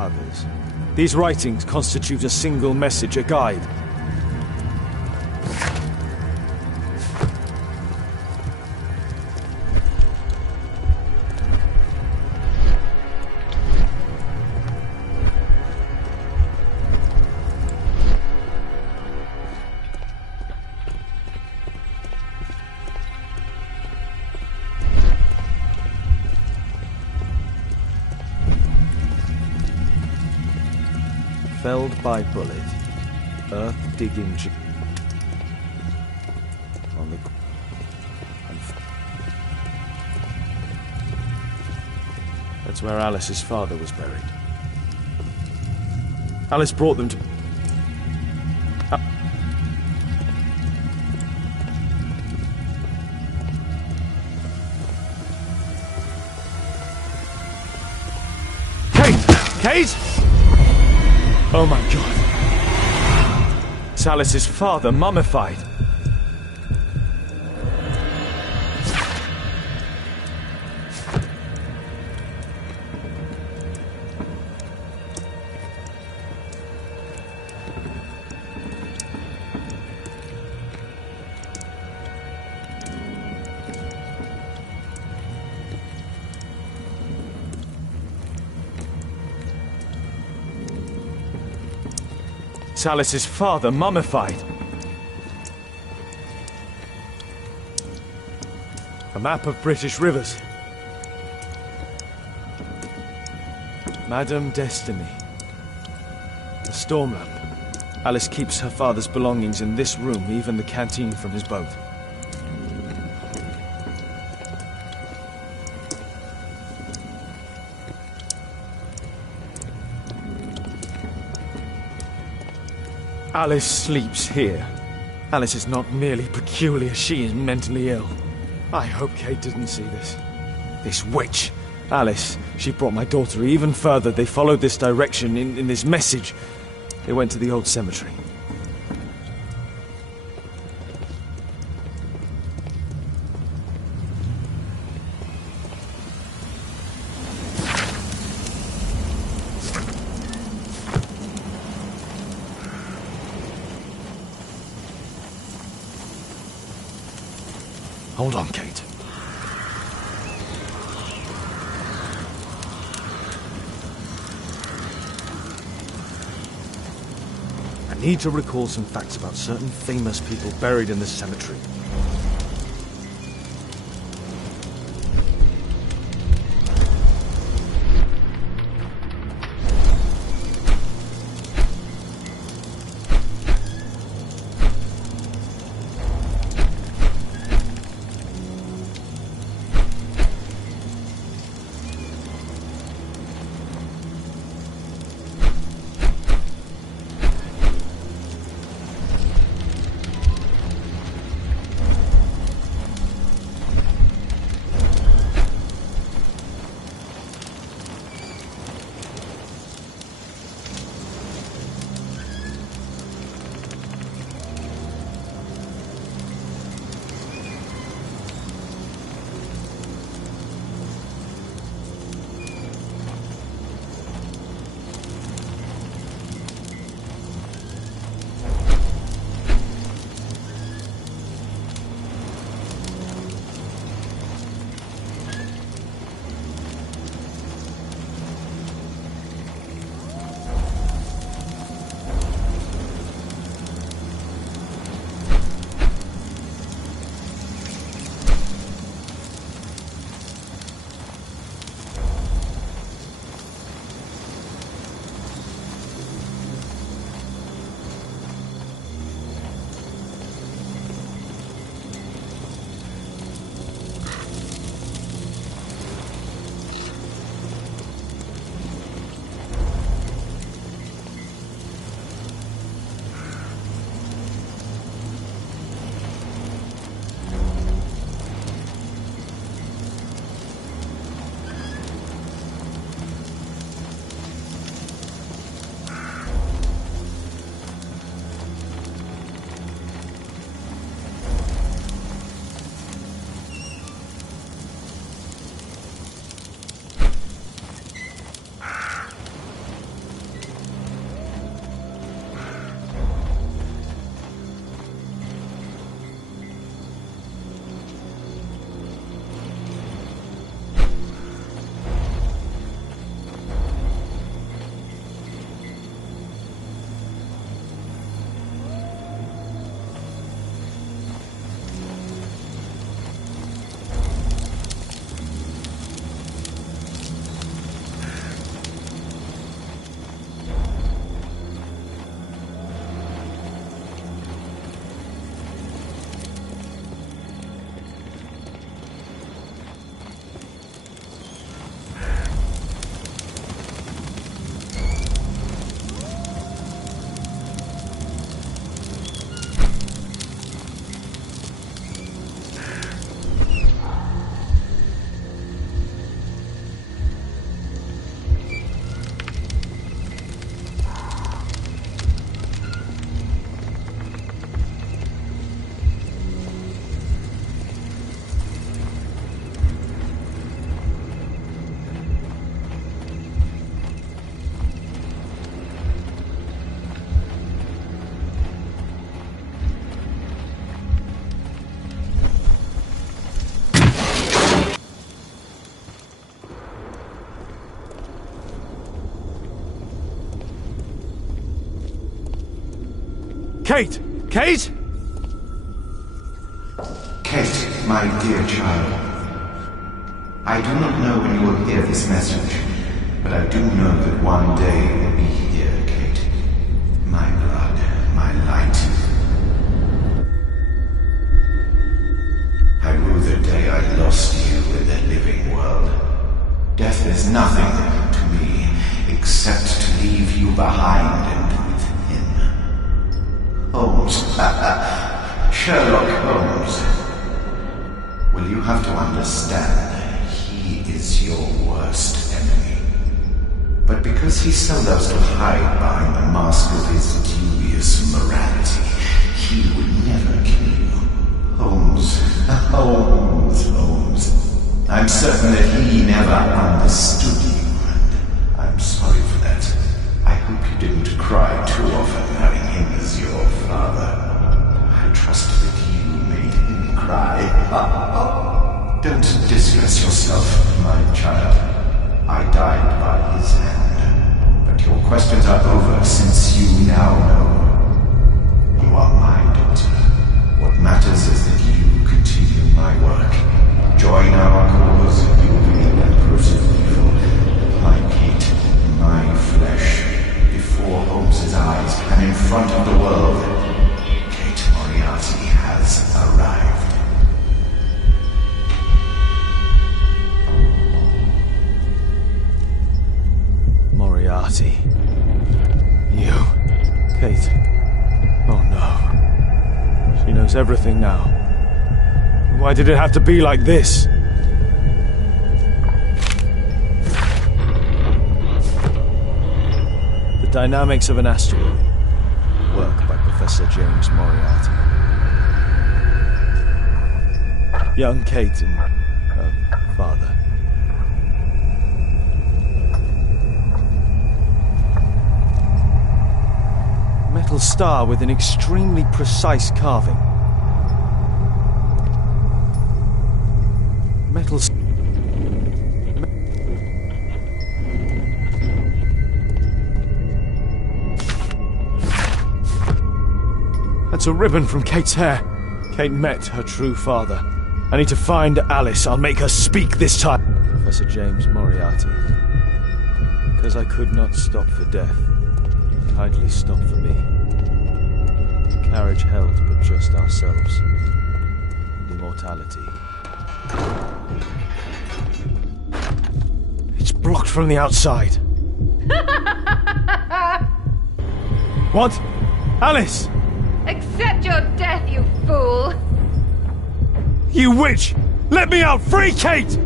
others. These writings constitute a single message, a guide. Felled by bullet. Earth digging. On the. That's where Alice's father was buried. Alice brought them to. Kate! Oh my God. It's Alice's father, mummified. It's Alice's father, mummified. A map of British rivers. Madame Destiny. The storm lamp. Alice keeps her father's belongings in this room, even the canteen from his boat. Alice sleeps here. Alice is not merely peculiar, she is mentally ill. I hope Kate didn't see this. This witch. Alice, she brought my daughter even further. They followed this direction in this message. They went to the old cemetery. Hold on, Kate. I need to recall some facts about certain famous people buried in this cemetery. Kate! Kate? Kate, my dear child. I do not know when you will hear this message, but I do know that one day you will be here, Kate. My blood, my light. I rue the day I lost you in the living world. Death is nothing to me, except to leave you behind and with him. Holmes. Sherlock Holmes. Well, you have to understand, he is your worst enemy. But because he so loves to hide behind the mask of his dubious morality, he would never kill you. Holmes. Holmes. I'm certain that he never understood you, and I'm sorry for that. I hope you didn't cry too often having him as your father. I trust that you made him cry. Don't distress yourself, my child. I died by his hand. But your questions are over since you now know. You are my daughter. What matters is that you continue my work. Join our cause, you will be that person evil. My Kate, my flesh, before Holmes's eyes and in front of the world. Kate Moriarty has arrived. Moriarty. You. Kate. Oh no. She knows everything now. Why did it have to be like this? The Dynamics of an Asteroid. Work by Professor James Moriarty. Young Kate and her father. Metal star with an extremely precise carving. Metal. That's a ribbon from Kate's hair. Kate met her true father. I need to find Alice. I'll make her speak this time. Professor James Moriarty. Because I could not stop for death. Kindly stop for me. The carriage held but just ourselves. And immortality. It's blocked from the outside. What? Alice! Accept your death, you fool! You witch! Let me out! Free Kate!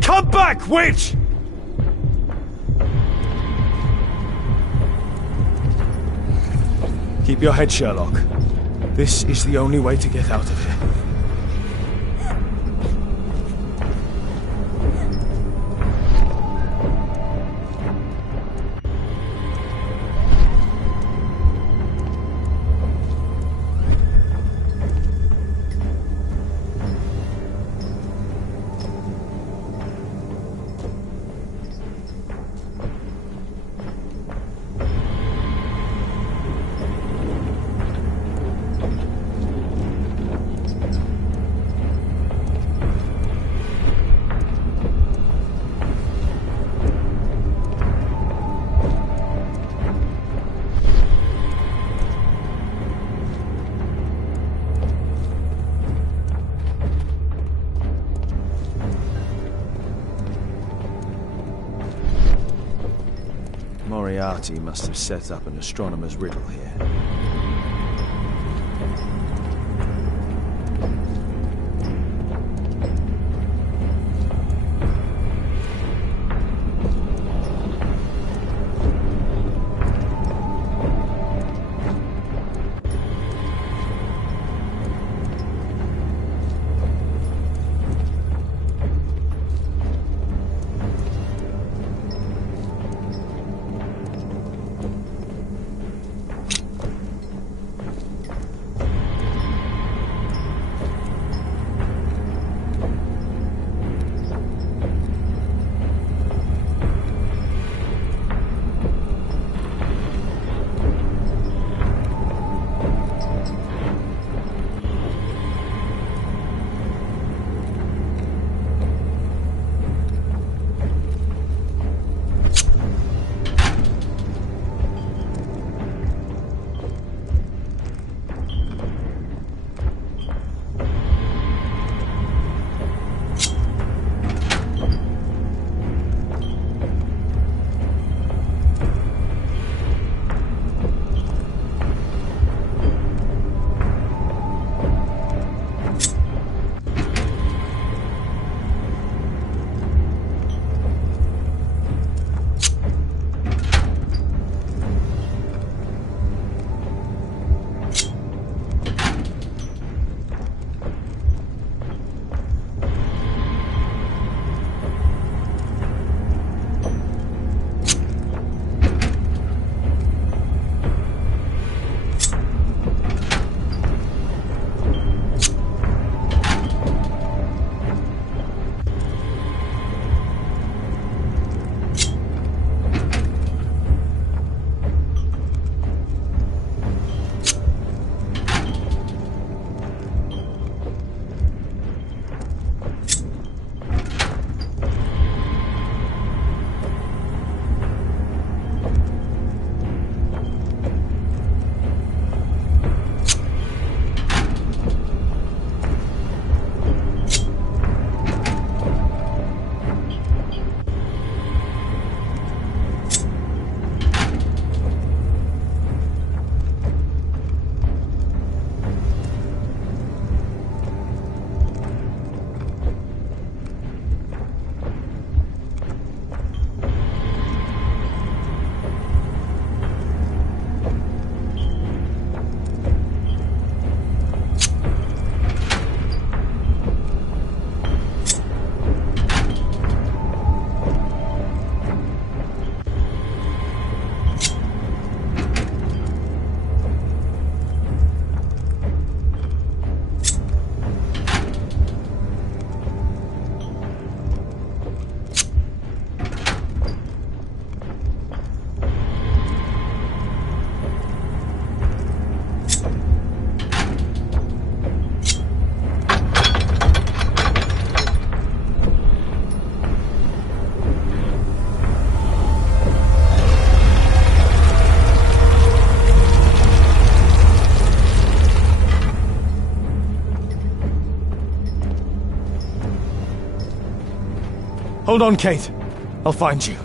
Come back, witch! Keep your head, Sherlock. This is the only way to get out of here. Moriarty must have set up an astronomer's riddle here. Hold on, Kate. I'll find you.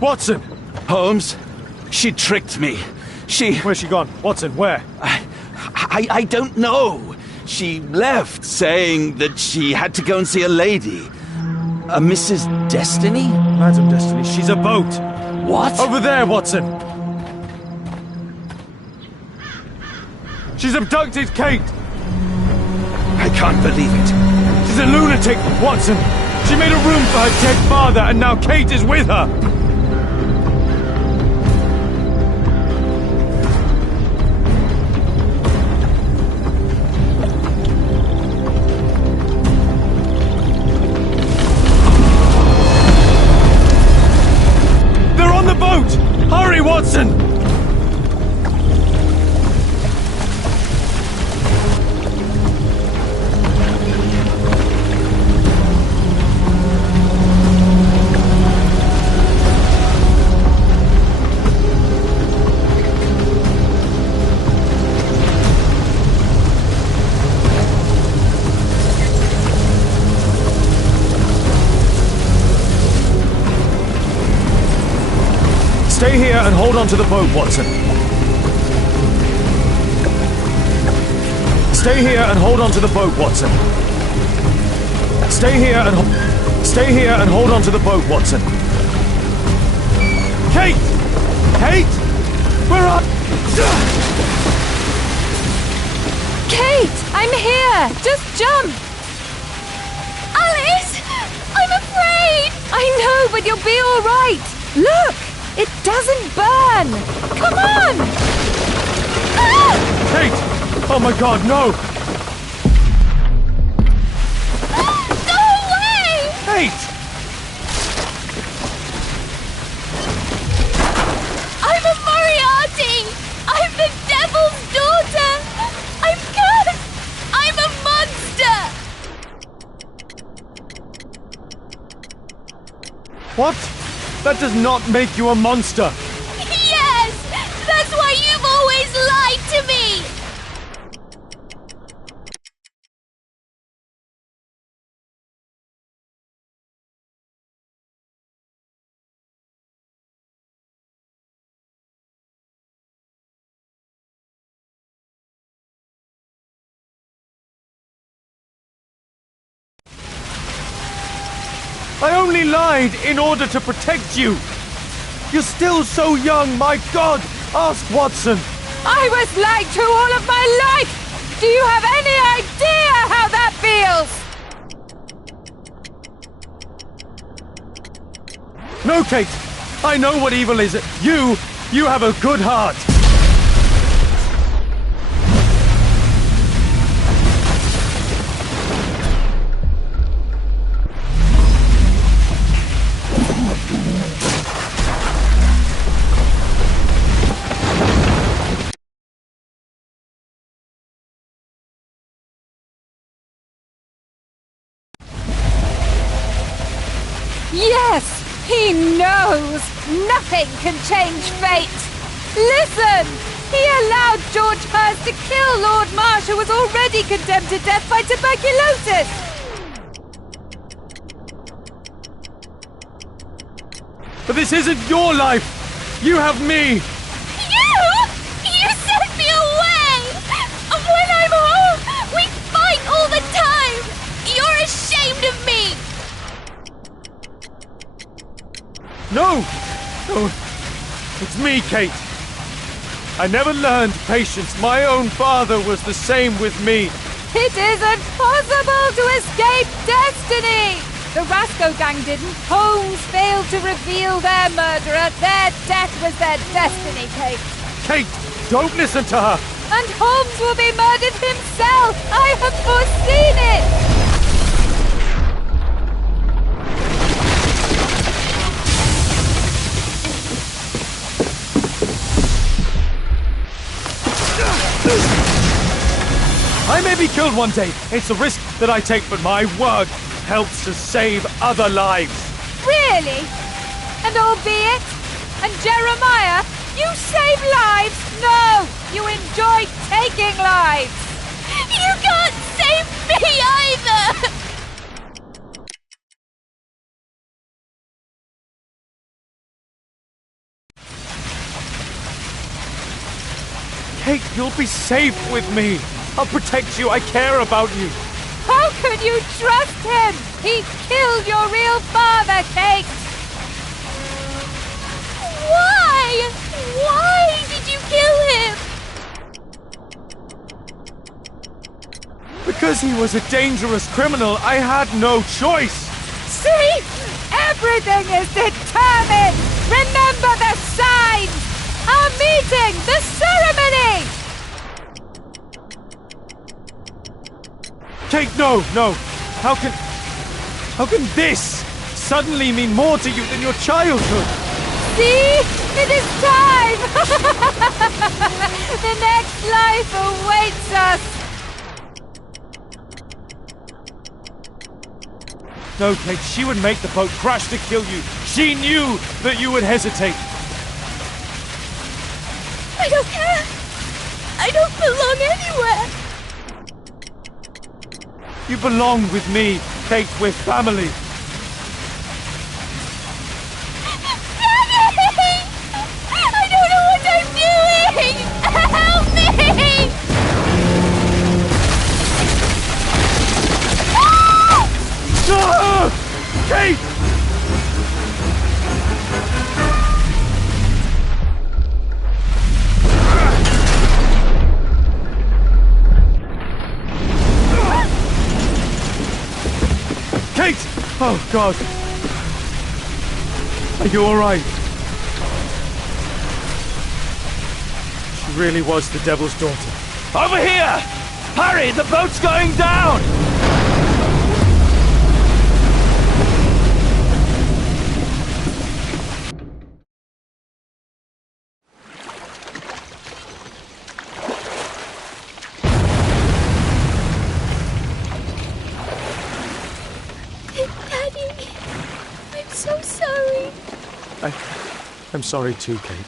Watson! Holmes, she tricked me. Where's she gone? Watson, where? I don't know. She left, saying that she had to go and see a lady. A Mrs. Destiny? Madam Destiny, she's a boat. What? Over there, Watson! She's abducted Kate! I can't believe it. She's a lunatic, Watson! She made a room for her dead father, and now Kate is with her! Hurry, Watson! Stay here and hold on to the boat, Watson. Stay here and hold on to the boat, Watson. Stay here and hold on to the boat, Watson. Kate! Kate! Where are... Kate! I'm here! Just jump! Alice! I'm afraid! I know, but you'll be all right. Look! It doesn't burn! Come on! Ah! Kate! Oh my God, no! Go away! Kate! I'm a Moriarty! I'm the devil's daughter! I'm cursed! I'm a monster! What? That does not make you a monster! Yes! That's why you've always lied to me! I only lied in order to protect you! You're still so young, my God! Ask Watson! I was lied to all of my life! Do you have any idea how that feels? No, Kate! I know what evil is. You have a good heart! Yes! He knows! Nothing can change fate! Listen! He allowed George Hurst to kill Lord Marsh, who was already condemned to death by tuberculosis! But this isn't your life! You have me! You sent me away! When I'm home, we fight all the time! You're ashamed of me! No! No! It's me, Kate! I never learned patience. My own father was the same with me. It isn't possible to escape destiny! The Rasco gang didn't. Holmes failed to reveal their murderer. Their death was their destiny, Kate. Kate, don't listen to her! And Holmes will be murdered himself! I have foreseen it! I may be killed one day. It's a risk that I take, but my word helps to save other lives. Really? And albeit? And Jeremiah? You save lives? No! You enjoy taking lives! You can't save me either! Kate, you'll be safe with me. I'll protect you. I care about you. How could you trust him? He killed your real father, Kate! Why? Why did you kill him? Because he was a dangerous criminal, I had no choice. See? Everything is determined! Remember the signs! Our meeting! The ceremony! Kate, no. How can this suddenly mean more to you than your childhood? See? It is time! The next life awaits us! No, Kate, she would make the boat crash to kill you. She knew that you would hesitate. I don't care. I don't belong anywhere. You belong with me, Kate. We're family. Daddy! I don't know what I'm doing! Help me! Ah! Kate! Kate! Oh, God. Are you all right? She really was the devil's daughter. Over here! Hurry, the boat's going down! Daddy, I'm so sorry. I'm sorry too, Kate.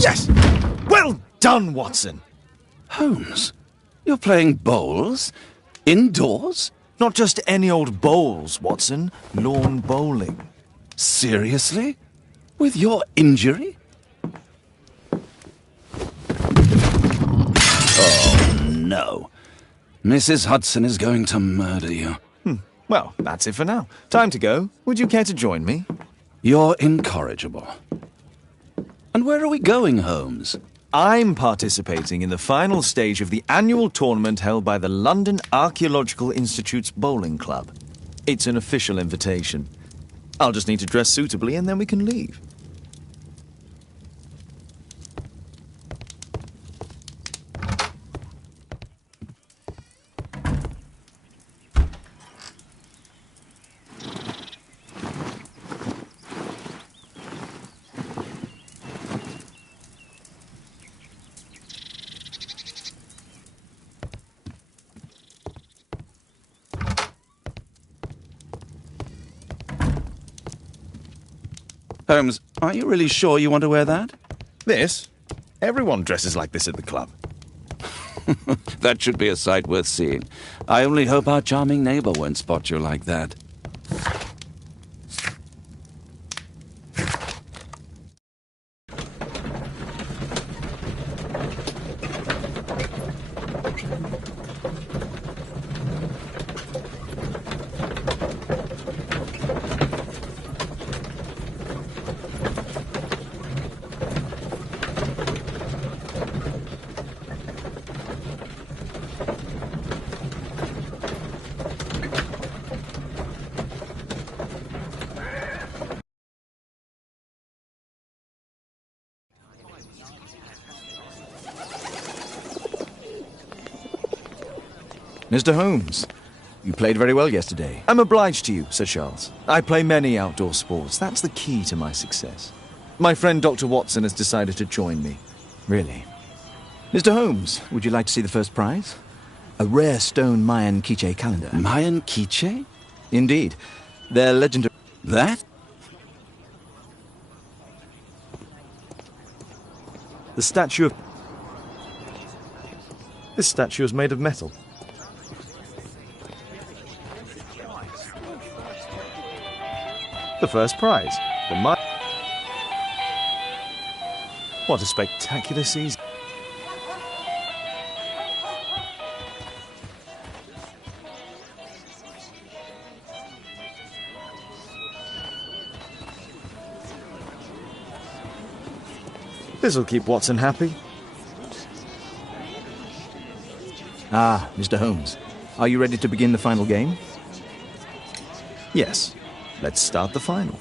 Yes! Well done, Watson! Holmes, you're playing bowls? Indoors? Not just any old bowls, Watson. Lawn bowling. Seriously? With your injury? Oh, no. Mrs. Hudson is going to murder you. Well, that's it for now. Time to go. Would you care to join me? You're incorrigible. And where are we going, Holmes? I'm participating in the final stage of the annual tournament held by the London Archaeological Institute's bowling club. It's an official invitation. I'll just need to dress suitably and then we can leave. Holmes, are you really sure you want to wear that? This? Everyone dresses like this at the club. That should be a sight worth seeing. I only hope our charming neighbor won't spot you like that. Mr. Holmes, you played very well yesterday. I'm obliged to you, Sir Charles. I play many outdoor sports. That's the key to my success. My friend Dr. Watson has decided to join me. Really? Mr. Holmes, would you like to see the first prize? A rare stone Mayan quiche calendar. Mayan quiche? Indeed. They're legendary. That? The statue of... This statue is made of metal. The first prize. The What a spectacular season. This'll keep Watson happy. Ah, Mr. Holmes. Are you ready to begin the final game? Yes. Let's start the final.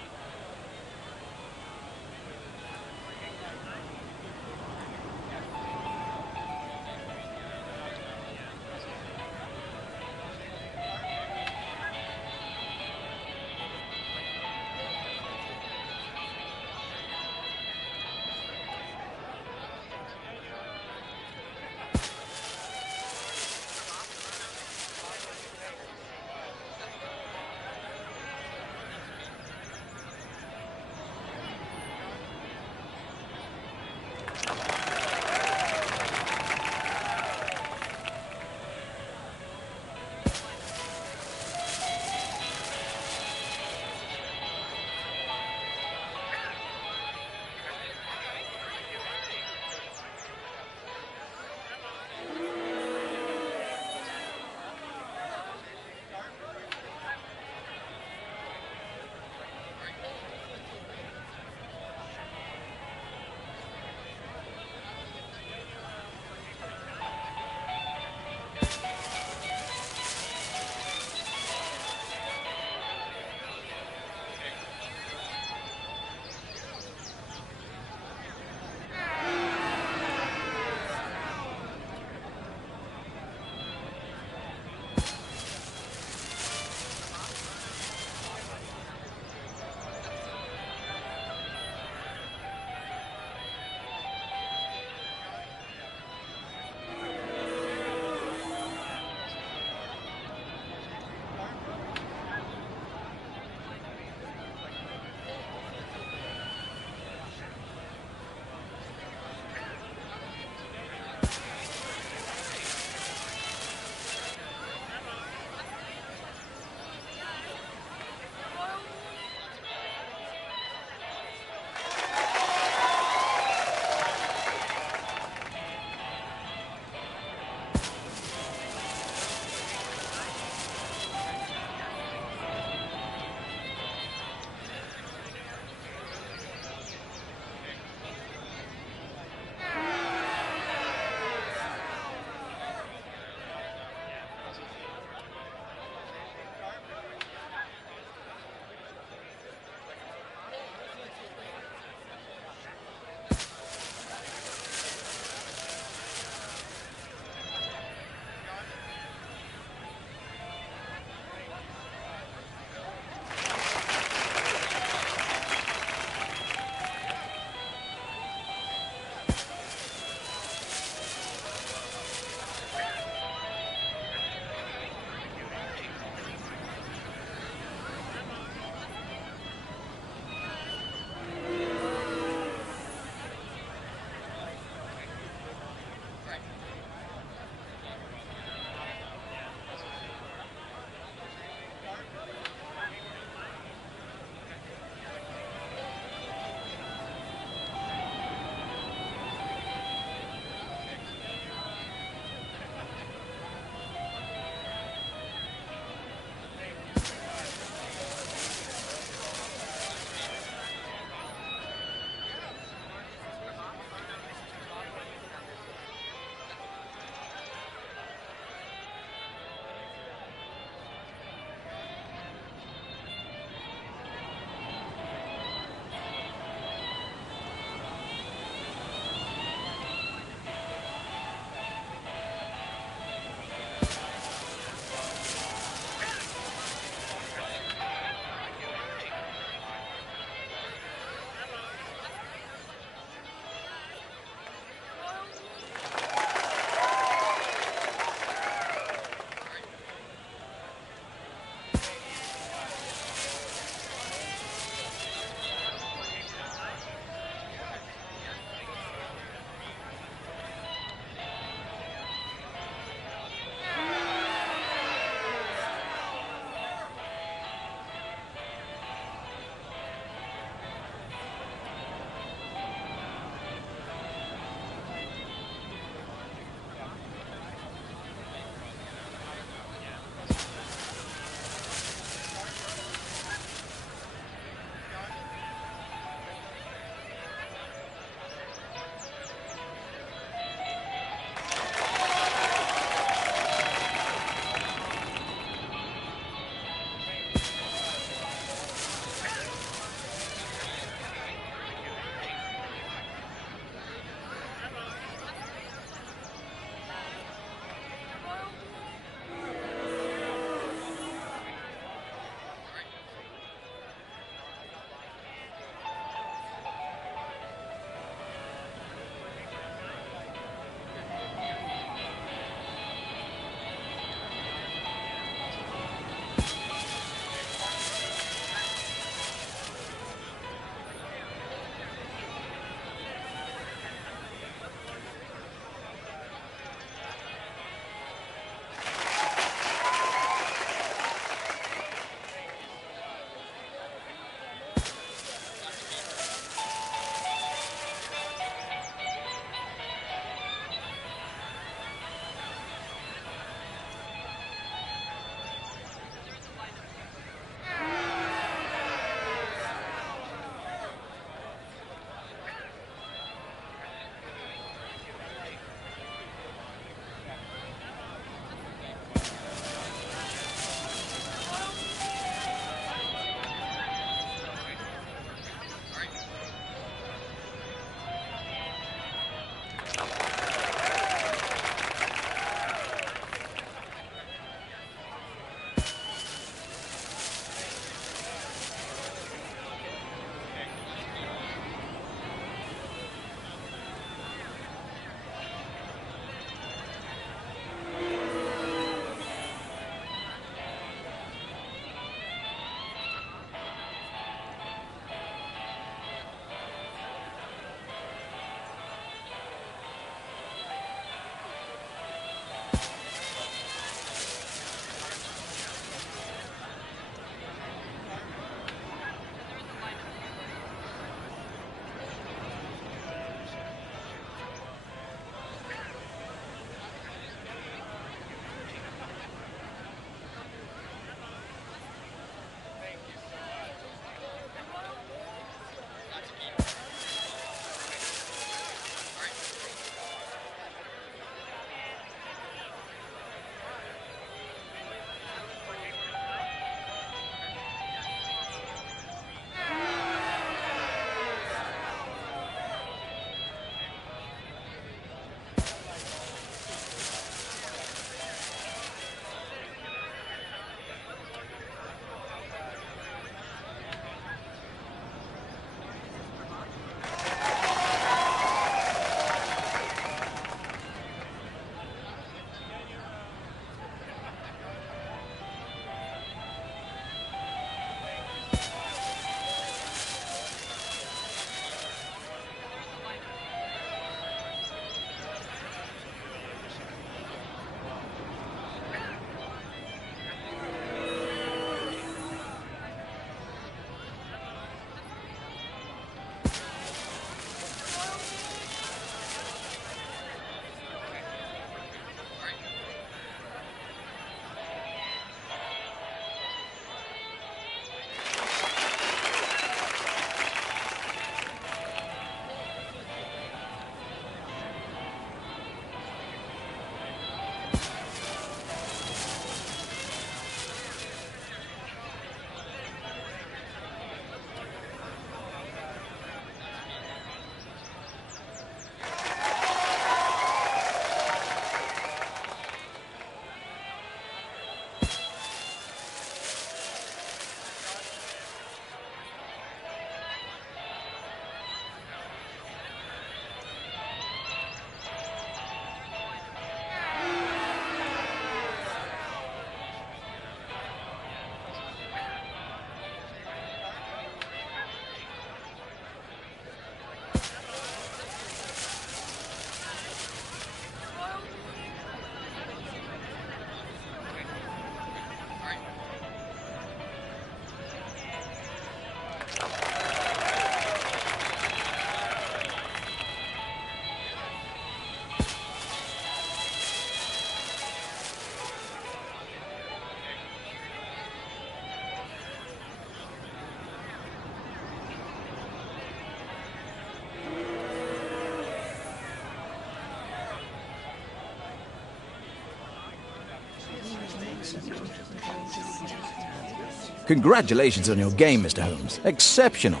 Congratulations on your game, Mr. Holmes. Exceptional.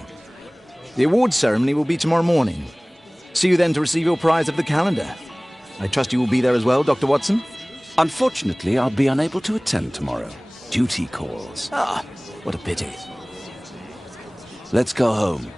The awards ceremony will be tomorrow morning. See you then to receive your prize of the calendar. I trust you will be there as well, Dr. Watson? Unfortunately, I'll be unable to attend tomorrow. Duty calls. Ah, what a pity. Let's go home.